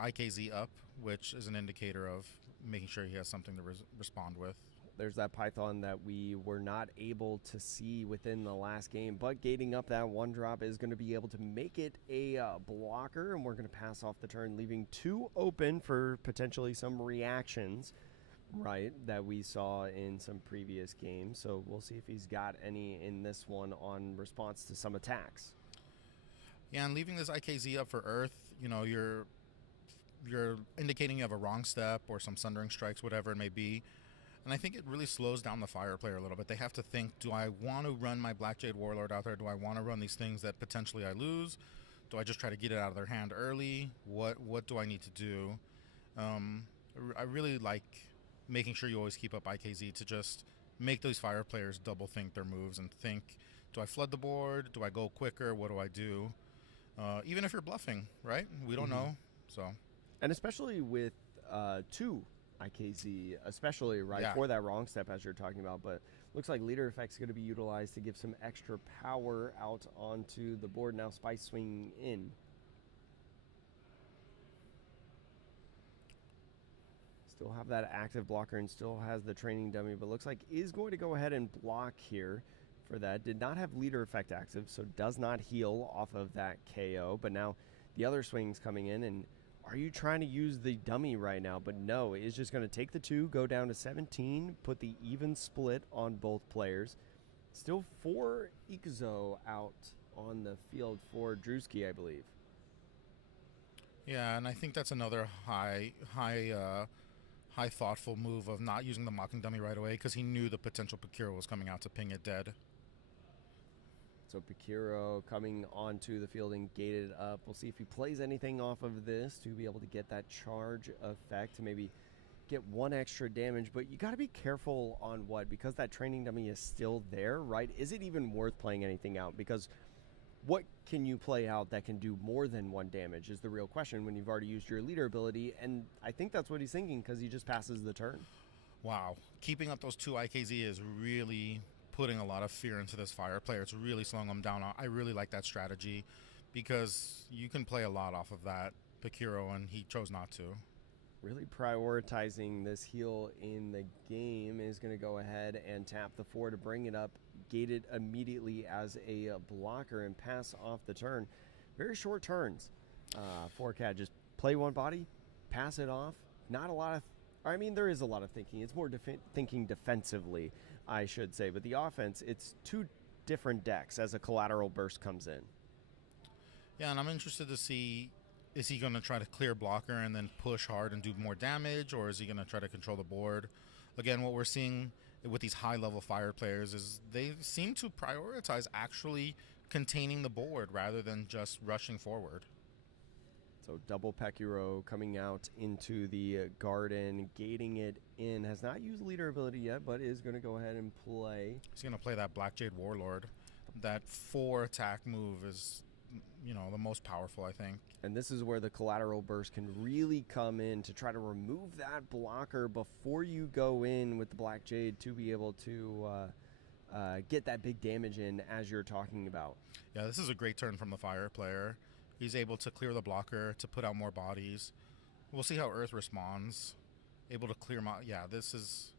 IKZ up, which is an indicator of making sure he has something to respond with. There's that Python that we were not able to see within the last game, but gating up that 1-drop is going to be able to make it a blocker, and we're going to pass off the turn, leaving 2 open for potentially some reactions, right, that we saw in some previous games. So we'll see if he's got any in this one on response to some attacks. Yeah, and leaving this IKZ up for Earth, you know, you're indicating you have a wrong step or some Sundering Strikes, whatever it may be. And I think it really slows down the Fire player a little bit. They have to think, do I want to run my Black Jade Warlord out there? Do I want to run these things that potentially I lose? Do I just try to get it out of their hand early? What do I need to do? I really like making sure you always keep up IKZ to just make those Fire players double think their moves and think, do I flood the board? Do I go quicker? What do I do? Even if you're bluffing, right? We don't know. So, and especially with 2 IKZ, especially, right, Yeah. for that wrong step, as you're talking about. But looks like leader effect's going to be utilized to give some extra power out onto the board. Now Spice swinging in. Still have that active blocker and still has the training dummy, but looks like is going to go ahead and block here for that. Did not have leader effect active, so does not heal off of that KO. But now the other swing's coming in, and are you trying to use the dummy right now? But no, it is just going to take the 2, go down to 17, put the even split on both players. Still 4 Ikuzo out on the field for Drewski, I believe. yeah, and I think that's another high thoughtful move of not using the mocking dummy right away, because he knew the potential Pakiro was coming out to ping it dead. So Pakiro coming onto the field and gated up. We'll see if he plays anything off of this to be able to get that charge effect to maybe get 1 extra damage. But you got to be careful on what, because that training dummy is still there, right? Is it even worth playing anything out? Because what can you play out that can do more than 1 damage is the real question when you've already used your leader ability. And I think that's what he's thinking, because he just passes the turn. Wow. Keeping up those 2 IKZ is really putting a lot of fear into this Fire player. It's really slowing them down. I really like that strategy, because you can play a lot off of that Pakiro, and he chose not to. Really prioritizing this heal in the game. Is going to go ahead and tap the 4 to bring it up, gate it immediately as a blocker, and pass off the turn. Very short turns for Cat. Just play 1 body, pass it off. Not a lot of, I mean, there is a lot of thinking. It's more thinking defensively, I should say. But the offense, it's 2 different decks as a collateral burst comes in. Yeah, and I'm interested to see, is he going to try to clear blocker and then push hard and do more damage, or is he going to try to control the board? Again, what we're seeing with these high-level Fire players is they seem to prioritize actually containing the board rather than just rushing forward. So double Pekiro coming out into the garden, gating it in. Has not used leader ability yet, but is going to go ahead and play. He's going to play that Black Jade Warlord. That 4 attack move is, you know, the most powerful, I think. And this is where the collateral burst can really come in to try to remove that blocker before you go in with the Black Jade to be able to get that big damage in, as you're talking about. Yeah, this is a great turn from the Fire player. He's able to clear the blocker, to put out more bodies. We'll see how Earth responds. Able to clear yeah, this is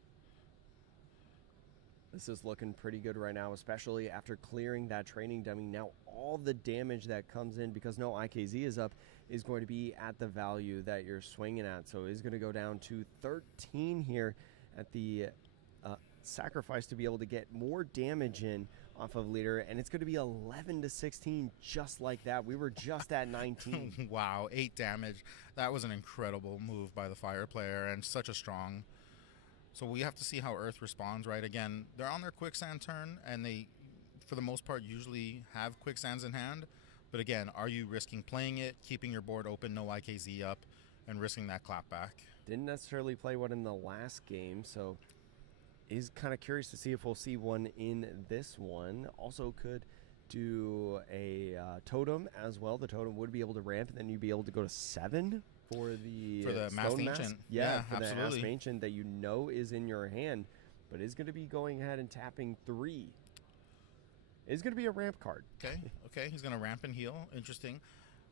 looking pretty good right now, especially after clearing that training dummy. Now all the damage that comes in, because no IKZ is up, is going to be at the value that you're swinging at. So it's going to go down to 13 here at the sacrifice to be able to get more damage in off of leader, and it's going to be 11 to 16 just like that. We were just at 19. Wow, 8 damage. That was an incredible move by the Fire player, and such a strong So we have to see how Earth responds, right? Again, they're on their quicksand turn, and they, for the most part, usually have quicksands in hand. But again, are you risking playing it, keeping your board open, no IKZ up, and risking that clapback? Didn't necessarily play one in the last game, so is kind of curious to see if we'll see one in this one. Also could do a totem as well. The totem would be able to ramp, and then you'd be able to go to 7 for the Masked Mask. Ancient. Yeah, for absolutely. the Masked Ancient that you know is in your hand, but is going to be going ahead and tapping 3. It's going to be a ramp card. Okay. He's gonna ramp and heal. Interesting.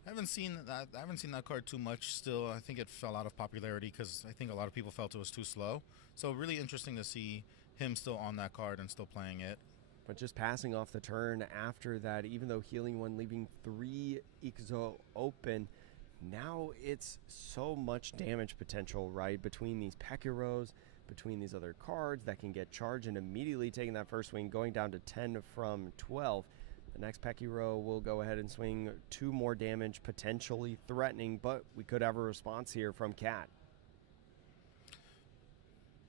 I haven't seen that card too much still. I think it fell out of popularity because I think a lot of people felt it was too slow. So really interesting to see him still on that card and still playing it. But just passing off the turn after that, even though healing 1, leaving 3 Ixo open, now it's so much damage potential, right? Between these Pekiros, between these other cards that can get charged and immediately taking that first swing, going down to 10 from 12. The next Pekiro will go ahead and swing 2 more damage, potentially threatening, but we could have a response here from Cat.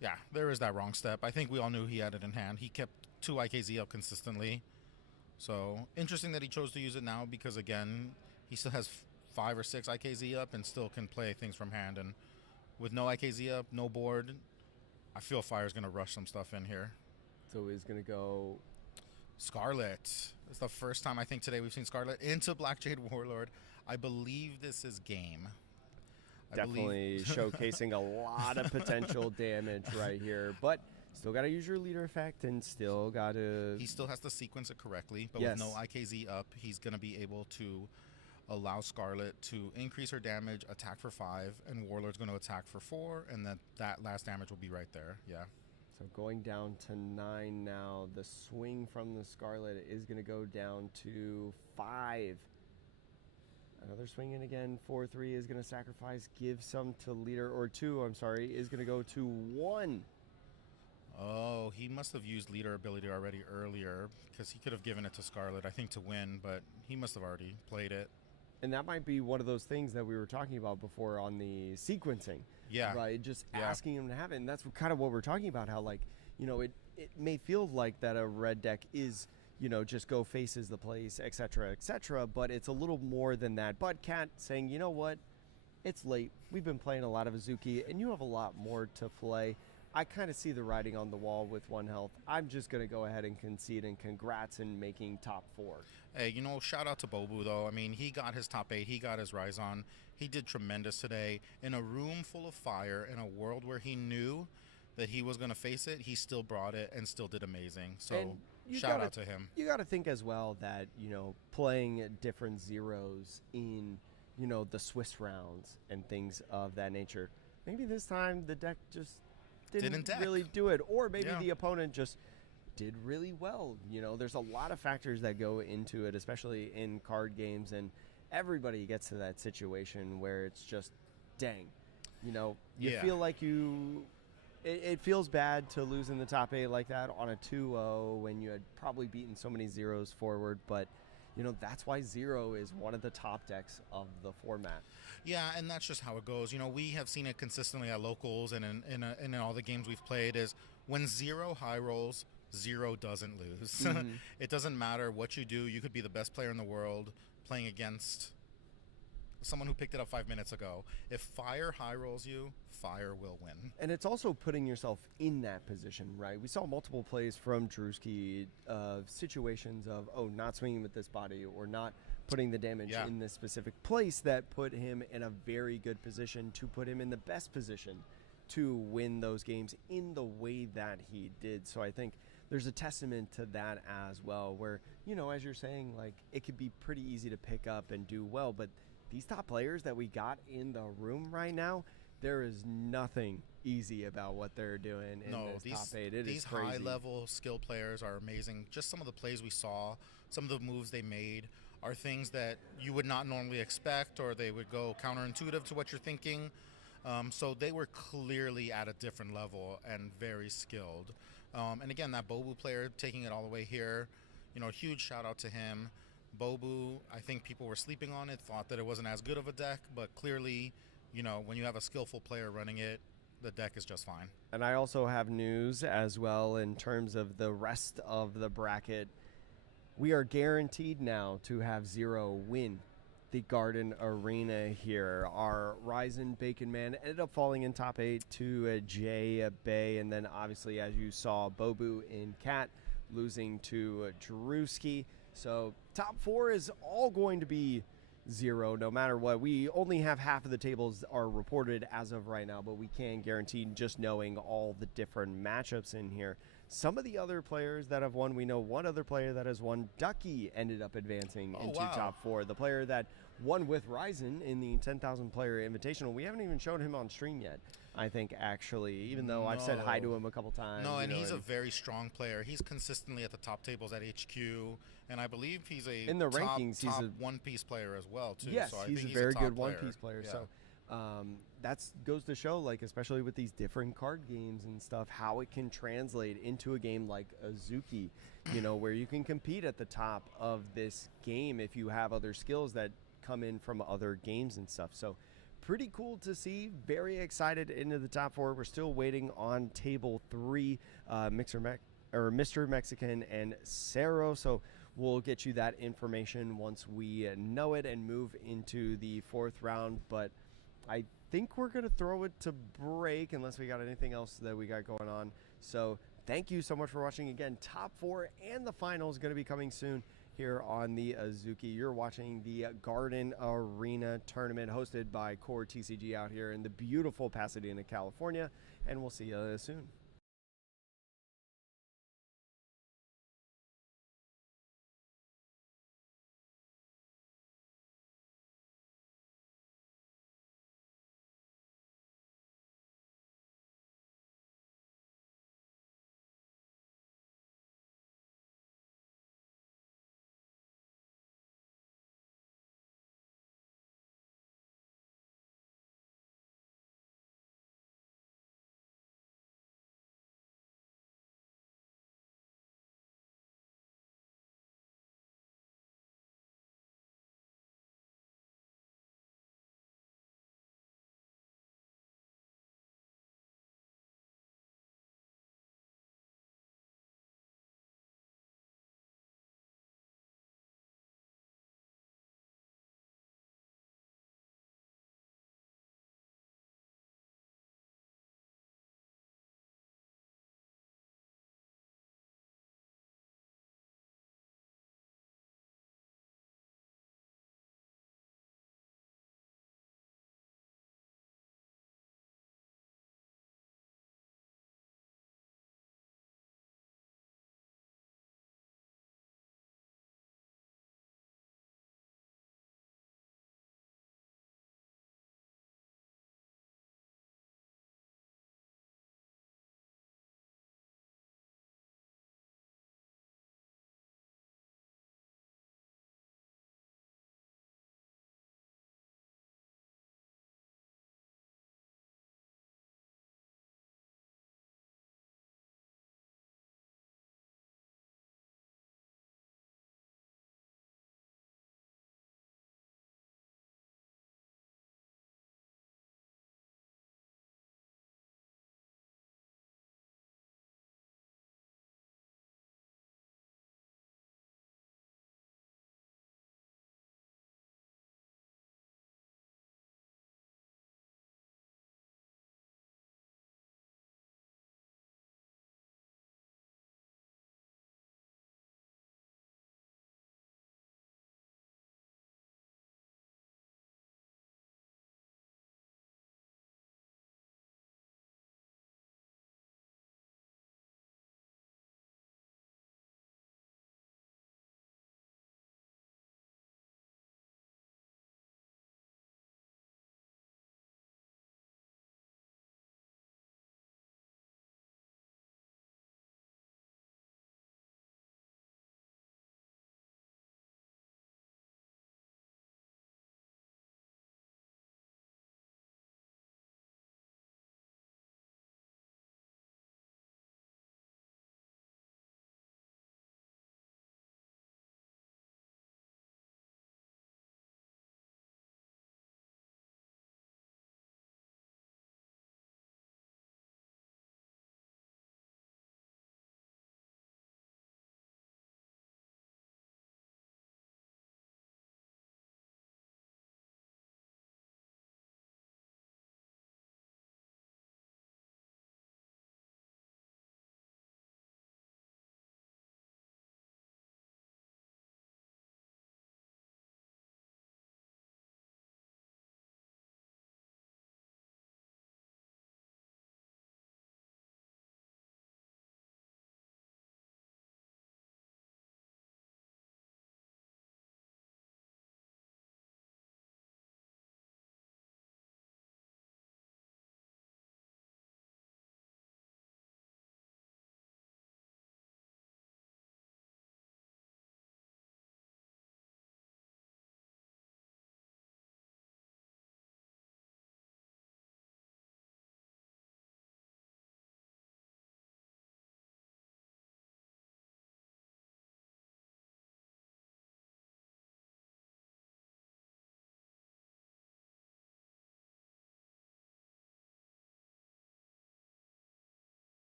Yeah, there is that wrong step. I think we all knew he had it in hand. He kept 2 IKZ up consistently. So interesting that he chose to use it now because, again, he still has 5 or 6 IKZ up and still can play things from hand. And with no IKZ up, no board, I feel Fire's going to rush some stuff in here. So he's going to go Scarlet. It's the first time I think today we've seen Scarlet into Black Jade Warlord. I believe this is game. Definitely showcasing a lot of potential damage right here, but still got to use your leader effect and still got to... He still has to sequence it correctly, but Yes. with no IKZ up, he's going to be able to allow Scarlet to increase her damage, attack for 5, and Warlord's going to attack for 4, and then that last damage will be right there. Yeah. So going down to 9 now. The swing from the Scarlet is going to go down to 5. Another swing in again. 4-3 is going to sacrifice, give some to leader, or 2, I'm sorry, is going to go to 1. Oh, he must have used leader ability already earlier because he could have given it to Scarlet, I think, to win, but he must have already played it. And that might be one of those things that we were talking about before on the sequencing. Yeah. Right? Just asking him to have it. And that's kind of what we're talking about, how, like, you know, it may feel like that a red deck is, you know, just go faces the place, et cetera, but it's a little more than that. But Cat saying, you know what, it's late. We've been playing a lot of Azuki, and you have a lot more to play. I kind of see the writing on the wall with 1 health. I'm just going to go ahead and concede, and congrats in making top 4. Hey, you know, shout out to Bobu, though. I mean, he got his top 8. He got his Raizan. He did tremendous today. In a room full of fire, in a world where he knew that he was going to face it, he still brought it and still did amazing. So shout out to him. You got to think as well that, you know, playing different zeros in, you know, the Swiss rounds and things of that nature, maybe this time the deck just didn't really do it, or maybe the opponent just did really well. You know, there's a lot of factors that go into it, especially in card games, and everybody gets to that situation where it's just, dang, you know, you feel like it feels bad to lose in the top 8 like that on a 2-0 when you had probably beaten so many zeros forward, but you know, that's why 0 is one of the top decks of the format. Yeah, and that's just how it goes. You know, we have seen it consistently at locals and in all the games we've played is when 0 high rolls, 0 doesn't lose. Mm-hmm. It doesn't matter what you do. You could be the best player in the world playing against someone who picked it up 5 minutes ago. If Fire high rolls you, Fire will win. And it's also putting yourself in that position, right? We saw multiple plays from Drewski of situations of, not swinging with this body or not putting the damage in this specific place that put him in a very good position to put him in the best position to win those games in the way that he did. So I think there's a testament to that as well, where, you know, as you're saying, like, it could be pretty easy to pick up and do well, but these top players that we got in the room right now, there is nothing easy about what they're doing in this top 8. It is crazy. These high-level skill players are amazing. Just some of the plays we saw, some of the moves they made are things that you would not normally expect, or they would go counterintuitive to what you're thinking. So they were clearly at a different level and very skilled. And again, that Bobu player taking it all the way here, you know, huge shout out to him. Bobu, I think people were sleeping on it, thought that it wasn't as good of a deck, but clearly, you know, when you have a skillful player running it, the deck is just fine. And I also have news as well in terms of the rest of the bracket. We are guaranteed now to have Zero win the Garden Arena here. Our Raizan Bacon Man ended up falling in top 8 to Jay Bay, and then obviously, as you saw, Bobu and Cat losing to Drewski. So top 4 is all going to be Zero no matter what. We only have half of the tables are reported as of right now, but we can guarantee just knowing all the different matchups in here. Some of the other players that have won, we know one other player that has won. Ducky ended up advancing into top 4. The player that won with Raizan in the 10,000 player invitational. We haven't even shown him on stream yet, I think, actually, even though I've said hi to him a couple times. No, and he's a very strong player. He's consistently at the top tables at HQ, and I believe he's a in the top, rankings, top he's a one-piece player as well, too. Yes, so I he's think a very good player. one-piece player. Yeah. So that goes to show, like, especially with these different card games and stuff, how it can translate into a game like Azuki, where you can compete at the top of this game if you have other skills that come in from other games and stuff. So pretty cool to see. Very excited into the top 4. We're still waiting on table 3, Mr. Mexican and Cerro. So we'll get you that information once we know it and move into the 4th round. But I think we're going to throw it to break unless we got anything else that we got going on. So thank you so much for watching. Again, top 4 and the final is going to be coming soon here on the Azuki. You're watching the Garden Arena tournament hosted by CoreTCG out here in the beautiful Pasadena, California. And we'll see you soon.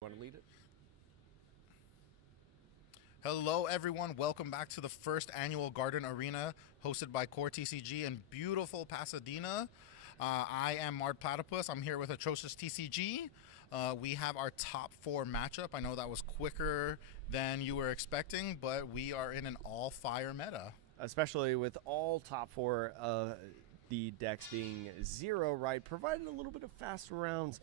Want to lead it? Hello, everyone. Welcome back to the first annual Garden Arena hosted by CoreTCG in beautiful Pasadena. I am Mart Platypus. I'm here with Atrocious TCG. We have our top 4 matchup. I know that was quicker than you were expecting, but we are in an all-fire meta. Especially with all top 4 the decks being 0, right? Provided a little bit of fast rounds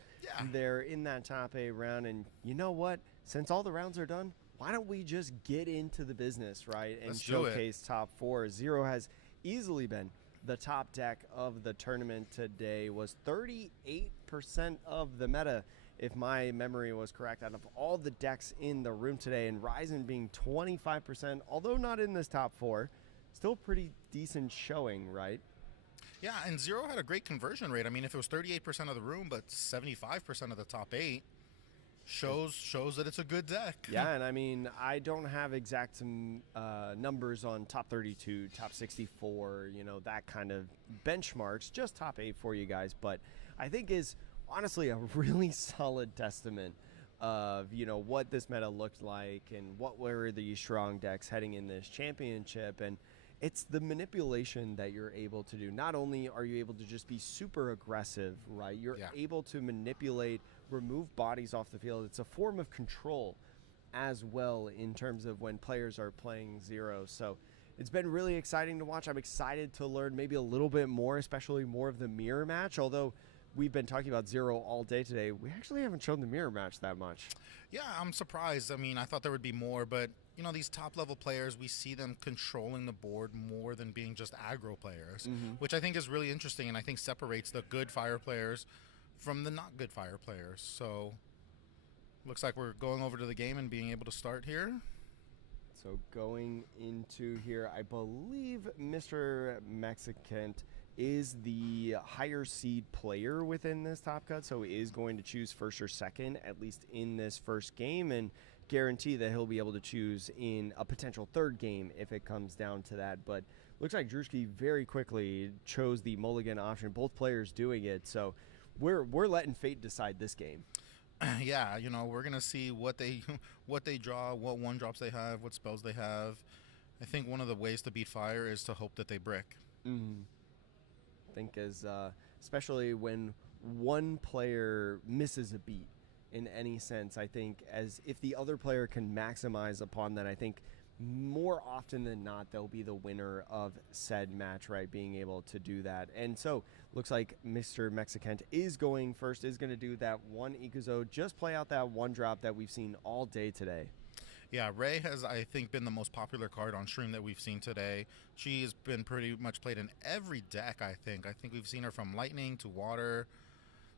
there in that top 8 round. And you know what? Since all the rounds are done, why don't we just get into the business, right? And showcase top 4. 0 has easily been the top deck of the tournament today. Was 38% of the meta, if my memory was correct, out of all the decks in the room today. And Raizan being 25%, although not in this top 4. Still pretty decent showing, right? Yeah, and 0 had a great conversion rate. I mean, if it was 38% of the room, but 75% of the top 8, shows that it's a good deck. Yeah, and I mean, I don't have exact numbers on top 32, top 64, that kind of benchmarks, just top 8 for you guys. But I think is honestly a really solid testament of, what this meta looked like and what were the strong decks heading in this championship. And it's the manipulation that you're able to do. Not only are you able to just be super aggressive, right? You're able to manipulate, remove bodies off the field. It's a form of control as well in terms of when players are playing 0. So it's been really exciting to watch. I'm excited to learn maybe a little bit more, especially more of the mirror match. Although we've been talking about 0 all day today, we actually haven't shown the mirror match that much. Yeah, I'm surprised. I mean, I thought there would be more, but these top-level players, we see them controlling the board more than being just aggro players, which I think is really interesting, and I think separates the good fire players from the not good fire players. So, looks like we're going over to the game and being able to start here. So, going into here, I believe Mr. Mexican is the higher seed player within this top cut, so he is going to choose first or second, at least in this first game, and guarantee that he'll be able to choose in a potential third game if it comes down to that. But looks like Drewski very quickly chose the mulligan option, both players doing it, so we're letting fate decide this game. Yeah, we're gonna see what they draw, what 1-drops they have, what spells they have. I think one of the ways to beat fire is to hope that they brick. I think especially when one player misses a beat in any sense, I think as if the other player can maximize upon that, I think more often than not they'll be the winner of said match, right? Being able to do that. And so looks like Mr. Mexican is going first, is going to do that 1 Ikuzo, just play out that 1-drop that we've seen all day today. Yeah, Ray has, I think, been the most popular card on stream that we've seen today. She's been pretty much played in every deck, I think. I think we've seen her from Lightning to Water.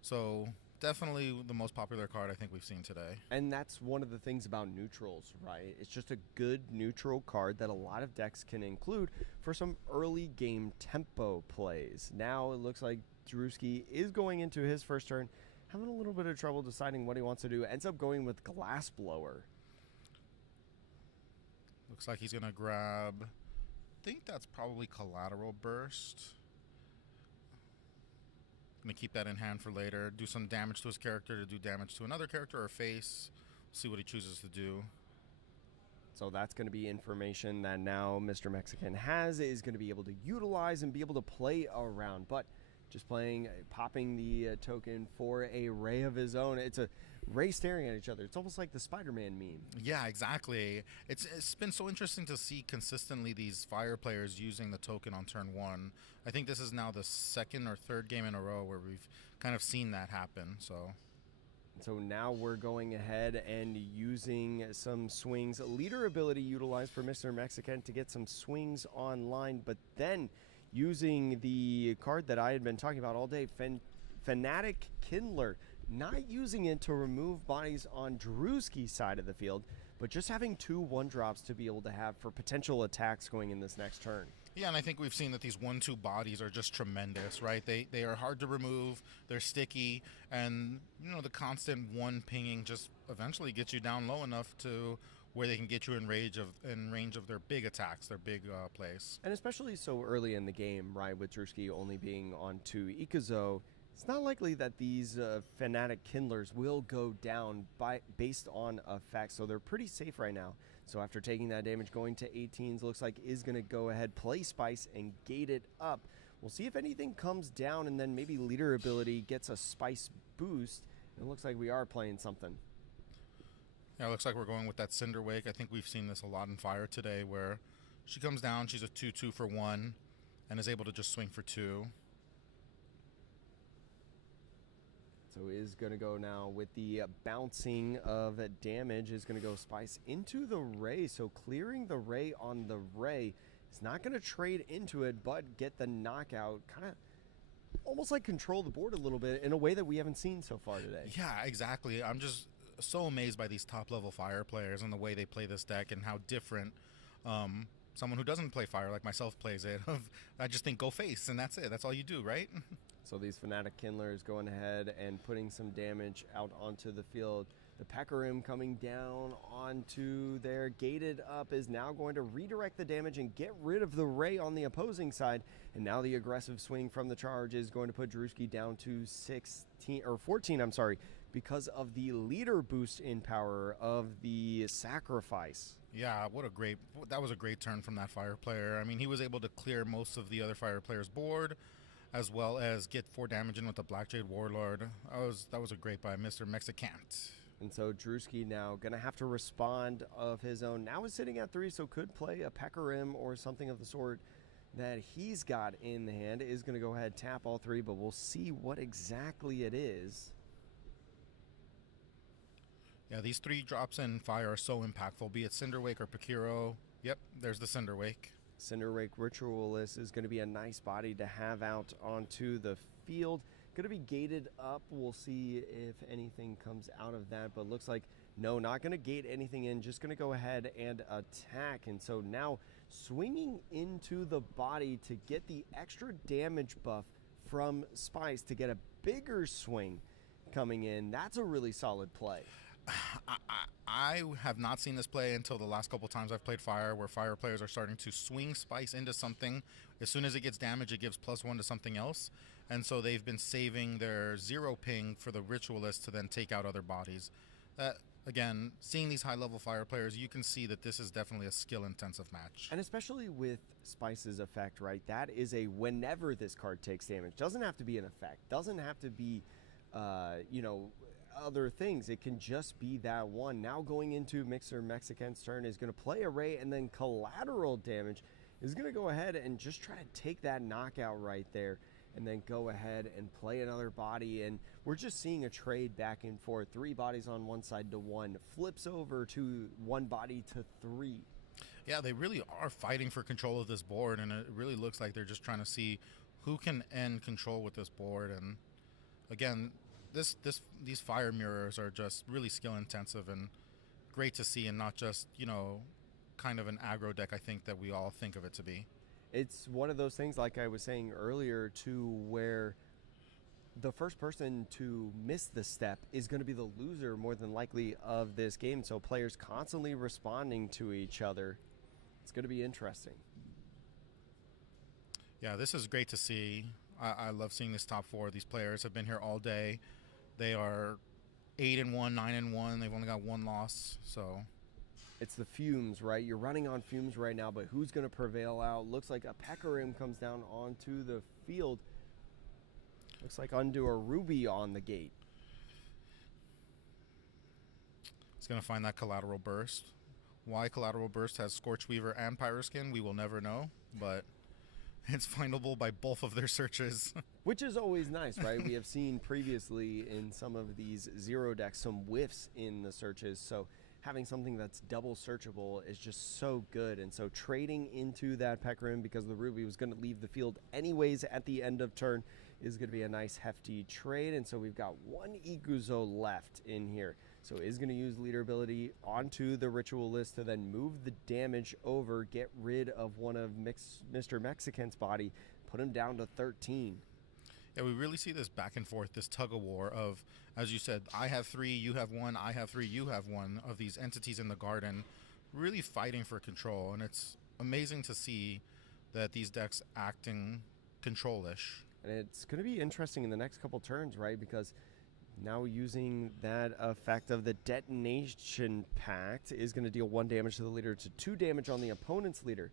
So definitely the most popular card I think we've seen today. And that's one of the things about neutrals, right? It's just a good neutral card that a lot of decks can include for some early game tempo plays. Now it looks like Drewski is going into his first turn, having a little bit of trouble deciding what he wants to do. Ends up going with Glassblower. Looks like he's going to grab, I think that's probably Collateral Burst. Going to keep that in hand for later. Do some damage to his character to do damage to another character or face. See what he chooses to do. So that's going to be information that now Mr. Mexican is going to be able to utilize and be able to play around. But just popping the token for a Ray of his own. It's a Ray staring at each other. It's almost like the Spider-Man meme. Yeah, exactly. It's been so interesting to see consistently these fire players using the token on turn 1. I think this is now the 2nd or 3rd game in a row where we've kind of seen that happen. So now we're going ahead and using some swings. Leader ability utilized for Mr. Mexican to get some swings online, but then using the card that I had been talking about all day, Fanatic Kindler, not using it to remove bodies on Drewski's side of the field, but just having 2 1-drops to be able to have for potential attacks going in this next turn. Yeah, and I think we've seen that these 1/2 bodies are just tremendous, right? They are hard to remove, they're sticky, and the constant 1 pinging just eventually gets you down low enough to where they can get you in range of their big attacks, their big plays. And especially so early in the game, right, with Drewski only being on 2 Ikuzo, It's not likely that these Fanatic Kindlers will go down based on effects, so they're pretty safe right now. So after taking that damage, going to 18s, looks like is going to go ahead, play Spice, and gate it up. We'll see if anything comes down, and then maybe Leader ability gets a Spice boost. It looks like we are playing something. Yeah, it looks like we're going with that Cinder Wake. I think we've seen this a lot in Fire today, where she comes down, she's a 2/2 for 1, and is able to just swing for 2. So is going to go now with the bouncing of damage, is going to go Spice into the Ray. So clearing the Ray on the Ray. Is not going to trade into it, but get the knockout, kind of almost like control the board a little bit in a way that we haven't seen so far today. Yeah, exactly. I'm just so amazed by these top-level Fire players and the way they play this deck and how different someone who doesn't play Fire like myself plays it. I just think go face, and that's it. That's all you do, right? So these Fanatic Kindlers going ahead and putting some damage out onto the field. The Pecarim coming down onto there, gated up, is now going to redirect the damage and get rid of the Ray on the opposing side. And now the aggressive swing from the charge is going to put Drewski down to 14, I'm sorry, because of the leader boost in power of the sacrifice. Yeah, that was a great turn from that Fire player. I mean, he was able to clear most of the other Fire players' board, as well as get 4 damage in with the Black Jade Warlord. That was a great buy, Mr. Mexicant. And so Drewski now going to have to respond of his own. Now is sitting at 3, so could play a Pecarim or something of the sort that he's got in the hand. Is going to go ahead, tap all 3, but we'll see what exactly it is. Yeah, these 3 drops in Fire are so impactful, be it Cinderwake or Pakiro. Yep, there's the Cinderwake. Cinderwake Ritualist is going to be a nice body to have out onto the field. Going to be gated up. We'll see if anything comes out of that, but looks like no, not going to gate anything in, just going to go ahead and attack. And so now swinging into the body to get the extra damage buff from Spice to get a bigger swing coming in. That's a really solid play. I have not seen this play until the last couple times I've played Fire, where Fire players are starting to swing Spice into something. As soon as it gets damage, it gives +1 to something else. And so they've been saving their 0 ping for the Ritualist to then take out other bodies. Again, seeing these high-level Fire players, you can see that this is definitely a skill-intensive match. And especially with Spice's effect, right? That is a whenever this card takes damage. Doesn't have to be an effect. Doesn't have to be, other things. It can just be that one. Now going into Mixer Mexican's turn is going to play Array, and then collateral damage is going to go ahead and just try to take that knockout right there, and then go ahead and play another body. And we're just seeing a trade back and forth. 3 bodies on one side to 1, flips over to 1 body to 3. Yeah, they really are fighting for control of this board, and it really looks like they're just trying to see who can end control with this board. And again, these Fire mirrors are just really skill intensive and great to see, and not just, kind of an aggro deck I think that we all think of it to be. It's one of those things, like I was saying earlier, to where the first person to miss the step is going to be the loser more than likely of this game. So players constantly responding to each other. It's going to be interesting. Yeah, this is great to see. I love seeing this top 4. These players have been here all day. They are 8-1, 9-1. They've only got 1 loss, so it's the fumes, right? You're running on fumes right now, but who's going to prevail out? Looks like a Pecarim comes down onto the field. Looks like undo a Ruby on the gate. It's going to find that Collateral Burst. Why Collateral Burst has Scorchweaver and Pyroskin, we will never know, but it's findable by both of their searches. Which is always nice, right? We have seen previously in some of these 0 decks some whiffs in the searches, so having something that's double searchable is just so good. And so trading into that Pecarim, because the Ruby was going to leave the field anyways at the end of turn, is going to be a nice hefty trade. And so we've got 1 Iguzo left in here. So is going to use leader ability onto the Ritualist to then move the damage over, get rid of one of Mr. Mexican's body, put him down to 13. Yeah, we really see this back and forth, this tug of war of, as you said, I have 3, you have 1, I have 3, you have 1, of these entities in the garden really fighting for control. And it's amazing to see that these decks acting control-ish. And it's going to be interesting in the next couple turns, right? Because now using that effect of the Detonation Pact is going to deal 1 damage to the leader to 2 damage on the opponent's leader.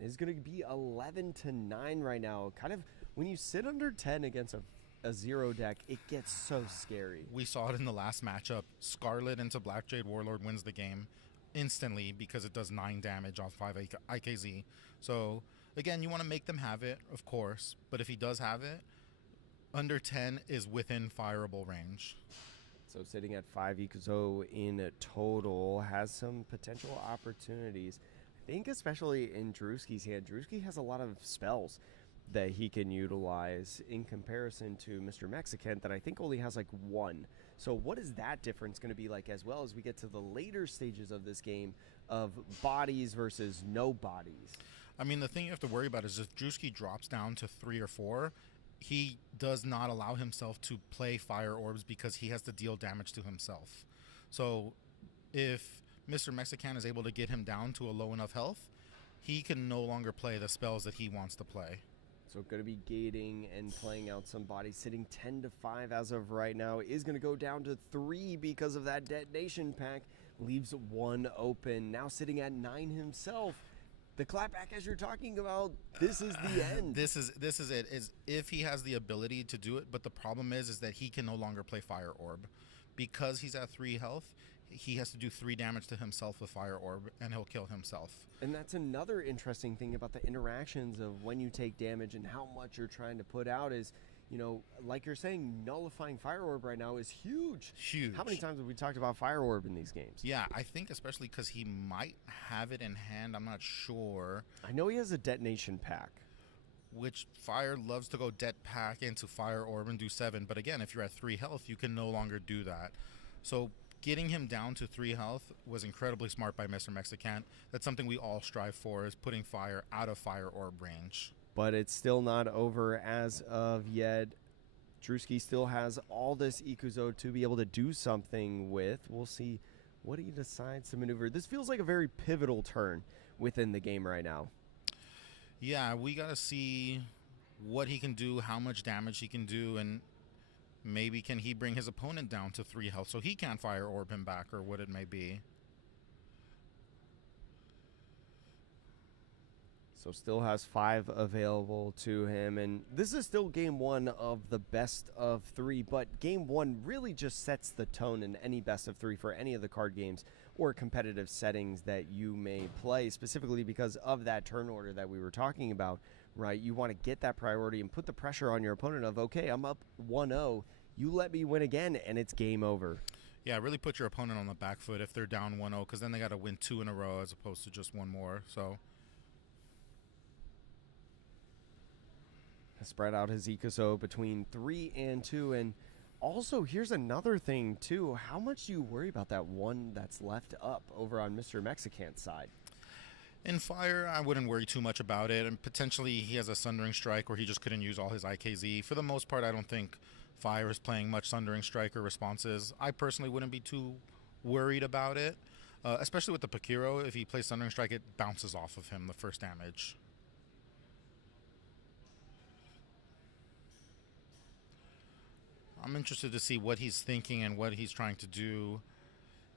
It's going to be 11-9 right now. Kind of when you sit under 10 against a 0 deck, it gets so scary. We saw it in the last matchup. Scarlet into Black Jade Warlord wins the game instantly because it does 9 damage off 5 IKZ. So again, you want to make them have it, of course, but if he does have it, under 10 is within fireable range. So sitting at 5 Ikuzo in total has some potential opportunities. I think especially in Drewski's hand, Drewski has a lot of spells that he can utilize in comparison to Mr. Mexican that I think only has like 1. So what is that difference going to be like as well as we get to the later stages of this game of bodies versus no bodies? I mean, the thing you have to worry about is if Drewski drops down to 3 or 4, he does not allow himself to play fire orbs because he has to deal damage to himself. So if Mr. Mexican is able to get him down to a low enough health, he can no longer play the spells that he wants to play. So going to be gating and playing out some bodies. Sitting 10-5 as of right now. Is going to go down to 3 because of that Detonation Pack. Leaves 1 open. Now sitting at 9 himself. The clapback, as you're talking about, this is the end. This is it. Is if he has the ability to do it, but the problem is that he can no longer play Fire Orb because he's at 3 health. He has to do 3 damage to himself with Fire Orb, and he'll kill himself. And that's another interesting thing about the interactions of when you take damage and how much you're trying to put out is, you know, like you're saying, nullifying Fire Orb right now is huge. Huge. How many times have we talked about Fire Orb in these games? Yeah, I think especially because he might have it in hand. I'm not sure. I know he has a Detonation Pack. Which Fire loves to go Det Pack into Fire Orb and do 7. But again, if you're at 3 health, you can no longer do that. So getting him down to 3 health was incredibly smart by Mr. Mexican. That's something we all strive for, is putting Fire out of Fire Orb range. But it's still not over as of yet. Drewski still has all this Ikuzo to be able to do something with. We'll see what he decides to maneuver. This feels like a very pivotal turn within the game right now. Yeah, we got to see what he can do, how much damage he can do, and maybe can he bring his opponent down to 3 health so he can't Fire Orb him back or what it may be. So still has 5 available to him, and this is still game 1 of the best of 3, but game 1 really just sets the tone in any best of 3 for any of the card games or competitive settings that you may play, specifically because of that turn order that we were talking about, right? You want to get that priority and put the pressure on your opponent of, okay, I'm up 1-0, you let me win again, and it's game over. Yeah, really put your opponent on the back foot if they're down 1-0, because then they got to win 2 in a row as opposed to just 1 more, so... Spread out his Ikuzo between 3 and 2, and also here's another thing too. How much do you worry about that one that's left up over on Mr. Mexican's side? In Fire, I wouldn't worry too much about it, and potentially he has a Sundering Strike where he just couldn't use all his IKZ. For the most part, I don't think Fire is playing much Sundering Strike or responses. I personally wouldn't be too worried about it, especially with the Pakiro. If he plays Sundering Strike, it bounces off of him the first damage. I'm interested to see what he's thinking and what he's trying to do.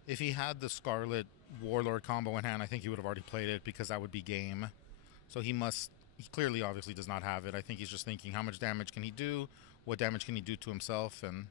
If he had the Scarlet Warlord combo in hand, I think he would have already played it because that would be game. So he clearly obviously does not have it. I think he's just thinking how much damage can he do, what damage can he do to himself, and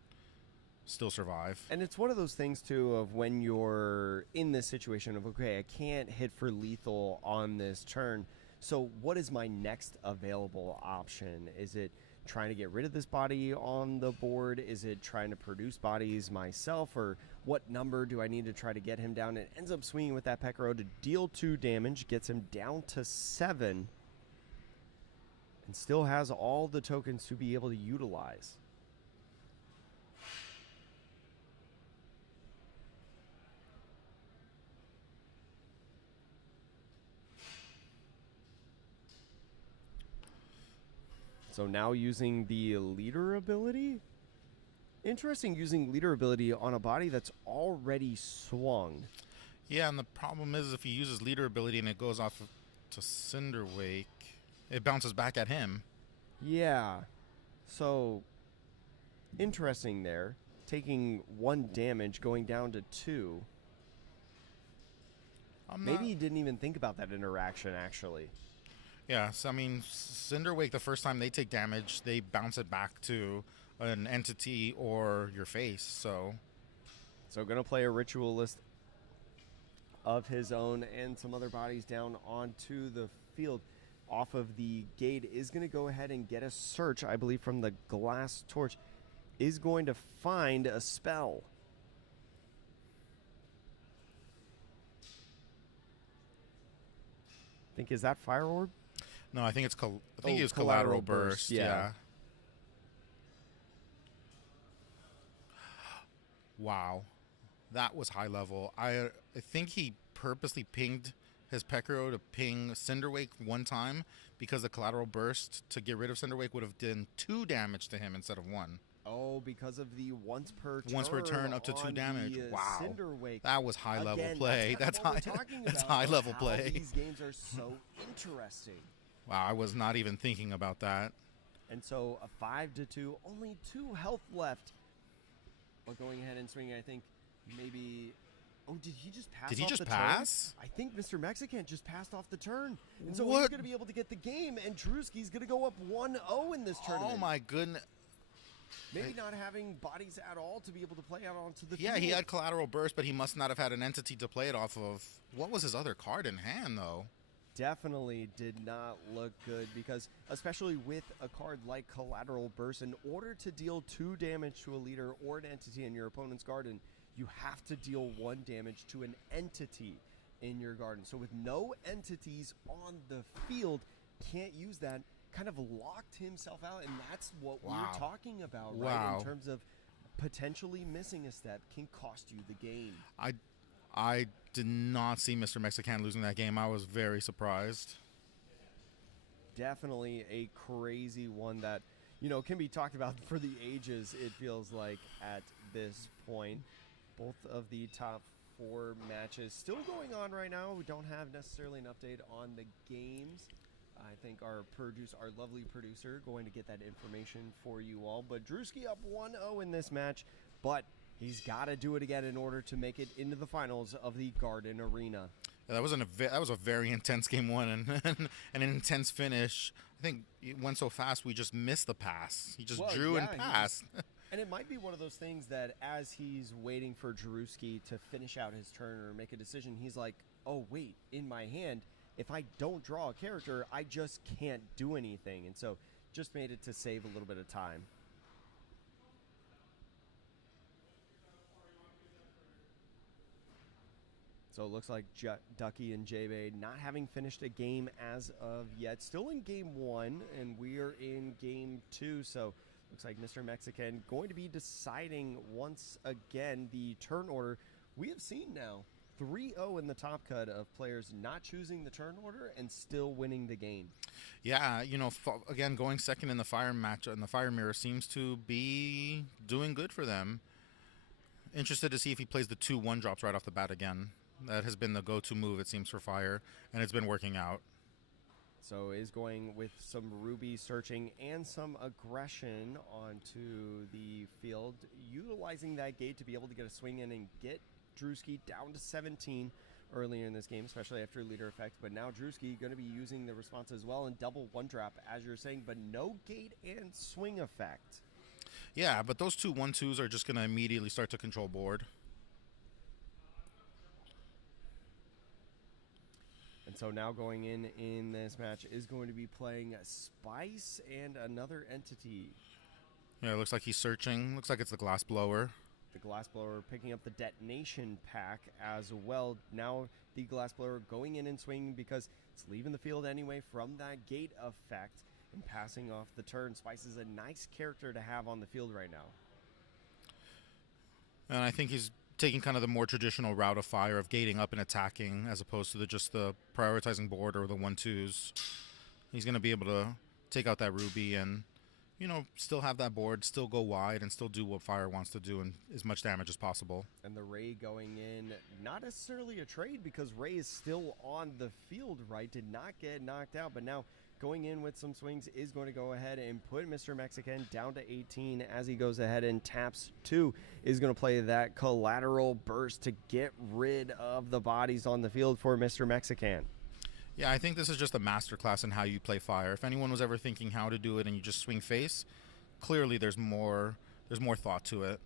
still survive. And it's one of those things too of when you're in this situation of, okay, I can't hit for lethal on this turn, so what is my next available option? Is it trying to get rid of this body on the board? Is it trying to produce bodies myself? Or what number do I need to try to get him down? It ends up swinging with that Pekaro to deal 2 damage, gets him down to 7, and still has all the tokens to be able to utilize. So now using the leader ability. Interesting, using leader ability on a body that's already swung. Yeah, and the problem is if he uses leader ability and it goes off to Cinderwake, it bounces back at him. Yeah. So, interesting there. Taking 1 damage, going down to 2. Maybe he didn't even think about that interaction, actually. Yeah, so I mean, Cinderwake, the first time they take damage, they bounce it back to an entity or your face, so going to play a Ritualist of his own and some other bodies down onto the field. Off of the gate is going to go ahead and get a search, I believe, from the glass torch. Is going to find a spell. I think, is that Fire Orb? No, I think it's he was Collateral Burst. Yeah. Wow, that was high level. I think he purposely pinged his Pekiro to ping Cinderwake 1 time because the Collateral Burst to get rid of Cinderwake would have done 2 damage to him instead of 1. Oh, because of the once per turn up to 2 damage. Wow, Cinderwake. That was high level play. That's high level play. These games are so interesting. Wow, I was not even thinking about that. And so a 5-2, only 2 health left. But going ahead and swinging, I think maybe. Oh, did he just pass? Did he just the pass? Turn? I think Mr. Mexican just passed off the turn. And so what? he's going to be able to get the game, and Drewski's going to go up 1-0 in this tournament. Oh, my goodness. Maybe not having bodies at all to be able to play out onto the field. Yeah, he had Collateral Burst, but he must not have had an entity to play it off of. What was his other card in hand, though? Definitely did not look good because, especially with a card like Collateral Burst, in order to deal 2 damage to a leader or an entity in your opponent's garden, you have to deal 1 damage to an entity in your garden. So with no entities on the field, can't use that, kind of locked himself out, and that's what we're talking about, right? In terms of potentially missing a step can cost you the game. I did not see Mr. Mexican losing that game. I was very surprised. Definitely a crazy one that, can be talked about for the ages, it feels like, at this point. Both of the top 4 matches still going on right now. We don't have necessarily an update on the games. I think our lovely producer, going to get that information for you all. But Drewski up 1-0 in this match, but he's got to do it again in order to make it into the finals of the Garden Arena. Yeah, that was a very intense game 1 and an intense finish. I think it went so fast we just missed the pass. He just drew and passed. And it might be one of those things that as he's waiting for Drewski to finish out his turn or make a decision, he's like, oh, wait, in my hand, if I don't draw a character, I just can't do anything. And so just made it to save a little bit of time. So it looks like Ducky and J-Bay not having finished a game as of yet. Still in game 1, and we are in game 2. So looks like Mr. Mexican going to be deciding once again the turn order. We have seen now 3-0 in the top cut of players not choosing the turn order and still winning the game. Yeah, again, going second in the fire match in the fire mirror seems to be doing good for them. Interested to see if he plays the 2 1-drops right off the bat again. That has been the go-to move, it seems, for fire, and it's been working out. So is going with some Ruby searching and some aggression onto the field, utilizing that gate to be able to get a swing in and get Drewski down to 17 earlier in this game, especially after leader effect. But now Drewski going to be using the response as well and double 1-drop, as you're saying, but no gate and swing effect. Yeah, but those 2 1-2s are just going to immediately start to control board. And so now going in this match is going to be playing Spice and another entity. Yeah, it looks like he's searching. Looks like it's the Glass Blower. The Glassblower picking up the Detonation pack as well. Now the Glassblower going in and swinging because it's leaving the field anyway from that gate effect and passing off the turn. Spice is a nice character to have on the field right now. And I think he's taking kind of the more traditional route of fire of gating up and attacking as opposed to just the prioritizing board or the 1-2s. He's going to be able to take out that Ruby and still have that board, still go wide, and still do what Fire wants to do and as much damage as possible. And the Ray going in, not necessarily a trade because Ray is still on the field, right? Did not get knocked out, but now going in with some swings is going to go ahead and put Mr. Mexican down to 18 as he goes ahead and taps 2. Is going to play that collateral burst to get rid of the bodies on the field for Mr. Mexican. Yeah, I think this is just a masterclass in how you play Fire. If anyone was ever thinking how to do it and you just swing face, clearly there's more thought to it.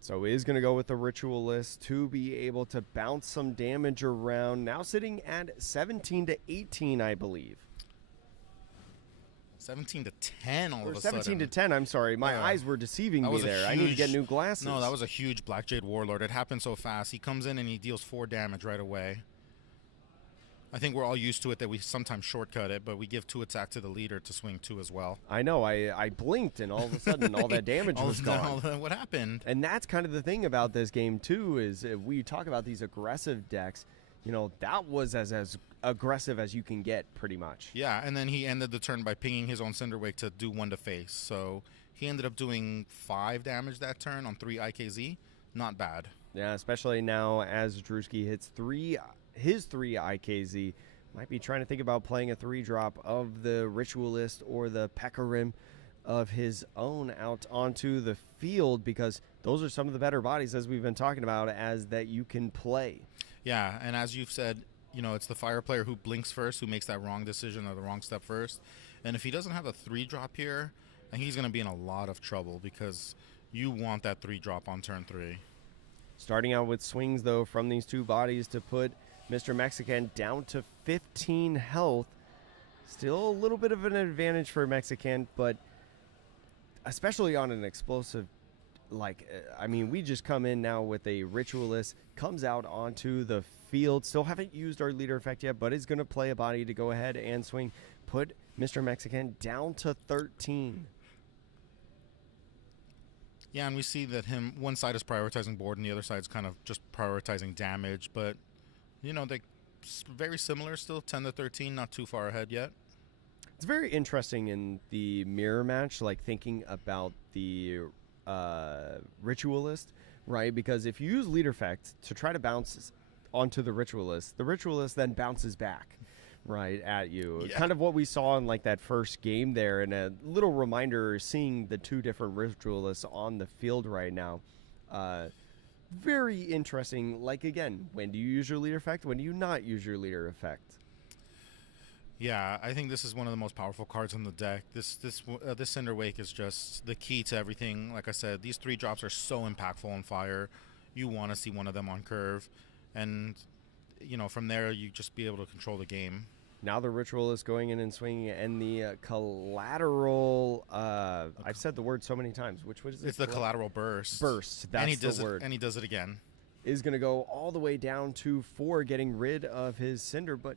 So is going to go with the Ritualist to be able to bounce some damage around. Now sitting at 17 to 18, I believe. 17 to 10 all of a 17 sudden. to 10, I'm sorry. My eyes were deceiving me there. I need to get new glasses. No, that was a huge Black Jade Warlord. It happened so fast. He comes in and he deals 4 damage right away. I think we're all used to it that we sometimes shortcut it, but we give 2 attack to the leader to swing 2 as well. I know. I blinked, and all of a sudden, all that damage was gone. What happened? And that's kind of the thing about this game, too, is if we talk about these aggressive decks, you know, that was as aggressive as you can get, pretty much. Yeah, and then he ended the turn by pinging his own Cinderwake to do 1 to face. So he ended up doing 5 damage that turn on 3 IKZ. Not bad. Yeah, especially now as Drewski hits his 3 IKZ. Might be trying to think about playing a 3-drop of the Ritualist or the Pekarim of his own out onto the field, because those are some of the better bodies, as we've been talking about, as that you can play. Yeah, and as you've said, you know, it's the Fire player who blinks first, who makes that wrong decision or the wrong step first. And if he doesn't have a 3-drop here, then he's going to be in a lot of trouble, because you want that 3-drop on turn 3. Starting out with swings, though, from these 2 bodies to put Mr. Mexican down to 15 health. Still a little bit of an advantage for Mexican, but especially on an explosive, I mean, we just come in now with a Ritualist, comes out onto the field. Still haven't used our leader effect yet, but is going to play a body to go ahead and swing. Put Mr. Mexican down to 13. Yeah, and we see that one side is prioritizing board and the other side is kind of just prioritizing damage. But, you know, they're very similar still, 10 to 13, not too far ahead yet. It's very interesting in the mirror match, like thinking about the Ritualist, right? Because if you use leader effect to try to bounce onto the Ritualist then bounces back right at you. Yeah. Kind of what we saw in like that first game there, and a little reminder seeing the 2 different Ritualists on the field right now. Very interesting. Like, again, when do you use your leader effect? When do you not use your leader effect? Yeah, I think this is one of the most powerful cards on the deck. This Cinderwake is just the key to everything. Like I said, these 3-drops are so impactful on Fire. You want to see one of them on curve, and you know, from there you just be able to control the game. Now the Ritualist going in and swinging, and the collateral. I've said the word so many times. Which was it? It's the collateral burst. Burst. That's the word. And he does it again. Is going to go all the way down to 4, getting rid of his Cinder, but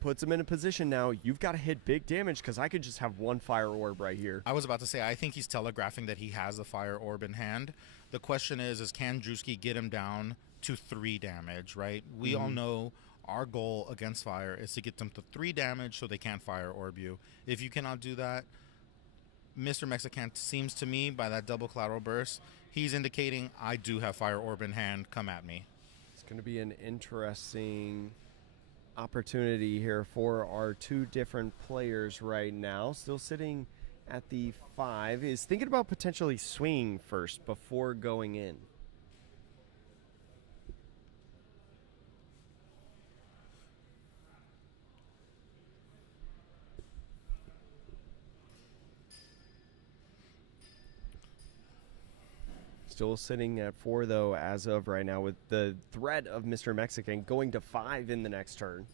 puts him in a position now. You've got to hit big damage, because I could just have 1 Fire Orb right here. I was about to say, I think he's telegraphing that he has the Fire Orb in hand. The question is can Drewski get him down to 3 damage, right? We all know our goal against Fire is to get them to 3 damage so they can't Fire Orb you. If you cannot do that, Mr. Mexican seems to me, by that double collateral burst, he's indicating I do have Fire Orb in hand, come at me. It's going to be an interesting opportunity here for our 2 different players right now. Still sitting at the 5, is thinking about potentially swinging first before going in. Still sitting at 4, though, as of right now, with the threat of Mr. Mexican going to 5 in the next turn.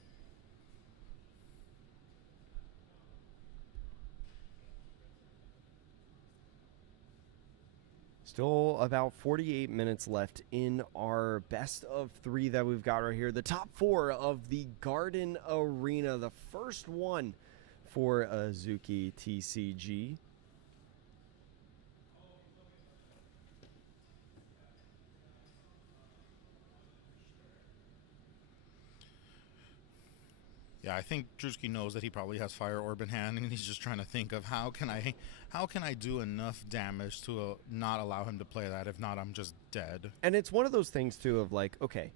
Still about 48 minutes left in our best of 3 that we've got right here. The top 4 of the Garden Arena, the first one for Azuki TCG. Yeah, I think Drewski knows that he probably has Fire Orb in hand, and he's just trying to think of how can I do enough damage to not allow him to play that. If not, I'm just dead. And it's one of those things too of like, okay,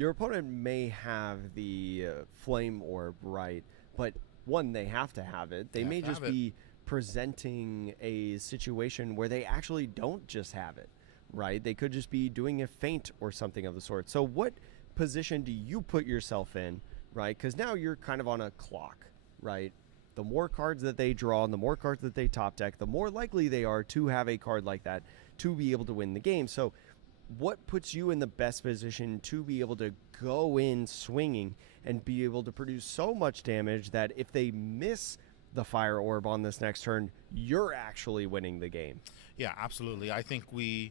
Your opponent may have the flame orb, right? But one, they have to have it. They may just be presenting a situation where they actually don't just have it, right? They could just be doing a feint or something of the sort. So what position do you put yourself in, right? Because now you're kind of on a clock, right? The more cards that they draw and the more cards that they top deck, the more likely they are to have a card like that to be able to win the game. So what puts you in the best position to be able to go in swinging and be able to produce so much damage that if they miss the fire orb on this next turn, you're actually winning the game? Yeah, absolutely. I think we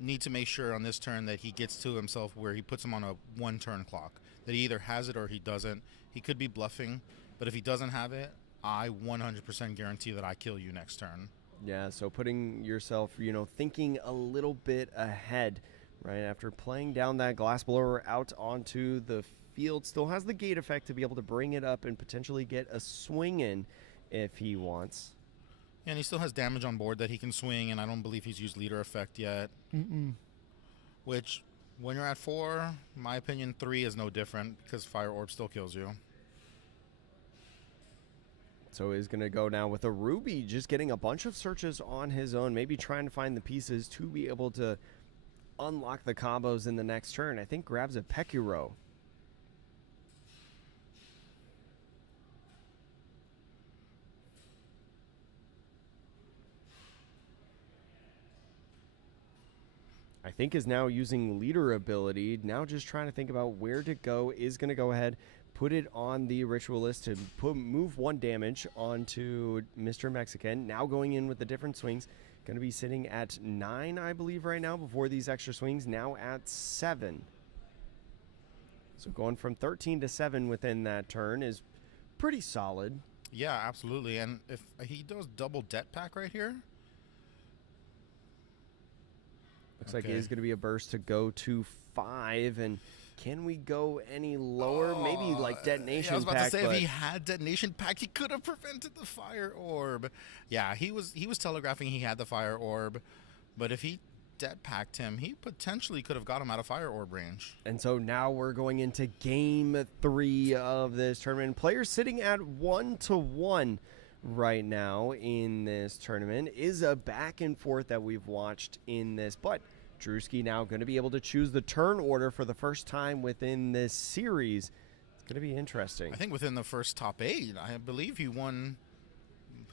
need to make sure on this turn that he gets to himself where he puts him on a one-turn clock, that he either has it or he doesn't. He could be bluffing, but if he doesn't have it, I 100% guarantee that I kill you next turn. Yeah, so putting yourself, thinking a little bit ahead, right? After playing down that glass blower out onto the field, still has the gate effect to be able to bring it up and potentially get a swing in if he wants. And he still has damage on board that he can swing, and I don't believe he's used leader effect yet. Which, when you're at 4, in my opinion, 3 is no different because Fire Orb still kills you. So he's going to go now with a Ruby, just getting a bunch of searches on his own, maybe trying to find the pieces to be able to unlock the combos in the next turn. I think grabs a Pekuro. I think is now using leader ability, now just trying to think about where to go, is going to go ahead, put it on the Ritualist to move 1 damage onto Mr. Mexican. Now going in with the different swings, going to be sitting at 9, I believe, right now before these extra swings, now at 7. So going from 13 to 7 within that turn is pretty solid. Yeah, absolutely. And if he does double debt pack right here, looks like it is going to be a burst to go to 5, and can we go any lower? Maybe like detonation pack. I was about to say, if he had detonation pack, he could have prevented the fire orb. Yeah, he was telegraphing he had the fire orb, but if he debt packed him, he potentially could have got him out of fire orb range. And so now we're going into game 3 of this tournament. Players sitting at 1-1 right now in this tournament. Is a back and forth that we've watched in this, but Drewski now going to be able to choose the turn order for the first time within this series. It's going to be interesting. I think within the first top 8, I believe he won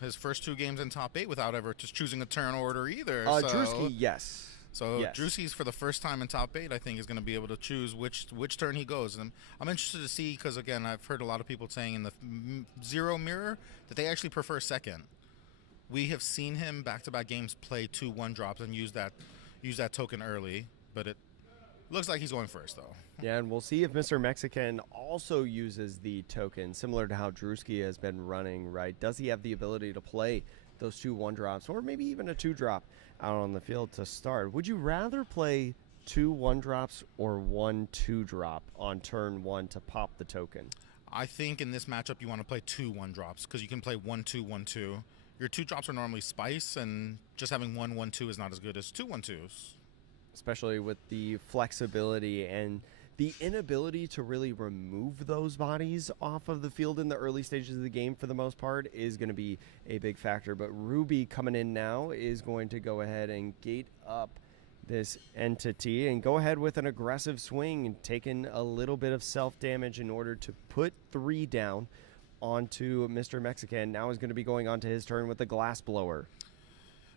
his first 2 games in top 8 without ever just choosing a turn order either. Drewski, yes. So yes. Drewski's for the first time in top 8, I think, is going to be able to choose which turn he goes. And I'm interested to see, because again, I've heard a lot of people saying in the Zero Mirror that they actually prefer second. We have seen him back-to-back games play 2 1-drops and use that token early, but it looks like he's going first, though. Yeah, and we'll see if Mr. Mexican also uses the token, similar to how Drewski has been running, right? Does he have the ability to play those 2 1-drops, or maybe even a 2-drop out on the field to start? Would you rather play 2 1-drops or 1 2-drop on turn 1 to pop the token? I think in this matchup you want to play 2 1-drops, because you can play 1-2 1-2. Your 2-drops are normally spice, and just having 1-1-2 is not as good as 2 1-2s. Especially with the flexibility and the inability to really remove those bodies off of the field in the early stages of the game, for the most part, is going to be a big factor. But Ruby coming in now is going to go ahead and gate up this entity and go ahead with an aggressive swing, taking a little bit of self-damage in order to put 3 down onto Mr. Mexican. Now is going to be going on to his turn with the glass blower.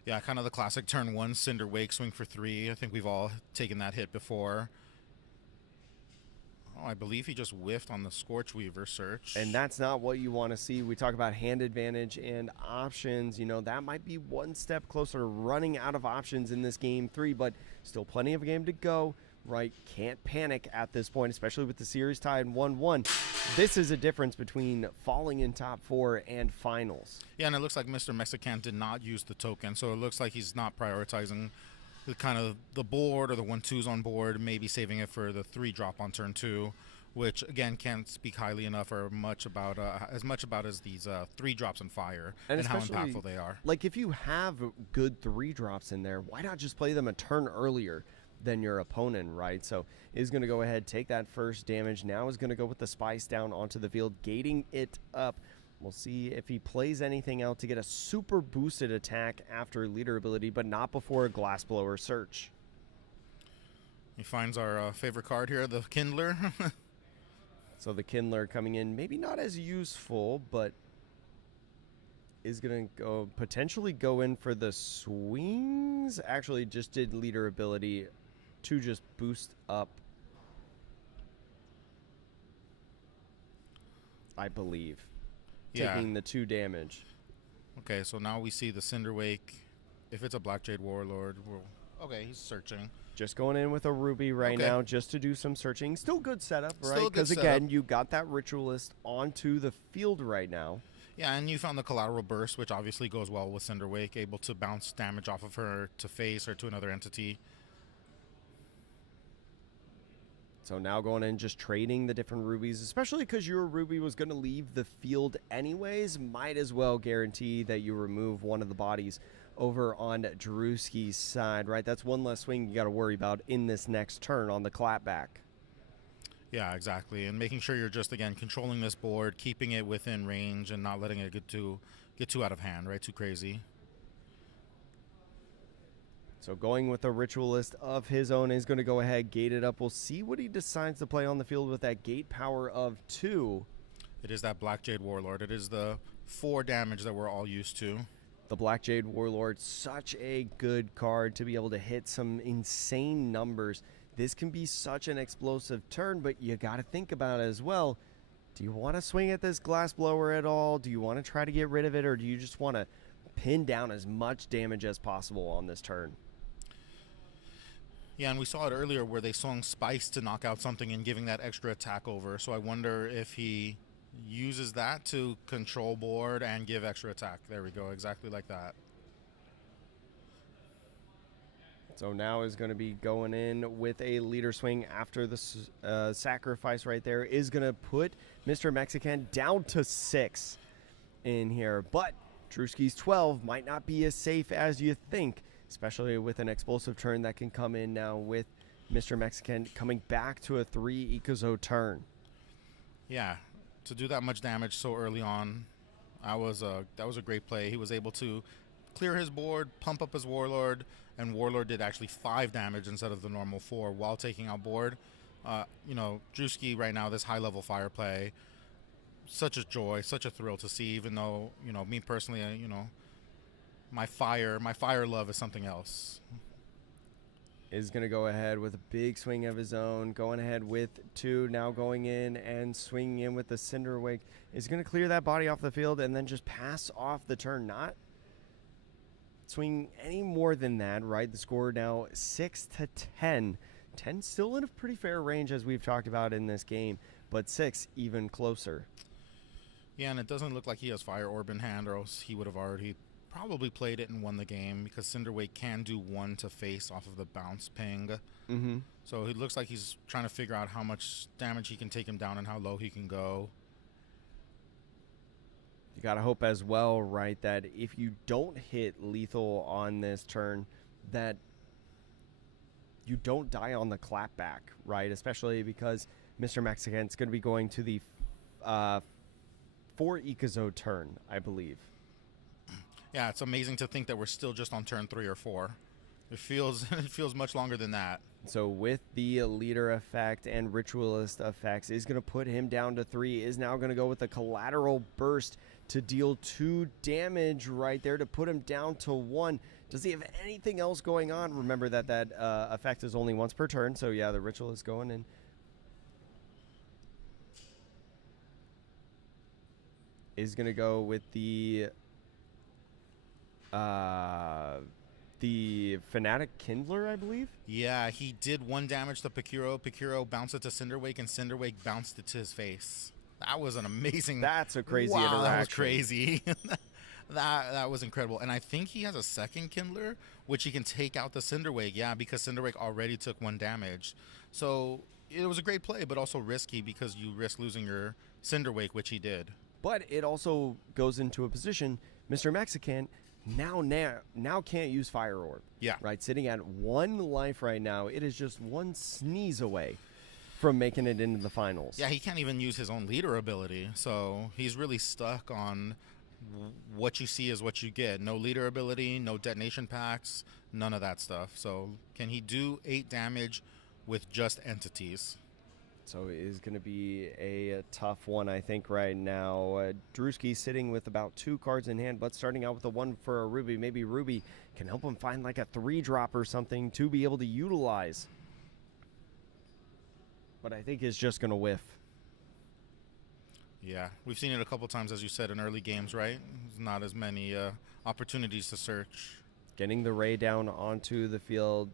Yeah, kind of the classic turn 1 Cinder Wake swing for 3. I think we've all taken that hit before. Oh, I believe he just whiffed on the Scorch Weaver search. And that's not what you want to see. We talk about hand advantage and options. That might be one step closer to running out of options in this game 3, but still plenty of a game to go, right? Can't panic at this point, especially with the series tied 1-1. This is a difference between falling in top 4 and finals. Yeah, and it looks like Mr. Mexican did not use the token, so it looks like he's not prioritizing the kind of the board or the 1-2s on board, maybe saving it for the 3-drop on turn 2, which again can't speak highly enough or much about as these 3-drops in fire and how impactful they are. Like, if you have good 3-drops in there, why not just play them a turn earlier? than your opponent, right? So is going to go ahead, take that first damage. Now is going to go with the Spice down onto the field, gating it up. We'll see if he plays anything out to get a super boosted attack after leader ability, but not before a Glassblower Search. He finds our favorite card here, the Kindler. So the Kindler coming in, maybe not as useful, but is going to potentially go in for the swings. Actually, just did leader ability to just boost up, I believe. Yeah. Taking the 2 damage. Okay, so now we see the Cinderwake. If it's a Black Jade Warlord, okay, he's searching. Just going in with a Ruby right now just to do some searching. Still good setup, right? Because again, you got that Ritualist onto the field right now. Yeah, and you found the Collateral Burst, which obviously goes well with Cinderwake, able to bounce damage off of her to face or to another entity. So now going in, just trading the different rubies, especially because your ruby was going to leave the field anyways. Might as well guarantee that you remove one of the bodies over on Drewski's side, right? That's one less swing you got to worry about in this next turn on the clapback. Yeah, exactly. And making sure you're just, again, controlling this board, keeping it within range and not letting it get too out of hand, right? Too crazy. So going with a Ritualist of his own is going to go ahead, gate it up. We'll see what he decides to play on the field with that gate power of 2. It is that Black Jade Warlord. It is the 4 damage that we're all used to. The Black Jade Warlord, such a good card to be able to hit some insane numbers. This can be such an explosive turn, but you got to think about it as well. Do you want to swing at this Glassblower at all? Do you want to try to get rid of it, or do you just want to pin down as much damage as possible on this turn? Yeah, and we saw it earlier where they swung Spice to knock out something and giving that extra attack over. So I wonder if he uses that to control board and give extra attack. There we go, exactly like that. So now is going to be going in with a leader swing after the sacrifice right there. Is going to put Mr. Mexican down to 6 in here. But Drewski's 12 might not be as safe as you think, especially with an explosive turn that can come in now with Mr. Mexican coming back to a 3 Ikazo turn. Yeah, to do that much damage so early on, that was a great play. He was able to clear his board, pump up his Warlord, and Warlord did actually 5 damage instead of the normal 4 while taking out board. Drewski right now, this high-level fire play, such a joy, such a thrill to see, even though, me personally, my fire love is something else. Is going to go ahead with a big swing of his own, going ahead with 2, now going in and swinging in with the Cinderwake. Is going to clear that body off the field and then just pass off the turn, not swing any more than that, right? The score now 6-10. 10 still in a pretty fair range as we've talked about in this game, but 6 even closer. Yeah, and it doesn't look like he has Fire Orb in hand, or else he would have already probably played it and won the game, because Cinderwake can do 1 to face off of the bounce ping. Mm-hmm. So it looks like he's trying to figure out how much damage he can take him down and how low he can go. You got to hope as well, right, that if you don't hit lethal on this turn, that you don't die on the clapback, right? Especially because Mr. Mexican's going to be going to the 4 Ikazo turn, I believe. Yeah, it's amazing to think that we're still just on turn 3 or 4. It feels much longer than that. So with the leader effect and ritualist effects, is going to put him down to 3. Is now going to go with a collateral burst to deal 2 damage right there to put him down to 1. Does he have anything else going on? Remember that effect is only once per turn. So yeah, the ritualist going in. Is going to go with the Fanatic Kindler, I believe? Yeah, he did 1 damage to Pekiro. Pekiro bounced it to Cinderwake, and Cinderwake bounced it to his face. That was an amazing... That's a crazy interaction. That was crazy. that was incredible. And I think he has a second Kindler, which he can take out the Cinderwake. Yeah, because Cinderwake already took 1 damage. So it was a great play, but also risky because you risk losing your Cinderwake, which he did. But it also goes into a position, Mr. Mexican now can't use Fire Orb. Yeah. Right, sitting at 1 life right now. It is just one sneeze away from making it into the finals. Yeah, he can't even use his own leader ability, so he's really stuck on what you see is what you get. No leader ability, no detonation packs, none of that stuff. So can he do 8 damage with just entities? So it is going to be a tough one, I think, right now. Drewski sitting with about 2 cards in hand, but starting out with the 1 for a Ruby. Maybe Ruby can help him find like a 3-drop or something to be able to utilize. But I think it's just going to whiff. Yeah, we've seen it a couple times, as you said, in early games, right? There's not as many opportunities to search. Getting the Ray down onto the field.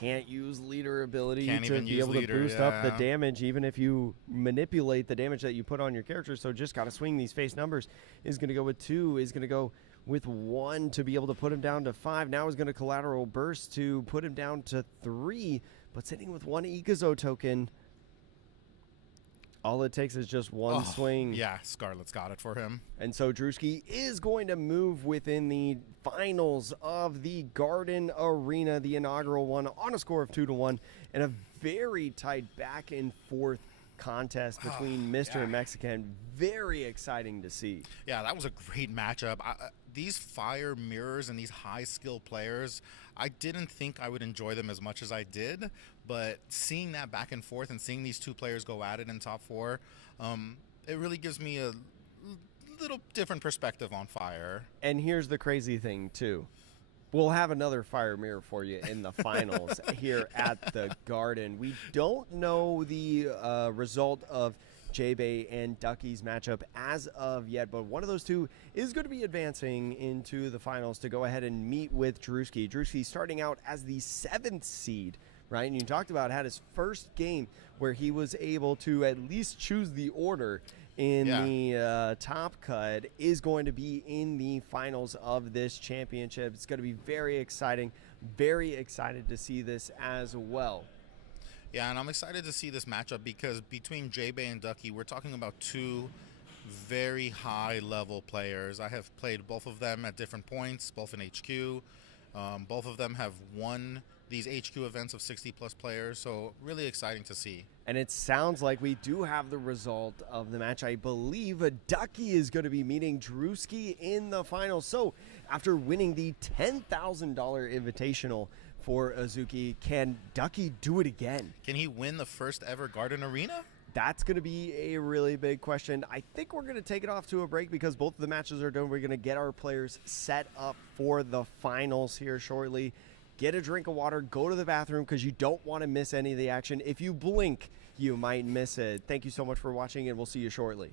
Can't use leader ability Can't to even be use able leader, to boost up the yeah. damage, even if you manipulate the damage that you put on your character. So just got to swing these face numbers. Is going to go with 2, is going to go with 1 to be able to put him down to 5. Now is going to collateral burst to put him down to 3, but sitting with 1 Ikazo token. All it takes is just one swing. Yeah, Scarlet's got it for him. And so Drewski is going to move within the finals of the Garden Arena, the inaugural one, on a score of 2-1, and a very tight back and forth contest between Mr. and Mexican. Very exciting to see. Yeah, that was a great matchup. These fire mirrors and these high skill players, I didn't think I would enjoy them as much as I did, but seeing that back and forth and seeing these 2 players go at it in top 4, it really gives me a little different perspective on fire. And here's the crazy thing too. We'll have another fire mirror for you in the finals here at the Garden. We don't know the result of J-Bay and Ducky's matchup as of yet, but one of those 2 is going to be advancing into the finals to go ahead and meet with Drewski. Drewski starting out as the 7th seed, right? And you talked about had his first game where he was able to at least choose the order in the top cut, is going to be in the finals of this championship. It's going to be very exciting. Very excited to see this as well. Yeah, and I'm excited to see this matchup because between J-Bay and Ducky, we're talking about 2 very high-level players. I have played both of them at different points, both in HQ. Both of them have won these HQ events of 60-plus players, so really exciting to see. And it sounds like we do have the result of the match. I believe Ducky is going to be meeting Drewski in the finals. So after winning the $10,000 Invitational for Azuki, can Ducky do it again? Can he win the first ever Garden Arena? That's going to be a really big question. I think we're going to take it off to a break because both of the matches are done. We're going to get our players set up for the finals here shortly. Get a drink of water, go to the bathroom because you don't want to miss any of the action. If you blink, you might miss it. Thank you so much for watching, and we'll see you shortly.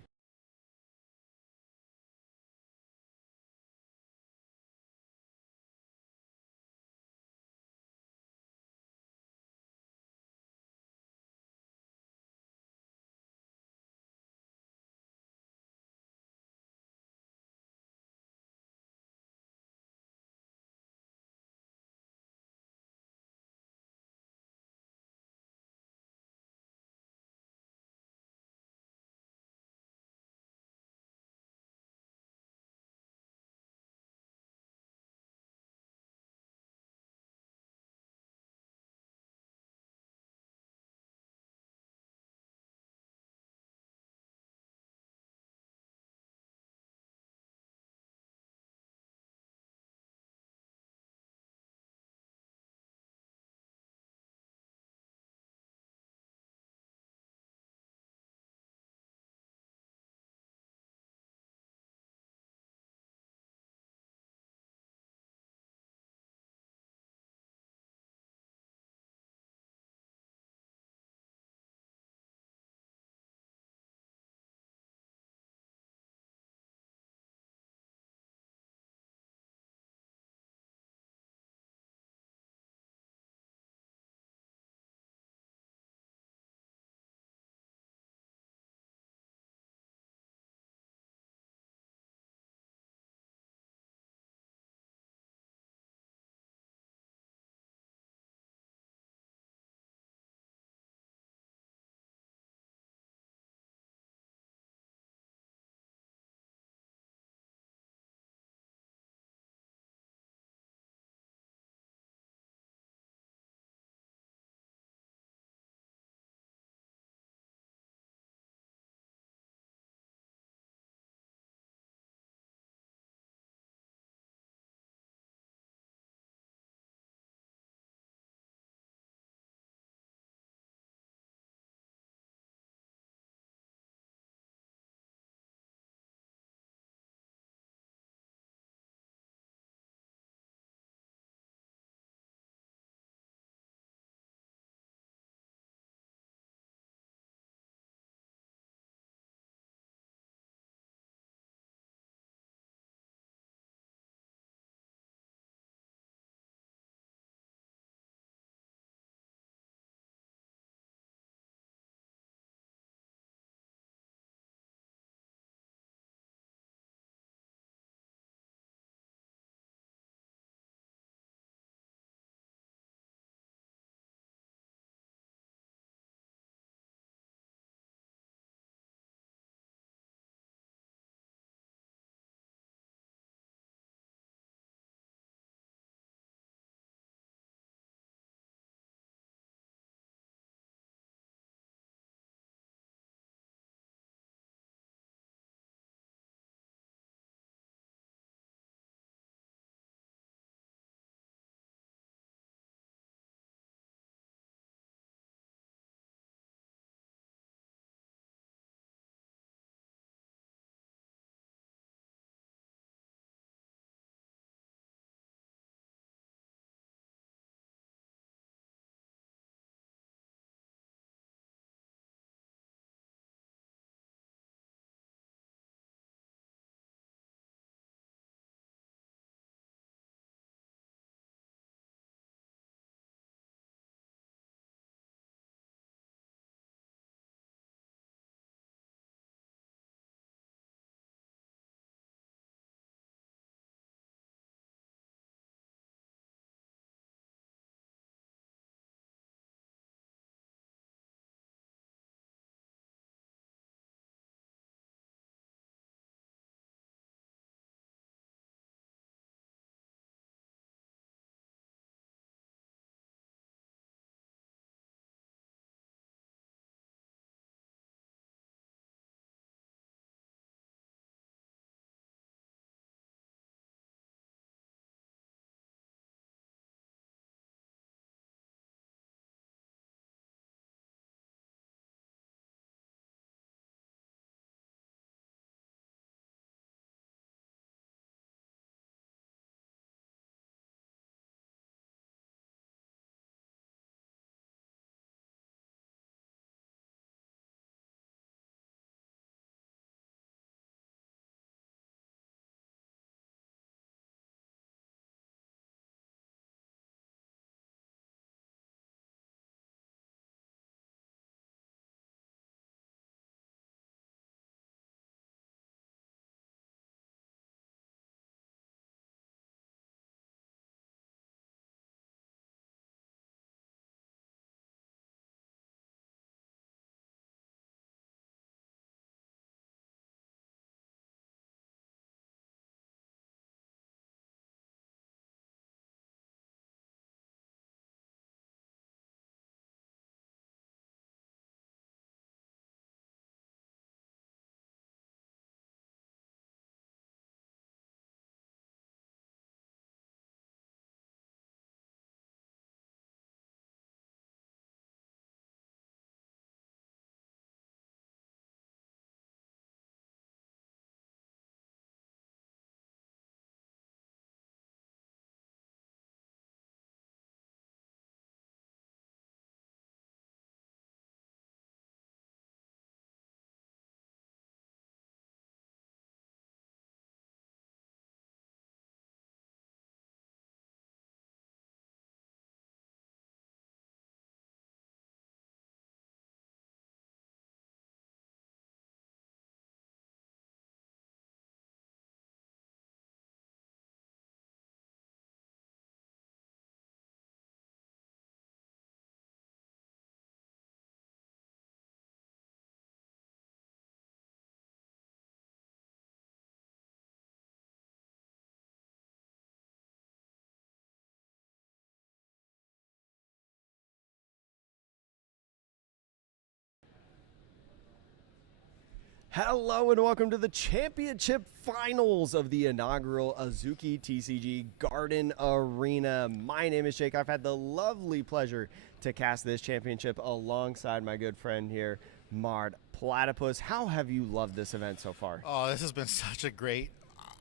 Hello and welcome to the championship finals of the inaugural Azuki TCG Garden Arena. My name is Jake. I've had the lovely pleasure to cast this championship alongside my good friend here, Mard Platypus. How have you loved this event so far? Oh, this has been such a great.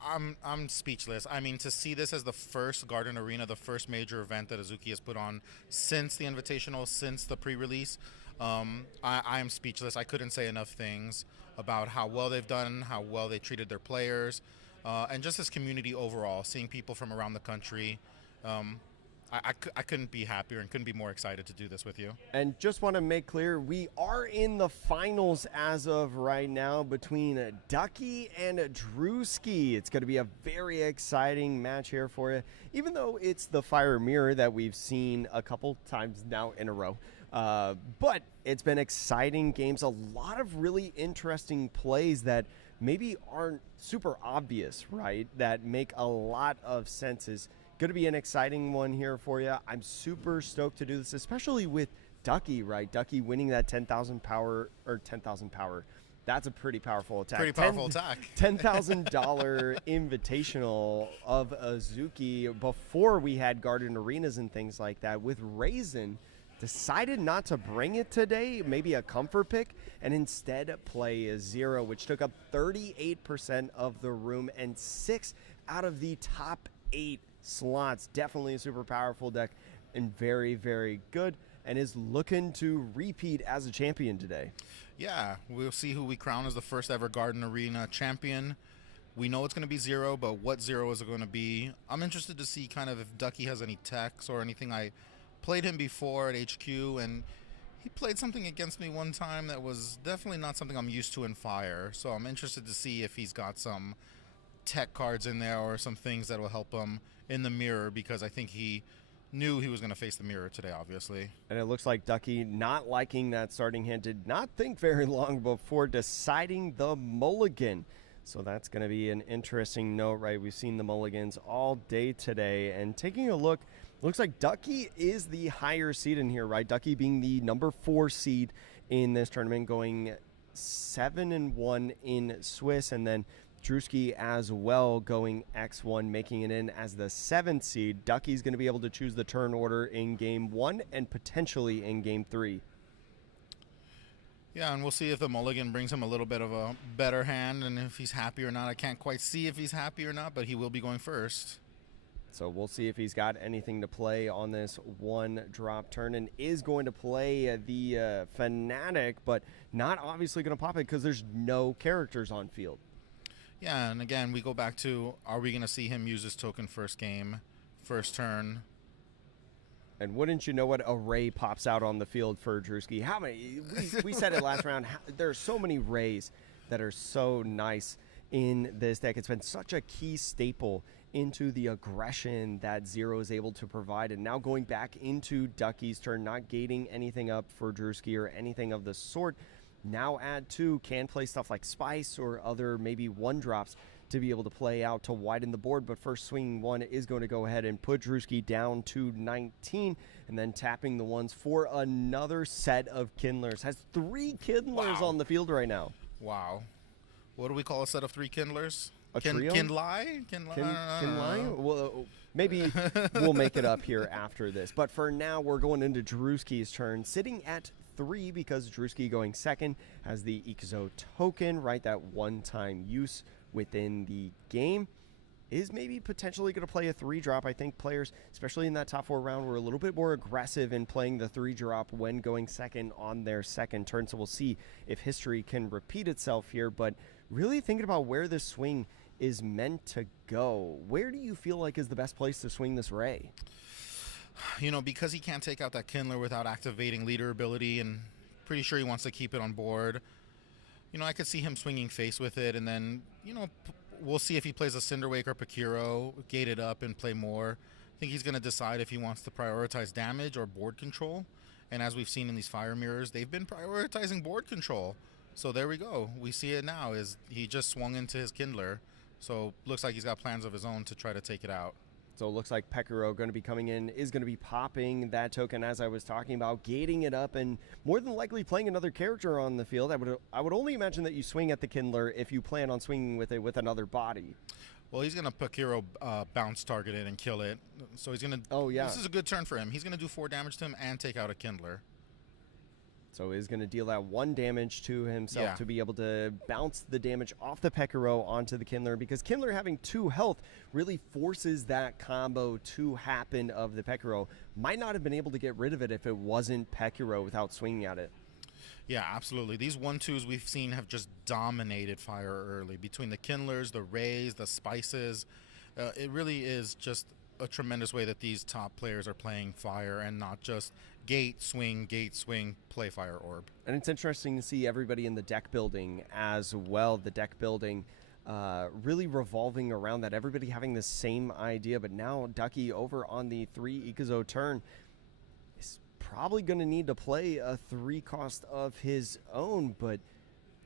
I'm speechless. I mean, to see this as the first Garden Arena, the first major event that Azuki has put on since the Invitational, since the pre-release, I am speechless. I couldn't say enough things about how well they've done, how well they treated their players, and just this community overall, seeing people from around the country. I couldn't be happier and couldn't be more excited to do this with you. And just want to make clear, we are in the finals as of right now between Ducky and Drewski. It's going to be a very exciting match here for you, even though it's the Fire Mirror that we've seen a couple times now in a row. But it's been exciting games, a lot of really interesting plays that maybe aren't super obvious, right? That make a lot of sense. Is going to be an exciting one here for you. I'm super stoked to do this, especially with Ducky, right? Ducky winning that 10,000 power, or 10,000 power. That's a pretty powerful attack. Pretty powerful attack. $10,000 invitational of Azuki before we had Garden Arenas and things like that. With Raizan, decided not to bring it today, maybe a comfort pick, and instead play a 0, which took up 38% of the room and 6 out of the top 8 slots. Definitely a super powerful deck and very, very good, and is looking to repeat as a champion today. Yeah, we'll see who we crown as the first ever Garden Arena champion. We know it's going to be 0, but what 0 is it going to be? I'm interested to see kind of if Ducky has any techs or anything. I played him before at HQ, and he played something against me one time that was definitely not something I'm used to in Fire. So I'm interested to see if he's got some tech cards in there or some things that will help him in the mirror, because I think he knew he was going to face the mirror today, obviously. And it looks like Ducky, not liking that starting hand, did not think very long before deciding the mulligan. So that's going to be an interesting note, right? We've seen the mulligans all day today. And taking a look, looks like Ducky is the higher seed in here, right? Ducky being the number 4 seed in this tournament, going 7-1 in Swiss, and then Drewski as well going X1, making it in as the 7th seed. Ducky's going to be able to choose the turn order in game 1 and potentially in game 3. Yeah, and we'll see if the mulligan brings him a little bit of a better hand, and if he's happy or not. I can't quite see if he's happy or not, but he will be going first. So we'll see if he's got anything to play on this 1-drop turn, and is going to play the Fanatic, but not obviously going to pop it because there's no characters on field. Yeah, and again, we go back to, are we going to see him use his token first game, first turn? And wouldn't you know what, a Ray pops out on the field for Drewski. How many? We said it last round. There are so many Rays that are so nice in this deck. It's been such a key staple into the aggression that 0 is able to provide. And now going back into Ducky's turn, not gating anything up for Drewski or anything of the sort. Now add 2, can play stuff like Spice or other maybe 1-drops to be able to play out to widen the board. But first swinging 1 is going to go ahead and put Drewski down to 19, and then tapping the 1s for another set of Kindlers. Has 3 Kindlers on the field right now. Wow. What do we call a set of 3 Kindlers? A trio? Kindly? Kindly? Well, maybe we'll make it up here after this. But for now, we're going into Drewski's turn, sitting at 3 because Drewski going second has the Ixo token, right? That one-time use within the game. Is maybe potentially going to play a 3-drop. I think players, especially in that top 4 round, were a little bit more aggressive in playing the 3-drop when going second on their second turn. So we'll see if history can repeat itself here. But really thinking about where this swing is meant to go, where do you feel like is the best place to swing this Ray? You know, because he can't take out that Kindler without activating leader ability, and pretty sure he wants to keep it on board. You know, I could see him swinging face with it, and then, you know, we'll see if he plays a Cinderwake or Pakiro, gate it up and play more. I think he's going to decide if he wants to prioritize damage or board control. And as we've seen in these Fire Mirrors, they've been prioritizing board control. So there we go. We see it now, is he just swung into his Kindler. So looks like he's got plans of his own to try to take it out. So it looks like Pekiro going to be coming in, is going to be popping that token as I was talking about, gating it up, and more than likely playing another character on the field. I would only imagine that you swing at the Kindler if you plan on swinging with it with another body. Well, he's going to Pekiro bounce target it and kill it. So he's going to... Oh, yeah. This is a good turn for him. He's going to do 4 damage to him and take out a Kindler. So he's going to deal that 1 damage to himself to be able to bounce the damage off the Pekiro onto the Kindler, because Kindler having 2 health really forces that combo to happen of the Pekiro. Might not have been able to get rid of it if it wasn't Pekiro without swinging at it. Yeah, absolutely. These 1-2s we've seen have just dominated fire early. Between the Kindlers, the Rays, the Spices, it really is just a tremendous way that these top players are playing fire and not just gate, swing, play fire orb. And it's interesting to see everybody in the deck building as well. The deck building really revolving around that. Everybody having the same idea, but now Ducky over on the 3 Ikazo turn is probably going to need to play a 3 cost of his own, but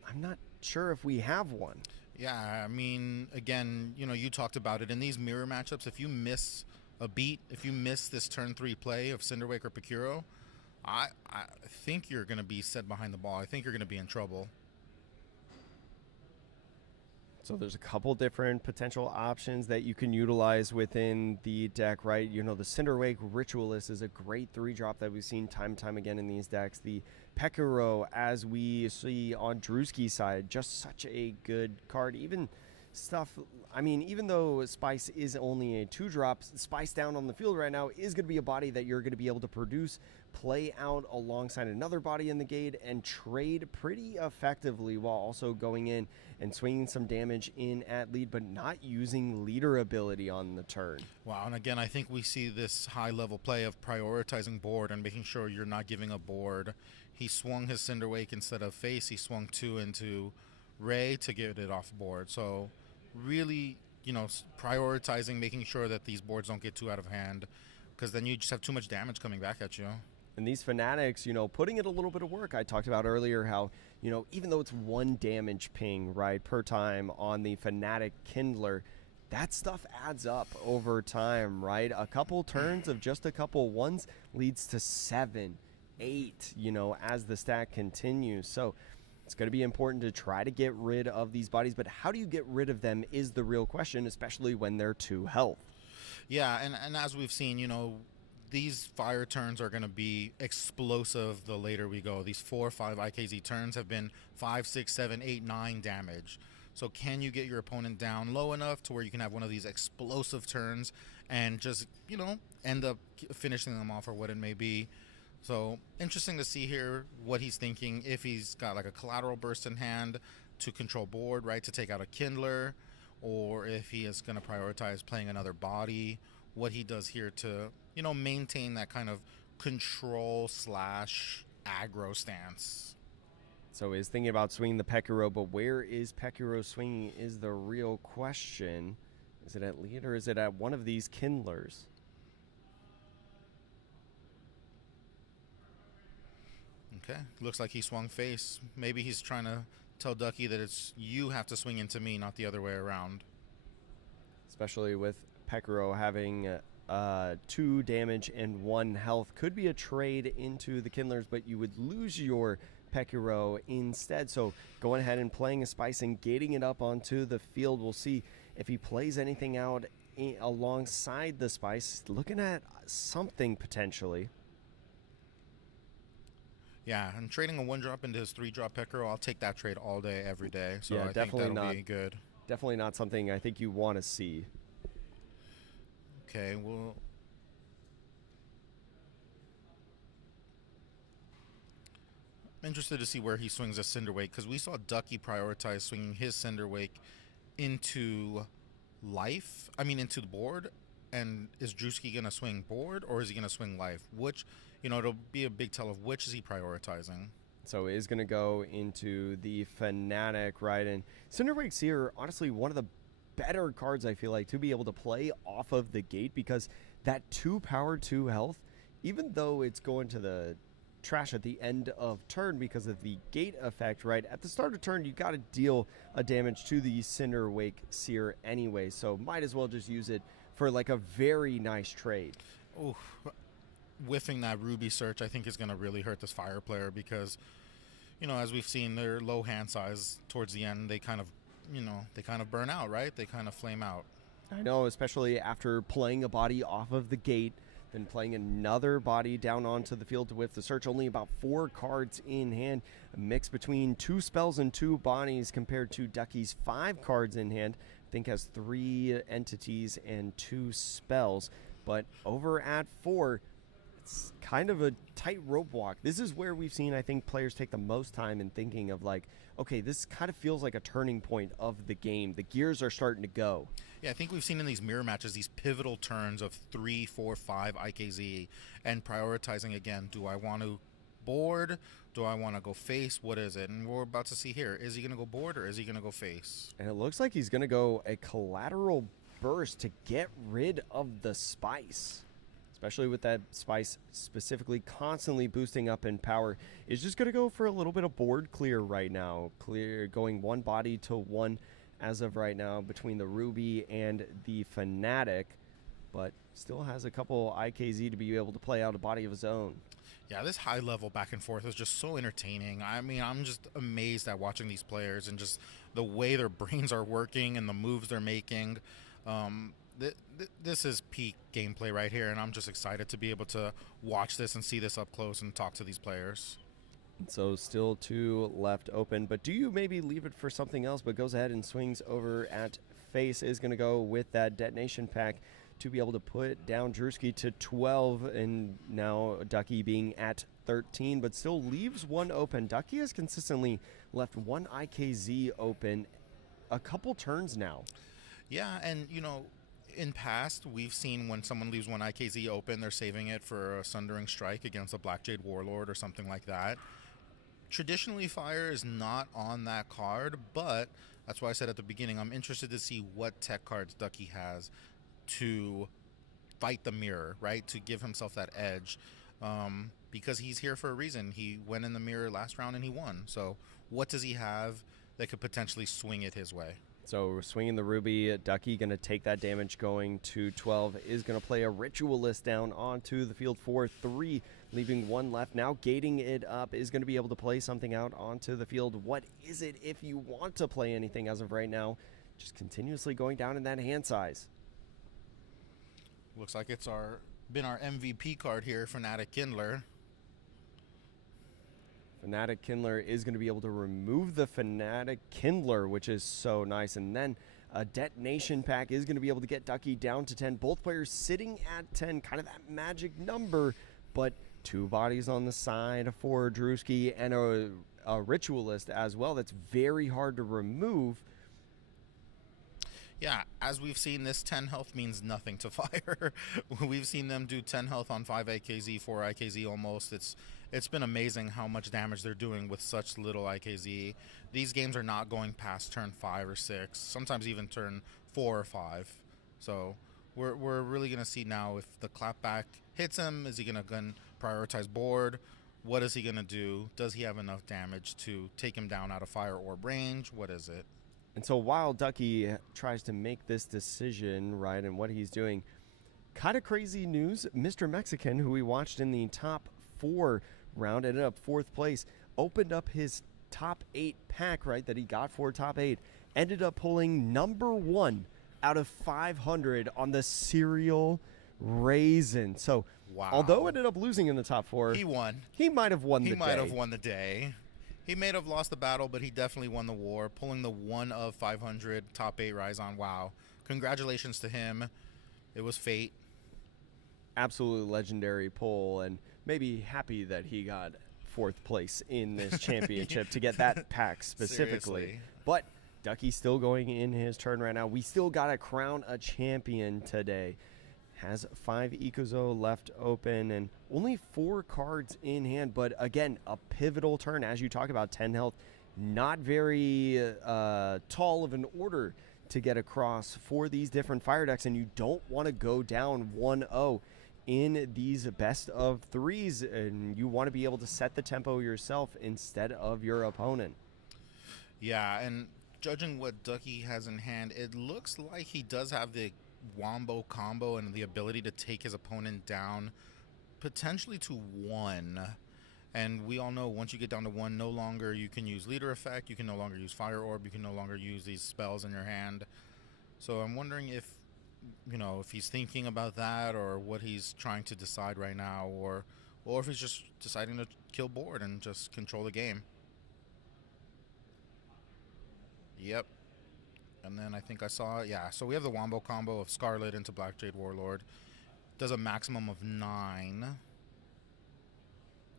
I'm not sure if we have one. Yeah, I mean, again, you talked about it. In these mirror matchups, if you miss a beat, if you miss this turn 3 play of Cinderwake or Pekiro, I think you're going to be set behind the ball. I think you're going to be in trouble. So there's a couple different potential options that you can utilize within the deck, right? The Cinderwake Ritualist is a great 3-drop that we've seen time and time again in these decks. The Pekiro, as we see on Drewski's side, just such a good card. Even though Spice is only a 2-drop, Spice down on the field right now is going to be a body that you're going to be able to produce, play out alongside another body in the gate, and trade pretty effectively while also going in and swinging some damage in at lead, but not using leader ability on the turn. Wow, and again, I think we see this high-level play of prioritizing board and making sure you're not giving a board. He swung his Cinderwake instead of face. He swung 2 into Ray to get it off board. So really, prioritizing, making sure that these boards don't get too out of hand, because then you just have too much damage coming back at you. And these Fanatics, putting in a little bit of work. I talked about earlier how, even though it's 1 damage ping, right, per time on the Fanatic Kindler, that stuff adds up over time, right? A couple turns of just a couple ones leads to 7, 8, as the stack continues. So it's going to be important to try to get rid of these bodies, but how do you get rid of them is the real question, especially when they're 2 health. Yeah, and as we've seen, these fire turns are going to be explosive the later we go. These 4 or 5 IKZ turns have been 5, 6, 7, 8, 9 damage. So can you get your opponent down low enough to where you can have one of these explosive turns and just, end up finishing them off or what it may be. So interesting to see here what he's thinking, if he's got like a collateral burst in hand to control board, right, to take out a Kindler, or if he is going to prioritize playing another body, what he does here to, maintain that kind of control / aggro stance. So he's thinking about swinging the Pekiro, but where is Pekiro swinging is the real question. Is it at lead or is it at one of these Kindlers? Okay, looks like he swung face. Maybe he's trying to tell Ducky that it's you have to swing into me, not the other way around. Especially with Pekiro having 2 damage and 1 health. Could be a trade into the Kindlers, but you would lose your Pekiro instead. So going ahead and playing a Spice and gating it up onto the field. We'll see if he plays anything out alongside the Spice. Looking at something potentially. Yeah, and trading a 1-drop into his 3-drop Pekiro, I'll take that trade all day, every day. So yeah, I think that'll be good. Definitely not something I think you want to see. Okay, well, I'm interested to see where he swings a Cinderwake, because we saw Ducky prioritize swinging his Cinderwake into into the board. And is Drewski going to swing board, or is he going to swing life? Which, it'll be a big tell of which is he prioritizing. So it is going to go into the Fanatic, right? And Cinderwake's here, honestly, one of the better cards, I feel like, to be able to play off of the gate, because that 2 power, 2 health, even though it's going to the trash at the end of turn because of the gate effect, right? At the start of turn, you got to deal a damage to the Cinder Wake Seer anyway, so might as well just use it for like a very nice trade. Ooh, whiffing that Ruby Search, I think, is going to really hurt this Fire player because, as we've seen, their low hand size towards the end, they kind of burn out, right? They kind of flame out. I know, especially after playing a body off of the gate, then playing another body down onto the field with the search. Only about 4 cards in hand, a mix between 2 spells and 2 bodies compared to Ducky's 5 cards in hand. I think has 3 entities and 2 spells. But over at 4, it's kind of a tight rope walk. This is where we've seen, I think, players take the most time in thinking of like, okay, this kind of feels like a turning point of the game. The gears are starting to go. Yeah, I think we've seen in these mirror matches these pivotal turns of 3, 4, 5 IKZ and prioritizing again. Do I want to board? Do I want to go face? What is it? And we're about to see here. Is he going to go board or is he going to go face? And it looks like he's going to go a collateral burst to get rid of the spice. Especially with that spice specifically constantly boosting up in power. Is just going to go for a little bit of board clear right now. Clear, going 1 body to 1 as of right now between the Ruby and the Fanatic, but still has a couple IKZ to be able to play out a body of his own. Yeah, this high level back and forth is just so entertaining. I mean, I'm just amazed at watching these players and just the way their brains are working and the moves they're making. This is peak gameplay right here, and I'm just excited to be able to watch this and see this up close and talk to these players. So still 2 left open, but do you maybe leave it for something else, but goes ahead and swings over at face, is going to go with that detonation pack to be able to put down Drewski to 12, and now Ducky being at 13, but still leaves 1 open. Ducky has consistently left 1 IKZ open a couple turns now. Yeah, and in past, we've seen when someone leaves 1 IKZ open, they're saving it for a Sundering Strike against a Black Jade Warlord or something like that. Traditionally, Fire is not on that card, but that's why I said at the beginning, I'm interested to see what tech cards Ducky has to fight the mirror, right? To give himself that edge, because he's here for a reason. He went in the mirror last round and he won. So what does he have that could potentially swing it his way? So swinging the Ruby, Ducky going to take that damage going to 12, is going to play a Ritualist down onto the field for 3, leaving 1 left. Now gating it up, is going to be able to play something out onto the field. What is it if you want to play anything as of right now? Just continuously going down in that hand size. Looks like it's been our MVP card here, Fanatic Kindler. Fanatic Kindler is going to be able to remove the Fanatic Kindler, which is so nice. And then a detonation pack is going to be able to get Ducky down to 10. Both players sitting at 10, kind of that magic number, but 2 bodies on the side for Drewski and a Ritualist as well. That's very hard to remove. Yeah, as we've seen, this 10 health means nothing to Fire. We've seen them do 10 health on 5 IKZ, 4 IKZ almost. It's been amazing how much damage they're doing with such little IKZ. These games are not going past turn 5 or 6, sometimes even turn 4 or 5. So we're really going to see now if the clapback hits him. Is he going to prioritize board? What is he going to do? Does he have enough damage to take him down out of Fire Orb range? What is it? And so while Ducky tries to make this decision, right, and what he's doing, kind of crazy news, Mr. Mexican, who we watched in the top 4 round, ended up 4th place, opened up his top 8 pack, right, that he got for top 8, ended up pulling number 1 out of 500 on the serial Raizan. So wow. Although ended up losing in the top 4, he won. He might have won the day. He might have won the day. He may have lost the battle, but he definitely won the war, pulling the 1 of 500 top 8 Raizan. Wow. Congratulations to him. It was fate. Absolutely legendary pull, and maybe happy that he got 4th place in this championship to get that pack specifically. Seriously. But Ducky's still going in his turn right now. We still got to crown a champion today. Has 5 Ikuzo left open and only 4 cards in hand, but again, a pivotal turn. As you talk about 10 health, not very tall of an order to get across for these different fire decks, and you don't want to go down 1-0 in these best of threes, and you want to be able to set the tempo yourself instead of your opponent. Yeah, and judging what Ducky has in hand, it looks like he does have the wombo combo and the ability to take his opponent down potentially to 1. And we all know once you get down to 1, no longer you can use leader effect, you can no longer use fire orb, you can no longer use these spells in your hand. So I'm wondering if, if he's thinking about that, or what he's trying to decide right now, or if he's just deciding to kill board and just control the game. Yep. And then I think I saw, yeah, so we have the wombo combo of Scarlet into Black Jade Warlord. Does a maximum of 9.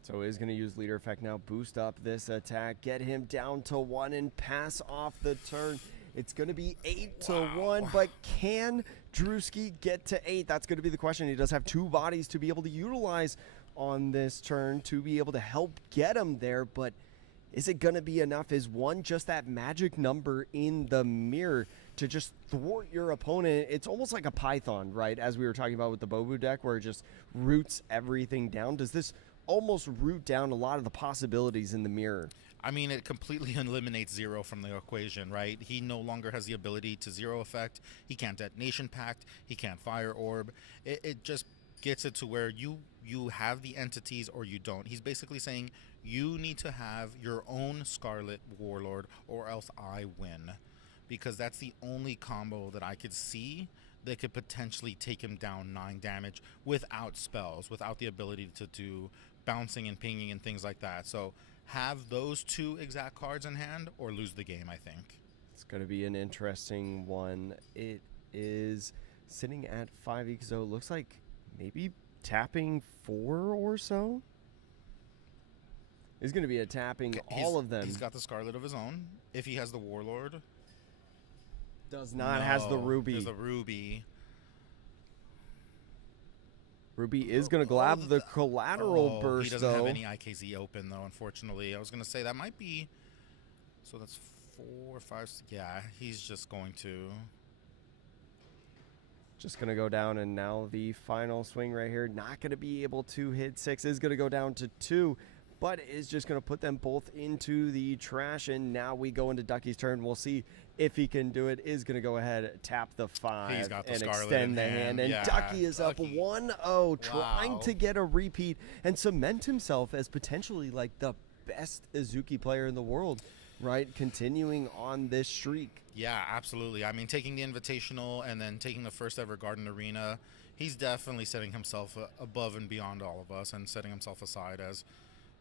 So is going to use leader effect now, boost up this attack, get him down to 1 and pass off the turn. It's going to be 8 to 1, but can Drewski get to 8? That's going to be the question. He does have 2 bodies to be able to utilize on this turn to be able to help get him there, but is it going to be enough? Is 1 just that magic number in the mirror to just thwart your opponent? It's almost like a Python, right? As we were talking about with the Bobu deck, where it just roots everything down. Does this almost root down a lot of the possibilities in the mirror? I mean, it completely eliminates 0 from the equation, right? He no longer has the ability to 0 effect. He can't Detonation Pact. He can't Fire Orb. It just gets it to where you have the entities or you don't. He's basically saying you need to have your own Scarlet Warlord or else I win, because that's the only combo that I could see that could potentially take him down 9 damage without spells, without the ability to do bouncing and pinging and things like that. So have those 2 exact cards in hand or lose the game, I think. It's going to be an interesting one. It is sitting at 5 EXO. Looks like maybe tapping 4 or so. Is going to be a tapping all of them. He's got the Scarlet of his own. If he has the Warlord. Does not. Has the Ruby. There's the Ruby. Ruby is going to grab the collateral burst, he doesn't though. have any IKZ open, though, unfortunately. I was going to say that might be... So that's 4, 5... Yeah, he's just going to... Just going to go down, and now the final swing right here. Not going to be able to hit 6. Is going to go down to 2, but is just going to put them both into the trash, and now we go into Ducky's turn. We'll see if he can do it. Is going to go ahead, tap the 5, He's got the and Scarlet extend in the hand. And Yeah, Ducky is up 1-0, trying Wow. to get a repeat and cement himself as potentially like the best Azuki player in the world, right? Continuing on this streak. Yeah, absolutely. I mean, taking the Invitational and then taking the first ever Garden Arena, he's definitely setting himself above and beyond all of us and setting himself aside as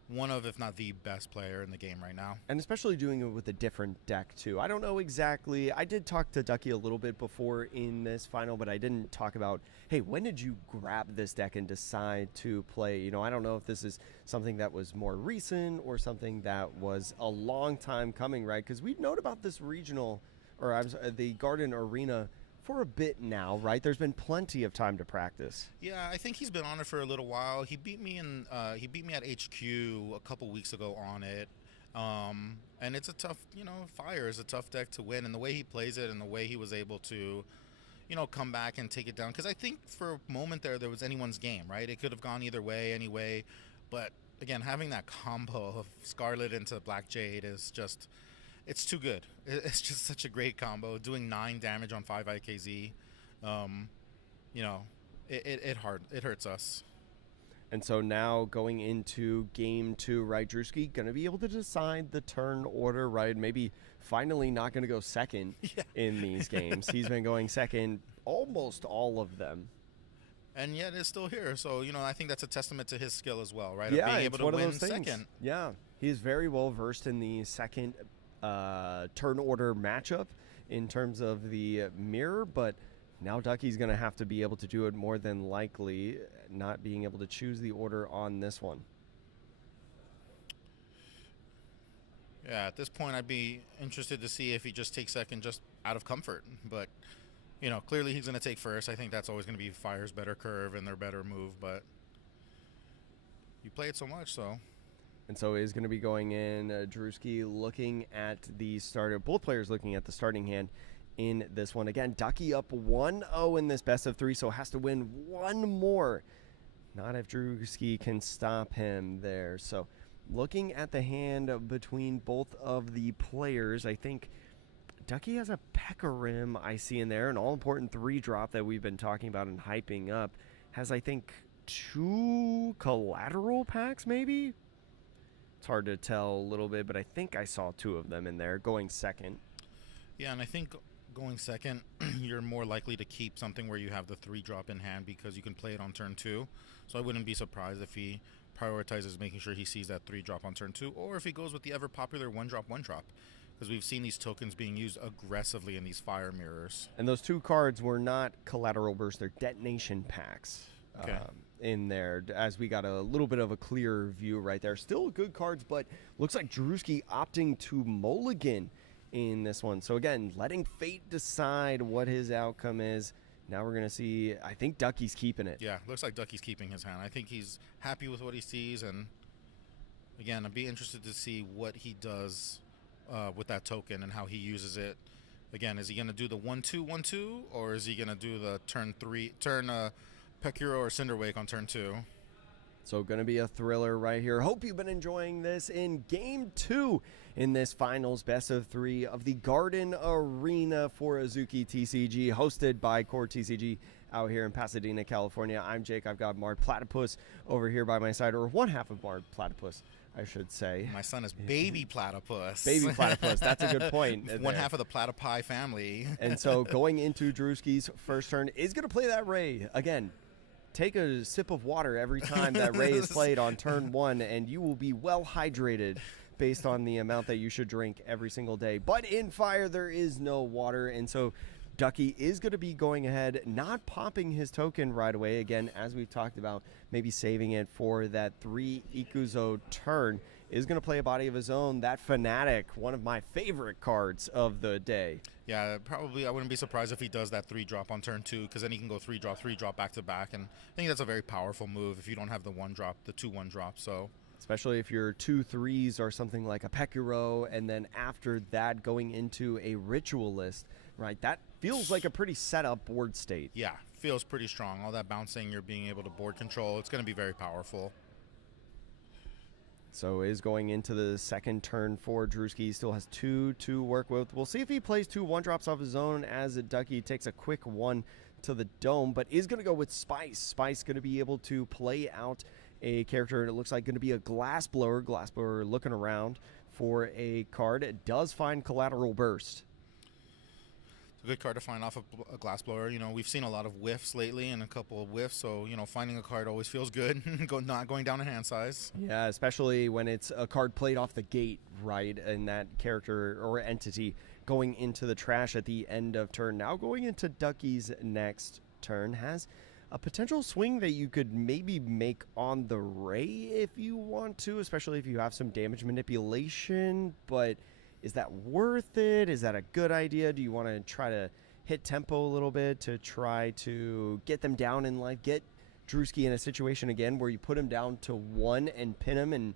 one of, if not the best player in the game right now. And especially doing it with a different deck, too. I don't know exactly. I did talk to Ducky a little bit before in this final, but I didn't talk about, hey, when did you grab this deck and decide to play? You know, I don't know if this is something that was more recent or something that was a long time coming, right? Because we've known about this regional, or the Garden Arena for a bit now, right? There's been plenty of time to practice. Yeah, I think he's been on it for a little while. He beat me at HQ a couple weeks ago on it. And it's a tough, Fire is a tough deck to win, and the way he plays it and the way he was able to, come back and take it down. Because I think for a moment there was anyone's game, right? It could have gone either way anyway. But again, having that combo of Scarlet into Black Jade is just... It's too good. It's just such a great combo. Doing 9 damage on 5 IKZ, it hurts us. And so now going into game 2, right, Drewski going to be able to decide the turn order, right? Maybe finally not going to go second in these games. He's been going second almost all of them. And yet is still here. So, I think that's a testament to his skill as well, right? Yeah, of being able to win second. Yeah, he's very well versed in the second turn order matchup in terms of the mirror, but now Ducky's going to have to be able to do it more than likely, not being able to choose the order on this one. Yeah, at this point I'd be interested to see if he just takes second just out of comfort, but clearly he's going to take first. I think that's always going to be Fire's better curve and their better move, but you play it so much, so... And so is going to be going in, Drewski looking at the starter, both players looking at the starting hand in this one. Again, Ducky up 1-0 in this best of 3, so has to win one more Not if Drewski can stop him there. So looking at the hand between both of the players, I think Ducky has a Pecorim I see in there, an all-important 3-drop that we've been talking about and hyping up. Has, I think, 2 collateral packs, maybe? It's hard to tell a little bit, but I think I saw 2 of them in there going second. Yeah, and I think going second, you're more likely to keep something where you have the 3-drop in hand because you can play it on turn 2. So I wouldn't be surprised if he prioritizes making sure he sees that 3-drop on turn 2, or if he goes with the ever-popular 1-drop, 1-drop. Because we've seen these tokens being used aggressively in these fire mirrors. And those 2 cards were not collateral burst, they're detonation packs. Okay. In there, as we got a little bit of a clearer view right there. Still good cards, but looks like Drewski opting to mulligan in this one. So again, letting fate decide what his outcome is. Now we're going to see, I think Ducky's keeping it. Yeah, looks like Ducky's keeping his hand. I think he's happy with what he sees, and again, I'd be interested to see what he does with that token and how he uses it. Again, is he going to do the 1-2, 1-2, or is he going to do the turn Pekiro or Cinderwake on turn 2? So going to be a thriller right here. Hope you've been enjoying this in Game 2 in this finals best of 3 of the Garden Arena for Azuki TCG, hosted by CoreTCG out here in Pasadena, California. I'm Jake. I've got Marred Platypus over here by my side, or one half of Marred Platypus, I should say. My son is Baby Platypus. Baby Platypus. That's a good point. One half of the Platypi family. And so going into Drewski's first turn is going to play that Ray. Again, take a sip of water every time that Ray is played on turn 1, and you will be well hydrated based on the amount that you should drink every single day. But in Fire, there is no water, and so Ducky is going to be going ahead, not popping his token right away. Again, as we've talked about, maybe saving it for that 3 Ikuzo turn. Is going to play a body of his own. That Fanatic, one of my favorite cards of the day. Yeah, probably I wouldn't be surprised if he does that 3-drop on turn 2, because then he can go 3-drop back to back, and I think that's a very powerful move if you don't have the 1-drop, the 2 1-drop. So especially if you're 2 3s or something like a Pekiro, and then after that going into a Ritualist, right? That feels like a pretty set up board state. Yeah, feels pretty strong. All that bouncing, you're being able to board control. It's going to be very powerful. So is going into the second turn for Drewski. He still has 2 to work with. We'll see if he plays 2 1-drops off his own as Ducky takes a quick 1 to the dome, but is going to go with Spice. Spice going to be able to play out a character, and it looks like going to be a Glassblower. Glassblower looking around for a card. It does find Collateral Burst. It's a good card to find off of a Glassblower. You know, we've seen a lot of whiffs lately and a couple of whiffs, so, you know, finding a card always feels good, not going down in hand size. Yeah, especially when it's a card played off the gate, right, and that character or entity going into the trash at the end of turn. Now going into Ducky's next turn has a potential swing that you could maybe make on the Ray if you want to, especially if you have some damage manipulation, but is that worth it? Is that a good idea? Do you want to try to hit tempo a little bit to try to get them down in life, get Drewski in a situation again where you put him down to 1 and pin him and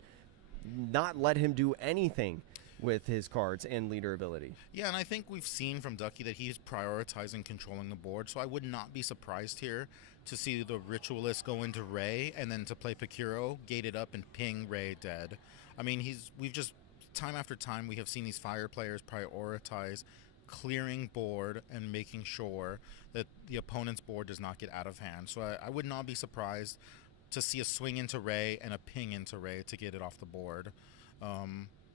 not let him do anything with his cards and leader ability? Yeah, and I think we've seen from Ducky that he's prioritizing controlling the board, so I would not be surprised here to see the Ritualist go into Ray and then to play Pekiro, gate it up, and ping Ray dead. I mean, we've just, time after time, we have seen these Fire players prioritize clearing board and making sure that the opponent's board does not get out of hand. So I would not be surprised to see a swing into Ray and a ping into Ray to get it off the board.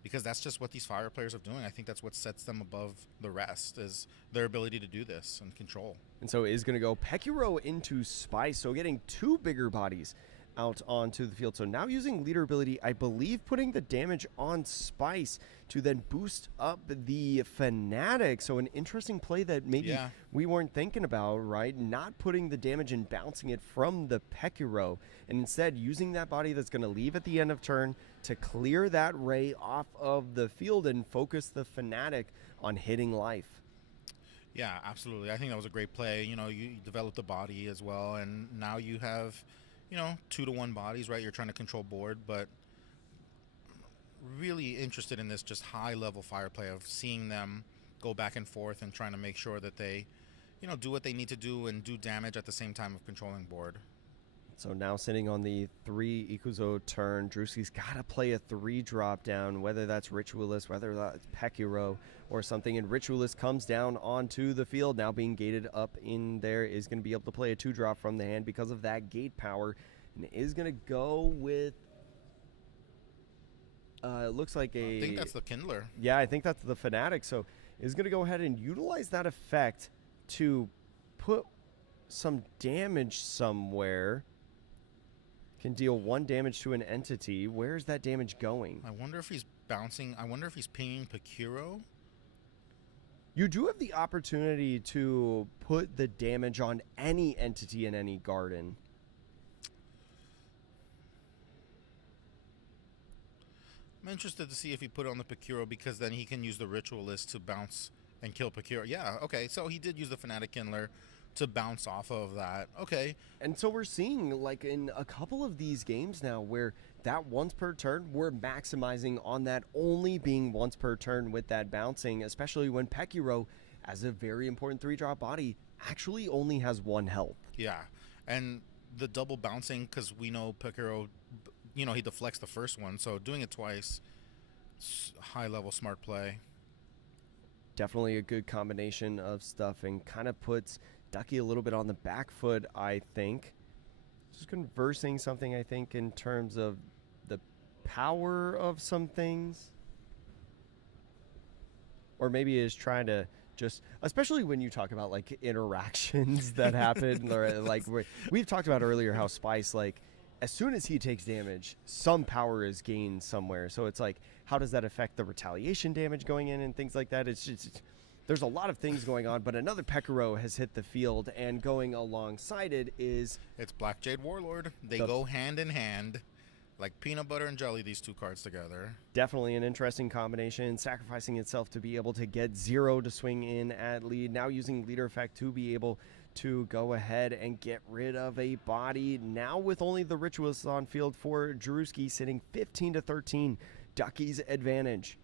Because that's just what these Fire players are doing. I think that's what sets them above the rest, is their ability to do this and control. And so is going to go Pekiro into Spice, so getting 2 bigger bodies out onto the field. So now using leader ability, I believe putting the damage on Spice to then boost up the Fanatic. So an interesting play that maybe we weren't thinking about, right? Not putting the damage and bouncing it from the Pekiro, and instead using that body that's going to leave at the end of turn to clear that Ray off of the field and focus the Fanatic on hitting life. Yeah, absolutely. I think that was a great play. You know, you developed the body as well, and now you have, you know, 2-to-1 bodies, right? You're trying to control board, but really interested in this just high-level Fire play of seeing them go back and forth and trying to make sure that they, you know, do what they need to do and do damage at the same time of controlling board. So now sitting on the 3 Ikuzo turn, Drewski's got to play a 3 drop down, whether that's Ritualist, whether that's Pekiro or something. And Ritualist comes down onto the field, now being gated up in there, is going to be able to play a 2 drop from the hand because of that gate power, and is going to go with. It looks like I think that's the Kindler. Yeah, I think that's the Fanatic. So is going to go ahead and utilize that effect to put some damage somewhere. Can deal 1 damage to an entity. Where's that damage going? I wonder if he's bouncing. I wonder if he's pinging Pekiro. You do have the opportunity to put the damage on any entity in any garden. I'm interested to see if he put it on the Pekiro, because then he can use the Ritualist to bounce and kill Pekiro. Yeah, okay, so he did use the Fanatic Kindler to bounce off of that. Okay. And so we're seeing, like, in a couple of these games now where that once per turn, we're maximizing on that only being once per turn with that bouncing, especially when Pekiro, as a very important 3-drop body, actually only has 1 health. Yeah, and the double bouncing, because we know Pekiro, you know, he deflects the first one, so doing it twice, high-level smart play. Definitely a good combination of stuff, and kind of puts Ducky a little bit on the back foot, I think. Just conversing something, I think, in terms of the power of some things. Or maybe is trying to just, especially when you talk about, like, interactions that happen. Or, like, we've talked about earlier how Spice, like, as soon as he takes damage, some power is gained somewhere. So it's like, how does that affect the retaliation damage going in and things like that? It's just... There's a lot of things going on, but another Pekiro has hit the field, and going alongside it is... It's Black Jade Warlord. They go hand in hand, like peanut butter and jelly, these 2 cards together. Definitely an interesting combination, sacrificing itself to be able to get 0 to swing in at lead. Now using leader effect to be able to go ahead and get rid of a body. Now with only the Ritualists on field for Drewski, sitting 15-13, Ducky's advantage.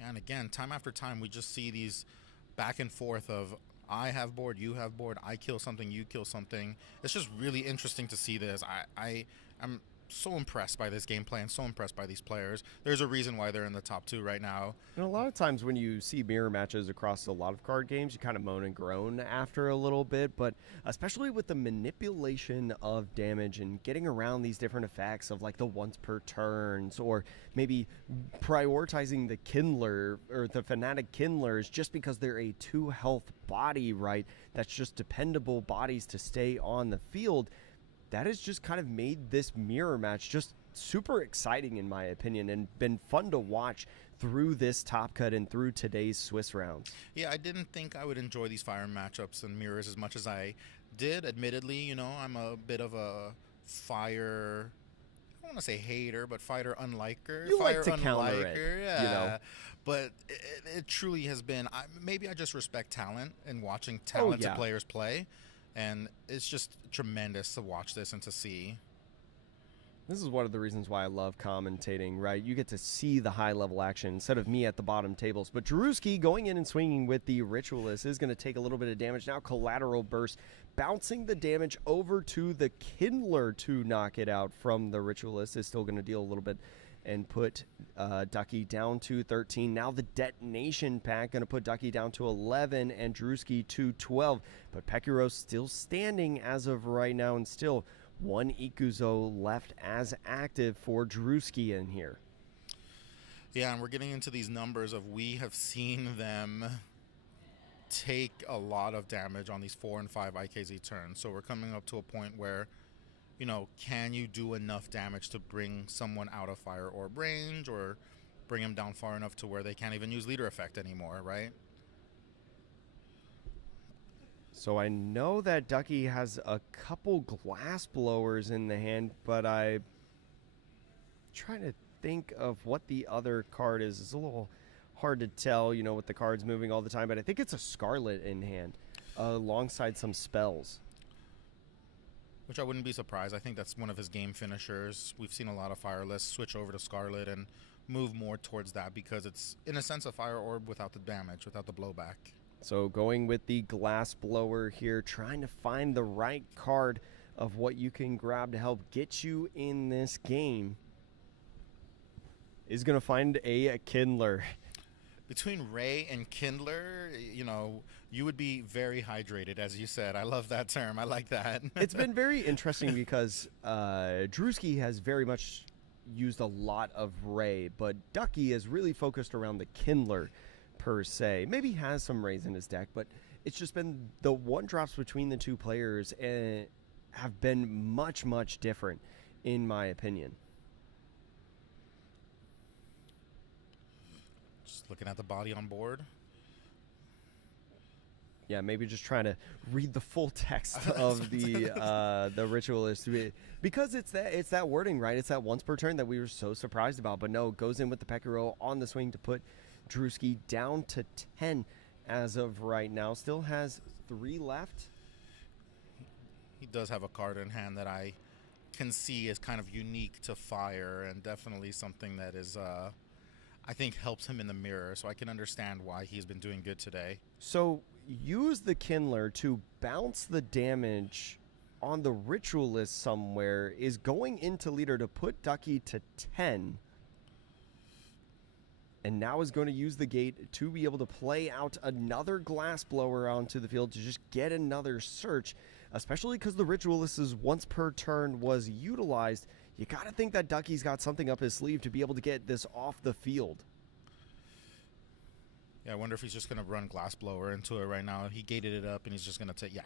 And again, time after time, we just see these back and forth of I have board, you have board, I kill something, you kill something. It's just really interesting to see this. I'm so impressed by this gameplay and so impressed by these players. There's a reason why they're in the top 2 right now. And a lot of times when you see mirror matches across a lot of card games, you kind of moan and groan after a little bit, but especially with the manipulation of damage and getting around these different effects of, like, the once per turns, or maybe prioritizing the Kindler or the Fanatic Kindlers just because they're a 2 health body, right? That's just dependable bodies to stay on the field. That has just kind of made this mirror match just super exciting, in my opinion, and been fun to watch through this top cut and through today's Swiss rounds. Yeah, I didn't think I would enjoy these fire matchups and mirrors as much as I did. Admittedly, you know, I'm a bit of a fire, I don't want to say hater, but fighter unliker. You fire like to counter it, yeah. you know. But it truly has been, maybe I just respect talent and watching talented players play. And it's just tremendous to watch this and to see. This is one of the reasons why I love commentating, right? You get to see the high-level action instead of me at the bottom tables. But Drewski going in and swinging with the Ritualist is going to take a little bit of damage. Now Collateral Burst, bouncing the damage over to the Kindler to knock it out from the Ritualist, is still going to deal a little bit and put Ducky down to 13. Now the Detonation Pack going to put Ducky down to 11 and Drewski to 12. But Pekiro still standing as of right now, and still 1 Ikuzo left as active for Drewski in here. Yeah, and we're getting into these numbers of we have seen them take a lot of damage on these 4 and 5 IKZ turns. So we're coming up to a point where, you know, can you do enough damage to bring someone out of fire orb range, or bring them down far enough to where they can't even use leader effect anymore, right? So I know that Ducky has a couple glass blowers in the hand, but I'm trying to think of what the other card is. It's a little hard to tell, you know, with the cards moving all the time, but I think it's a Scarlet in hand alongside some spells. Which I wouldn't be surprised. I think that's one of his game finishers. We've seen a lot of Fireless switch over to Scarlet and move more towards that, because it's, in a sense, a Fire Orb without the damage, without the blowback. So going with the glass blower here, trying to find the right card of what you can grab to help get you in this game. Is going to find a Kindler. Between Ray and Kindler, you know, you would be very hydrated, as you said. I love that term. I like that. It's been very interesting because Drewski has very much used a lot of Ray, but Ducky is really focused around the Kindler per se. Maybe has some Rays in his deck, but it's just been the one drops between the two players have been much, much different, in my opinion. Just looking at the body on board. Yeah, maybe just trying to read the full text of the ritualist, because it's that wording, right? It's that once per turn that we were so surprised about. But no, it goes in with the Pekiro on the swing to put Drewski down to 10 as of right now. Still has 3 left. He does have a card in hand that I can see is kind of unique to Fire, and definitely something that is I think helps him in the mirror, so I can understand why he's been doing good today. So use the Kindler to bounce the damage on the Ritualist somewhere, is going into leader to put Ducky to 10. And now is going to use the gate to be able to play out another glass blower onto the field to just get another search, especially because the Ritualist's once per turn was utilized. You got to think that Ducky's got something up his sleeve to be able to get this off the field. Yeah, I wonder if he's just going to run Glassblower into it right now. He gated it up, and he's just going to take,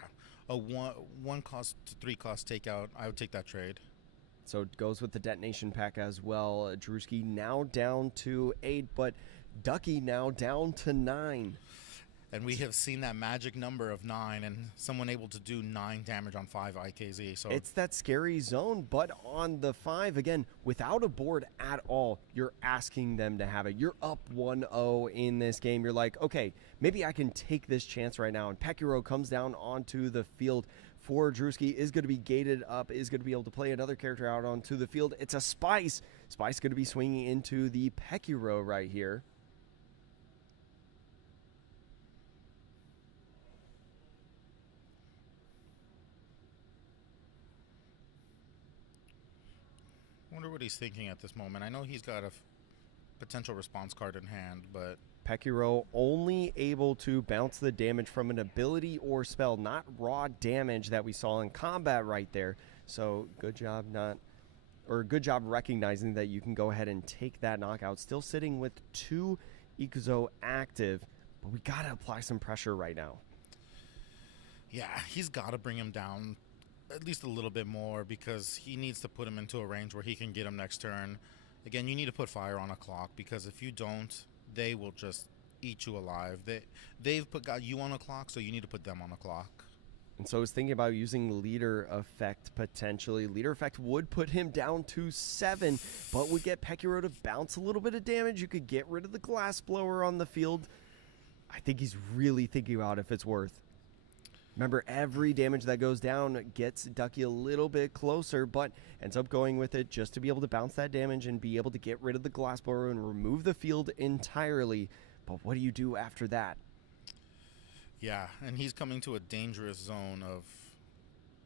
a one cost to 3 cost takeout. I would take that trade. So it goes with the detonation pack as well. Drewski now down to 8, but Ducky now down to 9. And we have seen that magic number of 9, and someone able to do 9 damage on 5 IKZ. So it's that scary zone, but on the 5, again, without a board at all, you're asking them to have it. You're up 1-0 in this game. You're like, okay, maybe I can take this chance right now. And Pekiro comes down onto the field for Drewski, is going to be gated up, is going to be able to play another character out onto the field. It's a Spice. Spice going to be swinging into the Pekiro right here. I wonder what he's thinking at this moment. I know he's got a potential response card in hand, but Pekiro only able to bounce the damage from an ability or spell, not raw damage that we saw in combat right there. So good job good job recognizing that you can go ahead and take that knockout. Still sitting with 2 Ikuzo active, but we got to apply some pressure right now. yeah, he's got to bring him down at least a little bit more, because he needs to put him into a range where he can get him next turn. Again, you need to put Fire on a clock, because if you don't, they will just eat you alive. They've got you on a clock, so you need to put them on a clock. And so I was thinking about using Leader Effect potentially. Leader Effect would put him down to 7, but would get Pekiro to bounce a little bit of damage. You could get rid of the glass blower on the field. I think he's really thinking about if it's worth. Remember, every damage that goes down gets Ducky a little bit closer, but ends up going with it just to be able to bounce that damage and be able to get rid of the glass blower and remove the field entirely. But what do you do after that? Yeah, and he's coming to a dangerous zone of,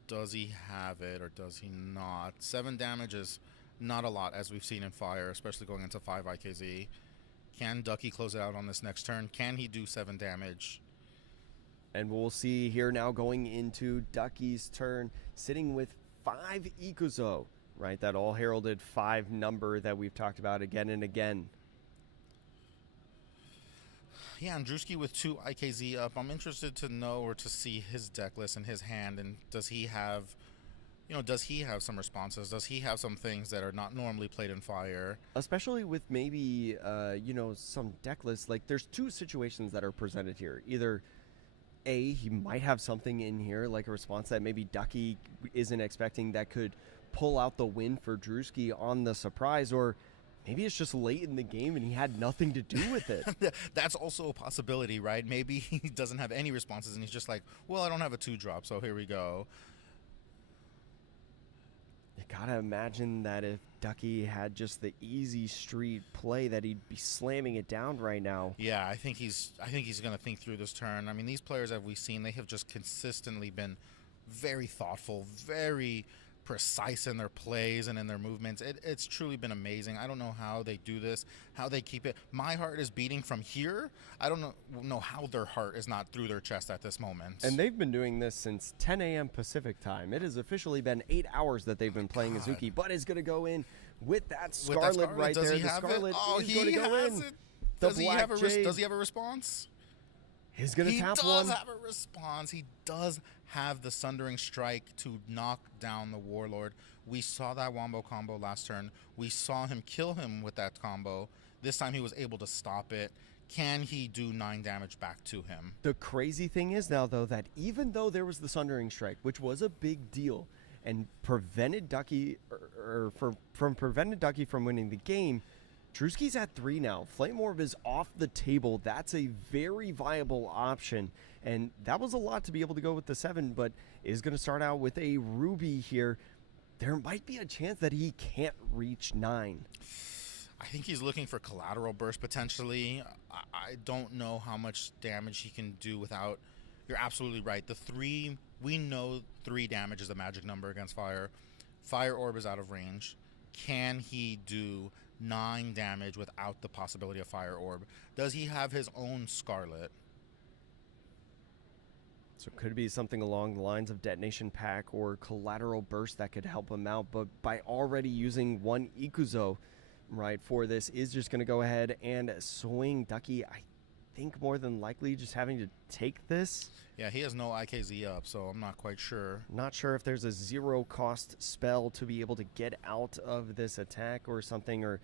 does he have it or does he not? 7 damage is not a lot, as we've seen in Fire, especially going into 5 IKZ. Can Ducky close it out on this next turn? Can he do 7 damage? And we'll see here now going into Ducky's turn, sitting with 5 Ikuzo, right? That all heralded 5 number that we've talked about again and again. Yeah, and Drewski with 2 IKZ up. I'm interested to know or to see his deck list and his hand, and does he have some responses? Does he have some things that are not normally played in Fire? Especially with maybe, some deck lists. Like, there's 2 situations that are presented here. Either A, he might have something in here, like a response that maybe Ducky isn't expecting that could pull out the win for Drewski on the surprise, or maybe it's just late in the game and he had nothing to do with it. That's also a possibility, right? Maybe he doesn't have any responses and he's just like, well, I don't have a 2-drop, so here we go. You gotta imagine that if Ducky had just the easy street play, that he'd be slamming it down right now. Yeah, I think he's going to think through this turn. I mean, these players that we've seen, they have just consistently been very thoughtful, very precise in their plays and in their movements. It's truly been amazing. I don't know how they do this, how they keep it. My heart is beating from here. I don't know how their heart is not through their chest at this moment. And they've been doing this since 10 a.m. Pacific time. It has officially been 8 hours that they've been playing Azuki, but is going to go in with that Scarlet right Does there. He the have Scarlet it? Oh, is going to go in. It. The Does he have a response? He's going to tap one. He does have a response. He does have the Sundering Strike to knock down the Warlord. We saw that Wombo combo last turn. We saw him kill him with that combo. This time he was able to stop it. Can he do 9 damage back to him? The crazy thing is now, though, that even though there was the Sundering Strike, which was a big deal and prevented Ducky prevented Ducky from winning the game, Drewski's at 3 now. Flame Orb is off the table. That's a very viable option. And that was a lot to be able to go with the 7, but is going to start out with a Ruby here. There might be a chance that he can't reach 9. I think he's looking for collateral burst potentially. I don't know how much damage he can do without. You're absolutely right. The 3, we know 3 damage is a magic number against fire. Fire Orb is out of range. Can he do 9 damage without the possibility of Fire Orb? Does he have his own Scarlet? So it could be something along the lines of Detonation Pack or Collateral Burst that could help him out. But by already using 1 Ikuzo, right, for this, is just going to go ahead and swing Ducky. I think more than likely just having to take this. Yeah, he has no IKZ up, so I'm not quite sure. Not sure if there's a 0-cost spell to be able to get out of this attack or something, or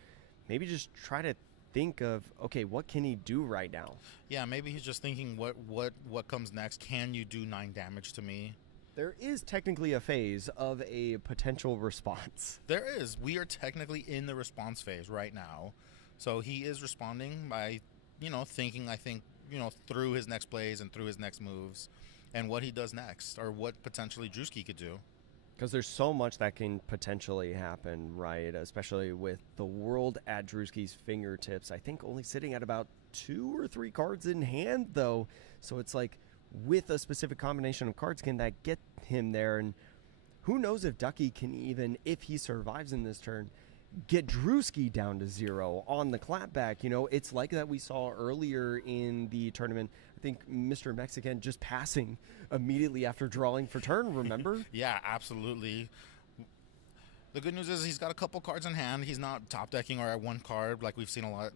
maybe just try to think of, okay, what can he do right now? Yeah, maybe he's just thinking what comes next. Can you do 9 damage to me? There is technically a phase of a potential response. There is. We are technically in the response phase right now. So he is responding by, thinking, I think, through his next plays and through his next moves and what he does next, or what potentially Drewski could do. Because there's so much that can potentially happen, right? Especially with the world at Drewski's fingertips. I think only sitting at about 2 or 3 cards in hand, though. So it's like, with a specific combination of cards, can that get him there? And who knows if Ducky can even, if he survives in this turn, get Drewski down to 0 on the clapback. It's like that we saw earlier in the tournament. I think Mr. Mexican just passing immediately after drawing for turn, remember? Yeah, absolutely. The good news is he's got a couple cards in hand. He's not top decking or at 1 card like we've seen a lot,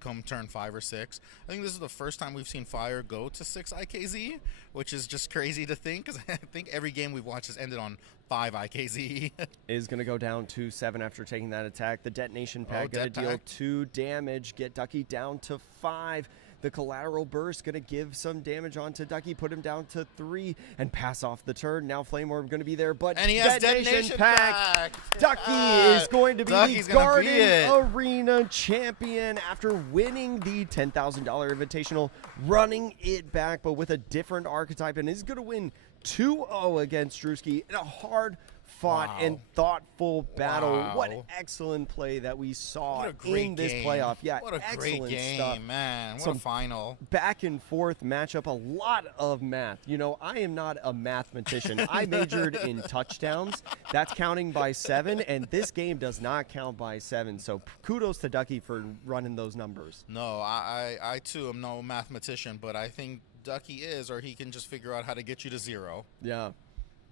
come turn 5 or 6. I think this is the first time we've seen Fire go to 6 IKZ, which is just crazy to think, because I think every game we've watched has ended on 5 IKZ. Is going to go down to 7 after taking that attack. The Detonation Pack going to deal 2 damage, get Ducky down to 5. The Collateral Burst going to give some damage onto Ducky, put him down to 3, and pass off the turn. Now Flame Orb going to be there, but and he has Detonation Pack. Ducky is going to be the Garden Arena champion after winning the $10,000 Invitational, running it back, but with a different archetype, and is going to win 2-0 against Drewski in a hard fought and thoughtful battle. What excellent play that we saw in this playoff. Yeah, what a excellent great game, stuff. man. What a final. Back and forth matchup, a lot of math. I am not a mathematician. I majored in touchdowns. That's counting by 7, and this game does not count by 7. So kudos to Ducky for running those numbers. No, I too am no mathematician, but I think Ducky is, or he can just figure out how to get you to 0. Yeah.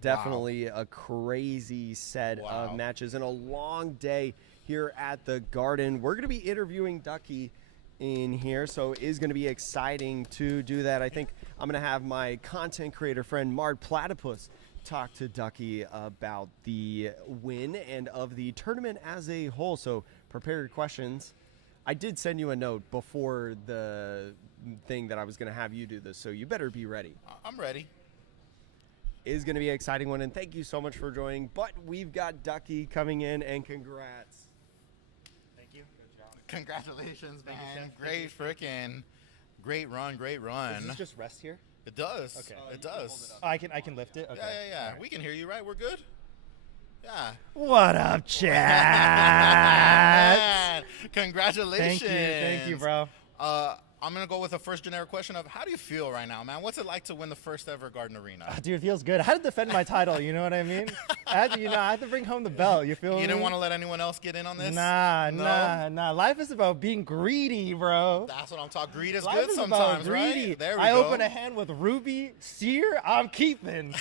Definitely a crazy set of matches and a long day here at the Garden. We're going to be interviewing Ducky in here, so it is going to be exciting to do that. I think I'm going to have my content creator friend Mard Platypus talk to Ducky about the win and of the tournament as a whole. So prepare your questions. I did send you a note before the thing that I was going to have you do this, so you better be ready. I'm ready. Is going to be an exciting one, and thank you so much for joining. But we've got Ducky coming in, and congrats. Thank you. Good job. Congratulations, man. Great run. Does this just rest here? It does. Okay. It does. I can lift it. Okay. Yeah. We can hear you, right? We're good. Yeah. What up, chat? Man, congratulations. Thank you, bro. I'm going to go with the first generic question of how do you feel right now, man? What's it like to win the first ever Garden Arena? Dude, it feels good. I had to defend my title, you know what I mean? I had to bring home the belt, you feel me? You didn't want to let anyone else get in on this? Nah. Life is about being greedy, bro. That's what I'm talking. Greed is Life good is sometimes, about greedy. right? There we I go. open a hand with Ruby, Seer, I'm keeping.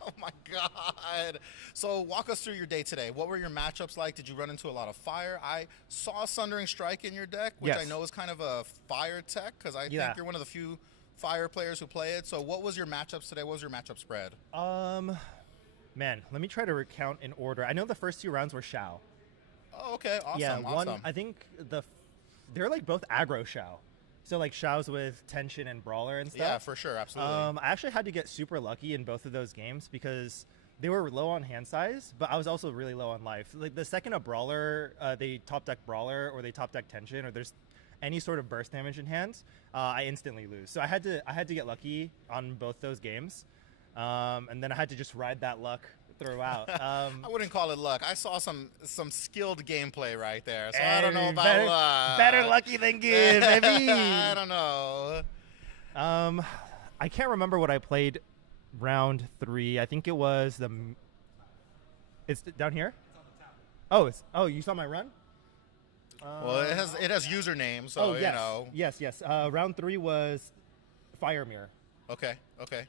Oh my God. So walk us through your day today. What were your matchups like? Did you run into a lot of fire? I saw Sundering Strike in your deck, which Yes. I know is kind of a fire tech because I think you're one of the few fire players who play it. So what was your matchups today? What was your matchup spread? Man, let me try to recount in order. I know the first 2 rounds were Shao. Oh, okay. Awesome. Yeah, awesome. I think they're like both aggro Shao. So like Shao's with Tension and Brawler and stuff. Yeah, for sure. Absolutely. I actually had to get super lucky in both of those games because they were low on hand size, but I was also really low on life. Like the second a Brawler, they top deck Brawler or they top deck Tension or there's any sort of burst damage in hand, I instantly lose. So I had to get lucky on both those games, and then I had to just ride that luck throughout. I wouldn't call it luck. I saw some skilled gameplay right there, so I don't know about luck. Better lucky than good, baby. I don't know. I can't remember what I played round 3. I think it was it's down here? Oh, you saw my run? Well, it has username, so yes. you know. Yes. Round 3 was Fire Mirror. Okay.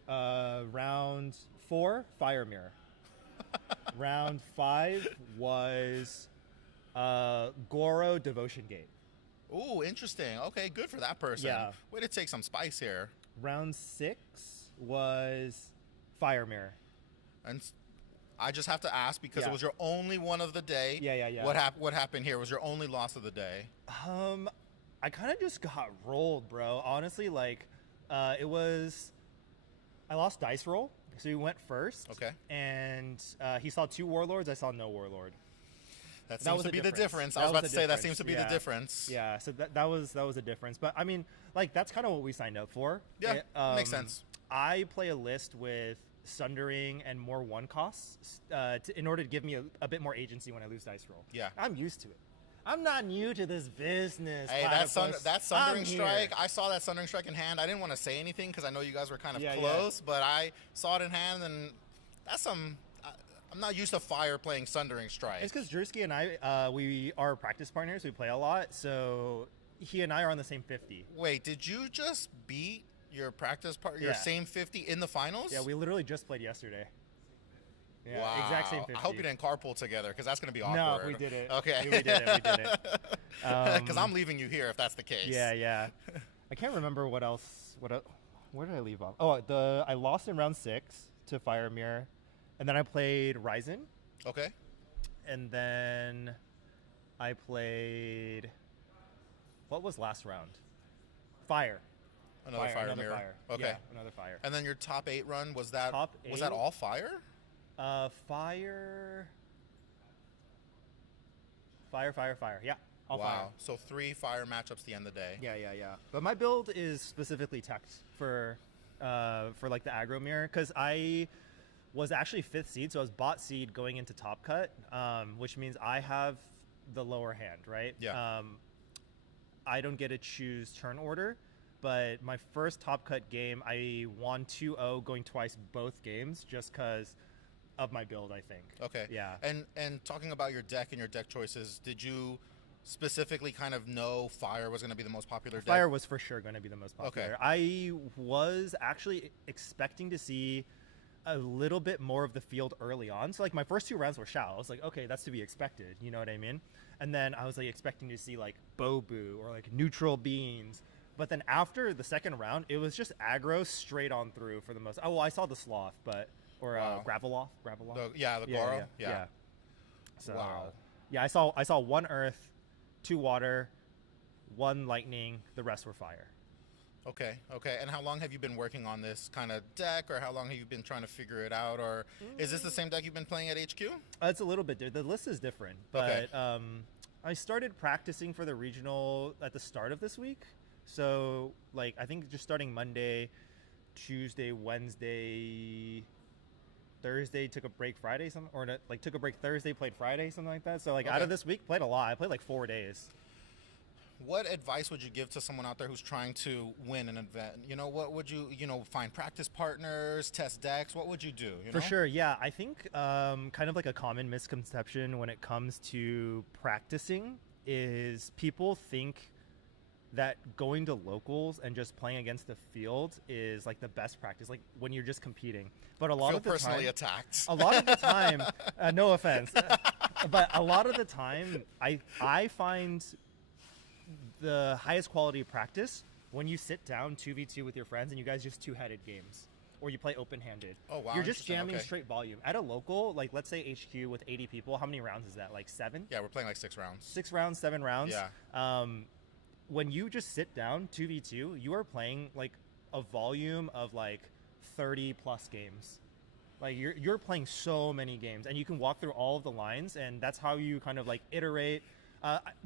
Round 4, Fire Mirror. Round 5 was Goro Devotion Gate. Ooh, interesting. Okay, good for that person. Yeah. Way to take some spice here. Round 6 was Fire Mirror. And I just have to ask because it was your only one of the day. Yeah. What happened here? Was your only loss of the day? I kind of just got rolled, bro. Honestly, like, I lost dice roll, so he went first. Okay. And he saw 2 warlords. I saw no warlord. That seems to be the difference. I was about to say that seems to be the difference. Yeah. So that was a difference. But I mean, like, that's kind of what we signed up for. Yeah, makes sense. I play a list with Sundering and more 1 costs in order to give me a bit more agency when I lose dice roll. Yeah. I'm used to it. I'm not new to this business. Hey, that Sundering Strike, I saw that Sundering Strike in hand. I didn't want to say anything because I know you guys were kind of close, but I saw it in hand, and that's I'm not used to fire playing Sundering Strike. It's because Drewski and I, we are practice partners. We play a lot, so he and I are on the same 50. Wait, did you just beat your practice partner, your same 50 in the finals? Yeah, we literally just played yesterday. Yeah, wow. exact same 50. I hope you didn't carpool together because that's going to be awkward. No, we did it. Okay. We did it. Because I'm leaving you here if that's the case. Yeah. I can't remember what else. Where did I leave off? Oh, I lost in round 6 to Fire Mirror, and then I played Raizan. Okay. And then I played. What was last round? Fire. Another fire mirror. Fire. Okay. Yeah, another fire. And then your top 8 run, was that Top was that 8? all fire? Fire. Yeah, all fire. Wow. So 3 fire matchups the end of the day. Yeah. But my build is specifically teched for like the aggro mirror because I was actually 5th seed, so I was bot seed going into top cut, which means I have the lower hand, right? Yeah. I don't get to choose turn order, but my first top cut game, I won 2-0 going twice both games just because of my build, I think. Okay. Yeah. And talking about your deck and your deck choices, did you specifically kind of know Fire was going to be the most popular deck? Fire was for sure going to be the most popular. Okay. I was actually expecting to see a little bit more of the field early on. So like my first 2 rounds were Shao. I was like, okay, that's to be expected. You know what I mean? And then I was like expecting to see like Bobu or like neutral beans. But then after the second round, it was just aggro straight on through for the most. Oh, well, I saw the Sloth, but Graveloth. The Goro. Yeah. So, wow. Yeah, I saw 1 Earth, 2 Water, 1 Lightning. The rest were Fire. Okay. And how long have you been working on this kind of deck, or how long have you been trying to figure it out, or is this the same deck you've been playing at HQ? It's a little bit different. The list is different, but I started practicing for the regional at the start of this week. So, like, I think just starting Monday, Tuesday, Wednesday, Thursday, took a break Friday, like took a break Thursday, played Friday, something like that. So like Okay. out of this week, played a lot. I played like 4 days. What advice would you give to someone out there who's trying to win an event? You know, what would you, find practice partners, test decks? What would you do? For sure, yeah. I think kind of like a common misconception when it comes to practicing is people think that going to locals and just playing against the field is like the best practice, like when you're just competing. But a lot Feel of the personally time, attacked. a lot of the time, no offense, but a lot of the time, I find the highest quality of practice when you sit down 2v2 with your friends and you guys just two-headed games, or you play open-handed. Oh, wow. You're just Interesting. jamming Okay. straight volume. At a local, like let's say HQ with 80 people, how many rounds is that? Like 7? Yeah, we're playing like 6 rounds. 6 rounds, 7 rounds. Yeah. When you just sit down 2v2, you are playing like a volume of like 30 plus games. Like you're playing so many games, and you can walk through all of the lines, and that's how you kind of like iterate.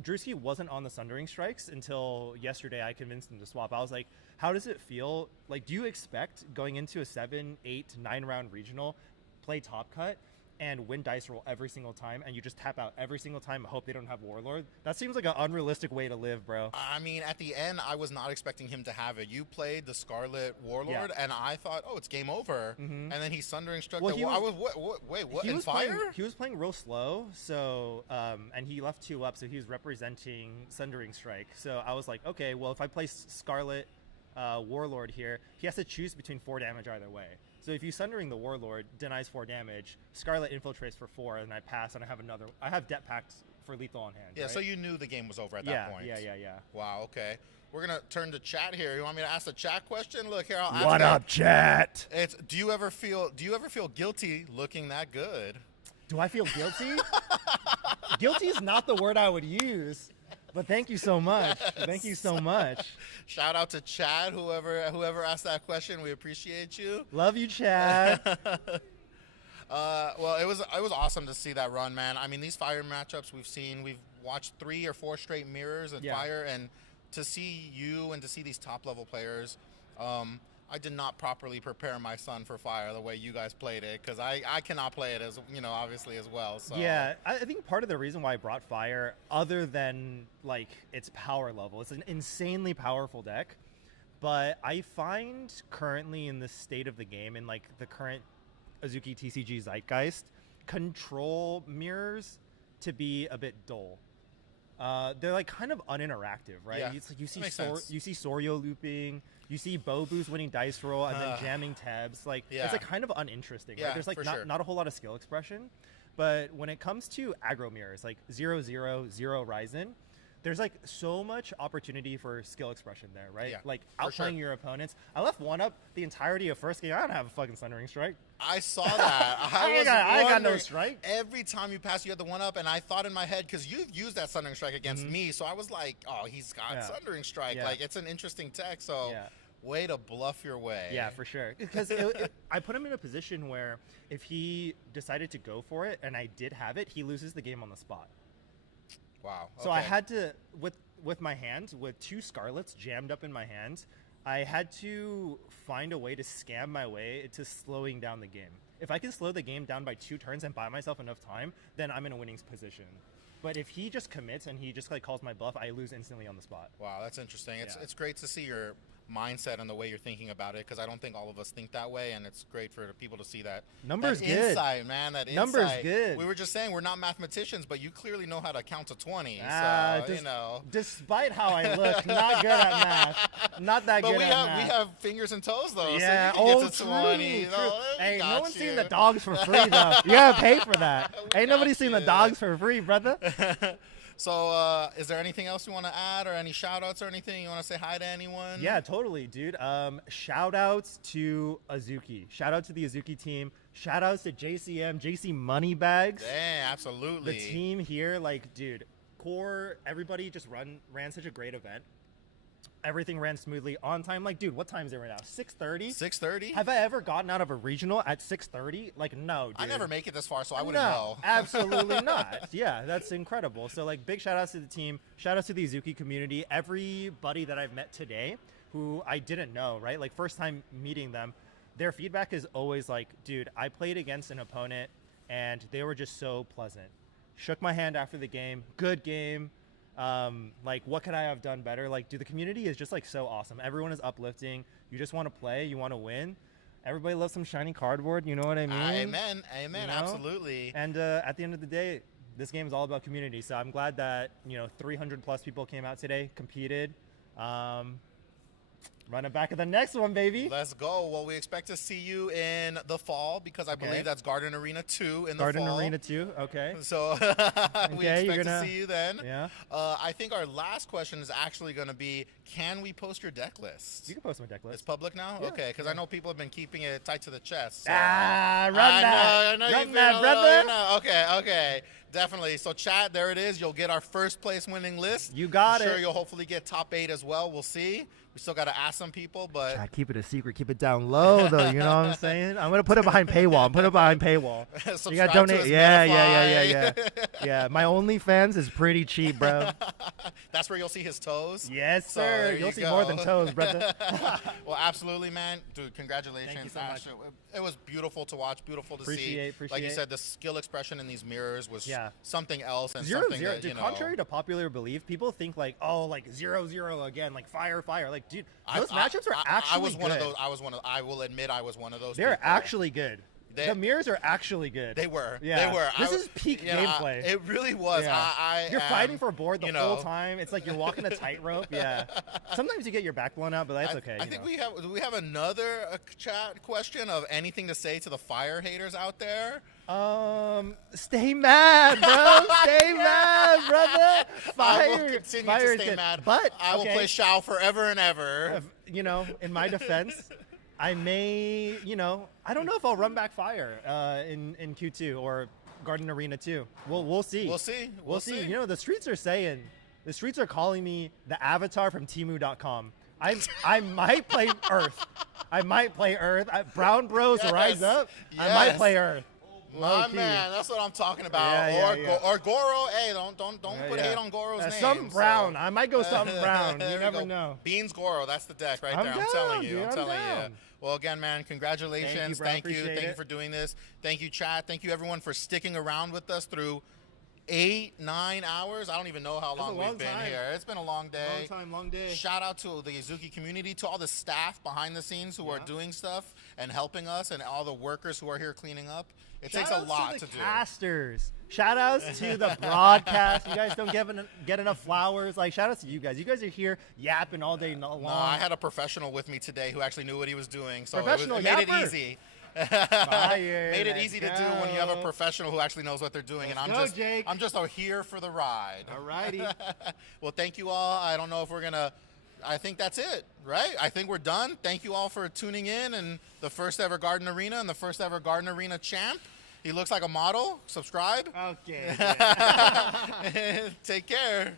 Drewski wasn't on the Sundering Strikes until yesterday. I convinced him to swap. I was like, how does it feel? Like, do you expect going into a 7, 8, 9 round regional, play top cut, and win dice roll every single time, and you just tap out every single time and hope they don't have Warlord? That seems like an unrealistic way to live, bro. I mean, at the end, I was not expecting him to have it. You played the Scarlet Warlord, and I thought, oh, it's game over. And then he Sundering struck. Well, I was, wait, what? He In was fire? he was playing real slow, so and he left 2 up, so he was representing Sundering Strike. So I was like, okay, well, if I play Scarlet Warlord here, he has to choose between 4 damage either way. So if you Sundering the Warlord, denies 4 damage, Scarlet infiltrates for 4, and I pass, and I have Debt Pact for lethal on hand. Yeah, right? so you knew the game was over at that point. Yeah. Wow, okay. We're going to turn to chat here. You want me to ask the chat question? Look, here, I'll ask What it. up, chat? It's, do you ever feel guilty looking that good? Do I feel guilty? Guilty is not the word I would use. But thank you so much. Thank you so much. Shout out to Chad, whoever asked that question. We appreciate you. Love you, Chad. Well, it was awesome to see that run, man. I mean, these fire matchups we've watched 3 or 4 straight mirrors and fire, and to see you and to see these top level players, I did not properly prepare my son for fire the way you guys played it, because I cannot play it as obviously as well. So yeah, I think part of the reason why I brought fire, other than like its power level, it's an insanely powerful deck. But I find currently in the state of the game, in like the current Azuki TCG zeitgeist, control mirrors to be a bit dull. They're like kind of uninteractive, right? Yeah, It's like you see makes sense. you see Soryo looping, you see Bobu's winning dice roll and then jamming tabs. Like it's like kind of uninteresting, Yeah, right? There's like for not sure. not a whole lot of skill expression. But when it comes to aggro mirrors, like 0-0, 0 Raizan, there's like so much opportunity for skill expression there, right? Yeah, like for outplaying sure. your opponents. I left 1 up the entirety of first game. I don't have a fucking Sundering Strike. I saw that. I ain't got no wondering, strike. Every time you pass, you had the 1 up, and I thought in my head, because you've used that Sundering Strike against me, so I was like, oh, he's got Yeah. Sundering Strike. Yeah. Like, it's an interesting tech, so Yeah. way to bluff your way. Yeah, for sure. Because I put him in a position where if he decided to go for it and I did have it, he loses the game on the spot. Wow. So I okay. had to, with my hand, with 2 Scarlets jammed up in my hand, I had to find a way to scam my way to slowing down the game. If I can slow the game down by 2 turns and buy myself enough time, then I'm in a winning position. But if he just commits and he just like calls my bluff, I lose instantly on the spot. Wow, that's interesting. Yeah. It's great to see your mindset and the way you're thinking about it, because I don't think all of us think that way, and it's great for people to see that. Numbers that good. Insight, man. That Numbers insight. good. We were just saying we're not mathematicians, but you clearly know how to count to 20. So Despite how I look, not good at math. Not that But good we at have math. have fingers and toes though. Yeah, So you can get to 20. true. So Hey, no got one's you. seen the dogs for free though. You gotta pay for that. Ain't nobody seen the you. dogs for free, brother. So, is there anything else you want to add, or any shout outs or anything? You want to say hi to anyone? Yeah, totally, dude. Shout outs to Azuki. Shout out to the Azuki team. Shout outs to JCM, JC Moneybags. Yeah, absolutely. The team here, like, dude, core, everybody just ran such a great event. Everything ran smoothly on time. Like, dude, what time is it right now? 6:30? 6:30? Have I ever gotten out of a regional at 6:30? Like, no, dude. I never make it this far, so I wouldn't No, know. absolutely not. Yeah, that's incredible. So, like, big shout outs to the team. Shout outs to the Azuki community. Everybody that I've met today who I didn't know, right? Like, first time meeting them, their feedback is always like, dude, I played against an opponent and they were just so pleasant. Shook my hand after the game. Good game. Like, what could I have done better? Like, dude, the community is just like so awesome. Everyone is uplifting. You just want to play. You want to win. Everybody loves some shiny cardboard. You know what I mean? Amen. You know? Absolutely. And at the end of the day, this game is all about community. So I'm glad that 300 plus people came out today, competed. Running back at the next one, baby. Let's go. Well, we expect to see you in the fall because I believe that's Garden Arena 2 in the fall. Garden Arena 2, okay. So we expect to see you then. Yeah. I think our last question is actually going to be, can we post your deck list? You can post my deck list. It's public now? Yeah. Okay, because I know people have been keeping it tight to the chest. So. Run that, brother. Okay. Definitely. So, chat, there it is. You'll get our first place winning list. You got I'm it. sure you'll hopefully get top 8 as well. We'll see. We still got to ask some people, but... Chat, keep it a secret. Keep it down low, though. You know what I'm saying? I'm going to put it behind paywall. You got to donate. Yeah. Yeah, my OnlyFans is pretty cheap, bro. That's where you'll see his toes? Yes, So sir. You'll see more than toes, brother. Well, absolutely, man. Dude, congratulations. Thank you so much. It was beautiful to watch, beautiful to see. Appreciate Like you it. said, the skill expression in these mirrors was something else. And Zero, something zero. that, Dude, contrary to popular belief, people think like, oh, like 0-0 again, like fire. Like, dude, those matchups are actually good. I will admit I was one of those They're people. actually good. The mirrors are actually good. They were. Yeah. They were. This is peak gameplay. It really was. Yeah. You're fighting for a board the whole time. It's like you're walking a tightrope. Yeah. Sometimes you get your back blown out, but that's okay. I think we have another chat question of anything to say to the fire haters out there. Stay mad, bro. Stay mad, brother. I will continue to stay mad. But I will play Shao forever and ever. In my defense, I may, I don't know if I'll run back fire in Q2 or Garden Arena 2. We'll see. We'll see. The streets are calling me the avatar from Temu.com. I might play Earth. Brown Bros rise up. Yes. I might play Earth. My man, that's what I'm talking about. Or Goro. Hey, don't put hate on Goro's name. Something brown. I might go something brown. You never know. Beans Goro. That's the deck right there. I'm telling you. Dude, I'm telling you. Well, again, man, congratulations. Thank you. Thank you for doing this. Thank you, chat. Thank you, everyone, for sticking around with us through 8-9 hours. I don't even know how long we've been here. It's been a long day. Long day. Shout out to the Azuki community, to all the staff behind the scenes who are doing stuff and helping us, and all the workers who are here cleaning up. It takes a lot to do. Casters. Shout outs to the broadcast. You guys don't get enough flowers. Like, shout outs to you guys. You guys are here yapping all day long. No, I had a professional with me today who actually knew what he was doing, so it made it easy. Made it easy to do when you have a professional who actually knows what they're doing. I'm just here for the ride. Alrighty. Well, thank you all. I don't know if we're gonna. I think that's it, right? I think we're done. Thank you all for tuning in, and the first ever Garden Arena and the first ever Garden Arena champ. He looks like a model. Subscribe. Okay. Take care.